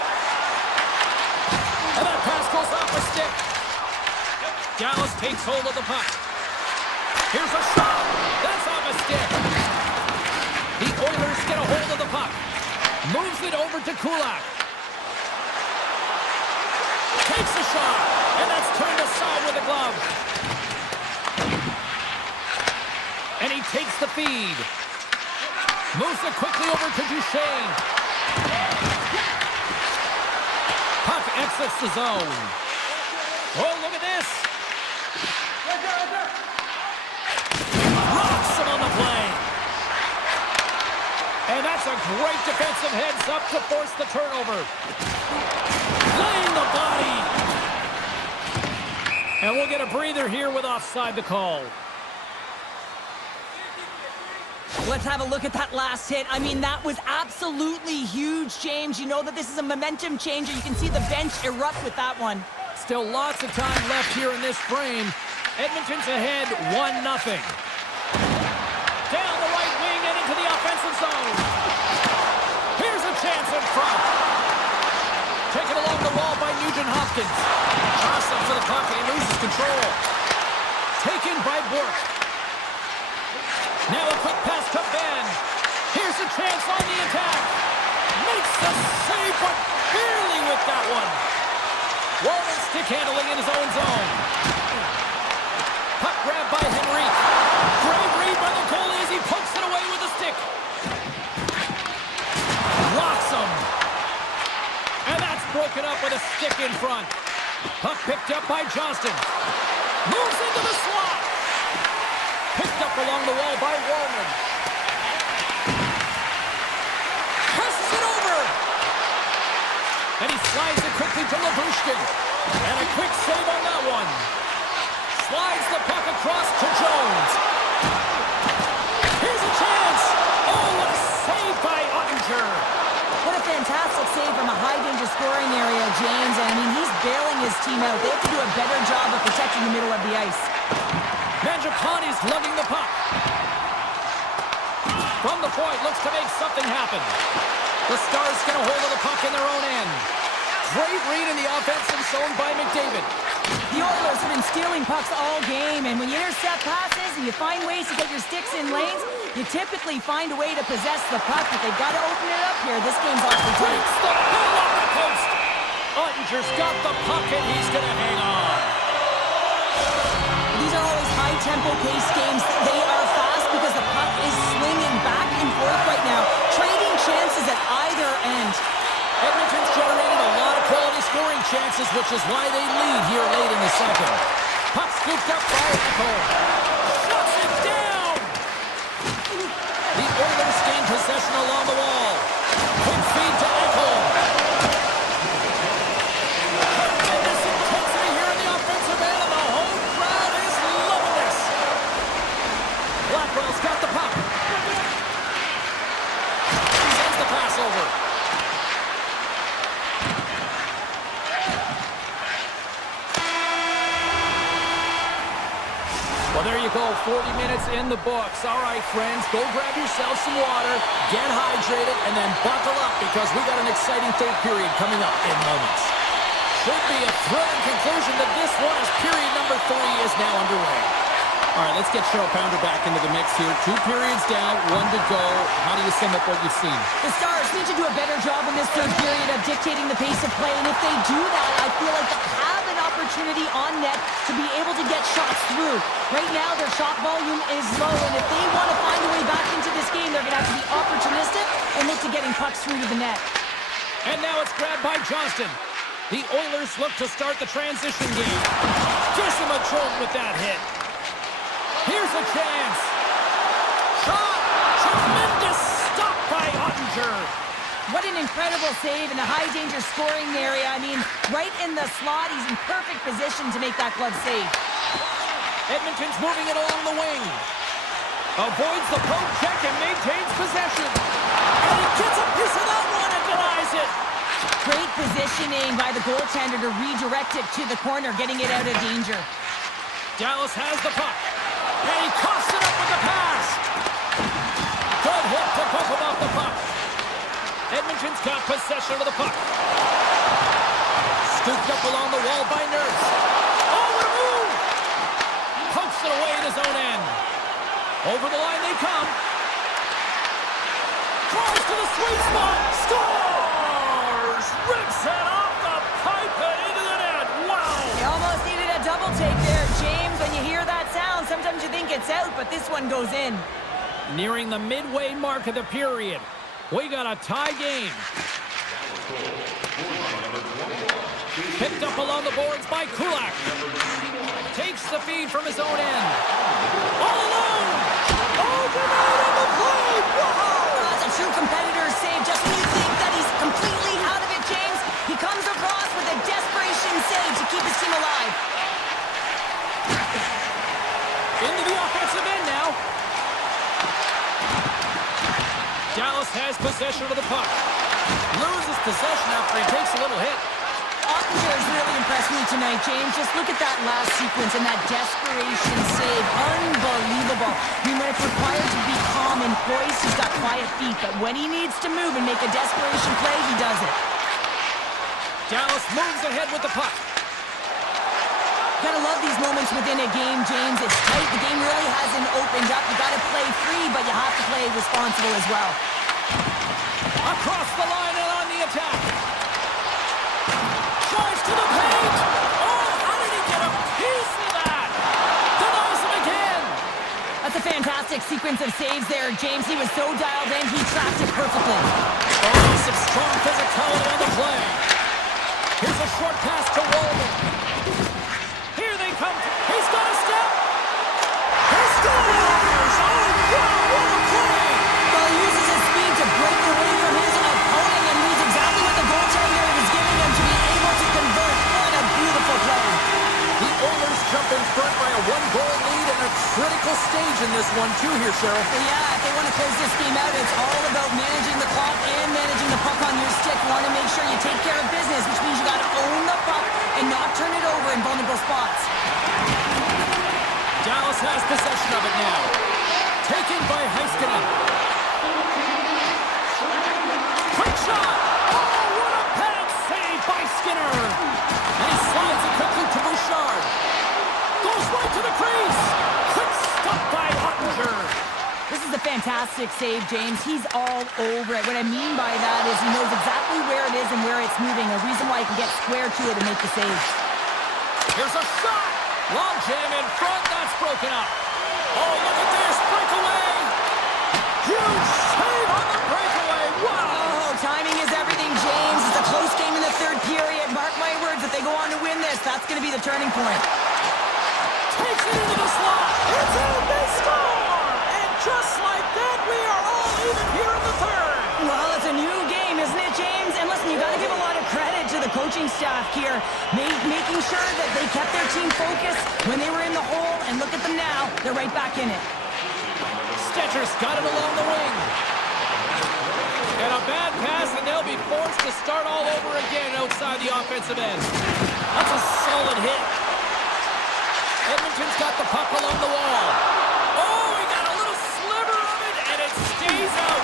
And that pass goes off the stick. Dallas takes hold of the puck. Here's a shot. That's off a stick. The Oilers get a hold of the puck. Moves it over to Kulak. Takes a shot. And that's turned aside with a glove. And he takes the feed. Moves it quickly over to Duchesne. Puck exits the zone. Oh, look at this. Rocks him on the play. And that's a great defensive heads up to force the turnover. Laying the body. And we'll get a breather here with offside the call. Let's have a look at that last hit. I mean, that was absolutely huge, James. You know that this is a momentum changer. You can see the bench erupt with that one. Still lots of time left here in this frame. Edmonton's ahead 1-0. Down the right wing and into the offensive zone. Here's a chance in front. Taken along the wall by Nugent Hopkins. Jostling for the puck and he loses control. Taken by Burke. Now a quick pass to Ben. Here's a chance on the attack. Makes the save, but barely with that one. Walden stick handling in his own zone. Puck grab by Henry. Great read by the goalie as he pokes it away with a stick. Rocks him. And that's broken up with a stick in front. Puck picked up by Johnston. Moves into the slot. Picked up along the wall by Wallman. Presses it over. And he slides it quickly to Labushkin. And a quick save on that one. Slides the puck across to Jones. Here's a chance. Oh, what a save by Ottinger. What a fantastic save from a high-danger scoring area, James. I mean, he's bailing his team out. They have to do a better job of protecting the middle of the ice. Mangiapane's lugging the puck. From the point, looks to make something happen. The Stars get a hold of the puck in their own end. Great read in the offensive zone by McDavid. The Oilers have been stealing pucks all game, and when you intercept passes and you find ways to get your sticks in lanes, you typically find a way to possess the puck, but they've got to open it up here. This game's awfully tight. Breaks the pull off the post. Ottinger's got the puck, and he's going to hang on. These are always high-tempo pace games. They are fast because the puck is swinging back and forth right now, trading chances at either end. Edmonton's generated a lot of quality scoring chances, which is why they lead here late in the second. Puck scooped up by Echo. Shuts it down! The Oilers gain possession along the wall. Quick feed to Echo. Tremendous intensity here in the offensive end, and the home crowd is loving this. Blackwell's got the puck. He sends the pass over. Well, there you go, 40 minutes in the books. All right, friends, go grab yourself some water, get hydrated, and then buckle up because we got an exciting third period coming up in moments. Should be a thrilling conclusion to this one as period number 3 is now underway. All right, let's get Cheryl Pounder back into the mix here. 2 periods down, 1 to go. How do you sum up what you've seen? The Stars need to do a better job in this third period of dictating the pace of play, and if they do that, I feel like they have an opportunity on net to be able to get shots through. Right now, their shot volume is low, and if they want to find a way back into this game, they're going to have to be opportunistic and look to getting pucks through to the net. And now it's grabbed by Johnston. The Oilers look to start the transition game. Gives him a jolt with that hit. Here's a chance. Shot! Tremendous stop by Ottinger. What an incredible save in a high-danger scoring area. I mean, right in the slot, he's in perfect position to make that glove save. Edmonton's moving it along the wing. Avoids the poke check and maintains possession. And he gets a piece of that one and denies it. Great positioning by the goaltender to redirect it to the corner, getting it out of danger. Dallas has the puck. And he coughs it up with the pass. Good hit to poke him off the puck. Edmonton's got possession of the puck. Scooped up along the wall by Nurse. Oh, what a move! Pokes it away at his own end. Over the line they come. Tries to the sweet spot. Scores! Rips it off the pipe and into the net. Wow! He almost needed a double take there, James. When you hear that sound, sometimes you think it's out, but this one goes in. Nearing the midway mark of the period. We got a tie game. Picked up along the boards by Kulak. Takes the feed from his own end. All alone! Oh, denied on the play! Wow! That's a true competitor's save. Just when you think that he's completely out of it, James, he comes across with a desperation save to keep his team alive. Into the offensive end now. Dallas has possession of the puck. Loses possession after he takes a little hit. Ottinger has really impressed me tonight, James. Just look at that last sequence and that desperation save. Unbelievable. I mean, when it's required to be calm and poised, he's got quiet feet. But when he needs to move and make a desperation play, he does it. Dallas moves ahead with the puck. Gotta love these moments within a game, James. It's tight. The game really hasn't opened up. You gotta play free, but you have to play responsible as well. Across the line and on the attack. Drives to the paint. Oh, how did he get a piece of that? Denies him again. That's a fantastic sequence of saves there, James. He was so dialed in, he trapped it perfectly. Oh, some strong physicality on the play. Here's a short pass to Wallman. Here they come. He's got a step. He scores! Oh, wow, what a play! Well, he uses his speed to break away from his opponent and reads exactly what the goaltender was giving him to be able to convert. What a beautiful play. The Oilers jump in front by a one-goal lead and a critical stage in this one, too, here, Cheryl. Well, yeah, if they want to close this game out, it's all about managing the clock and managing the puck on your stick. You want to make sure you take care of business, which means you got to own the puck and not turn it over in vulnerable spots. Dallas has possession of it now. Taken by Heiskanen. Quick shot! Oh, what a panic save by Skinner! And he slides it quickly to Bouchard. Goes right to the crease! Quick stop by Ottinger. This is a fantastic save, James. He's all over it. What I mean by that is he knows exactly where it is and where it's moving. A reason why he can get square to it and make the save. Here's a shot! Long jam in front, that's broken up. Oh, look at this, breakaway! Huge save on the breakaway, wow! Oh, timing is everything, James. It's a close game in the third period. Mark my words, if they go on to win this, that's going to be the turning point. Takes it into the slot, it's in, they score! And just like that, we are all even here in the third! Well, it's a new game, isn't it, James? And listen, you got to give a lot of credit to the coaching staff here, making sure that they kept their team focused when they were in the hole, and look at them now, they're right back in it. Stetcher's got it along the wing. And a bad pass, and they'll be forced to start all over again outside the offensive end. That's a solid hit. Edmonton's got the puck along the wall. Oh, he got a little sliver of it, and it stays out.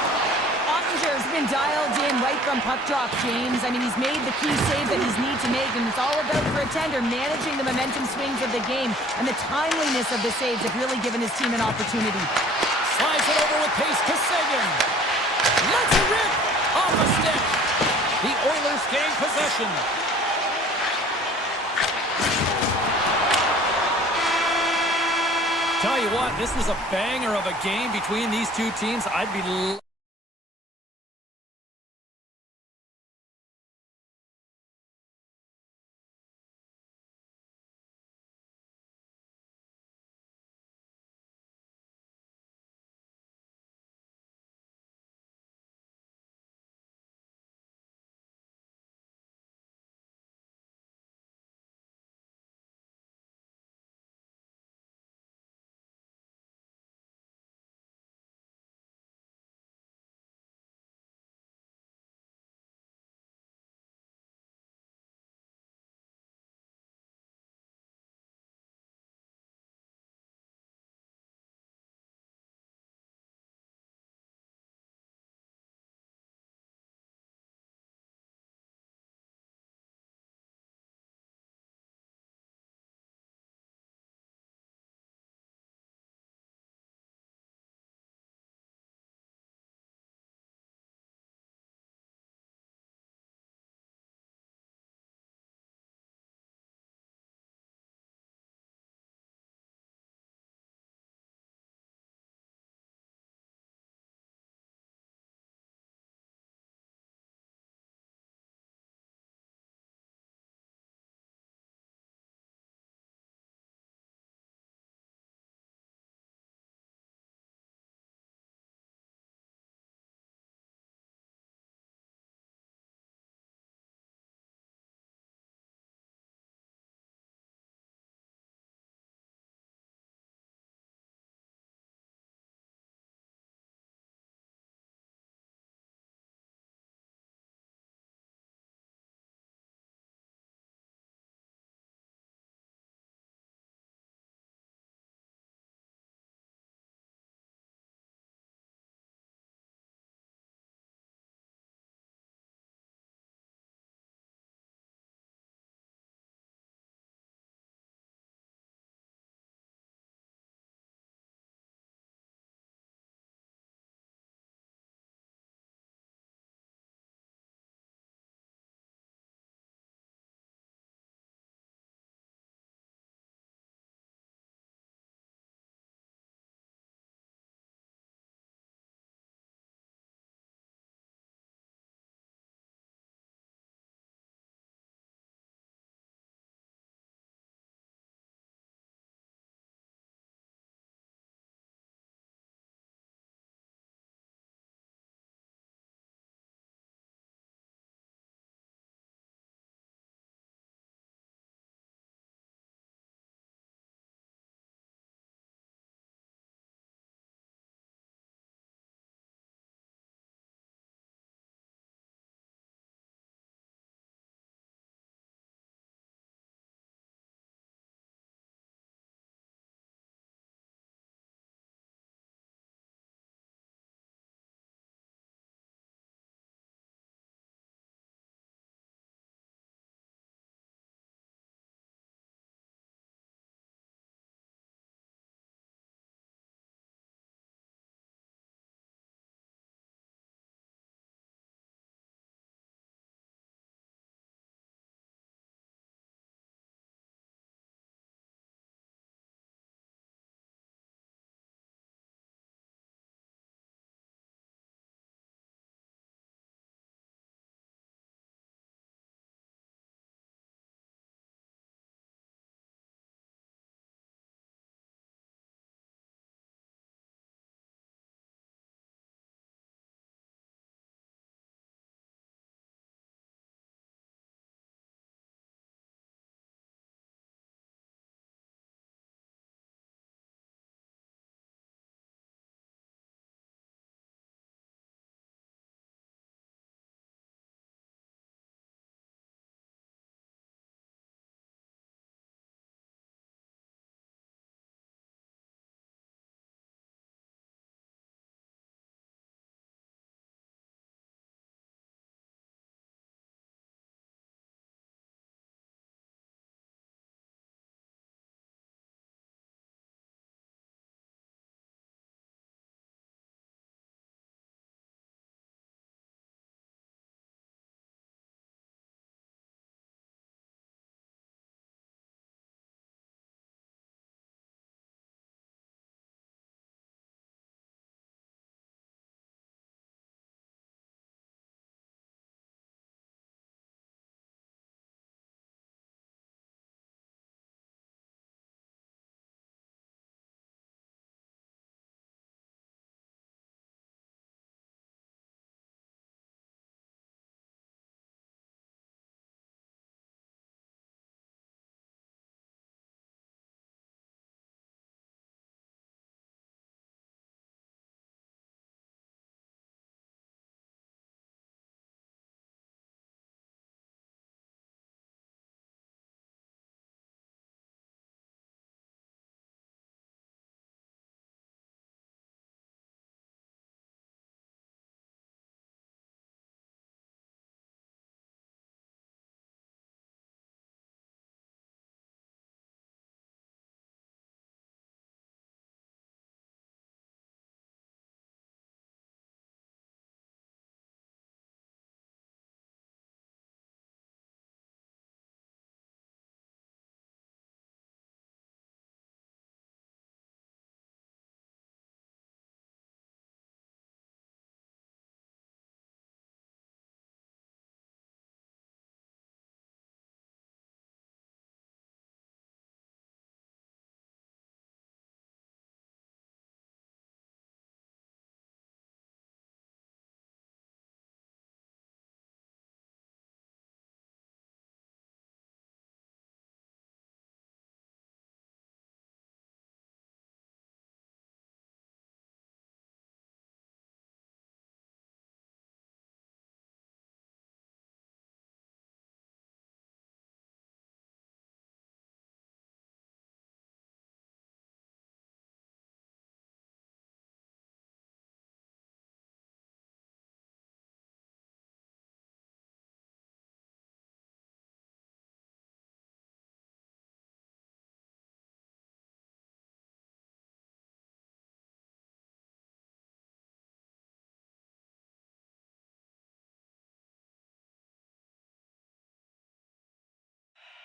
Ottinger's been dialed in right from puck drop, James. I mean, he's made the key save that he's need to make, and it's all about, for a tender, managing the momentum swings of the game, and the timeliness of the saves have really given his team an opportunity. Slides it over with pace to Sagan. Lets it rip off the stick. The Oilers gain possession. Tell you what, this was a banger of a game between these two teams. I'd be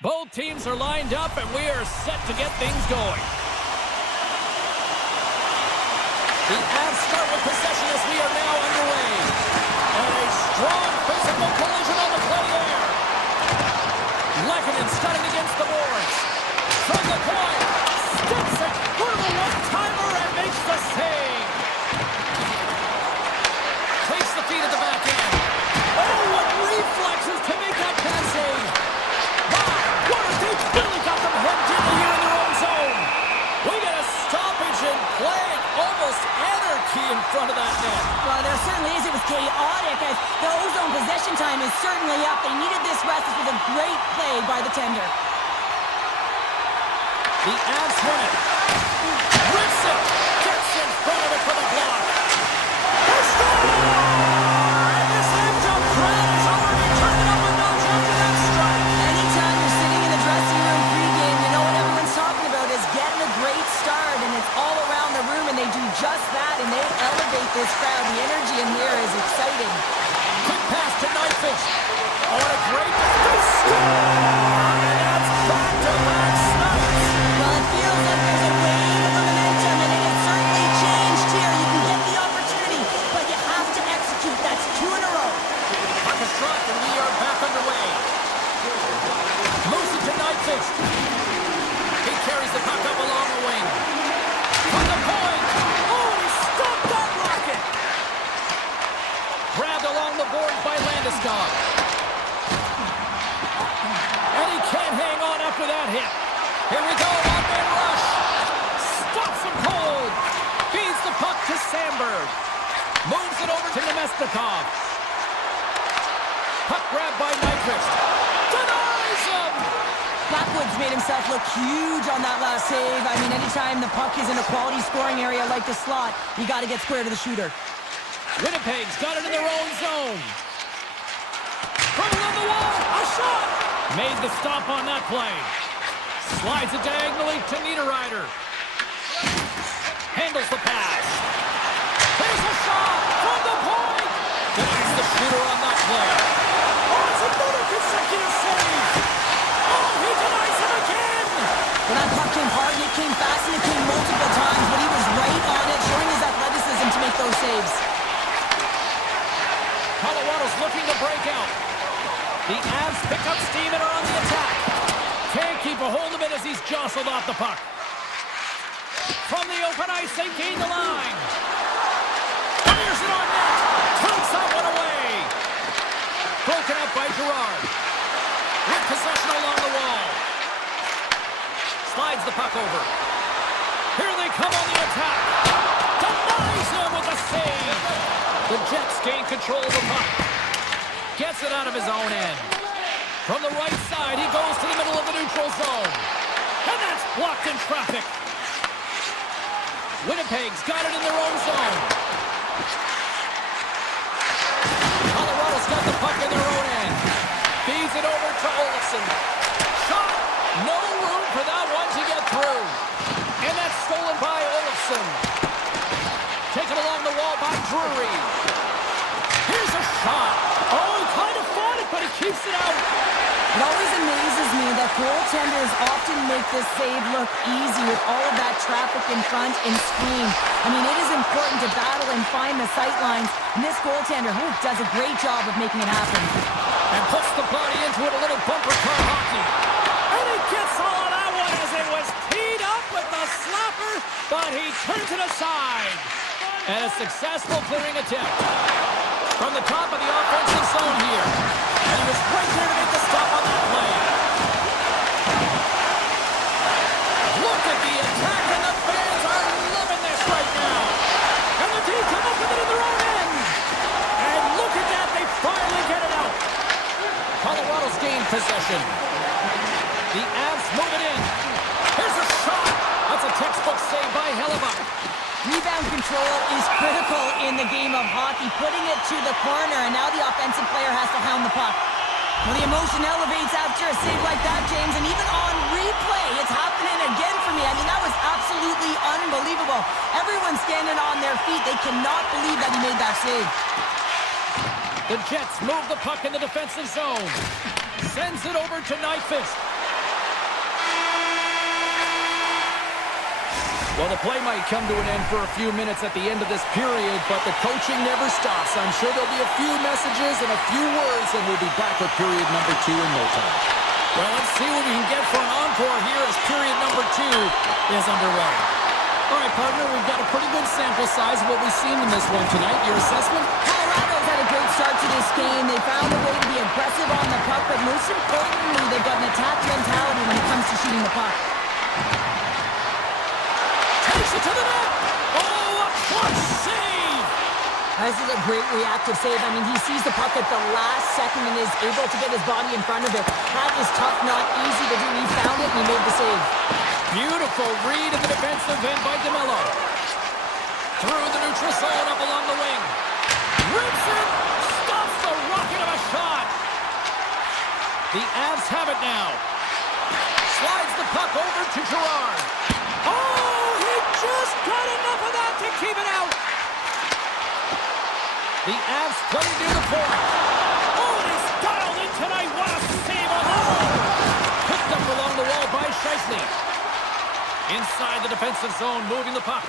Both teams are lined up, and we are set to get things going. The Avs start with possession as we are now underway. And a strong physical collision on the play there. Lehkonen studding against the boards. From the point, steps it for the one-timer and makes the save. Takes the feed at the back end. Oh, what reflexes to make that pass save. Wow, what a they've really got them hemmed in here in their own zone. We get a stoppage in play. Almost anarchy in front of that net. Well, there certainly is. It was chaotic as the ozone possession time is certainly up. They needed this rest. This was a great play by the tender. The Avs win it. Rips it. Gets in front of it for the block. They score! And this amped-up crowd is already turning up a notch after that strike. Anytime you're sitting in the dressing room pregame, you know what everyone's talking about is getting a great start, and it's all around the room, and they do just that, and they elevate this crowd. The energy in here is exciting. Quick pass to Nyquist. Oh, what a great... They score! And that's back-to-back snaps. Well, it feels like there's a wave of momentum, and it has certainly changed here. You can get the opportunity, but you have to execute. That's 2 in a row. Puck is dropped, and we are back underway. Moves it to Nyquist. He carries the puck up along the wing. From the point. Oh, he stopped that rocket. Grabbed along the boards by Landeskog. And he can't hang on after that hit. Here we go, one-man rush. Stops him cold. Feeds the puck to Sandberg. Moves it over to Nemestikov. Puck grabbed by Nyquist. Denies him. Blackwood's made himself look huge on that last save. I mean, anytime the puck is in a quality scoring area like the slot, you got to get square to the shooter. Winnipeg's got it in their own zone. From on the wall, a shot! Made the stop on that play. Slides it diagonally to Niederreiter. Handles the pass. There's a shot from the point! Denies the shooter on that play. Oh, it's another consecutive save! Oh, he denies him again! When that puck came hard, it came fast, and it came multiple times, but he was right on it, showing his athleticism to make those saves. Colorado's looking to break out. The Avs pick up steam and are on the attack. Can't keep a hold of it as he's jostled off the puck. From the open ice, they gain the line. Fires it on net. Turns that one away. Broken up by Gerard. With possession along the wall. Slides the puck over. Here they come on the attack. Denies him with a save. The Jets gain control of the puck. Gets it out of his own end. From the right side, he goes to the middle of the neutral zone. And that's blocked in traffic. Winnipeg's got it in their own zone. Colorado's got the puck in their own end. Feeds it over to Olofsson. Shot! No room for that one to get through. And that's stolen by Olofsson. Taken along the wall by Drury. Here's a shot. Oh, he kind of fought it, but he keeps it out. It always amazes me that goaltenders often make this save look easy with all of that traffic in front and screen. I mean, it is important to battle and find the sight lines, and this goaltender does a great job of making it happen. And puts the body into it, a little bumper car hockey. And he gets all of that one as it was teed up with the slapper, but he turns it aside. And a successful clearing attempt. From the top of the offensive zone here. And he was right there to make the stop on that play. Look at the attack, and the fans are loving this right now. And the team come up with it in their own end. And look at that, they finally get it out. Colorado's gained possession. The Avs move it in. Here's a shot. That's a textbook save by Hellebuck. Rebound control is critical in the game of hockey, putting it to the corner, and now the offensive player has to hound the puck. Well, the emotion elevates after a save like that, James, and even on replay, it's happening again for me. I mean, that was absolutely unbelievable. Everyone's standing on their feet. They cannot believe that he made that save. The Jets move the puck in the defensive zone. Sends it over to Nyquist. Well, the play might come to an end for a few minutes at the end of this period, but the coaching never stops. I'm sure there'll be a few messages and a few words, and we'll be back with period number 2 in no time. Well, let's see what we can get for an encore here as period number 2 is underway. All right, partner, we've got a pretty good sample size of what we've seen in this one tonight. Your assessment? Colorado's had a great start to this game. They found a way to be aggressive on the puck, but most importantly, they've got an attack mentality when it comes to shooting the puck. Takes it to the net. Oh, a clutch save. This is a great reactive save. I mean, he sees the puck at the last second and is able to get his body in front of it. That is tough, not easy to do. He found it and he made the save. Beautiful read in the defensive end by DeMello. Through the neutral zone up along the wing. Rips it. Stops the rocket of a shot. The Avs have it now. Slides the puck over to Gerard. Oh, he just got enough of that to keep it out. The Avs play near the point. Oh, and he's dialed in tonight. What a save on that. Picked up along the wall by Scheifele. Inside the defensive zone, moving the puck.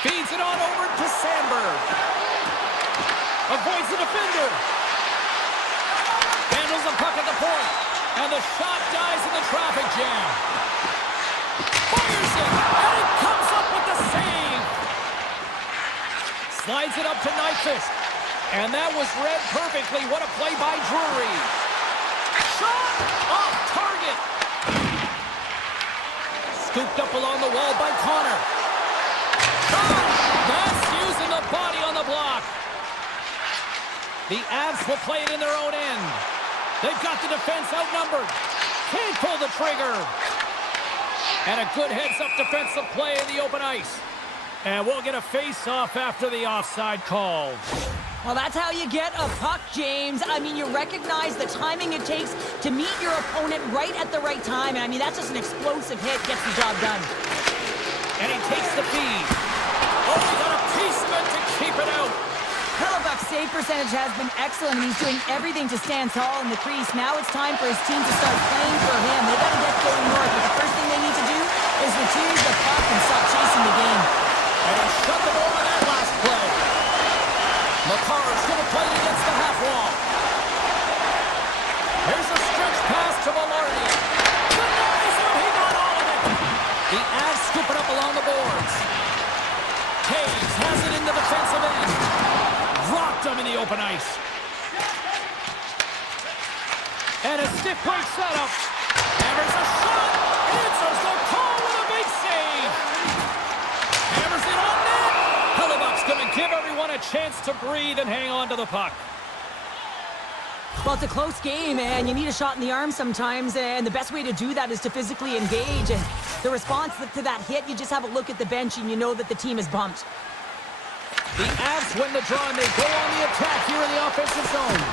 Feeds it on over to Sandberg. Avoids the defender. Handles the puck at the point. And the shot dies in the traffic jam. Fires it, and he comes up with the save. Slides it up to Nyquist. And that was read perfectly. What a play by Drury. Shot off target. Scooped up along the wall by Connor. Shot. That's using the body on the block. The Avs will play it in their own end. They've got the defense outnumbered. Can't pull the trigger. And a good heads-up defensive play in the open ice. And we'll get a face-off after the offside call. Well, that's how you get a puck, James. I mean, you recognize the timing it takes to meet your opponent right at the right time. And I mean, that's just an explosive hit, gets the job done. And he takes the feed. Oh, he got a piece of it to keep it out. Hellebuck's save percentage has been excellent, and he's doing everything to stand tall in the crease. Now it's time for his team to start playing for him. They got to get going north, but the first thing they need to do is retrieve the puck and stop chasing the game. And he shut them over that last play. Makar's going to play it against the half wall. Here's a stretch pass to Velarde. Denies him, he got all of it. The Avs scoop it up along the boards. Hayes has it in the defensive end. Rocked him in the open ice. And a stiff break setup. Hammers a shot. Answers the call with a big save. Hammers it on net. Hellebuck's going to give everyone a chance to breathe and hang on to the puck. Well, it's a close game, and you need a shot in the arm sometimes, and the best way to do that is to physically engage. And the response to that hit, you just have a look at the bench, and you know that the team is bumped. The Avs win the draw, and they go on the attack here in the offensive zone.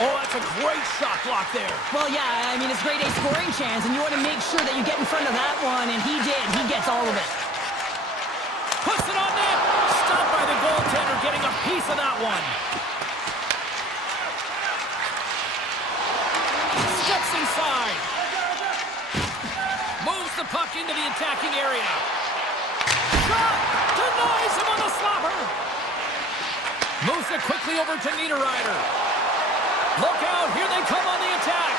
Oh, that's a great shot block there. Well, yeah, I mean, it's grade A scoring chance, and you want to make sure that you get in front of that one, and he did. He gets all of it. Puts it on net. Stopped by the goaltender, getting a piece of that one. Steps inside. Moves the puck into the attacking area. Shot! Denies him on the slapper. Moves it quickly over to Niederreiter. Look out, here they come on the attack.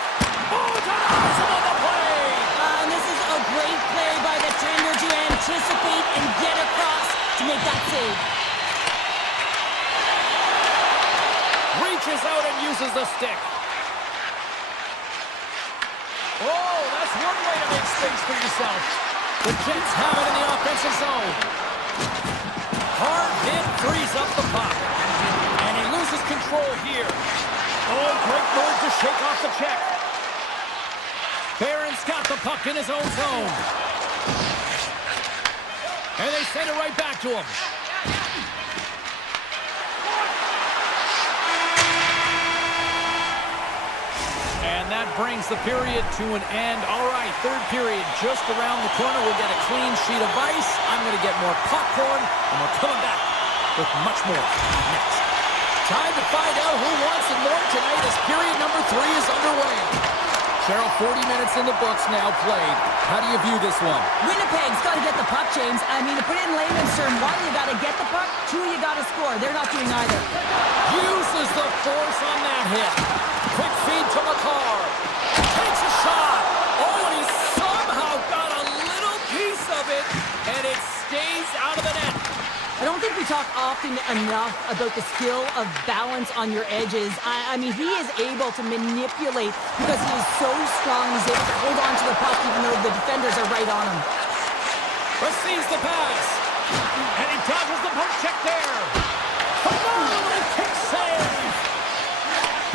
Oh, denies him on the play. And this is a great play by the tender to anticipate and get across to make that save. Reaches out and uses the stick. Oh, that's one way to make space for yourself. The Jets have it in the offensive zone. Hard hit frees up the puck. And he loses control here. Oh, great move to shake off the check. Barron's got the puck in his own zone. And they send it right back to him. And that brings the period to an end. All right, third period just around the corner. We'll get a clean sheet of ice. I'm going to get more popcorn, and we're coming back with much more next. Time to find out who wants it more tonight as period number 3 is underway. Cheryl, 40 minutes in the books now played. How do you view this one? Winnipeg's got to get the puck, James. I mean, to put it in layman's terms, one, you got to get the puck. Two, you got to score. They're not doing either. Uses the force on that hit. Quick feed to McCarr. Takes a shot. Oh, and he somehow got a little piece of it, and it stays out of the net. I don't think we talk often enough about the skill of balance on your edges. I mean, he is able to manipulate because he is so strong. He's able to hold on to the puck even though the defenders are right on him. Receives the pass. And he dodges the poke check there. Phenomenal kick save.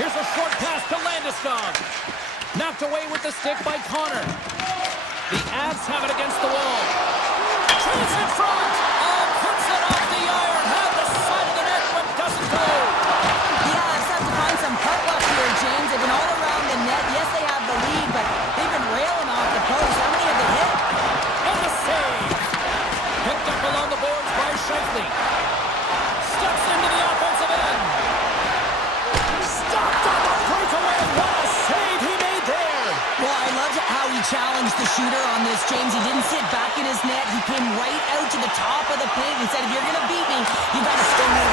Here's a short pass to Landeskog. Knocked away with the stick by Connor. The Avs have it against the wall. Chase in front. Oh, puts it off the iron. Had the side of the net, but doesn't go. Yeah, it's have to find some puck luck here, James. They've been all around the net. Yes, they have the lead, but they've been railing off the post. How many have they hit? And the save. Picked up along the boards by Shifley. Steps into the offensive end. Stopped on the breakaway. What a save he made there. Well, I loved how he challenged the shooter on this, James. He didn't sit back in his net. He came right out to the top of the paint and said, if you're going to beat me, you got to sting me.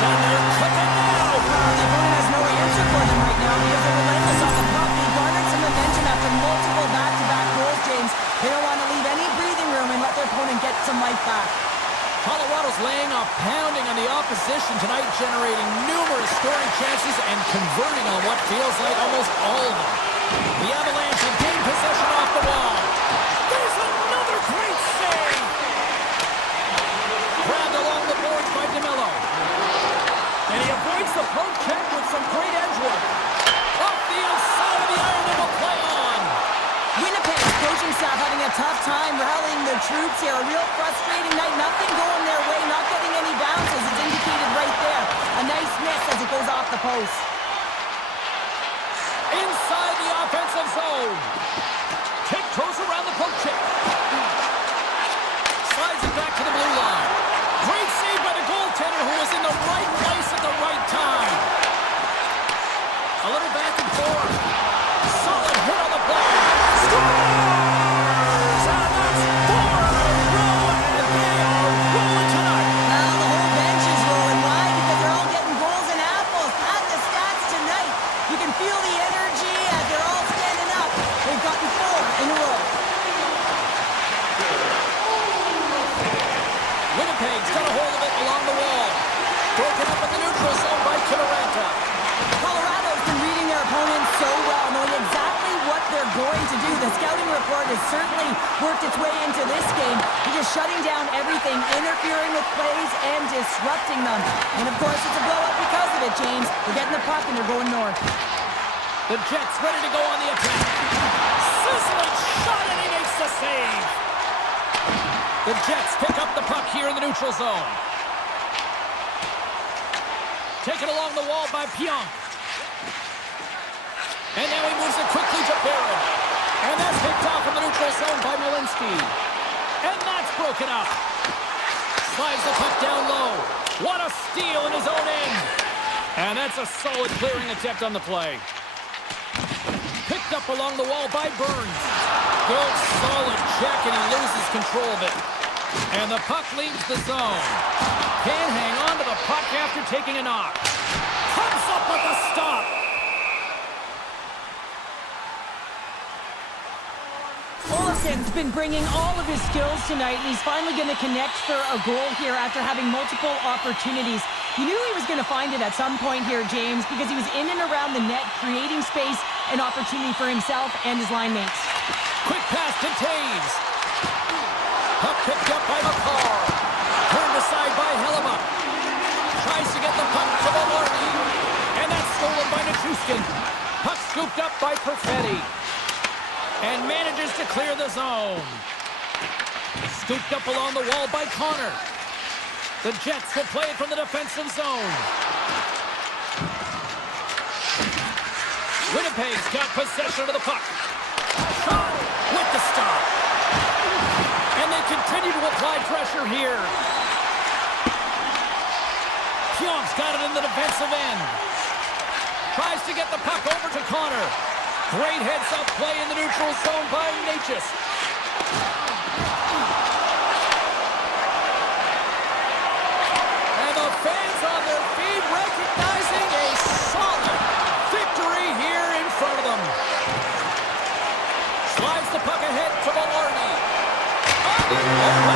Sander clicking now. The opponent has no answer for them right now because they're relentless on the puck. They garnered some momentum after multiple back-to-back goals, James. They don't want to leave any breathing room and let their opponent get some life back. Colorado's laying a pounding on the opposition tonight, generating numerous scoring chances and converting on what feels like almost all of them. The Avalanche have gained possession off the wall. There's another great save! Grabbed along the boards by DeMello. And he avoids the poke check with some great edge work. Off the outside of the iron and will play on. Winnipeg's coaching staff having a tough time rallying their troops here. A real frustrating night. Nothing going their way. Not getting any bounces. It's indicated right there. A nice miss as it goes off the post. Inside the offensive zone. Tiptoes around the poke check. Slides it back to the blue line. Great save by the goaltender who was in the right place at the right time. A little back and forth. Solid hit on the play. Scores! And that's 4 in a row, and they are rolling tonight. Now the whole bench is rolling. Why? Because they're all getting goals and apples. At the stats tonight. You can feel the energy as they're all standing up. They've gotten 4 in a row. Winnipeg's got a hold of it along the wall. Broken up in the neutral zone by Kiviranta. Colorado's been reading their opponents so well, knowing exactly what they're going to do. The scouting report has certainly worked its way into this game. They're just shutting down everything, interfering with plays, and disrupting them. And of course, it's a blowout because of it, James. They're getting the puck and they're going north. The Jets ready to go on the attack. Sizzling shot, and he makes the save. The Jets pick up the puck here in the neutral zone. Taken along the wall by Pionk. And now he moves it quickly to Barron. And that's picked off in the neutral zone by Malinsky. And that's broken up. Slides the puck down low. What a steal in his own end. And that's a solid clearing attempt on the play. Picked up along the wall by Burns. Good solid check, and he loses control of it. And the puck leaves the zone. Can't hang on to the puck after taking a knock. Comes up with a stop. Olsen's been bringing all of his skills tonight, and he's finally going to connect for a goal here after having multiple opportunities. You knew he was going to find it at some point here, James, because he was in and around the net, creating space and opportunity for himself and his line mates. Quick pass to Taves. Puck picked up by McCarr. Turned aside by Hellebuck. Tries to get the puck to Maloney. And that's stolen by Nichushkin. Puck scooped up by Perfetti. And manages to clear the zone. Scooped up along the wall by Connor. The Jets will play it from the defensive zone. Winnipeg's got possession of the puck. Shot with the stop. And they continue to apply pressure here. Pionk's got it in the defensive end. Tries to get the puck over to Connor. Great heads-up play in the neutral zone by Natchez. And the fans on their feet recognizing a solid victory here in front of them. Slides the puck ahead to Maloney. Oh,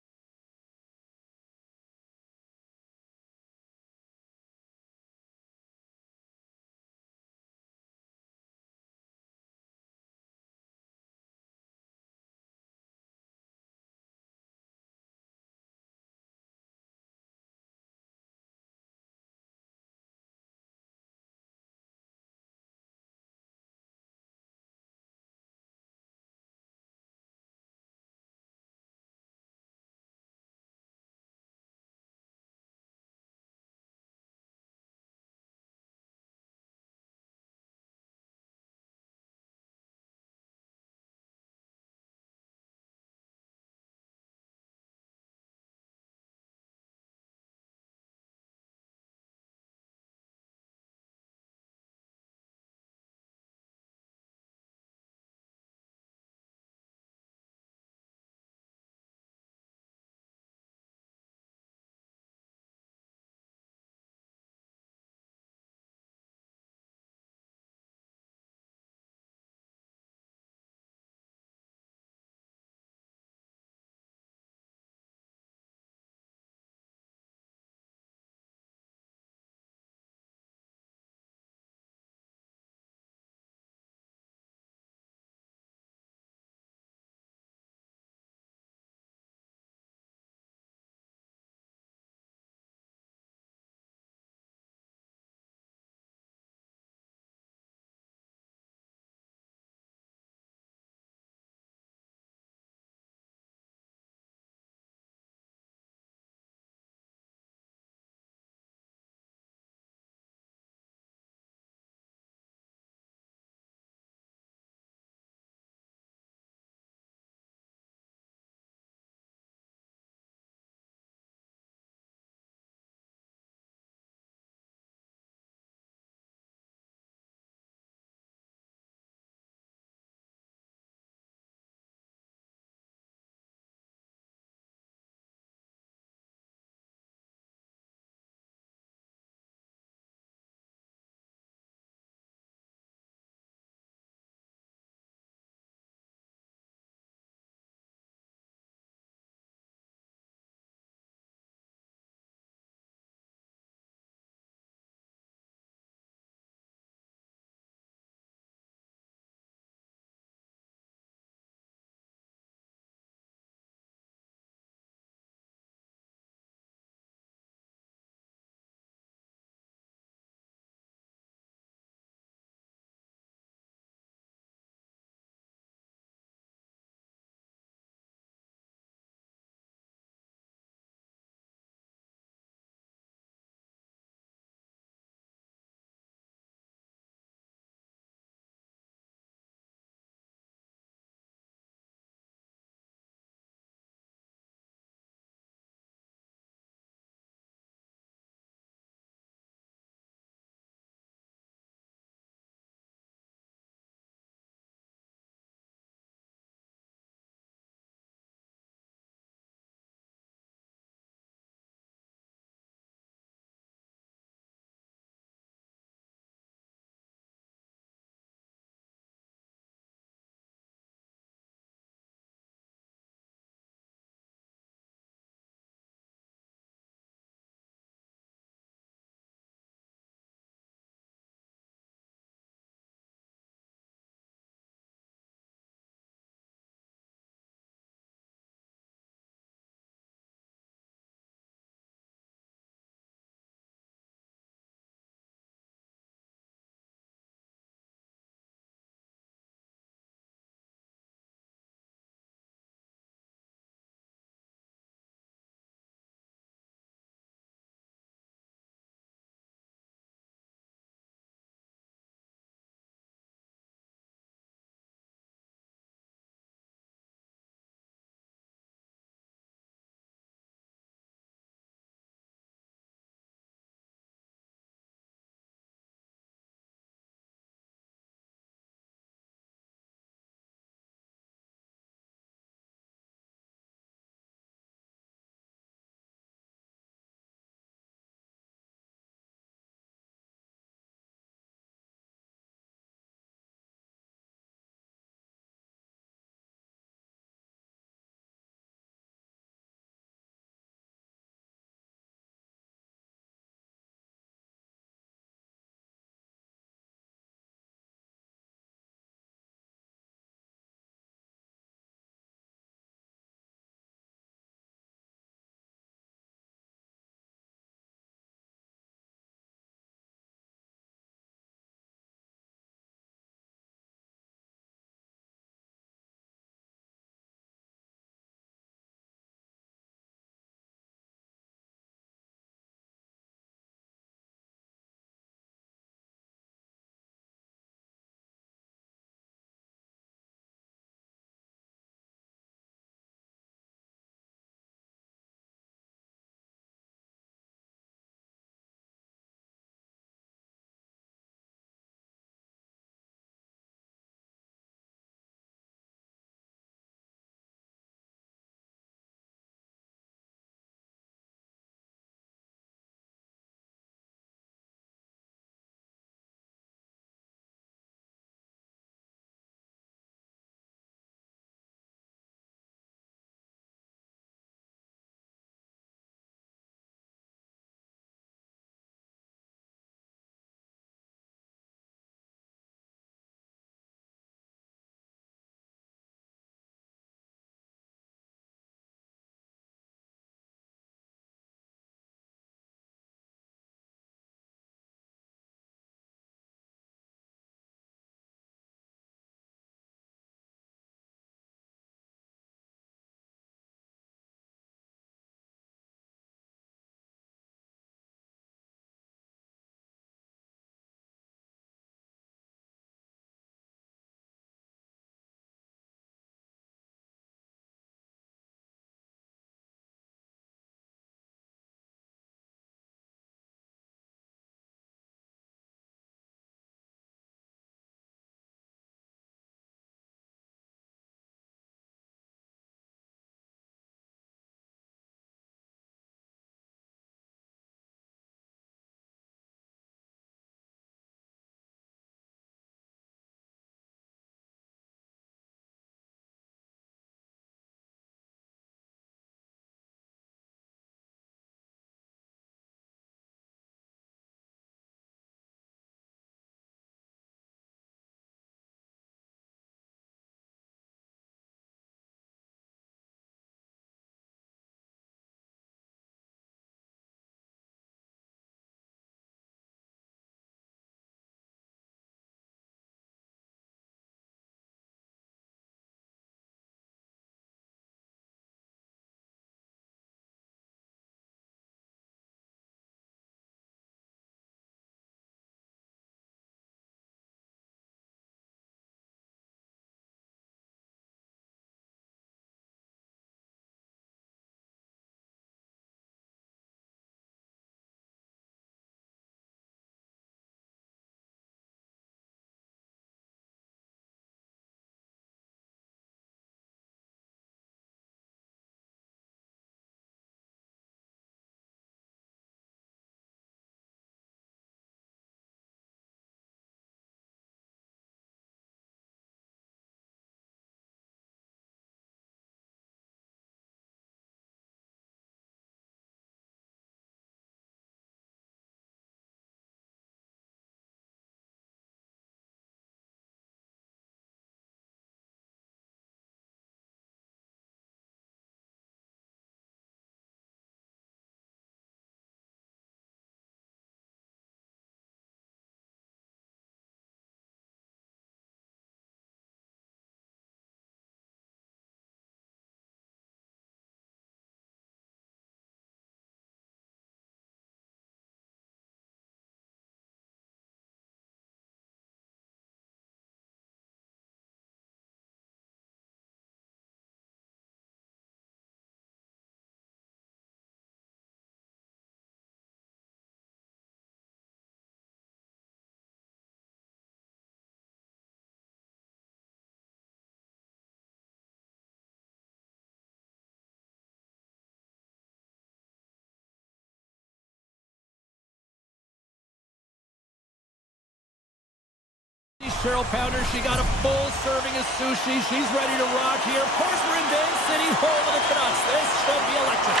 Cheryl Pounder. She got a full serving of sushi. She's ready to rock here. Of course, we're in Van City, home of the Canucks. This should be electric.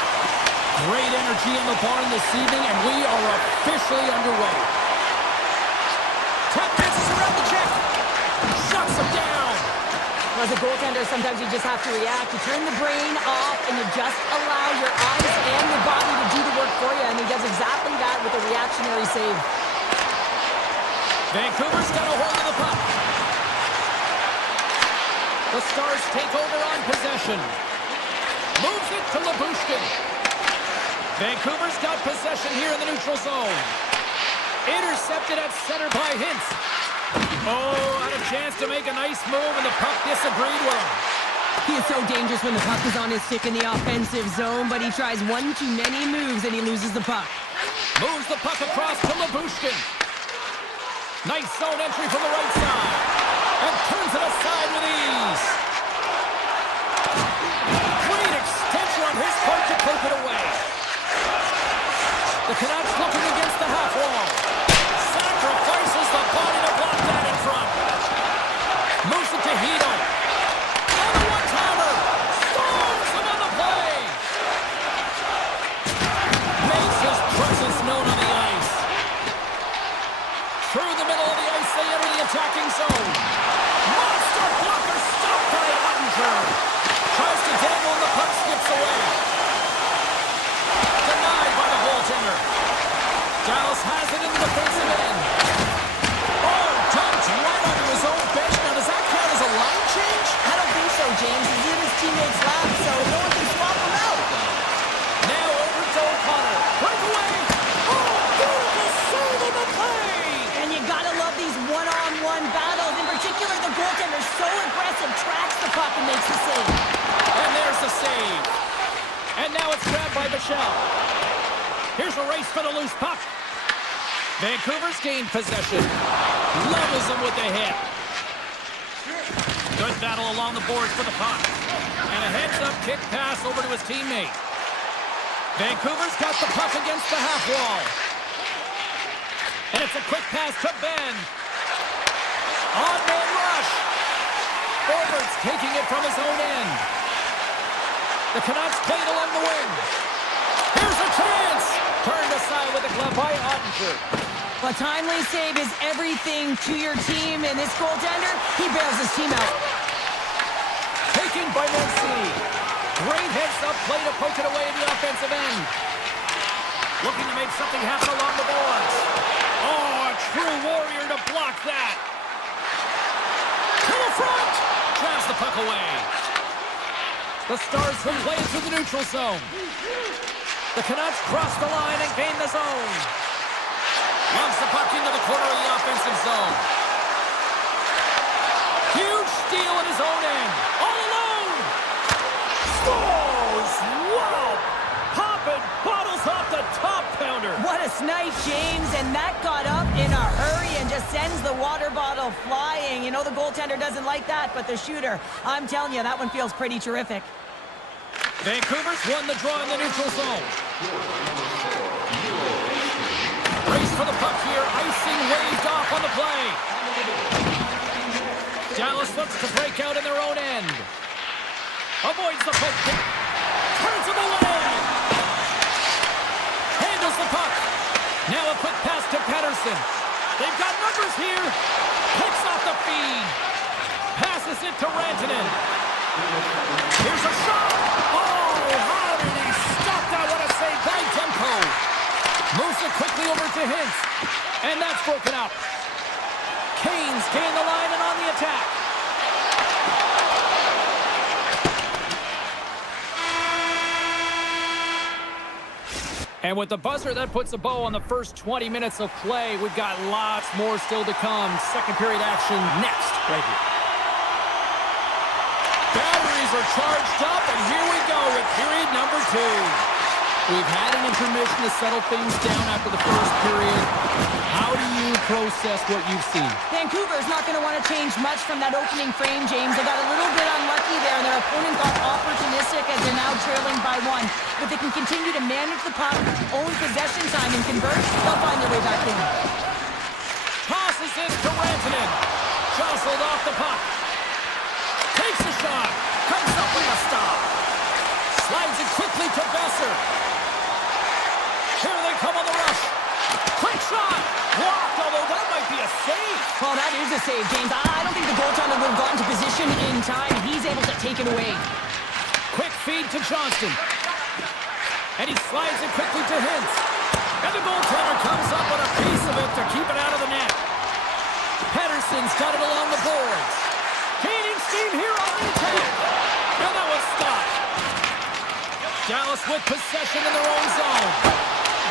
Great energy in the barn this evening, and we are officially underway. Tap dances around the check. Shuts him down. As a goaltender, sometimes you just have to react. You turn the brain off, and you just allow your eyes and your body to do the work for you, and he does exactly that with a reactionary save. Vancouver's got a hold of the puck. The Stars take over on possession. Moves it to Labushkin. Vancouver's got possession here in the neutral zone. Intercepted at center by Hintz. Oh, had a chance to make a nice move, and the puck disagreed with him. He is so dangerous when the puck is on his stick in the offensive zone, but he tries one too many moves, and he loses the puck. Moves the puck across to Labushkin. Nice zone entry from the right side. And turns it aside with ease. Great extension on his part to take it away. The Canucks looking against the half wall. Sacrifices the body to block that in front. Moves it to Hito. On the one-timer. Storms him on the play. Makes his presence known on the ice. Through the middle of the ice, they enter the attacking zone. Monster blocker stopped by Ottinger. Tries to dangle and the puck skips away. Denied by the goaltender. Dallas has it in the defensive end. Oh, dumped right onto his own bench. Now, does that count as a line change? I don't think so, James. He's in his teammates' lap, so no one can swap him out. Now over to O'Connor. Breakaway. Oh, beautiful save on the play. And you gotta love these one-on-one battles. In particular, the goaltender so aggressive, tracks the puck and makes the save. And there's the save. And now it's grabbed by Bichelle. Here's a race for the loose puck. Vancouver's gained possession. Levels him with the hit. Good battle along the boards for the puck. And a heads-up kick pass over to his teammate. Vancouver's got the puck against the half wall. And it's a quick pass to Ben. On-man rush. Forwards taking it from his own end. The Canucks played along the wing. Here's a chance. Turned aside with a glove by Ottinger. A timely save is everything to your team, and this goaltender, he bails his team out. Taken by Mancini. Great heads-up play to poke it away in the offensive end. Looking to make something happen along the boards. Oh, a true warrior to block that. To the front. Grabs the puck away. The Stars will play it through the neutral zone. The Canucks cross the line and gain the zone. Loves the puck into the corner of the offensive zone. Huge steal in his own end. All alone. Scores! Wow! Popping bottles off the top pounder. What a snipe, James, and that got up in a hurry and just sends the water bottle flying. You know the goaltender doesn't like that, but the shooter, I'm telling you, that one feels pretty terrific. Vancouver's won the draw in the neutral zone. Race for the puck here. Icing waved off on the play. Dallas looks to break out in their own end. Avoids the poke kick. Turns him away. Handles the puck. Now a quick pass to Pettersson. They've got numbers here. Picks off the feed. Passes it to Rantanen. Here's a shot. Oh, how did he stop that? What a save by Demko. Moves it quickly over to Hintz. And that's broken up. Canes gain the line and on the attack. And with the buzzer, that puts a bow on the first 20 minutes of play. We've got lots more still to come. Second period action next, right here. Batteries are charged up, and here we go with period number 2. We've had an intermission to settle things down after the first period. How do you process what you've seen? Vancouver's not going to want to change much from that opening frame, James. They got a little bit unlucky there, and their opponent got opportunistic as they're now trailing by 1. But they can continue to manage the puck, own possession time, and convert. They'll find their way back in. Tosses it to Rantanen. answer. Here they come on the rush. Quick shot. Blocked, although that might be a save. Well, that is a save, James. I don't think the goaltender would have gotten to position in time. He's able to take it away. Quick feed to Johnston. And he slides it quickly to Hintz. And the goaltender comes up with a piece of it to keep it out of the net. Pedersen's got it along the boards. Gaining steam here on the attack. And that was stopped. Dallas with possession in their own zone.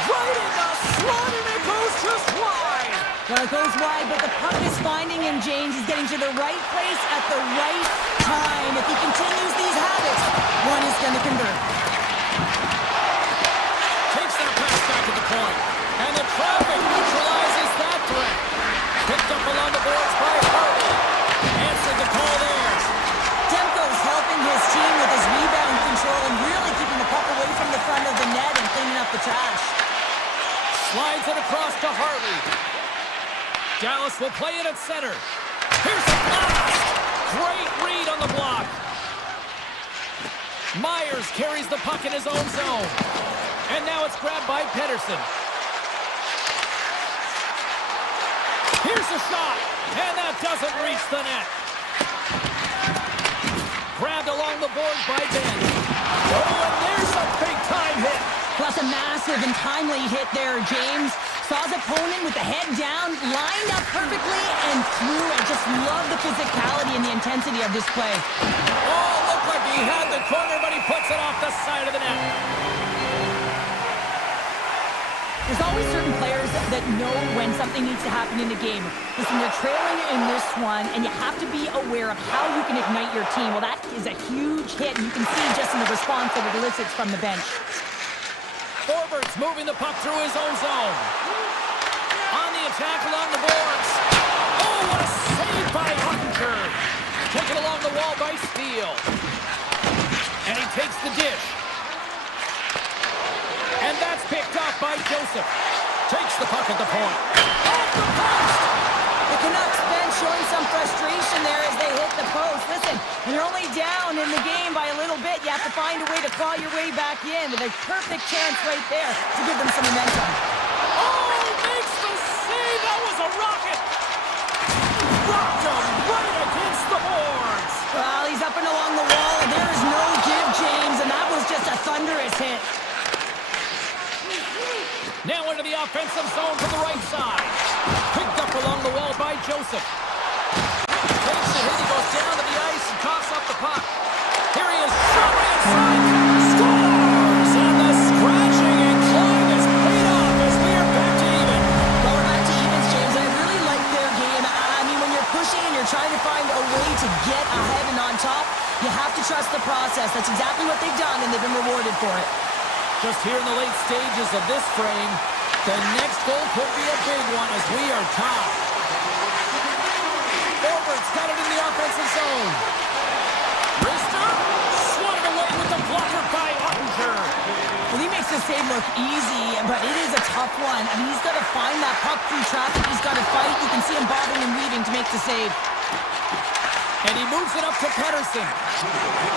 Right in the slot, and it goes just wide. Well, it goes wide, but the puck is finding him, James. He's getting to the right place at the right time. If he continues these habits, one is going to convert. Takes that pass back to the point. And the traffic neutralizes that threat. Picked up along the boards by Harvey. Answered the call there. Demko's helping his team with his rebound control and really keeping the puck away from the front of the net and cleaning up the trash. Slides it across to Harvey. Dallas will play it at center. Here's a blast. Great read on the block. Myers carries the puck in his own zone. And now it's grabbed by Pedersen. Here's a shot. And that doesn't reach the net. Grabbed along the boards by Ben. Oh, and there's a big-time hit. Plus a massive and timely hit there, James. Saw his opponent with the head down, lined up perfectly, and threw. I just love the physicality and the intensity of this play. Oh, looked like he had the corner, but he puts it off the side of the net. There's always certain players that know when something needs to happen in the game. Listen, you're trailing in this one, and you have to be aware of how you can ignite your team. Well, that is a huge hit, and you can see just in the response that it elicits from the bench. Forwards moving the puck through his own zone. On the attack along the boards. Oh, what a save by Ottinger. Taken along the wall by Steele. And he takes the dish. And that's picked off by Joseph. Takes the puck at the point. Off the post! The Canucks bench showing some frustration there as they hit the post. Listen, when you're only down in the game by a little bit, you have to find a way to claw your way back in with a perfect chance right there to give them some momentum. Oh, makes the save! That was a rocket! Rocked him right against the boards! Well, he's up and along the wall, and there is no give, James, and that was just a thunderous hit. Now into the offensive zone from the right side. Picked up along the wall by Joseph. Takes the hit, he goes down to the ice and coughs up the puck. Here he is, shot right inside. Scores! And the scratching and clawing is paid off as we are back to even. Well, we're back to evens, James. I really like their game. I mean, when you're pushing and you're trying to find a way to get ahead and on top, you have to trust the process. That's exactly what they've done, and they've been rewarded for it. Just here in the late stages of this frame, the next goal could be a big one as we are tied. Forwards got it in the offensive zone. Rister swatted away with the blocker by Ottinger. Well, he makes the save look easy, but it is a tough one. I mean, he's got to find that puck through traffic. He's got to fight. You can see him bobbing and weaving to make the save. And he moves it up to Pedersen.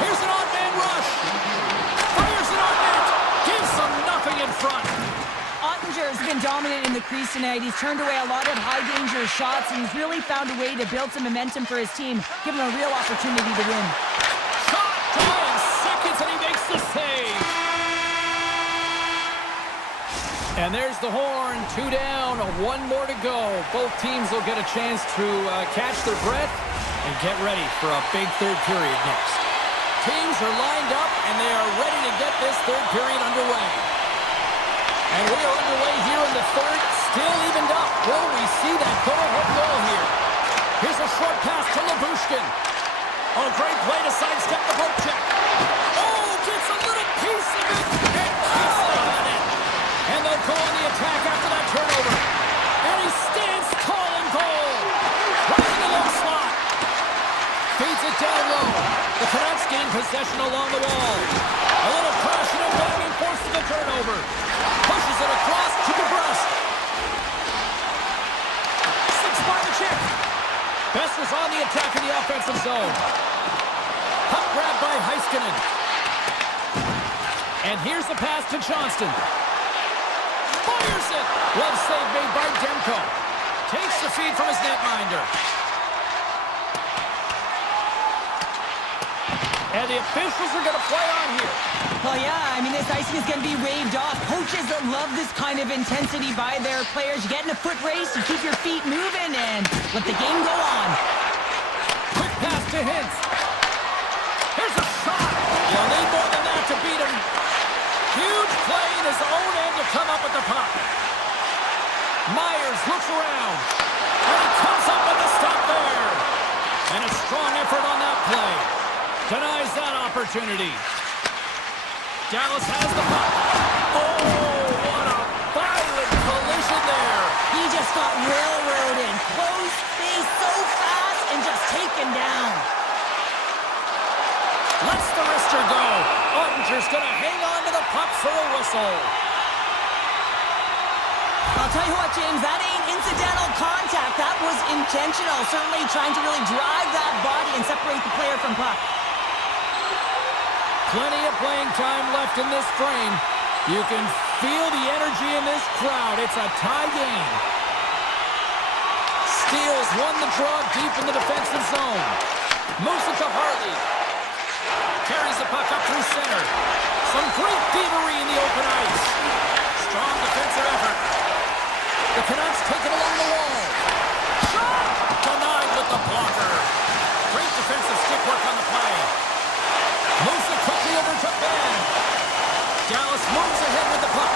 Here's an odd man rush. Fires it on net. Gives them nothing in front. Ottinger has been dominant in the crease tonight. He's turned away a lot of high-danger shots, and he's really found a way to build some momentum for his team, giving him a real opportunity to win. Shot, 9 seconds, and he makes the save. And there's the horn. 2 down, 1 more to go. Both teams will get a chance to catch their breath and get ready for a big third period next. Teams are lined up, and they are ready to get this third period underway. And we are underway here in the third, still evened up. Will we see that go-ahead goal here? Here's a short pass to Labushkin. Oh, great play to sidestep the poke check. Oh, gets a little piece of it, and keeps it on it. And they'll go on the attack after that turnover. And he stands tall and goal. Right in the low slot. Feeds it down low. The Canucks gain possession along the wall. A little crashing and banging forces the turnover. Pushes it across to DeBrusque. 6 by the check. Besser's on the attack in the offensive zone. Puck grabbed by Heiskanen. And here's the pass to Johnston. Fires it! Love save made by Demko. Takes the feed from his netminder. And the officials are going to play on here. Well, yeah, I mean, this icing is going to be waved off. Coaches love this kind of intensity by their players. You get in a foot race, you keep your feet moving, and let the game go on. Quick pass to Hintz. Here's a shot. You'll need more than that to beat him. Huge play in his own end to come up with the puck. Myers looks around. And he comes up with the stop there. And a strong effort on that play. Denies that opportunity. Dallas has the puck. Oh, what a violent collision there. He just got railroaded. Close space so fast and just taken down. Lets the wrister go. Ottinger's going to hang on to the puck for a whistle. I'll tell you what, James, that ain't incidental contact. That was intentional. Certainly trying to really drive that body and separate the player from puck. Plenty of playing time left in this frame. You can feel the energy in this crowd. It's a tie game. Steals won the draw deep in the defensive zone. Moves it to Hartley. Carries the puck up through center. Some great thievery in the open ice. Strong defensive effort. The Canucks take it along the wall. Shot! Denied with the blocker. Great defensive stick work on the play. Moves it quickly over to Ben. Dallas moves ahead with the puck.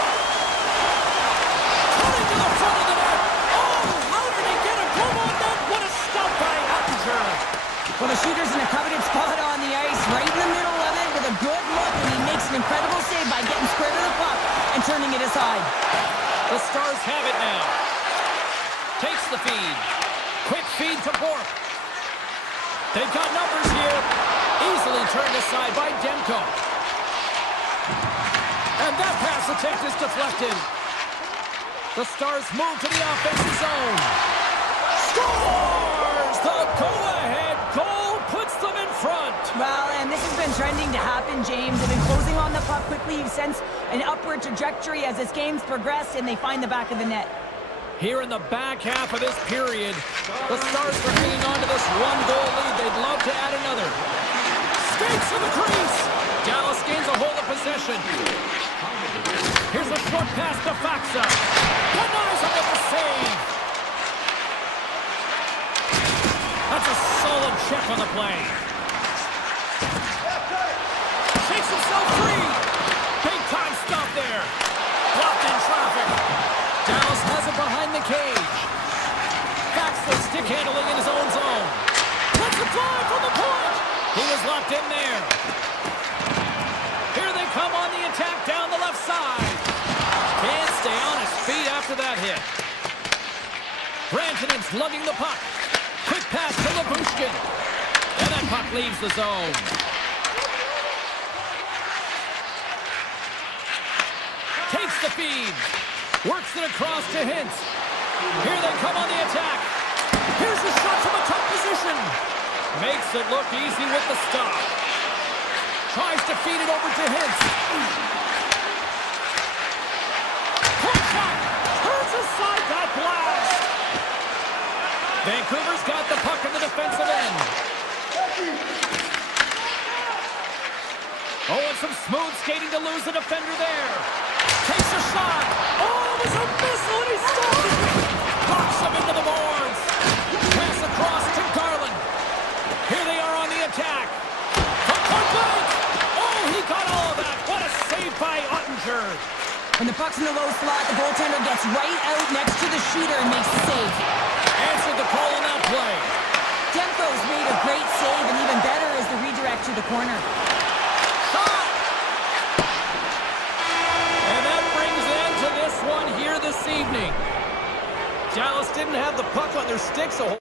Coming to the front of the net. Oh, how did he get a glove on that? What a stop by Ottinger. Well, the shooter's in a coveted spot on the ice, right in the middle of it with a good look, and he makes an incredible save by getting square to the puck and turning it aside. The Stars have it now. Takes the feed. Quick feed to Bork. They've got numbers here. Easily turned aside by Demko. And that pass attempt is deflected. The Stars move to the offensive zone. Scores! The go-ahead goal puts them in front. Well, and this has been trending to happen, James. They've been closing on the puck quickly. You've sensed an upward trajectory as this game's progressed, and they find the back of the net. Here in the back half of this period, the Stars are hanging on to this one-goal lead. They'd love to add another. Skates to the crease. Dallas gains a hold of possession. Here's a short pass to Faxa. Denies him with the save. That's a solid check on the play. Shakes himself free. Big time stop there. Blocked in traffic. Dallas has it behind the cage. Faxa stick handling in his own zone. Let's it fly from the point. He was locked in there. Here they come on the attack down the left side. Can't stay on his feet after that hit. Rantanen's lugging the puck. Quick pass to Labushkin. And that puck leaves the zone. Takes the feed. Works it across to Hintz. Here they come on the attack. Here's a shot from a tough position. Makes it look easy with the stop. Tries to feed it over to Hintz. Point shot. Turns aside that blast. Vancouver's got the puck in the defensive end. Oh, and some smooth skating to lose the defender there. Takes a shot. Oh, there's a missile and he stops it. Knocks him into the boards. Pass across to Garland. Here they are on the attack. From point blank. Oh, he got all of that. What a save by Ottinger. When the puck's in the low slot, the goaltender gets right out next to the shooter and makes the save. Answered the call on that play. Demko's made a great save, and even better is the redirect to the corner. Shot! And that brings an end to this one here this evening. Dallas didn't have the puck on their sticks a whole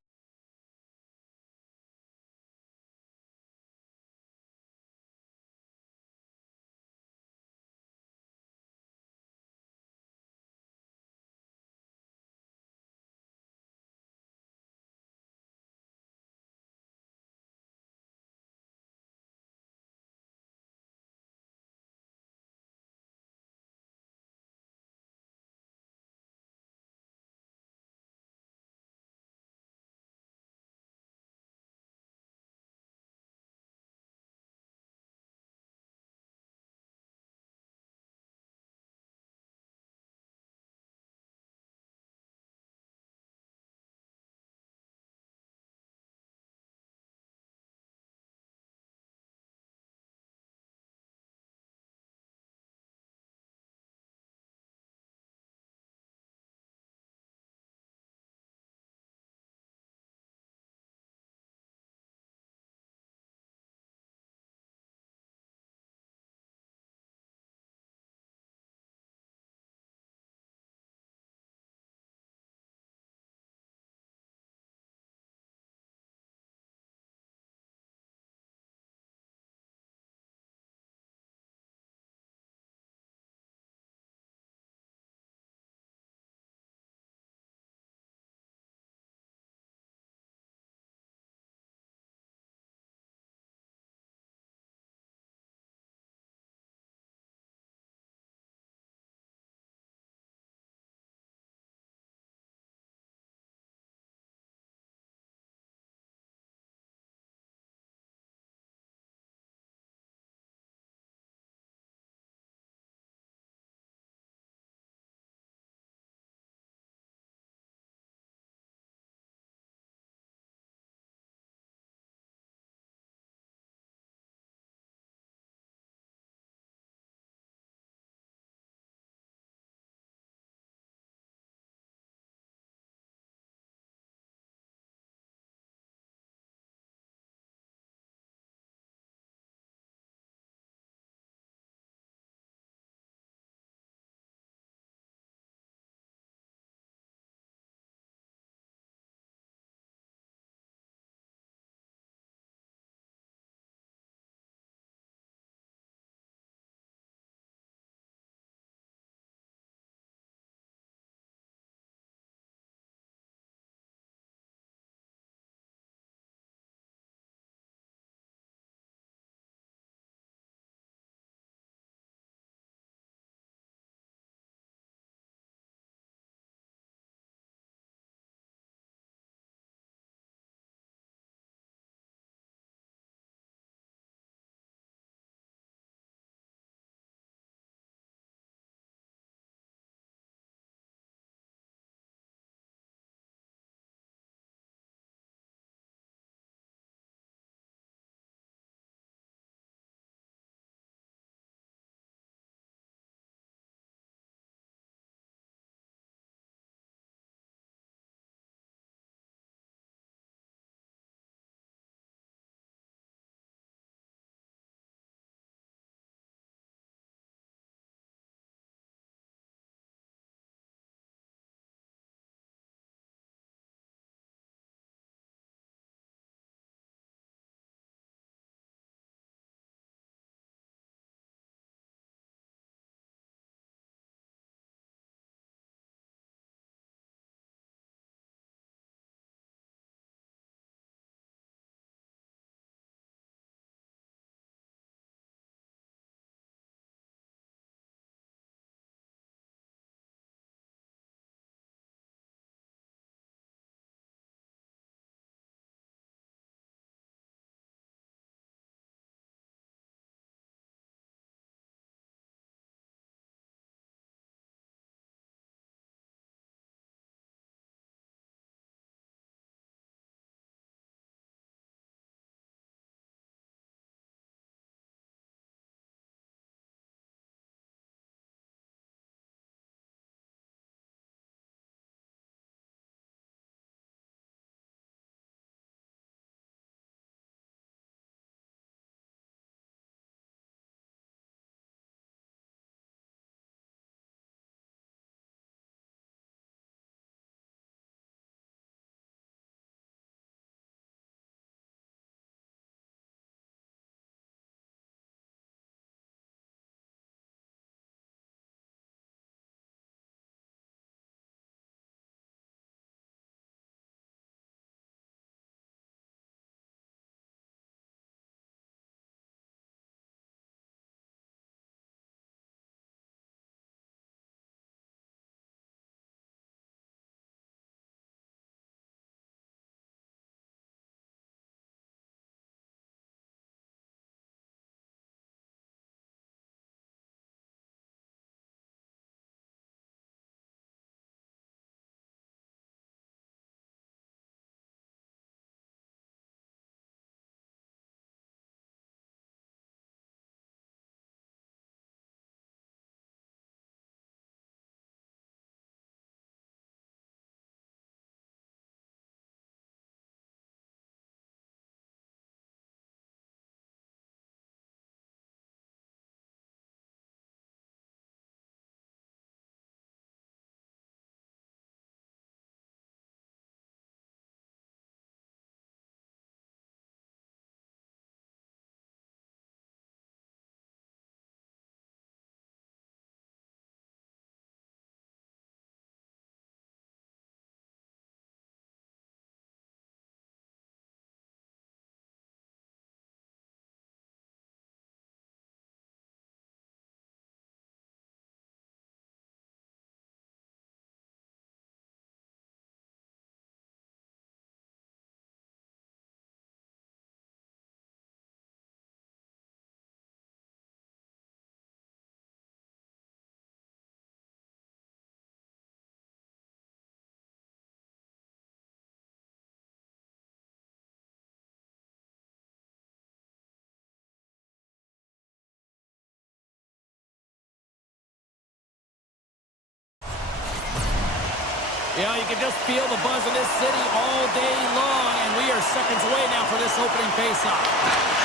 Yeah, you can just feel the buzz in this city all day long, and we are seconds away now for this opening faceoff.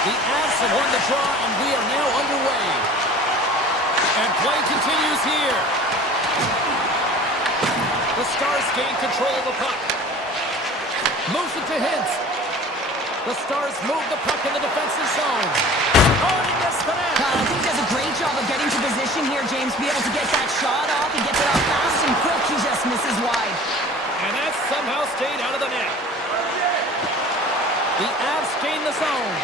The Avs have won the draw, and we are now underway. And play continues here. The Stars gain control of the puck. Moves it to Hintz. The Stars move the puck in the defensive zone. Oh, he missed the net. I think he does a great job of getting to position here, James, to be able to get that shot off. He gets it off fast and quick. He just misses wide. And that somehow stayed out of the net. The Avs gain the zone.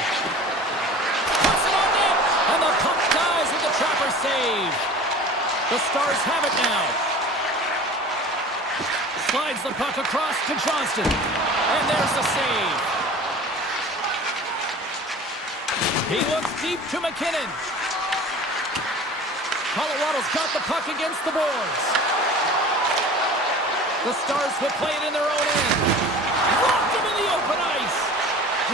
Puts it on net. And the puck dies with the trapper save. The Stars have it now. Slides the puck across to Johnston. And there's the save. He looks deep to McKinnon. Colorado's got the puck against the boards. The Stars will play it in their own end. Blocked him in the open ice.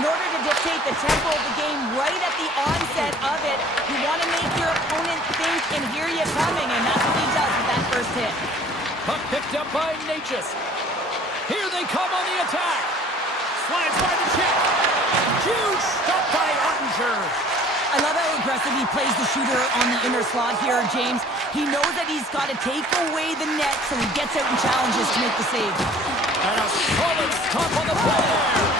In order to dictate the tempo of the game right at the onset of it, you want to make your opponent think and hear you coming, and that's what he does with that first hit. Puck picked up by Natchez. Here they come on the attack. Slides by the check. Huge stop by Ottinger. I love how aggressive he plays the shooter on the inner slot here, James. He knows that he's got to take away the net, so he gets out and challenges to make the save. And a solid stop on the play there.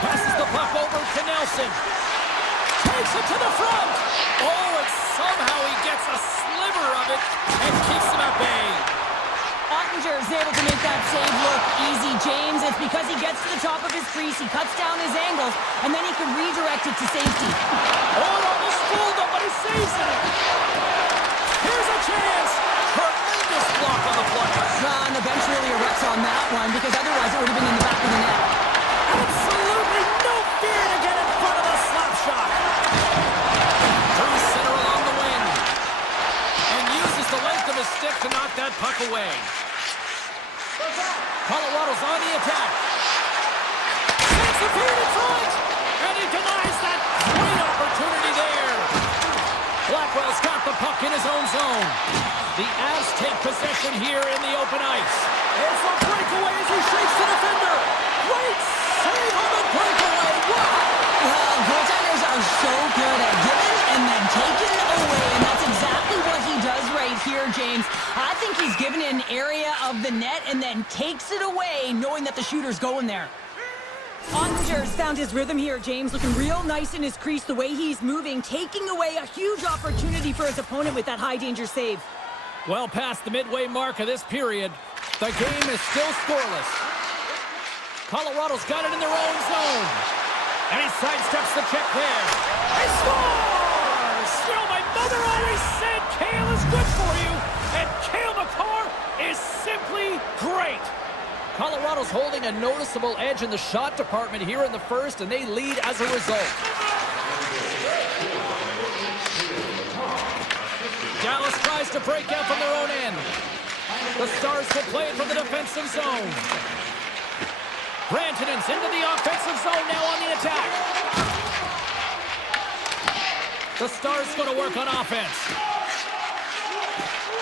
Passes the puck over to Nelson. Takes it to the front. Oh, and somehow he gets a sliver of it and keeps him at bay. Ottinger is able to make that save look easy, James. It's because he gets to the top of his crease, he cuts down his angles, and then he can redirect it to safety. Oh, almost fooled him, but he saves it. Here's a chance. Tremendous block on the play. And the bench really erupts on that one, because otherwise it would have been in the back of the net. Absolutely no fear to get in front of the slap shot. Through center along the wing. And uses the length of his stick to knock that puck away. Colorado's on the attack. Takes the feed in front. And he denies that great opportunity there. Blackwell's got the puck in his own zone. The Avs take possession here in the open ice. It's a breakaway as he shakes the defender. Great save on the breakaway. Wow. Well, goaltenders are so good at giving and then taking away, and that's exactly what he does right here, James. I think he's given an area of the net and then takes it away, knowing that the shooter's going there. Ottinger's found his rhythm here, James, looking real nice in his crease, the way he's moving, taking away a huge opportunity for his opponent with that high-danger save. Well past the midway mark of this period, the game is still scoreless. Colorado's got it in their own zone. And he sidesteps the check there. He scores! Still, my mother always said kale is good for you, and Cale Makar is simply great. Colorado's holding a noticeable edge in the shot department here in the first, and they lead as a result. Dallas tries to break out from their own end. The Stars will play it from the defensive zone. Rantanen's into the offensive zone now on the attack. The Stars going to work on offense.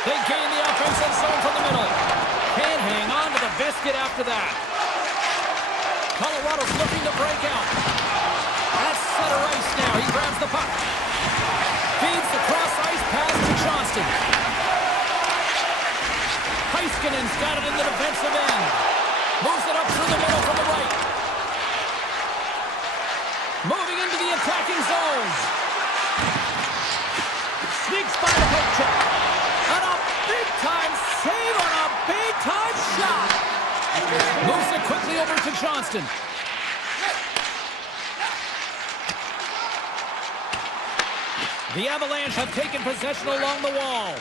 They gain the offensive zone from the middle. Can't hang on to the biscuit after that. Colorado's looking to break out. That's center ice now. He grabs the puck. Feeds the cross-ice pass to Johnston. Heiskanen's got it in the defensive end. Moves it up through the middle from the right. Moving into the attacking zone. Sneaks by the hook check. And a big-time save on a big-time shot. Moves it quickly over to Johnston. The Avalanche have taken possession along the wall.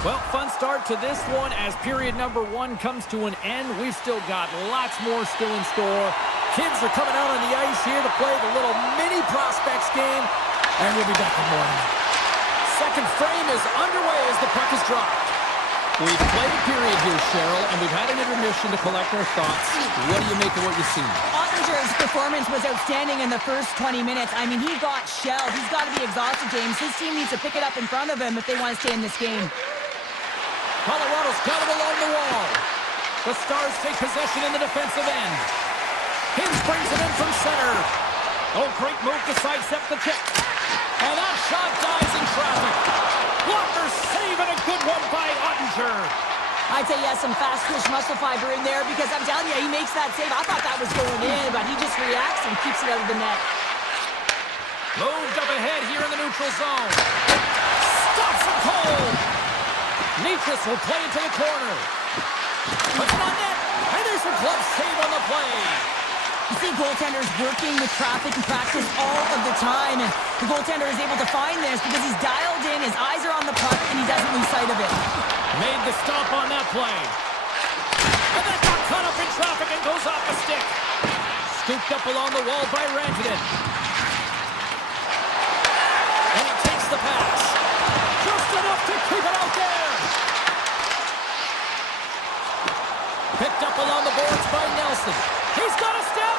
Well, fun start to this one as period number one comes to an end. We've still got lots more still in store. Kids are coming out on the ice here to play the little mini prospects game, and we'll be back in more. Second frame is underway as the puck is dropped. We've played a period here, Cheryl, and we've had an intermission to collect our thoughts. What do you make of what you've seen? Ottinger's performance was outstanding in the first 20 minutes. I mean, he got shelled. He's got to be exhausted, James. His team needs to pick it up in front of him if they want to stay in this game. Colorado's got it along the wall. The Stars take possession in the defensive end. Hins brings it in from center. Oh, great move to sidestep the check. And that shot dies in traffic. Blocker save and a good one by Ottinger. I'd say he has some fast twitch muscle fiber in there because I'm telling you, he makes that save. I thought that was going in, but he just reacts and keeps it out of the net. Moved up ahead here in the neutral zone. Stops it cold. Nitras will play it to the corner. Puts it on net. And there's a glove save on the play. You see goaltenders working with traffic and practice all of the time, and the goaltender is able to find this because he's dialed in, his eyes are on the puck, and he doesn't lose sight of it. Made the stop on that play. And that got caught up in traffic and goes off the stick. Scooped up along the wall by Rantanen. And he takes the pass. Just enough to keep it out there. Picked up along the boards by Nelson. He's got a step.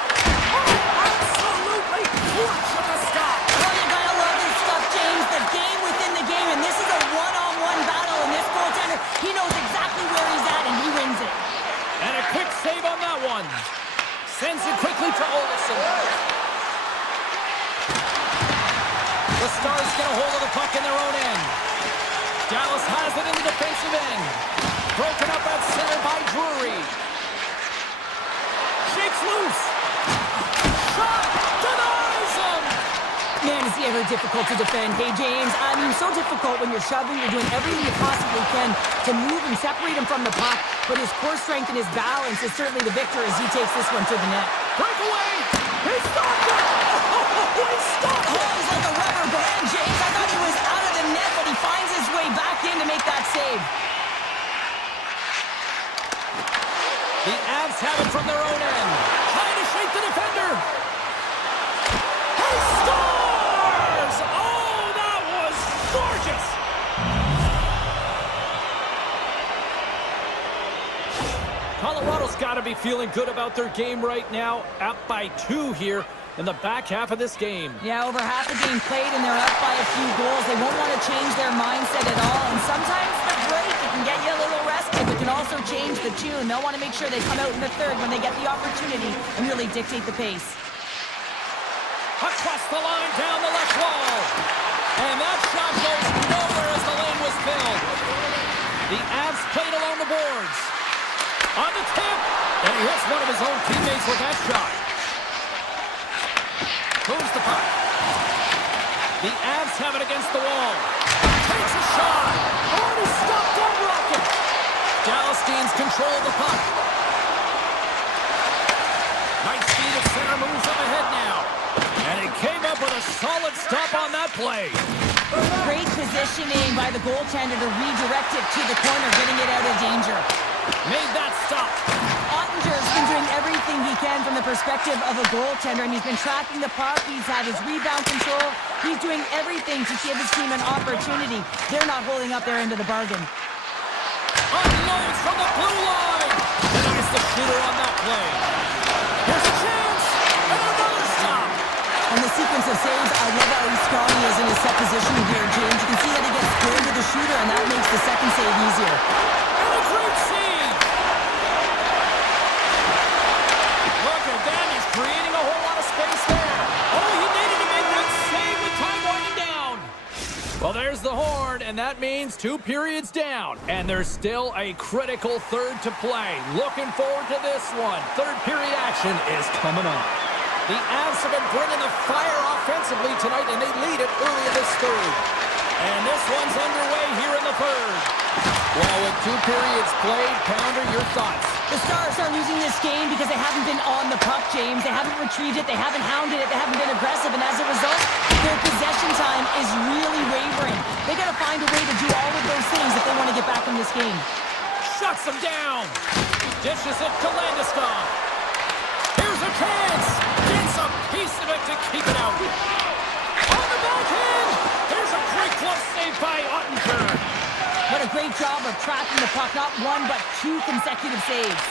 Oh, absolutely clutch of the stop. Oh, you gotta love this stuff, James. The game within the game, and this is a one-on-one battle, and this goaltender, he knows exactly where he's at, and he wins it. And a quick save on that one. Sends it quickly to Olsen. The Stars get a hold of the puck in their own end. Dallas has it in the defensive end. Broken up at center by Drury. Shakes loose. Shot denies him. Man, is he ever difficult to defend. Hey, James, I mean, so difficult when you're shoving, you're doing everything you possibly can to move and separate him from the puck, but his core strength and his balance is certainly the victor as he takes this one to the net. Breakaway. He stopped it. Oh, he stopped it. Oh, he's like a rubber band, James. I thought he was out of the net, but he finds his way back in to make that save. The Avs have it from their own end. Trying to shake the defender. He scores! Oh, that was gorgeous! Colorado's got to be feeling good about their game right now. Up by 2 here in the back half of this game. Yeah, over half the game played, and they're up by a few goals. They won't want to change their mindset at all, and sometimes the break, it can get you a little rested, but can also change the tune. They'll want to make sure they come out in the third when they get the opportunity and really dictate the pace. Across the line, down the left wall. And that shot goes nowhere as the lane was filled. The Avs played along the boards. On the tip. And he hits one of his own teammates with that shot. Moves the puck. The Avs have it against the wall. Takes a shot. Oh, he stopped that rocket. Dallas gains control of the puck. Nice speed of center, moves up ahead now. And he came up with a solid stop on that play. Great positioning by the goaltender to redirect it to the corner, getting it out of danger. Made that stop. Ottinger's been doing everything he can from the perspective of a goaltender, and he's been tracking the puck. He's had his rebound control. He's doing everything to give his team an opportunity. They're not holding up their end of the bargain. Unloads from the blue line. And he gets the shooter on that play. Here's a chance. And another stop. And the sequence of saves, I love how strong he is in his set position here, James. You can see that he gets clear to the shooter, and that makes the second save easier. And a great save. Look at that. He's creating a whole lot of space there. Oh, he needed to make that save with time winding down. Well, there's the horn, and that means 2 periods down. And there's still a critical third to play. Looking forward to this one. Third period action is coming on. The Avs have been bringing the fire offensively tonight, and they lead it early in this third. And this one's underway here in the third. Well, with 2 periods played, Pounder, your thoughts? The Stars are losing this game because they haven't been on the puck, James. They haven't retrieved it. They haven't hounded it. They haven't been aggressive. And as a result, their possession time is really wavering. They got to find a way to do all of those things if they want to get back in this game. Shuts them down. Dishes it to Landeskog. Here's a chance. Gets a piece of it to keep it out. On the backhand. There's a great glove save by Ottinger. What a great job of tracking the puck. Not one, but two consecutive saves.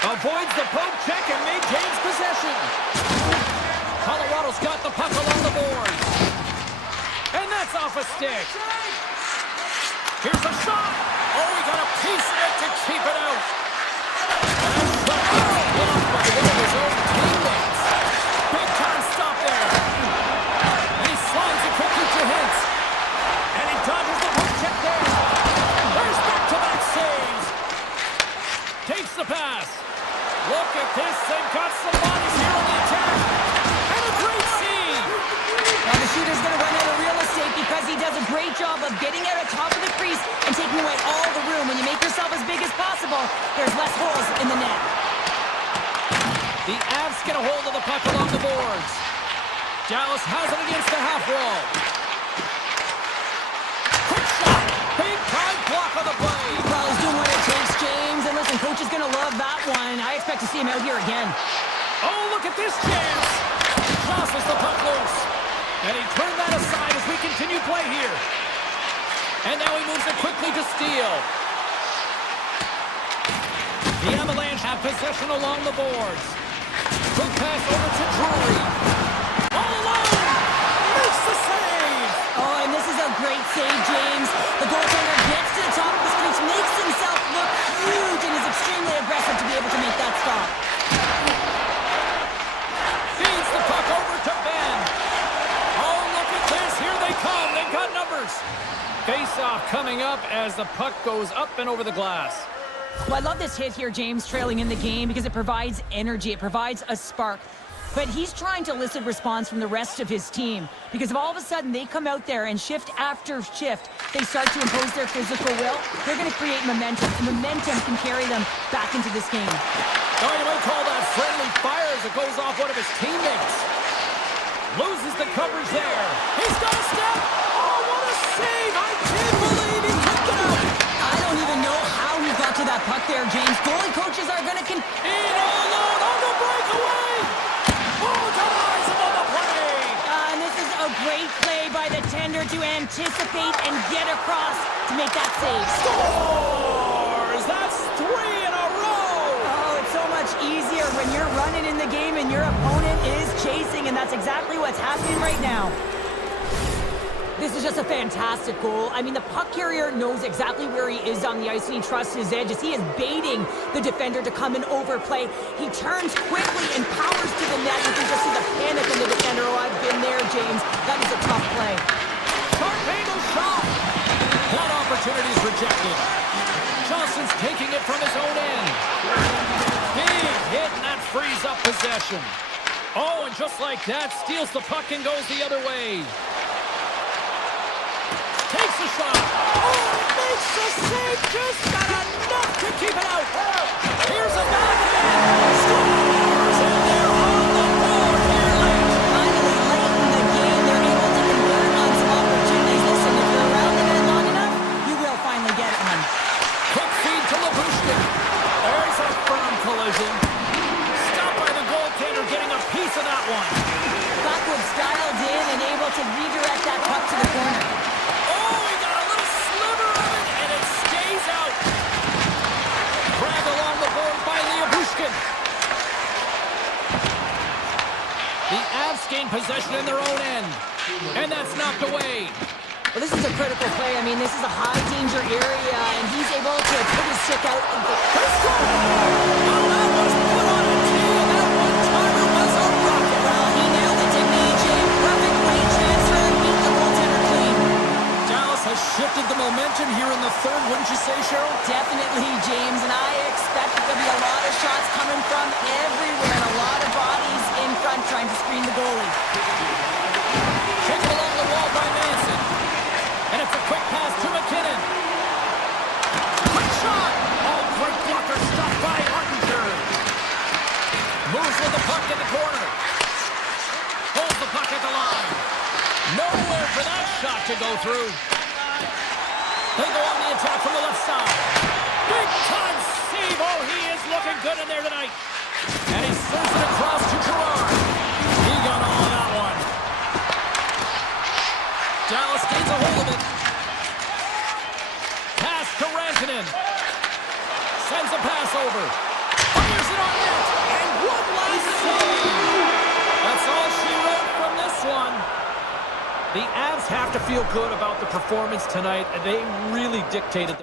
Avoids the poke check and maintains possession. Colorado's got the puck along the boards. And that's off a stick. Here's a shot. Oh, he got a piece of it to keep it out. Blocked by one of his own teammates. Big time stop there. And he slides it quickly to Hintz. And he dodges the poke check there. There's back-to-back saves. Takes the pass. Look at this. They've got some bodies here on the attack. And a great save. Now the shooter's going to run out of real estate because he does a great job of getting out of top of the crease and taking away all the room. When you make yourself as big as possible, there's less holes in the net. The Avs get a hold of the puck along the boards. Dallas has it against the half wall. Quick shot. Big time block on the play. Well, he's doing what it takes, James. And listen, coach is going to love that one. I expect to see him out here again. Oh, look at this chance. Tosses the puck loose. And he turned that aside as we continue play here. And now he moves it quickly to Steele. The Avalanche have possession along the boards. Quick pass over to Drury. All alone. Makes the save. Oh, and this is a great save, James. The goaltender gets to the top of the crease, makes himself look huge, and is extremely aggressive to be able to make that stop. Feeds the puck over to Ben. Oh, look at this. Here they come. They've got numbers. Face-off coming up as the puck goes up and over the glass. Well, I love this hit here, James, trailing in the game because it provides energy. It provides a spark. But he's trying to elicit response from the rest of his team because if all of a sudden they come out there and shift after shift, they start to impose their physical will, they're going to create momentum, and momentum can carry them back into this game. Oh, you might call that friendly fire as it goes off one of his teammates. Loses the coverage there. He's got a step. Oh, what a save. I can't believe he kept it out. I don't even know how he got to that puck there, James. Goalie coaches are going to... In all alone on the breakaway. Oh, denies him on the play. And this is a great play by the tender to anticipate and get across to make that save. Scores. That's 3 in a row. Oh, it's so much easier when you're running in the game and your opponent is chasing, and that's exactly what's happening right now. This is just a fantastic goal. I mean, the puck carrier knows exactly where he is on the ice, and he trusts his edge as he is baiting the defender to come and overplay. He turns quickly and powers to the net. You can just see the panic in the defender. Oh, I've been there, James. That is a tough play. Sharp angle shot. That opportunity is rejected. Johnson's taking it from his own end. Big hit, and that frees up possession. Oh, and just like that, steals the puck and goes the other way. Takes a shot. Oh, makes the save. Just got enough to keep it out. Here's a backhand. Scores, and they're on the board here late. Finally, late in the game, they're able to convert on some opportunities. Listen, if you're around the net long enough, you will finally get one. Quick feed to Labushkin. There's a firm collision. Stopped by the goaltender, getting a piece of that one. Blackwood dialed in and able to redirect that puck to the corner. Oh, he got a little sliver of it, and it stays out. Grabbed along the board by Labushkin. The Avs gain possession in their own end, and that's knocked away. Well, this is a critical play. I mean, this is a high-danger area, and he's able to put his stick out. Let's go! Well, that was put on a tee, and that one-timer was a rocket. Well, he nailed it, didn't he, Jay? Perfect weight transfer and beat the goaltender clean. Dallas has shifted the momentum here in the third, wouldn't you say, Cheryl? Definitely, James, and I expect there to be a lot of shots coming from everywhere and a lot of bodies in front trying to screen the goalie. Taken along the wall by Manson. And it's a quick pass to McKinnon. Quick shot! Oh, great blocker stopped by Artinger. Moves with the puck in the corner. Holds the puck at the line. Nowhere for that shot to go through. They go on the attack from the left side. Big time save. Oh, he is looking good in there tonight. And he serves it across to Gerard. He got all of that one. Dallas gains a hold of it. Pass Sends a pass over. Fires it on net. And one last save. That's all she wrote from this one. The Avs have to feel good about the performance tonight. They really dictated the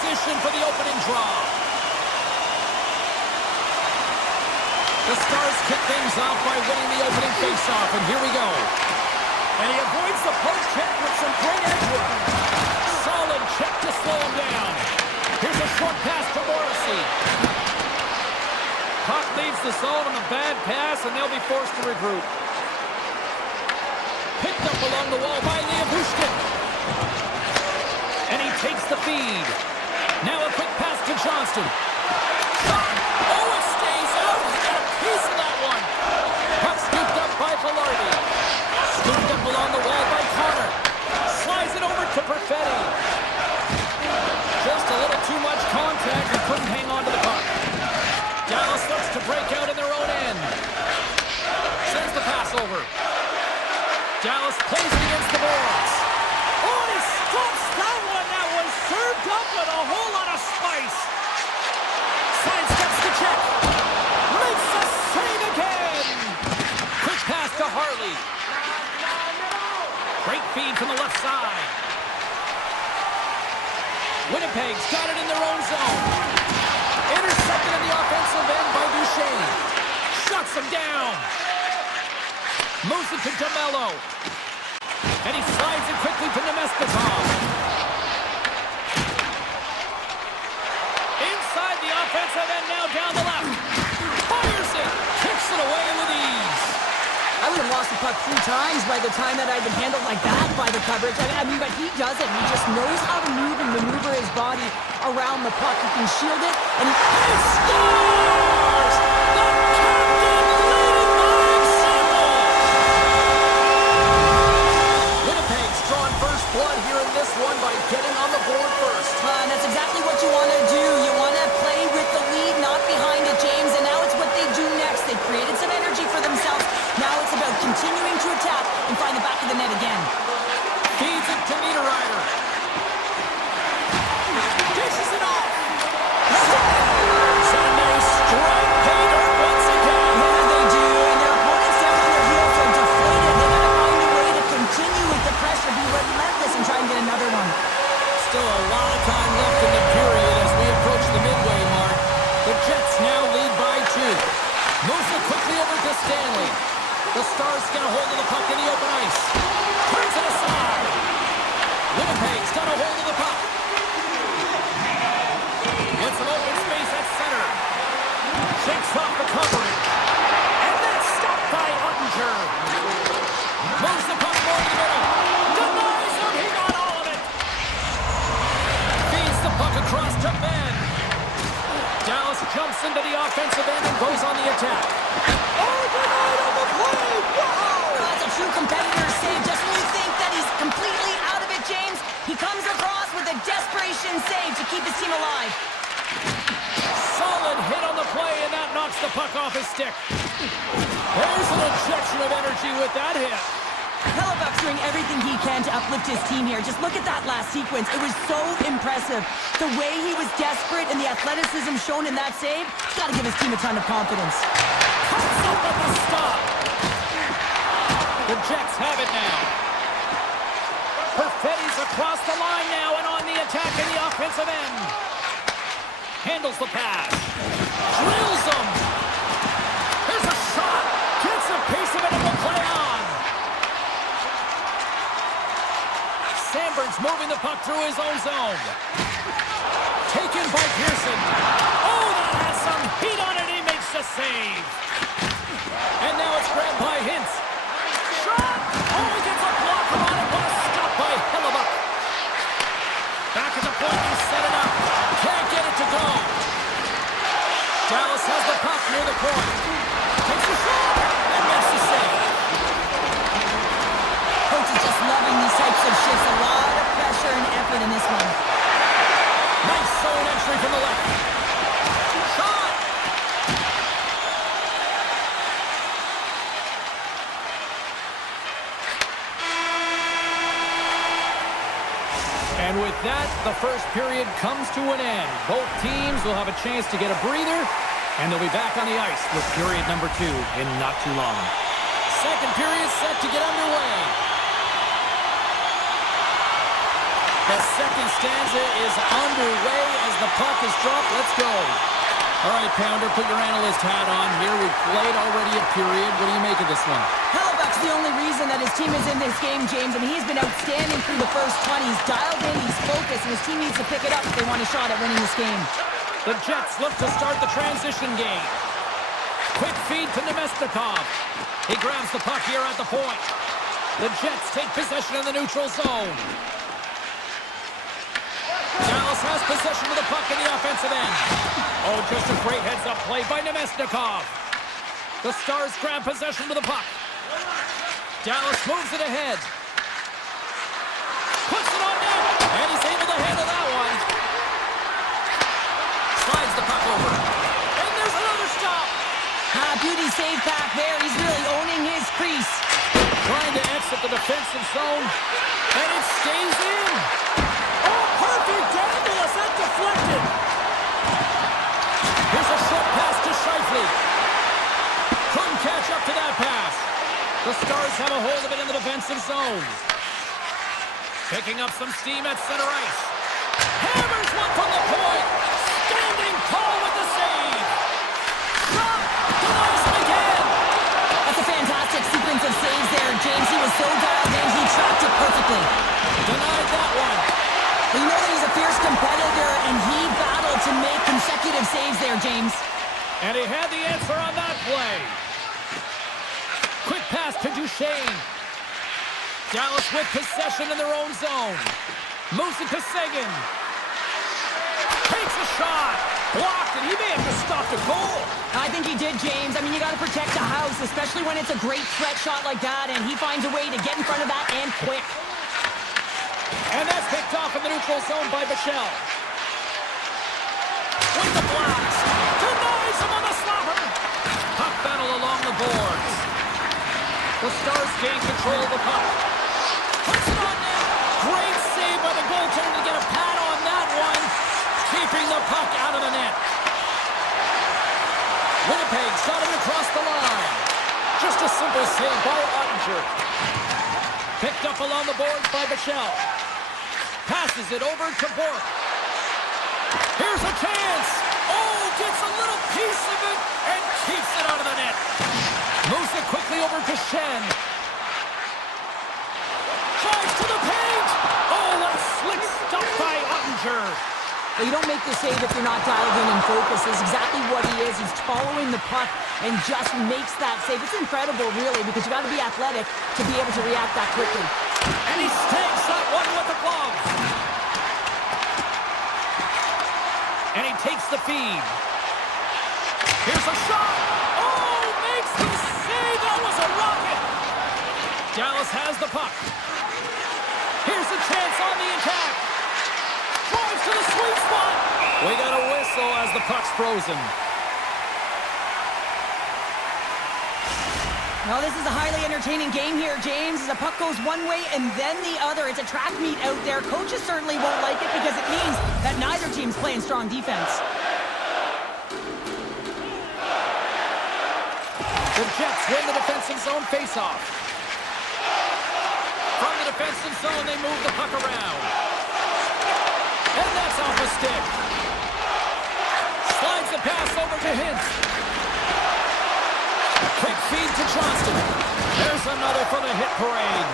position for the opening draw. The Stars kick things off by winning the opening faceoff, and here we go. And he avoids the post check with some great edge work. Solid check to slow him down. Here's a short pass to Morrissey. Puck leaves the zone on a bad pass, and they'll be forced to regroup. Picked up along the wall by Bushkin. And he takes the feed. Now a quick pass to Johnston. Shot! Oh, it stays out! He got a piece of that one. Puck scooped up by Velarde. Scooped up along the wall by Connor. Slides it over to Perfetti. Just a little too much contact. He couldn't hang on to the puck. Dallas looks to break out in their own end. Sends the pass over. Dallas plays it against the boards. Oh, he stops that one. That was served up with a whole lot of spice. Sidesteps the check. Makes the save again. Quick pass to Harley. Great feed from the left side. Winnipeg's got it in their own zone. Intercepted in the offensive end by Duchesne. Shuts him down. Moves it to DeMello. And he slides it quickly to Nemestikov. Inside the offensive end, now down the left. Fires it. Kicks it away with ease. I would have lost the puck 3 times by the time that I'd been handled like that by the coverage. I mean, but he doesn't. He just knows how to move and maneuver his body around the puck. He can shield it, and he scores! The captain leading by example! Winnipeg's drawn first blood here in this one by getting on the board first. And that's exactly what you want to do. You want to play with the lead, not behind it, James. And now it's what they do next. They created some energy for themselves. Now it's about continuing to attack and find the back of the net again. Feeds it to Niederreiter. Dishes it off. And they strike pay dirt once again. Yeah, they do. And their opponents down on their heels are deflated. They got to find a way to continue with the pressure, be relentless, and try and get another one. Still a lot of time left in the period as we approach the midway mark. The Jets now lead by 2. Moves it quickly over to Stanley. The Stars get a hold of the puck in the open ice. Turns it aside. Winnipeg's got a hold of the puck. Gets some open space at center. Shakes off the covering. And that's stopped by Ottinger. Moves the puck more to the middle. Denies him. He got all of it. Feeds the puck across to Ben. Dallas jumps into the offensive end and goes on the attack. Oh, denied on the play! Wow! That's a true competitor's save. Just when you think that he's completely out of it, James, he comes across with a desperation save to keep his team alive. Solid hit on the play, and that knocks the puck off his stick. There's an injection of energy with that hit. Hellebuck's doing everything he can to uplift his team here. Just look at that last sequence. It was so impressive. The way he was desperate and the athleticism shown in that save, he's got to give his team a ton of confidence. Cuts up at the stop. The Jets have it now. Perfetti's across the line now and on the attack in the offensive end. Handles the pass. Drills him. Here's a shot. Gets a piece of it and will play on. Sandberg's moving the puck through his own zone. Taken by Pearson. Oh, that has some heat on it. He makes the save. And now it's grabbed by Hintz. Shot! Oh, he gets a blocker on it, but a stop by Hellebuck. Back at the point, he set it up. Can't get it to go. Dallas has the puck near the point. Takes a shot and makes the save. Coach is just loving these types of shifts. A lot of pressure and effort in this one. Nice zone entry from the left. Shot! And with that, the first period comes to an end. Both teams will have a chance to get a breather, and they'll be back on the ice with period number 2 in not too long. Second period set to get underway. The second stanza is underway as the puck is dropped. Let's go. All right, Pounder, put your analyst hat on here. We've played already a period. What do you make of this one? Hellebuyck's the only reason that his team is in this game, James, and he's been outstanding through the first 20. He's dialed in, he's focused, and his team needs to pick it up if they want a shot at winning this game. The Jets look to start the transition game. Quick feed to Nemesnikov. He grabs the puck here at the point. The Jets take possession in the neutral zone. Dallas has possession of the puck in the offensive end. Oh, just a great heads-up play by Nemesnikov. The Stars grab possession of the puck. Dallas moves it ahead. Puts it on net, and he's able to handle that one. Slides the puck over. And there's another stop. Beauty save back there. He's really owning his crease. Trying to exit the defensive zone, and it stays in. Oh, perfect angle as that deflected. Here's a short pass to Scheifele. Couldn't catch up to that pass. The Stars have a hold of it in the defensive zone. Picking up some steam at center ice. Hammers one from the point. Standing tall with the save. Shot. Denies him again. That's a fantastic sequence of saves there, James. He was so dialed in, he trapped it perfectly. Denied that one. You know that he's a fierce competitor, and he battled to make consecutive saves there, James. And he had the answer on that play. Quick pass to Duchesne. Dallas with possession in their own zone. Moves it to Seguin. Takes a shot. Blocked it. He may have just stopped a goal. I think he did, James. I mean, you got to protect the house, especially when it's a great threat shot like that, and he finds a way to get in front of that and quick. And that's picked off in the neutral zone by Bichelle. With the blocks. Denies him on the slapper. Puck battle along the boards. The Stars gain control of the puck. Puts it on net. Great save by the goaltender to get a pad on that one. Keeping the puck out of the net. Winnipeg shot it across the line. Just a simple save by Ottinger. Picked up along the boards by Bichelle. Passes it over to Bork. Here's a chance. Oh, gets a little piece of it and keeps it out of the net. Moves it quickly over to Shen. Drives to the paint. Oh, what a slick stuff by Ottinger. But you don't make the save if you're not dialed in and focused. That's exactly what he is. He's following the puck and just makes that save. It's incredible, really, because you got to be athletic to be able to react that quickly. And he stakes that one with the glove. And he takes the feed. Here's a shot. Oh, makes the save. That was a rocket. Dallas has the puck. Here's a chance on the attack. Drives to the sweet spot. We got a whistle as the puck's frozen. Well, this is a highly entertaining game here, James, as the puck goes one way and then the other. It's a track meet out there. Coaches certainly won't like it because it means that neither team's playing strong defense. The Jets win the defensive zone faceoff. From the defensive zone, they move the puck around. And that's off a stick. Slides the pass over to Hintz. Quick feed to Johnston. There's another for the hit parade.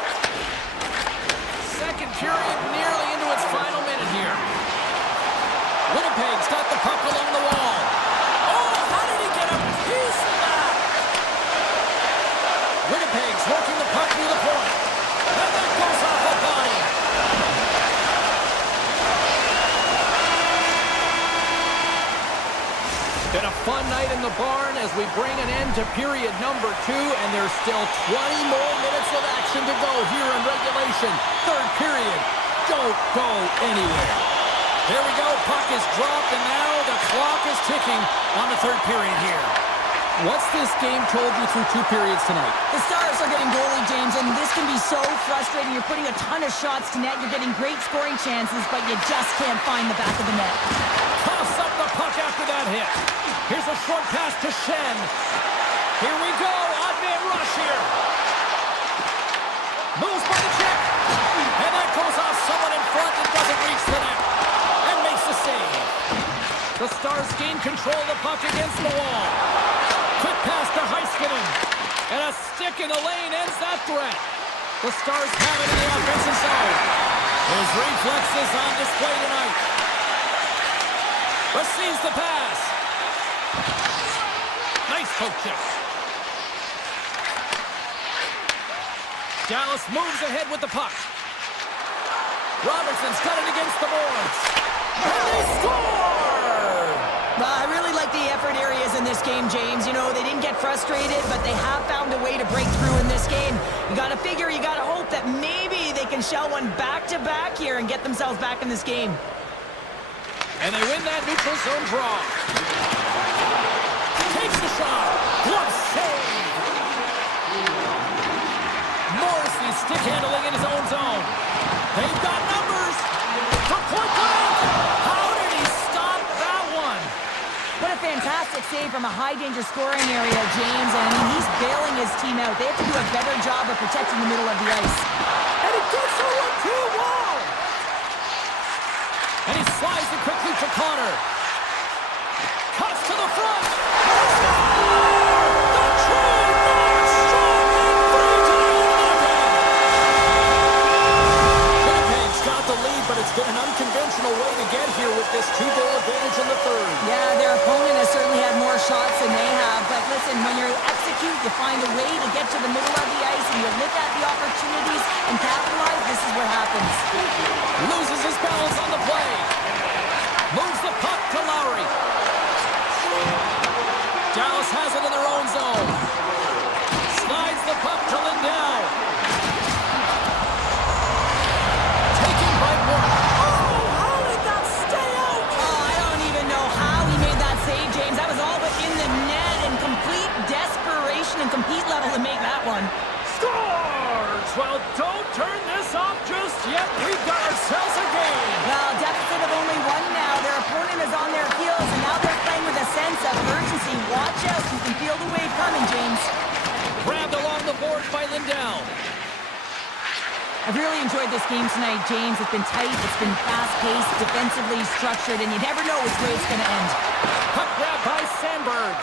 Second period nearly into its final minute here. Winnipeg's got the puck along the wall. Oh, how did he get a piece of that? Winnipeg's working the puck near the point. And that goes off the body. Been a fun night in the barn as we bring an end to period number 2, and there's still 20 more minutes of action to go here in regulation. Third period. Don't go anywhere. There we go. Puck is dropped, and now the clock is ticking on the third period here. What's this game told you through 2 periods tonight? The Stars are getting goalie, James, and this can be so frustrating. You're putting a ton of shots to net. You're getting great scoring chances, but you just can't find the back of the net. Toss up the puck after that hit. Here's a short pass to Shen. Here we go. Odd man rush here. Moves by the check. And that goes off someone in front and doesn't The Stars gain control of the puck against the wall. Quick pass to Heiskanen. And a stick in the lane ends that threat. The Stars have it in the offensive zone. His reflexes on display tonight. Receives the pass. Nice poke check. Dallas moves ahead with the puck. Robertson's got it against the boards. And they score! I really like the effort areas in this game, James. You know, they didn't get frustrated, but they have found a way to break through in this game. You gotta figure, you gotta hope that maybe they can shell one back-to-back here and get themselves back in this game. And they win that neutral zone draw. Takes the shot. Glove save. Morrissey stick handling in his own zone. They've got numbers. For point blank. How did he stop that one? What a fantastic save from a high-danger scoring area, James. And I mean, he's bailing his team out. They have to do a better job of protecting the middle of the ice. And he gets a 1-2 wall. And he slides it quickly to Connor. Cuts to the front. The true North strong and free to Winnipeg's got the lead, but it's been an unconventional way to get here with this 2-goal advantage in the third. Yeah, their opponent has certainly had more shots than they have. But listen, when you execute, you find a way to get to the middle of the ice and you look at the opportunities and capitalize. This is what happens. Loses his balance on the play. Moves the puck to Lowry. Dallas has it in their own zone. Slides the puck to Lindell. Taken by Bork. Oh, how did that stay out? Oh, I don't even know how he made that save, James. That was all but in the net and complete desperation and compete level to make that one. Scores! Well, don't turn this off just yet. We've got ourselves a game. Well, deficit of only one now. Their opponent is on their heels, and now they're playing with a sense of urgency. Watch out. You can feel the wave coming, James. Grabbed along the boards by Lindell. I've really enjoyed this game tonight, James. It's been tight, it's been fast-paced, defensively structured, and you never know which way it's going to end. Puck grab by Sandberg.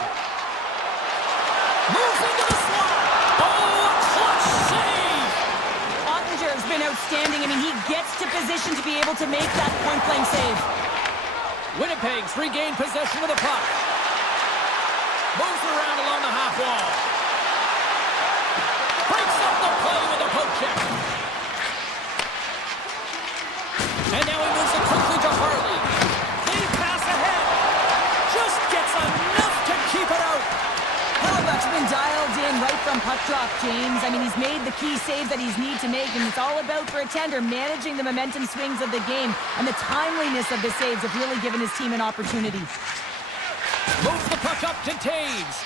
Moves into the slot. Oh, a clutch save! Ottinger's been outstanding. I mean, he gets to position to be able to make that point-blank save. Winnipeg's regained possession of the puck. Moves around along the half wall. Breaks up the play with a poke check. And now he moves it quickly to Harley. Lead pass ahead. Just gets enough to keep it out. Hellebuck's been dialed in right from puck drop, James. I mean, he's made the key saves that he's need to make, and it's all about, for a tender, managing the momentum swings of the game, and the timeliness of the saves have really given his team an opportunity. Moves the puck up to Taves.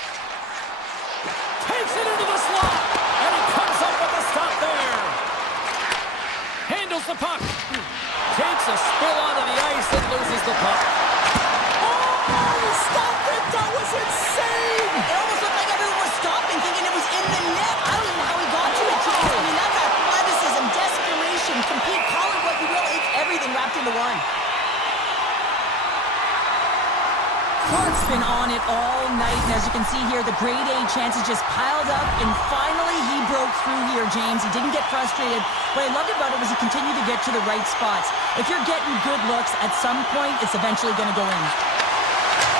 Takes it into the slot, and he comes up with the stop there. Handles the puck. Takes a spill onto the ice and loses the puck. Oh, he stopped it! That was insane! It almost looked like everyone was stopping, thinking it was in the net. I don't even know how he got to it, James. I mean, that's athleticism, desperation, compete, call it what you will. It's everything wrapped into one. Clark's been on it all night, and as you can see here, the grade A chances just piled up, and finally he broke through here, James. He didn't get frustrated. What I loved about it was he continued to get to the right spots. If you're getting good looks, at some point, it's eventually going to go in.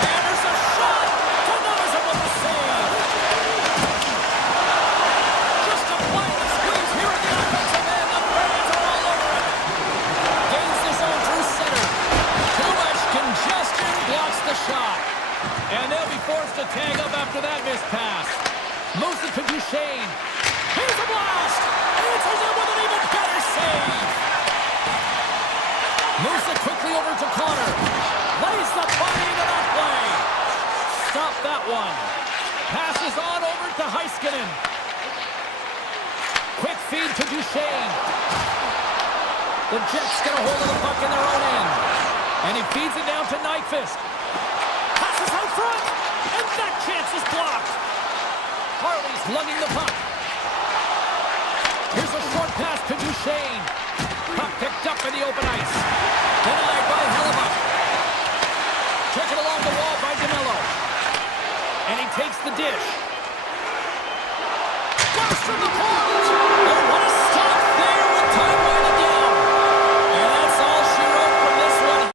And there's a shot! Denies him with the save! Just applying the squeeze here at the offensive end. The fans are all over it. Gains the zone through center. Too much congestion blocks the shot. And they'll be forced to tag up after that missed pass. Moves it to Duchesne. Here's a blast! Answers it with an even better save! Moves it quickly over to Connor. Lays the body into that play. Stop that one. Passes on over to Heiskanen. Quick feed to Duchesne. The Jets get a hold of the puck in their own end. And he feeds it down to Nyquist. Passes out front. And that chance is blocked. Harley's lugging the puck. Here's a short pass to Duchesne. Puck picked up in the open ice. Denied by Hellebuck. Took it along And he takes the dish. Goes from the point! Oh, what a stop there with time winding down! And that's all she wrote from this one.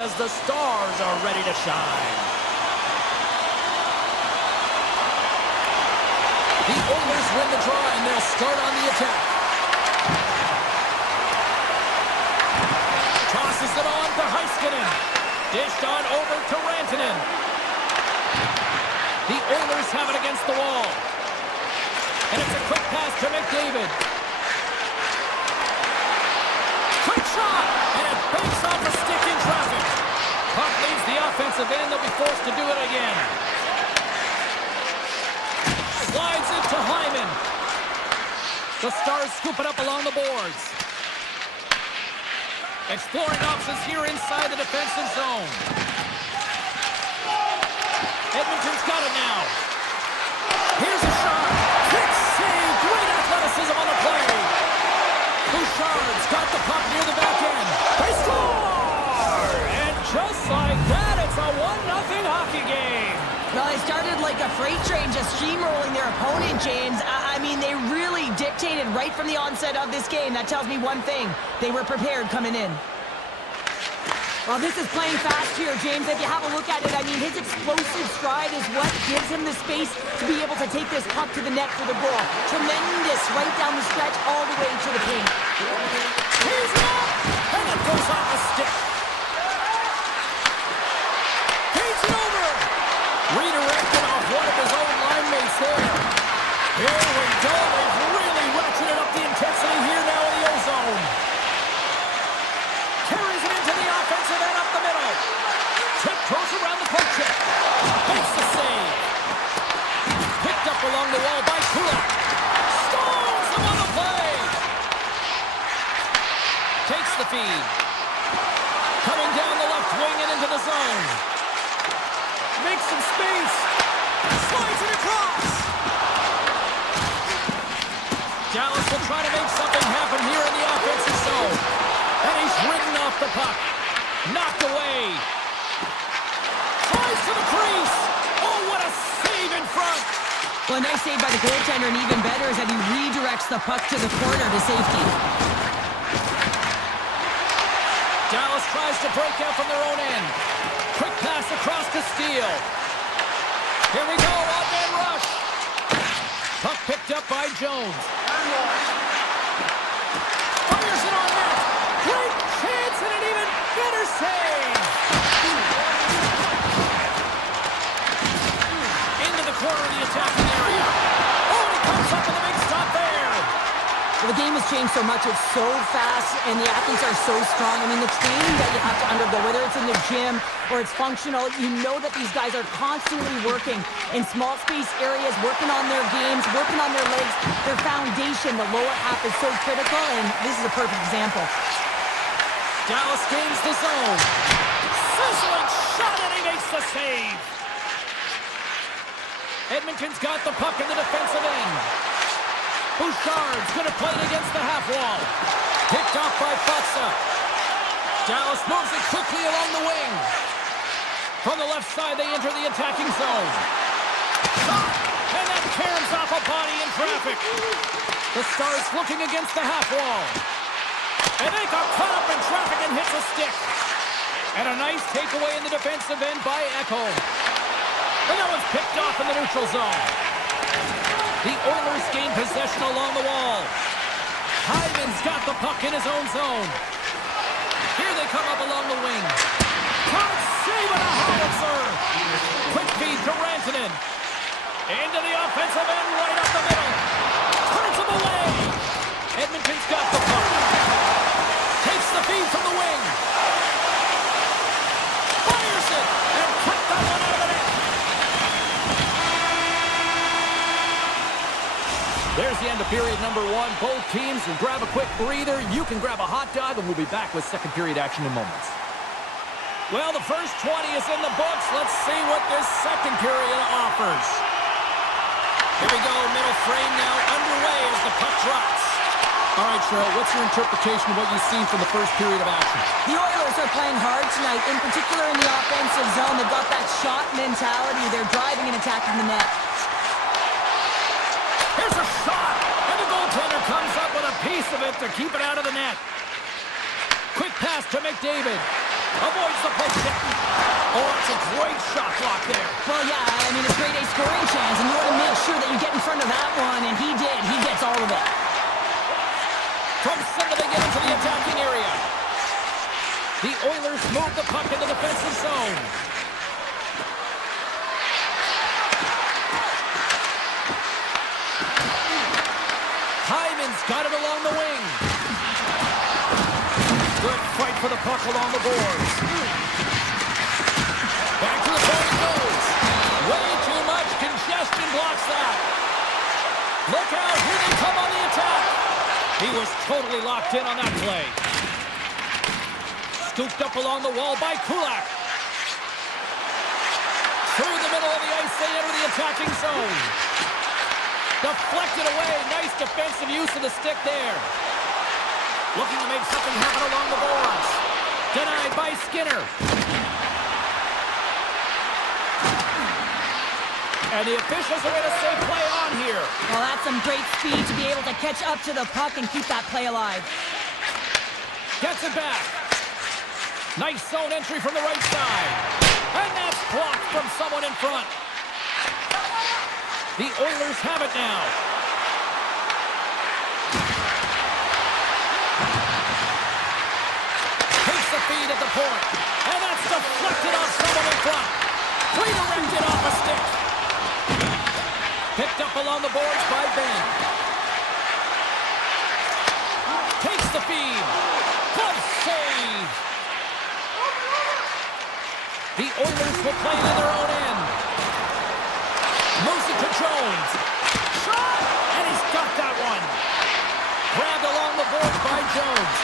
as the Stars are ready to shine. The Oilers win the draw, and they'll start on the attack. Tosses it on to Heiskanen. Dished on over to Rantanen. The Oilers have it against the wall. And it's a quick pass to McDavid. Quick shot! And it banks off a stick in traffic. Puck leaves the offensive end. They'll be forced to do it again. Slides it to Hyman. The Stars scoop it up along the boards. Exploring options here inside the defensive zone. Edmonton's got it now. Here's a shot. Quick save. Great athleticism on the play. Bouchard's got the puck near the back end. They score! And just like that, it's a 1-0 hockey game. Well, they started like a freight train, just steamrolling their opponent, James. I mean, they really dictated right from the onset of this game. That tells me one thing. They were prepared coming in. Well, this is playing fast here, James. If you have a look at it, I mean, his explosive stride is what gives him the space to be able to take this puck to the net for the goal. Tremendous right down the stretch all the way to the paint. He's up! And it goes off a stick. He's it over! Redirected off one of his own line mates there. Here we go. They've really ratcheted up the intensity here now in the O-zone. Carries it into the offensive end up the middle. Tiptoes around the poke check. Makes the save. Picked up along the wall by Kulak. Stalls him on the play. Takes the feed. Coming down the left wing and into the zone. Makes some space. Slides it across. Dallas will try to make something happen here in the offensive zone. And he's ridden off the puck. Knocked away. Tries to the crease. Oh, what a save in front. Well, a nice save by the goaltender, and even better is that he redirects the puck to the corner to safety. Dallas tries to break out from their own end. Quick pass across to Steele. Here we go, odd-man rush. Puck picked up by Jones. Fires it on net. Great chance and an even better save. Into the corner of the attacking area. Oh, and he comes up with a big stop there. Well, the game has changed so much. It's so fast, and the athletes are so strong. I mean, the training that you have to undergo, whether it's in the gym or it's functional, you know that these guys are constantly working in small space areas, working on their games, working on their legs. Their foundation, the lower half, is so critical, and this is a perfect example. Dallas gains the zone. Sizzling shot, and he makes the save. Edmonton's got the puck in the defensive end. Bouchard's going to play it against the half wall. Picked off by Fatsa. Dallas moves it quickly along the wing. From the left side, they enter the attacking zone. Shot! And that caroms off a body in traffic. The Stars looking against the half wall. And they got caught up in traffic and hits a stick. And a nice takeaway in the defensive end by Ekholm. And that one's picked off in the neutral zone. The Oilers gain possession along the wall. Hyman's got the puck in his own zone. Here they come up along the wing. Can't save it, a howitzer. Quick feed to Rantanen. Into the offensive end, right up the middle. Turns him away. Edmonton's got the puck. Takes the feed from the wing. Fires it and cut that one out of the net. There's the end of period number one. Both teams will grab a quick breather. You can grab a hot dog, and we'll be back with second period action in moments. Well, the first 20 is in the books. Let's see what this second period offers. Here we go, middle frame now underway as the puck drops. All right, Cheryl, what's your interpretation of what you've seen from the first period of action? The Oilers are playing hard tonight, in particular in the offensive zone. They've got that shot mentality. They're driving and attacking the net. Here's a shot, and the goaltender comes up with a piece of it to keep it out of the net. Quick pass to McDavid. Avoids the post hit. Oh, that's a great shot block there. Well, yeah, I mean, it's grade A scoring chance, and you want to make sure that you get in front of that one, and he did. He gets all of it. From center, they get into the attacking area. The Oilers move the puck in the defensive zone. Hyman's got it along the wing. Good fight for the puck along the boards. Back to the point it goes. Way too much congestion blocks that. Look out, here they come on the attack. He was totally locked in on that play. Scooped up along the wall by Kulak. Through the middle of the ice, they enter the attacking zone. Deflected away. Nice defensive use of the stick there. Looking to make something happen along the boards. Denied by Skinner. And the officials are going to say play on here. Well, that's some great speed to be able to catch up to the puck and keep that play alive. Gets it back. Nice zone entry from the right side. And that's blocked from someone in front. The Oilers have it now. Takes the feed at the point. And that's deflected off someone in front. Redirected off a stick. Picked up along the boards by Ben. Takes the feed. Good save. The Oilers will play it in their own end. Moves it to Jones. Shot! And he's got that one. Grabbed along the boards by Jones.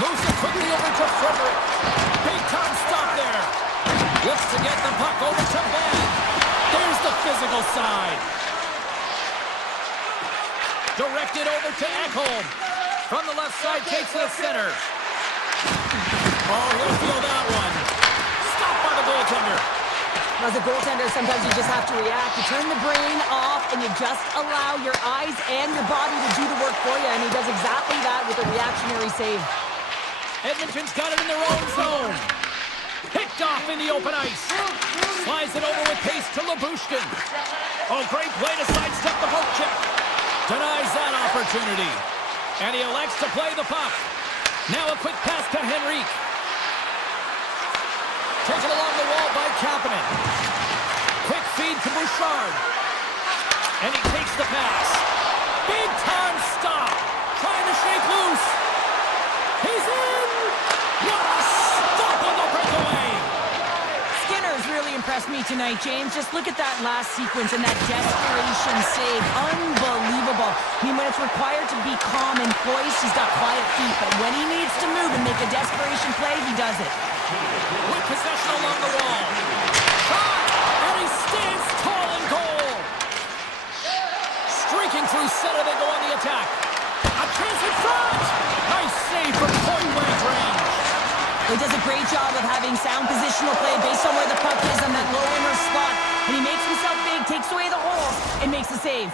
Moves it quickly over to Frederick. Big time stop there. Looks to get the puck over to Ben. There's the physical side. Directed over to Ekholm. From the left side, takes to the center. Oh, he'll feel that one. Stopped by the goaltender. As a goaltender, sometimes you just have to react. You turn the brain off, and you just allow your eyes and your body to do the work for you, and he does exactly that with a reactionary save. Edmonton's got it in their own zone. Picked off in the open ice. Slides it over with pace to Labushkin. Oh, great play to sidestep the poke check. Denies that opportunity. And he elects to play the puck. Now a quick pass to Henrique. Taken along the wall by Kapanen. Quick feed to Bouchard. And he takes the pass. Big time stop. Trying to shake loose. He's in. What a stop on the breakaway. Skinner's really impressed me tonight, James. Just look at that last sequence and that desperation save. Unbelievable. I mean, when it's required to be calm and poised, he's got quiet feet. But when he needs to move and make a desperation play, he does it. With possession along the wall. Shot! And he stands tall in goal. Streaking through center, they go on the attack. A chance in front! Nice save from point-blank range. He does a great job of having sound positional play based on where the puck is on that low inner spot. And he makes himself big, takes away the holes, and makes a save.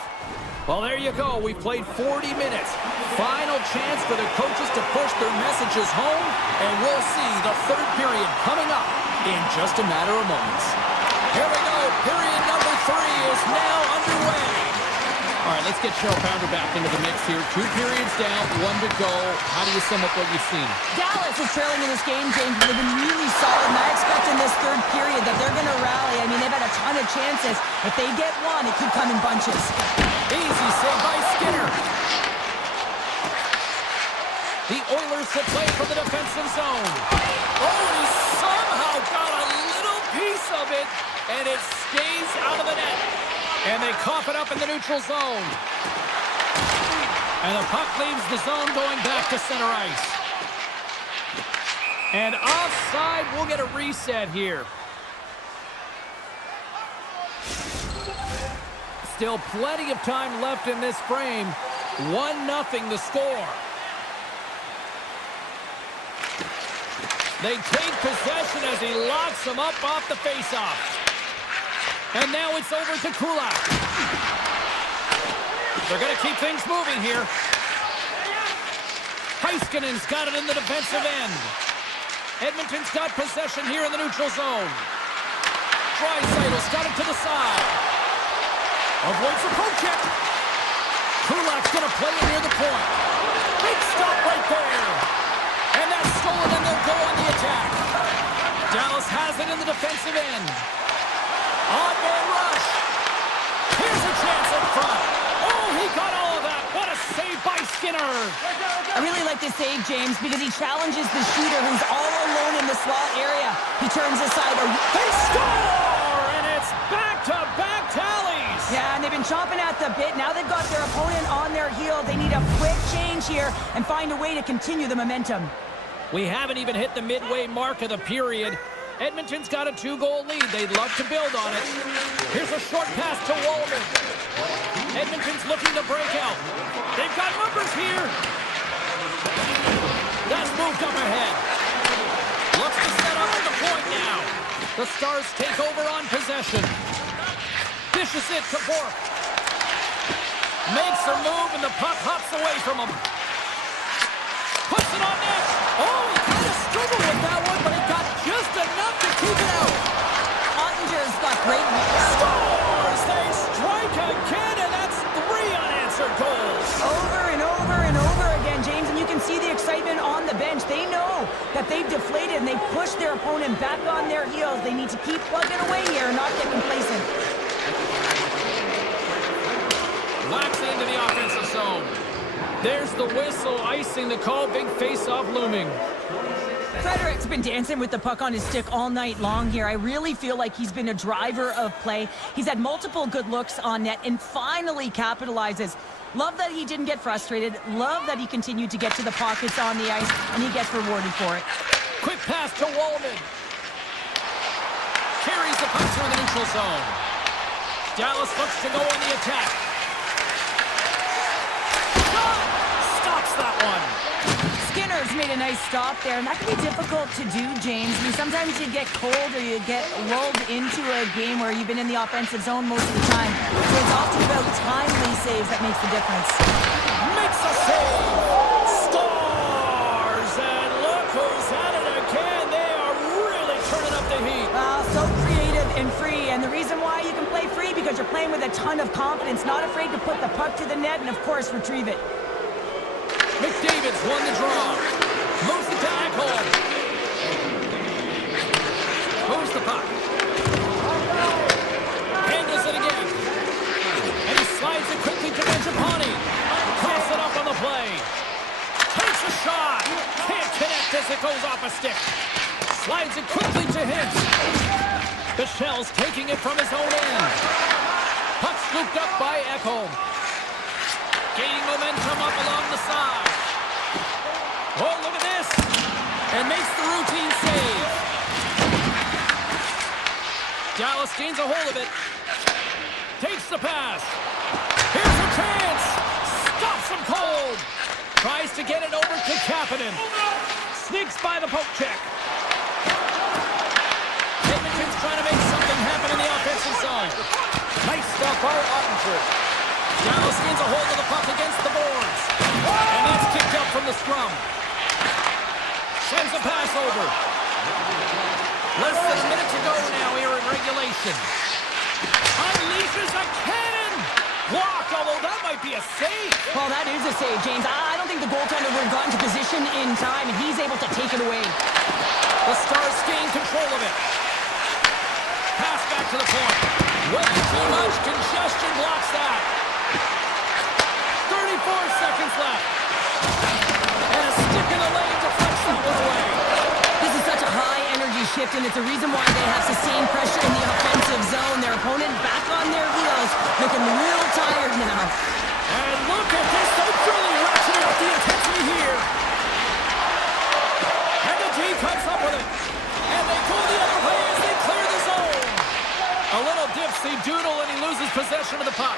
Well, there you go. We've played 40 minutes. Final chance for the coaches to push their messages home, and we'll see the third period coming up in just a matter of moments. Here we go. Period number 3 is now underway. All right, let's get Cheryl Pounder back into the mix here. 2 periods down, 1 to go. How do you sum up what you've seen? Dallas is trailing in this game, James, but they've been really solid, and I expect in this third period that they're going to rally. I mean, they've had a ton of chances. If they get one, it could come in bunches. Easy save by Skinner. The Oilers will play from the defensive zone. Oh, and he somehow got a little piece of it, and it stays out of the net. And they cough it up in the neutral zone. And the puck leaves the zone going back to center ice. And offside, we'll get a reset here. Still plenty of time left in this frame. 1-0 the score. They take possession as he locks them up off the faceoff. And now it's over to Kulak. They're going to keep things moving here. Heiskanen's got it in the defensive end. Edmonton's got possession here in the neutral zone. Dreisaitl's got it to the side. Avoids the poke check. Kulak's going to play it near the point. Big stop right there. And that's stolen, and they'll go on the attack. Dallas has it in the defensive end. On-man rush. Here's a chance in front. Oh, he got all of that. What a save by Skinner. I really like this save, James, because he challenges the shooter who's all alone in the slot area. He turns aside. They score! And it's back-to-back tallies. Yeah, and they've been chomping at the bit. Now they've got their opponent on their heel. They need a quick change here and find a way to continue the momentum. We haven't even hit the midway mark of the period. Edmonton's got a 2-goal lead. They'd love to build on it. Here's a short pass to Wallman. Edmonton's looking to break out. They've got numbers here. That's moved up ahead. Looks to set up at the point now. The Stars take over on possession. Dishes it to Bork. Makes a move, and the puck hops away from him. Puts it on net. Oh, he kind of struggled with that one, but he got just enough to keep it out. Ottinger's got great... Scores! They strike again, and that's 3 unanswered goals. Over and over and over again, James, and you can see the excitement on the bench. They know that they've deflated, and they push their opponent back on their heels. They need to keep plugging away here and not get complacent. Locks it into the offensive zone. There's the whistle, icing the call. Big face-off looming. Frederick's been dancing with the puck on his stick all night long here. I really feel like he's been a driver of play. He's had multiple good looks on net and finally capitalizes. Love that he didn't get frustrated. Love that he continued to get to the pockets on the ice, and he gets rewarded for it. Quick pass to Wallman. Carries the puck through the neutral zone. Dallas looks to go on the attack. Stops that one. Skinner's made a nice stop there, and that can be difficult to do, James. I mean, sometimes you get cold or you get lulled into a game where you've been in the offensive zone most of the time. So it's often about timely saves that makes the difference. Makes a save. Scores. And look who's at it again. They are really turning up the heat. So creative and free, and the reason why you can play free because you're playing with a ton of confidence, not afraid to put the puck to the net and, of course, retrieve it. McDavid's won the draw. Moves it to Ekholm. Moves the puck. Handles it again. And he slides it quickly to Mangiapane. Coughs it up on the play. Takes a shot. Can't connect as it goes off a stick. Slides it quickly to Hintz. Bichel's taking it from his own end. Puck scooped up by Ekholm. Gaining momentum up along the side. Oh, look at this. And makes the routine save. Dallas gains a hold of it. Takes the pass. Here's a chance. Stops him cold. Tries to get it over to Kapanen. Sneaks by the poke check. Edmonton's trying to make something happen in the offensive zone. Nice stuff by Ottinger. Dallas gains a hold of the puck against the boards. And that's kicked up from the scrum. Sends a pass over. Less than a minute to go now here in regulation. Unleashes a cannon. Blocked, although that might be a save. Well, that is a save, James. I don't think the goaltender would have gotten to position in time, and he's able to take it away. The Stars gain control of it. Pass back to the point. Way too much congestion blocks that. 34 seconds left. And a stick in the lane deflects that one away. This is such a high-energy shift, and it's a reason why they have sustained pressure in the offensive zone. Their opponent back on their heels, looking real tired now. And look at this. They're really ratcheting up the intensity here. And the D comes up with it. And they go the other way as they clear the zone. A little dipsy doodle, and he loses possession of the puck.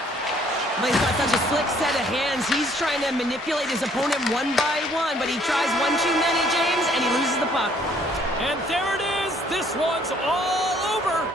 Well, he's got such a slick set of hands. He's trying to manipulate his opponent one by one, but he tries one too many, James, and he loses the puck. And there it is. This one's all over.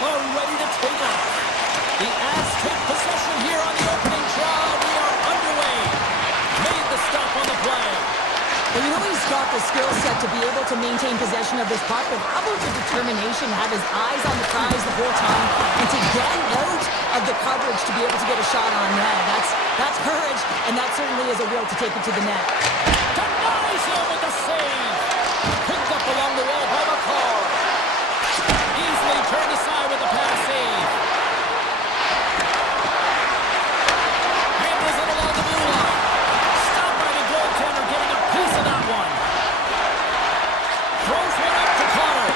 are ready to take off. The Avs take possession here on the opening draw. We are underway. Made the stop on the play. Well, you know he's got the skill set to be able to maintain possession of this puck, but how about the determination, have his eyes on the prize the whole time, and to get out of the coverage to be able to get a shot on net. That's courage, and that certainly is a will to take it to the net. Denies him with the save. Picked up along the wall by McCall. Easily turned aside with the pass save. Handles it along the blue line. Stopped by the goaltender, getting a piece of that one. Throws one up to Connor.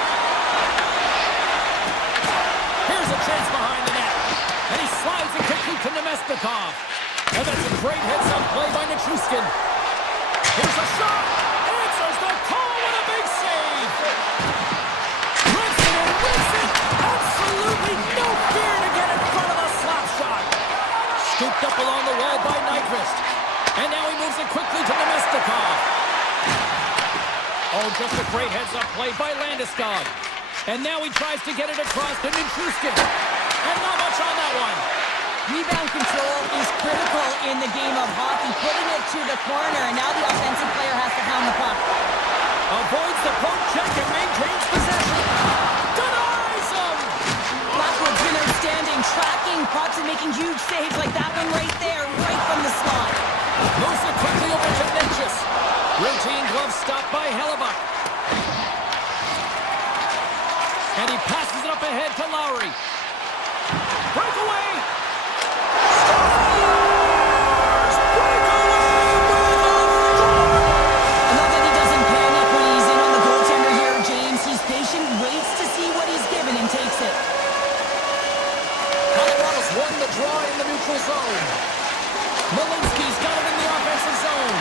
Here's a chance behind the net. And he slides it quickly to Nemestikov. And that's a great heads-up play by Nichushkin. Here's a shot. Answers the call with a big save. Rips it and whips it. Absolutely no fear to get in front of the slap shot. Scooped up along the wall by Nyquist. And now he moves it quickly to Nemestikov. Oh, just a great heads-up play by Landeskog. And now he tries to get it across to Nichushkin. And not much on that one. Rebound control is critical in the game of hockey, putting it to the corner, and now the offensive player has to hound the puck. Avoids the poke check and maintains possession. Denies him! Blackwood's been outstanding, tracking pucks and making huge saves like that one right there, right from the slot. Moves it quickly over to Nitschus. Routine glove stop by Hellebuck. And he passes it up ahead to Lowry. Breakaway! Won the draw in the neutral zone. Malinsky's got it in the offensive zone.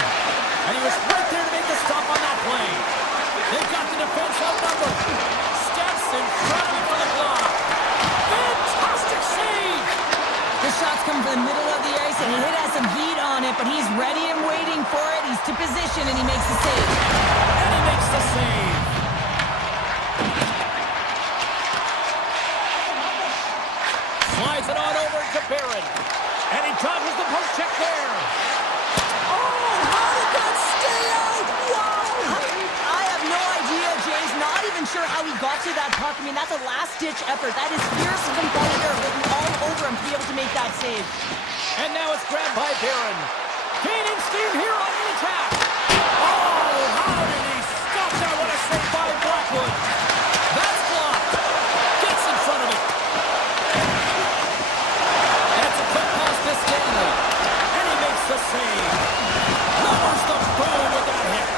And he was right there to make the stop on that play. They've got the defense outnumbered. Steps in front of it for the block. Fantastic save! The shots come from the middle of the ice, and he has some heat on it, but he's ready and waiting for it. He's to position, and he makes the save. And he makes the save. Slides it on over to Barron. And he dodges the post check there. Oh, how did that stay out? Wow! I have no idea, James. Not even sure how he got to that puck. I mean, that's a last-ditch effort. That is fierce competitor looking all over him to be able to make that save. And now it's grabbed by Barron. Gaining steam here on the attack. Oh, how did he stop that? What a save by Blackwood. That's blocked. Gets in front of it. Stanley, and he makes the save. Lowers the boom with that hit.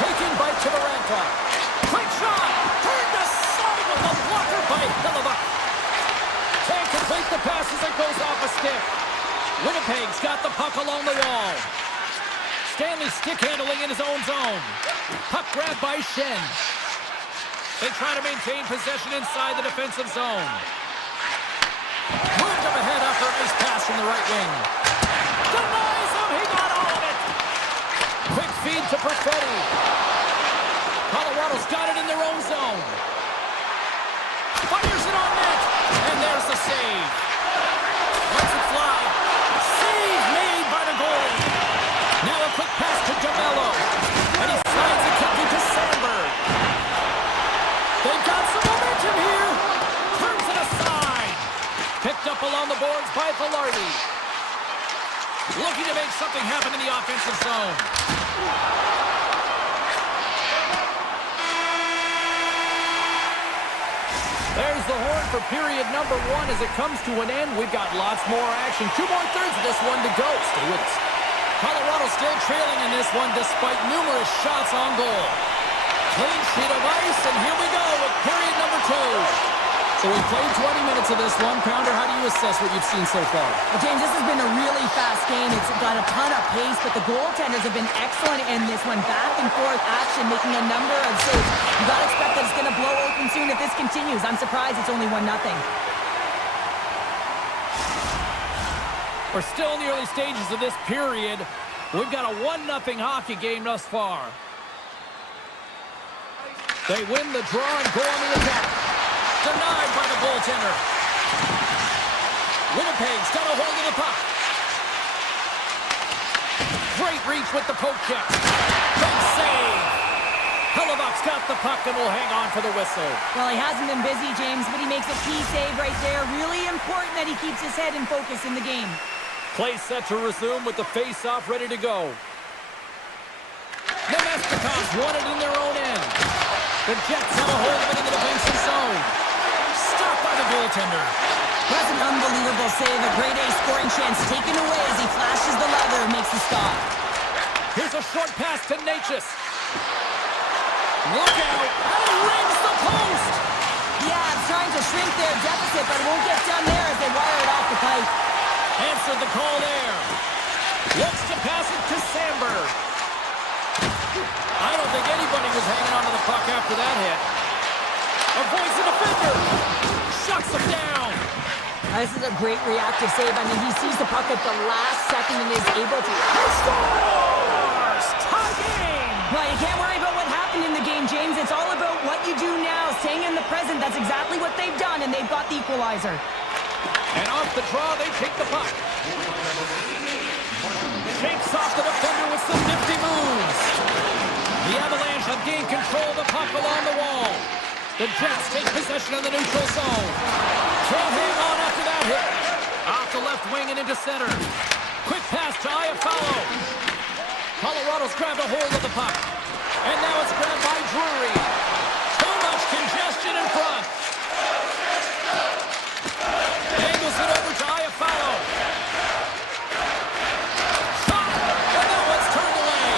Taken by Tibaranta. Quick shot. Turned aside with the blocker by Hellebuck. Can't complete the pass as it goes off a stick. Winnipeg's got the puck along the wall. Stanley stick handling in his own zone. Puck grabbed by Shen. They try to maintain possession inside the defensive zone. Moved up ahead after a nice pass from the right wing. Denies him, he got all of it. Quick feed to Perfetti. Colorado's got it in their own zone. Fires it on net, and there's the save. Lets it fly. Save made by the goalie. Now a quick pass to DeMello, and he slides it quickly to Sandberg. They've got some momentum here. Turns it aside. Picked up along the boards by Velarde. Looking to make something happen in the offensive zone. There's the horn for period number 1 as it comes to an end. We've got lots more action. 2 more thirds of this one to go. Stay with us. Colorado still trailing in this one despite numerous shots on goal. Clean sheet of ice, and here we go with period number 2. So we played 20 minutes of this one. Pounder, how do you assess what you've seen so far? Well, James, this has been a really fast game. It's got a ton of pace, but the goaltenders have been excellent in this one. Back and forth action, making a number of saves. You got to expect that it's going to blow open soon if this continues. I'm surprised it's only 1-0. We're still in the early stages of this period. We've got a 1-0 hockey game thus far. They win the draw and go on the attack. Denied by the goaltender. Winnipeg's got a hold of the puck. Great reach with the poke check. Big save. Hellebuck's got the puck and will hang on for the whistle. Well, he hasn't been busy, James, but he makes a key save right there. Really important that he keeps his head in focus in the game. Play set to resume with the face-off ready to go. The Mesticons won it in their own end. The Jets have a hold of it in the defensive zone. Stopped by the goaltender. That's an unbelievable save. A grade A scoring chance taken away as he flashes the lever and makes the stop. Here's a short pass to Natchez. Look out! And he rings the post! Yeah, it's trying to shrink their deficit, but it won't get done there as they wire it off the pipe. Answered the call there. Looks to pass it to Sandberg. I don't think anybody was hanging onto the puck after that hit. Avoids the defender. Shuts him down. This is a great reactive save. I mean, he sees the puck at the last second and is able to... He scores! Tie game! Well, you can't worry about what happened in the game, James. It's all about what you do now, staying in the present. That's exactly what they've done, and they've got the equalizer. And off the draw, they take the puck. Shakes off the defender with some nifty moves. The Avalanche have gained control of the puck along the wall. The Jets take possession of the neutral zone. Can't hang on after that hit. Off the left wing and into center. Quick pass to Iafallo. Colorado's grabbed a hold of the puck. And now it's grabbed by Drury. Too much congestion in front. Angles it over to Iafallo. Shot! And that one's turned away.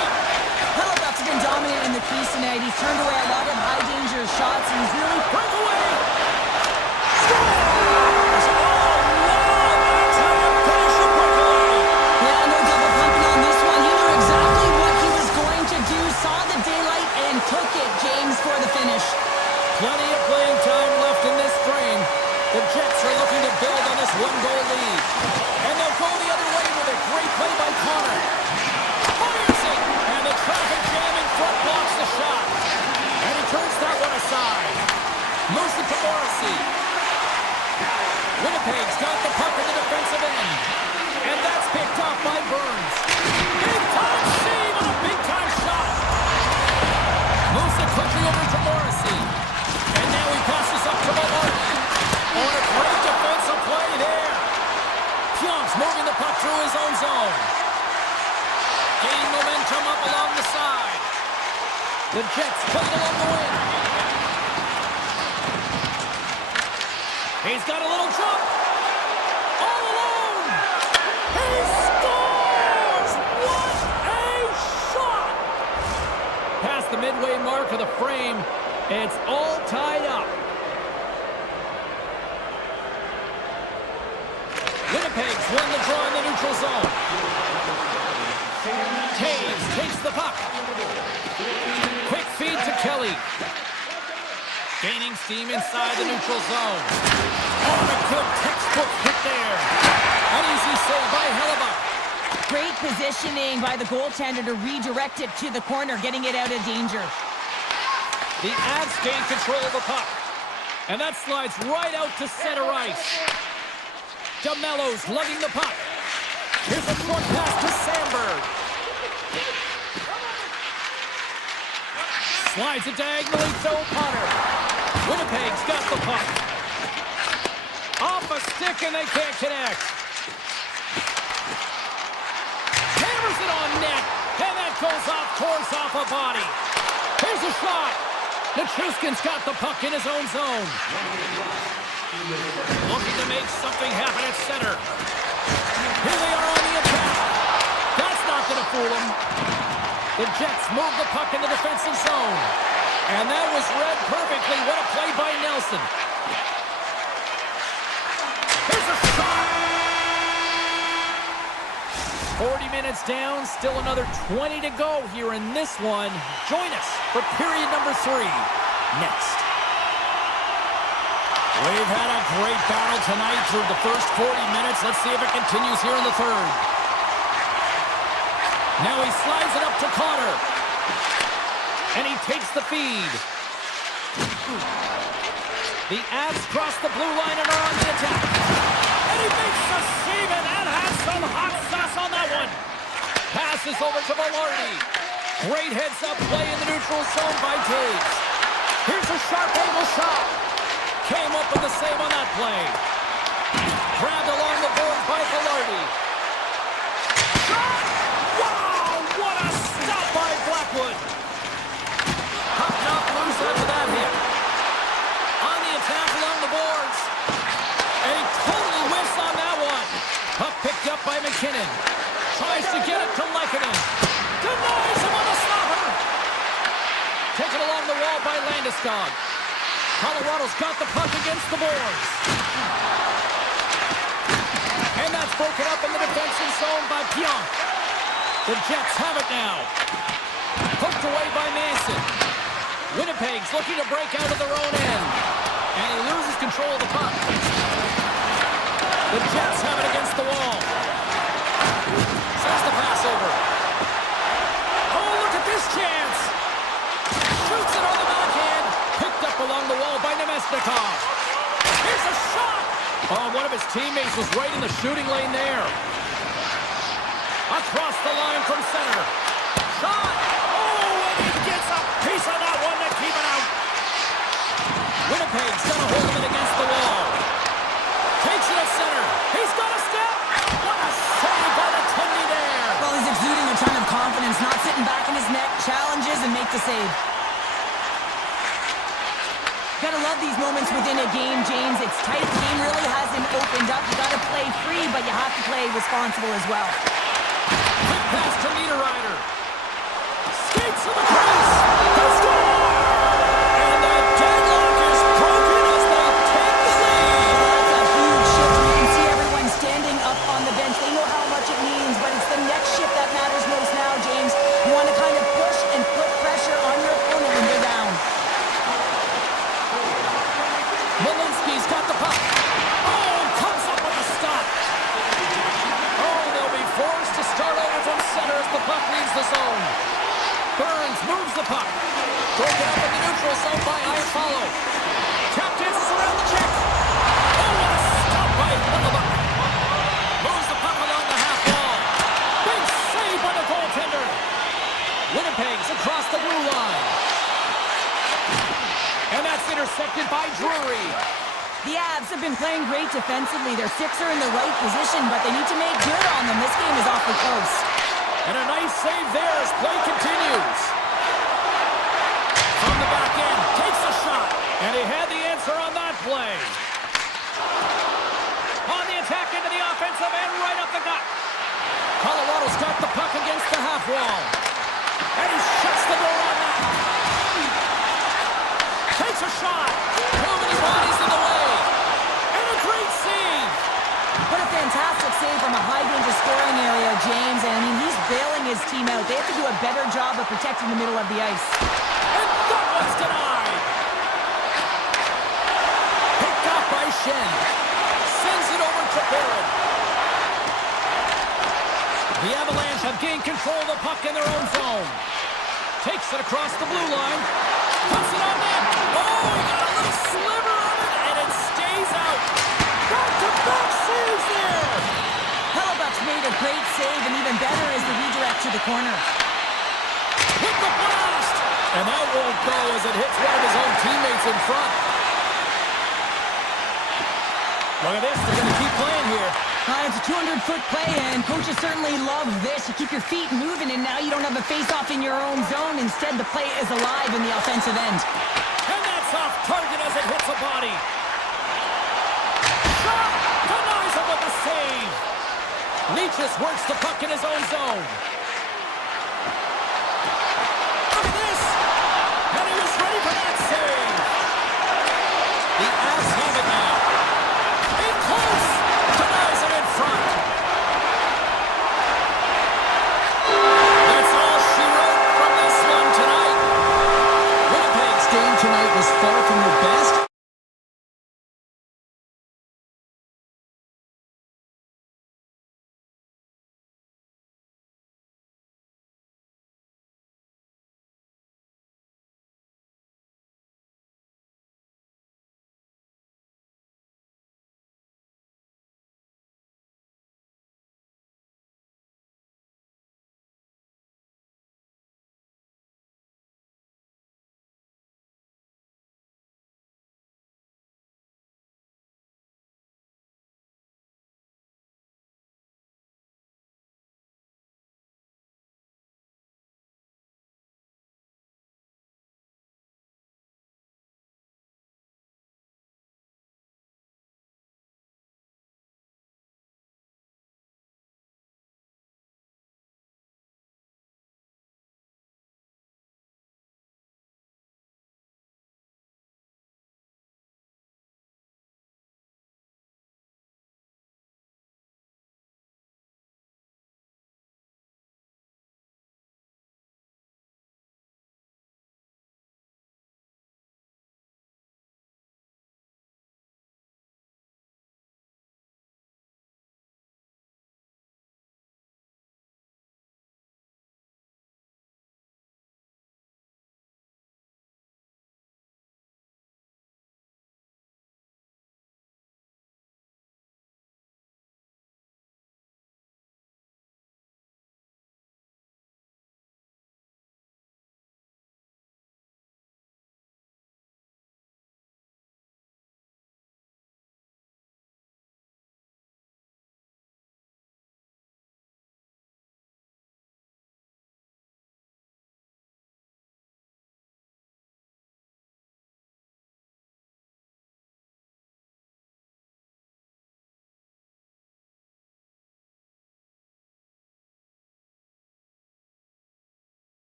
Hellebuck's been dominant in the crease tonight. He's turned away a lot of high-danger shots, and he's really... Breakaway! Scores! Oh, no! That's how you finish a breakaway! Yeah, no double pumping on this one. He knew exactly what he was going to do, saw the daylight, and took it, James, for the finish. Plenty of playing time left in this frame. The Jets are looking to build on this one-goal lead. And they'll go the other way with a great play by Connor. Fires it! And the traffic jam in front blocks the shot. And he turns that one aside. Moves it to Morrissey. Winnipeg's got the puck in the defensive end. And that's picked off by Burns. Big-time save on a big-time shot. Moves it quickly over to Morrissey. And now he passes up to Maloney. On a great defensive play there. Pionk's moving the puck through his own zone. Gaining momentum up along the side. The Jets play it along the wing. He's got a little jump. All alone. He scores! What a shot! Past the midway mark of the frame, it's all tied up. Winnipeg's won the draw in the neutral zone. Taves takes the puck. Quick feed to Kelly. Gaining steam inside the neutral zone. Oh, a good textbook hit there. An easy save by Hellebuck. Great positioning by the goaltender to redirect it to the corner, getting it out of danger. The Avs gain control of the puck. And that slides right out to center ice. DeMello's lugging the puck. Here's a short pass to Sandberg. Slides it diagonally to O'Connor. Winnipeg's got the puck. Off a stick and they can't connect. Hammers it on net. And that goes off, towards off a body. Here's a shot. Nichushkin's got the puck in his own zone. Looking to make something happen at center. Here they are on the attack. That's not going to fool them. The Jets move the puck in the defensive zone. And that was read perfectly. What a play by Nelson. Here's a shot. 40 minutes down, still another 20 to go here in this one. Join us for period number 3 next. We've had a great battle tonight through the first 40 minutes. Let's see if it continues here in the third. Now he slides it up to Connor. And he takes the feed. The Avs cross the blue line and are on the attack. And he makes the save, and that has some hot sauce on that one. Passes over to Velarde. Great heads-up play in the neutral zone by Taves. Here's a sharp angle shot. Came up with the save on that play. Grabbed along the boards by Velarde. Shot! Wow, what a stop by Blackwood. Puck knocked loose after that hit. On the attack along the boards. And he totally whiffs on that one. Puck picked up by McKinnon. Tries to get it to Lehkonen. Denies him on the stopper. Taken along the wall by Landeskog. Colorado's got the puck against the boards. And that's broken up in the defensive zone by Pionk. The Jets have it now. Hooked away by Manson. Winnipeg's looking to break out of their own end. And he loses control of the puck. The Jets have it against the wall. Sends the pass over. Oh, look at this chance. Shoots it on the backhand. Picked up along the wall by Nemesnikov. Here's a shot. Oh, one of his teammates was right in the shooting lane there. Across the line from center. Shot. Oh, and he gets a piece of that one to keep it out. Winnipeg's gonna hold it against the wall. Takes it at center. He's got a step. What a save by the Tendy there. Well, he's exuding a ton of confidence, not sitting back in his net, challenges and make the save. Gotta love these moments within a game, James. It's tight. The game really hasn't opened up. You gotta play free, but you have to play responsible as well. Quick pass to Niederreiter. Skates to the crease. They score! And the deadlock is broken as they take the lead. That's a huge shift. You can see everyone standing up on the bench. They know how much it means, but it's the next shift that matters most now, James. You want to kind of push and put pressure on your opponent when they're down. Malinsky's got the puck. Oh, comes up with a stop. Oh, they'll be forced to start over from center as the puck leaves the zone. Burns moves the puck. Broken up in the neutral zone by Iafallo. Tap dances around the check. Oh, what a stop by Hellebuyck. Moves the puck along the half wall. Big save by the goaltender. Winnipeg's across the blue line. And that's intercepted by Drury. The Avs have been playing great defensively. Their six are in the right position, but they need to make good on them. This game is awfully close. And a nice save there as play continues. From the back end, takes a shot. And he had the answer on that play. On the attack into the offensive end, right up the gut. Colorado's got the puck against the half wall. And he shuts the door on that. Takes a shot. Too many bodies in the way. And a great save. What a fantastic save from a high-danger scoring area, James. And I mean, he's bailing his team out. They have to do a better job of protecting the middle of the ice. And that one's denied. Picked off by Shen. Sends it over to Barron. The Avalanche have gained control of the puck in their own zone. Takes it across the blue line. Puts it on net. Oh, he got a little sliver of it, and it stays out. Back-to-back saves there. Hellebuyck's made a great save, and even better is the redirect to the corner. Hit the blast. And that won't go as it hits one of his own teammates in front. Look at this. They're going to keep playing here. It's a 200-foot play, and coaches certainly love this. You keep your feet moving, and now you don't have a face-off in your own zone. Instead, the play is alive in the offensive end. And that's off target as it hits a body. Shot! Denies him with the save. Leachus works the puck in his own zone.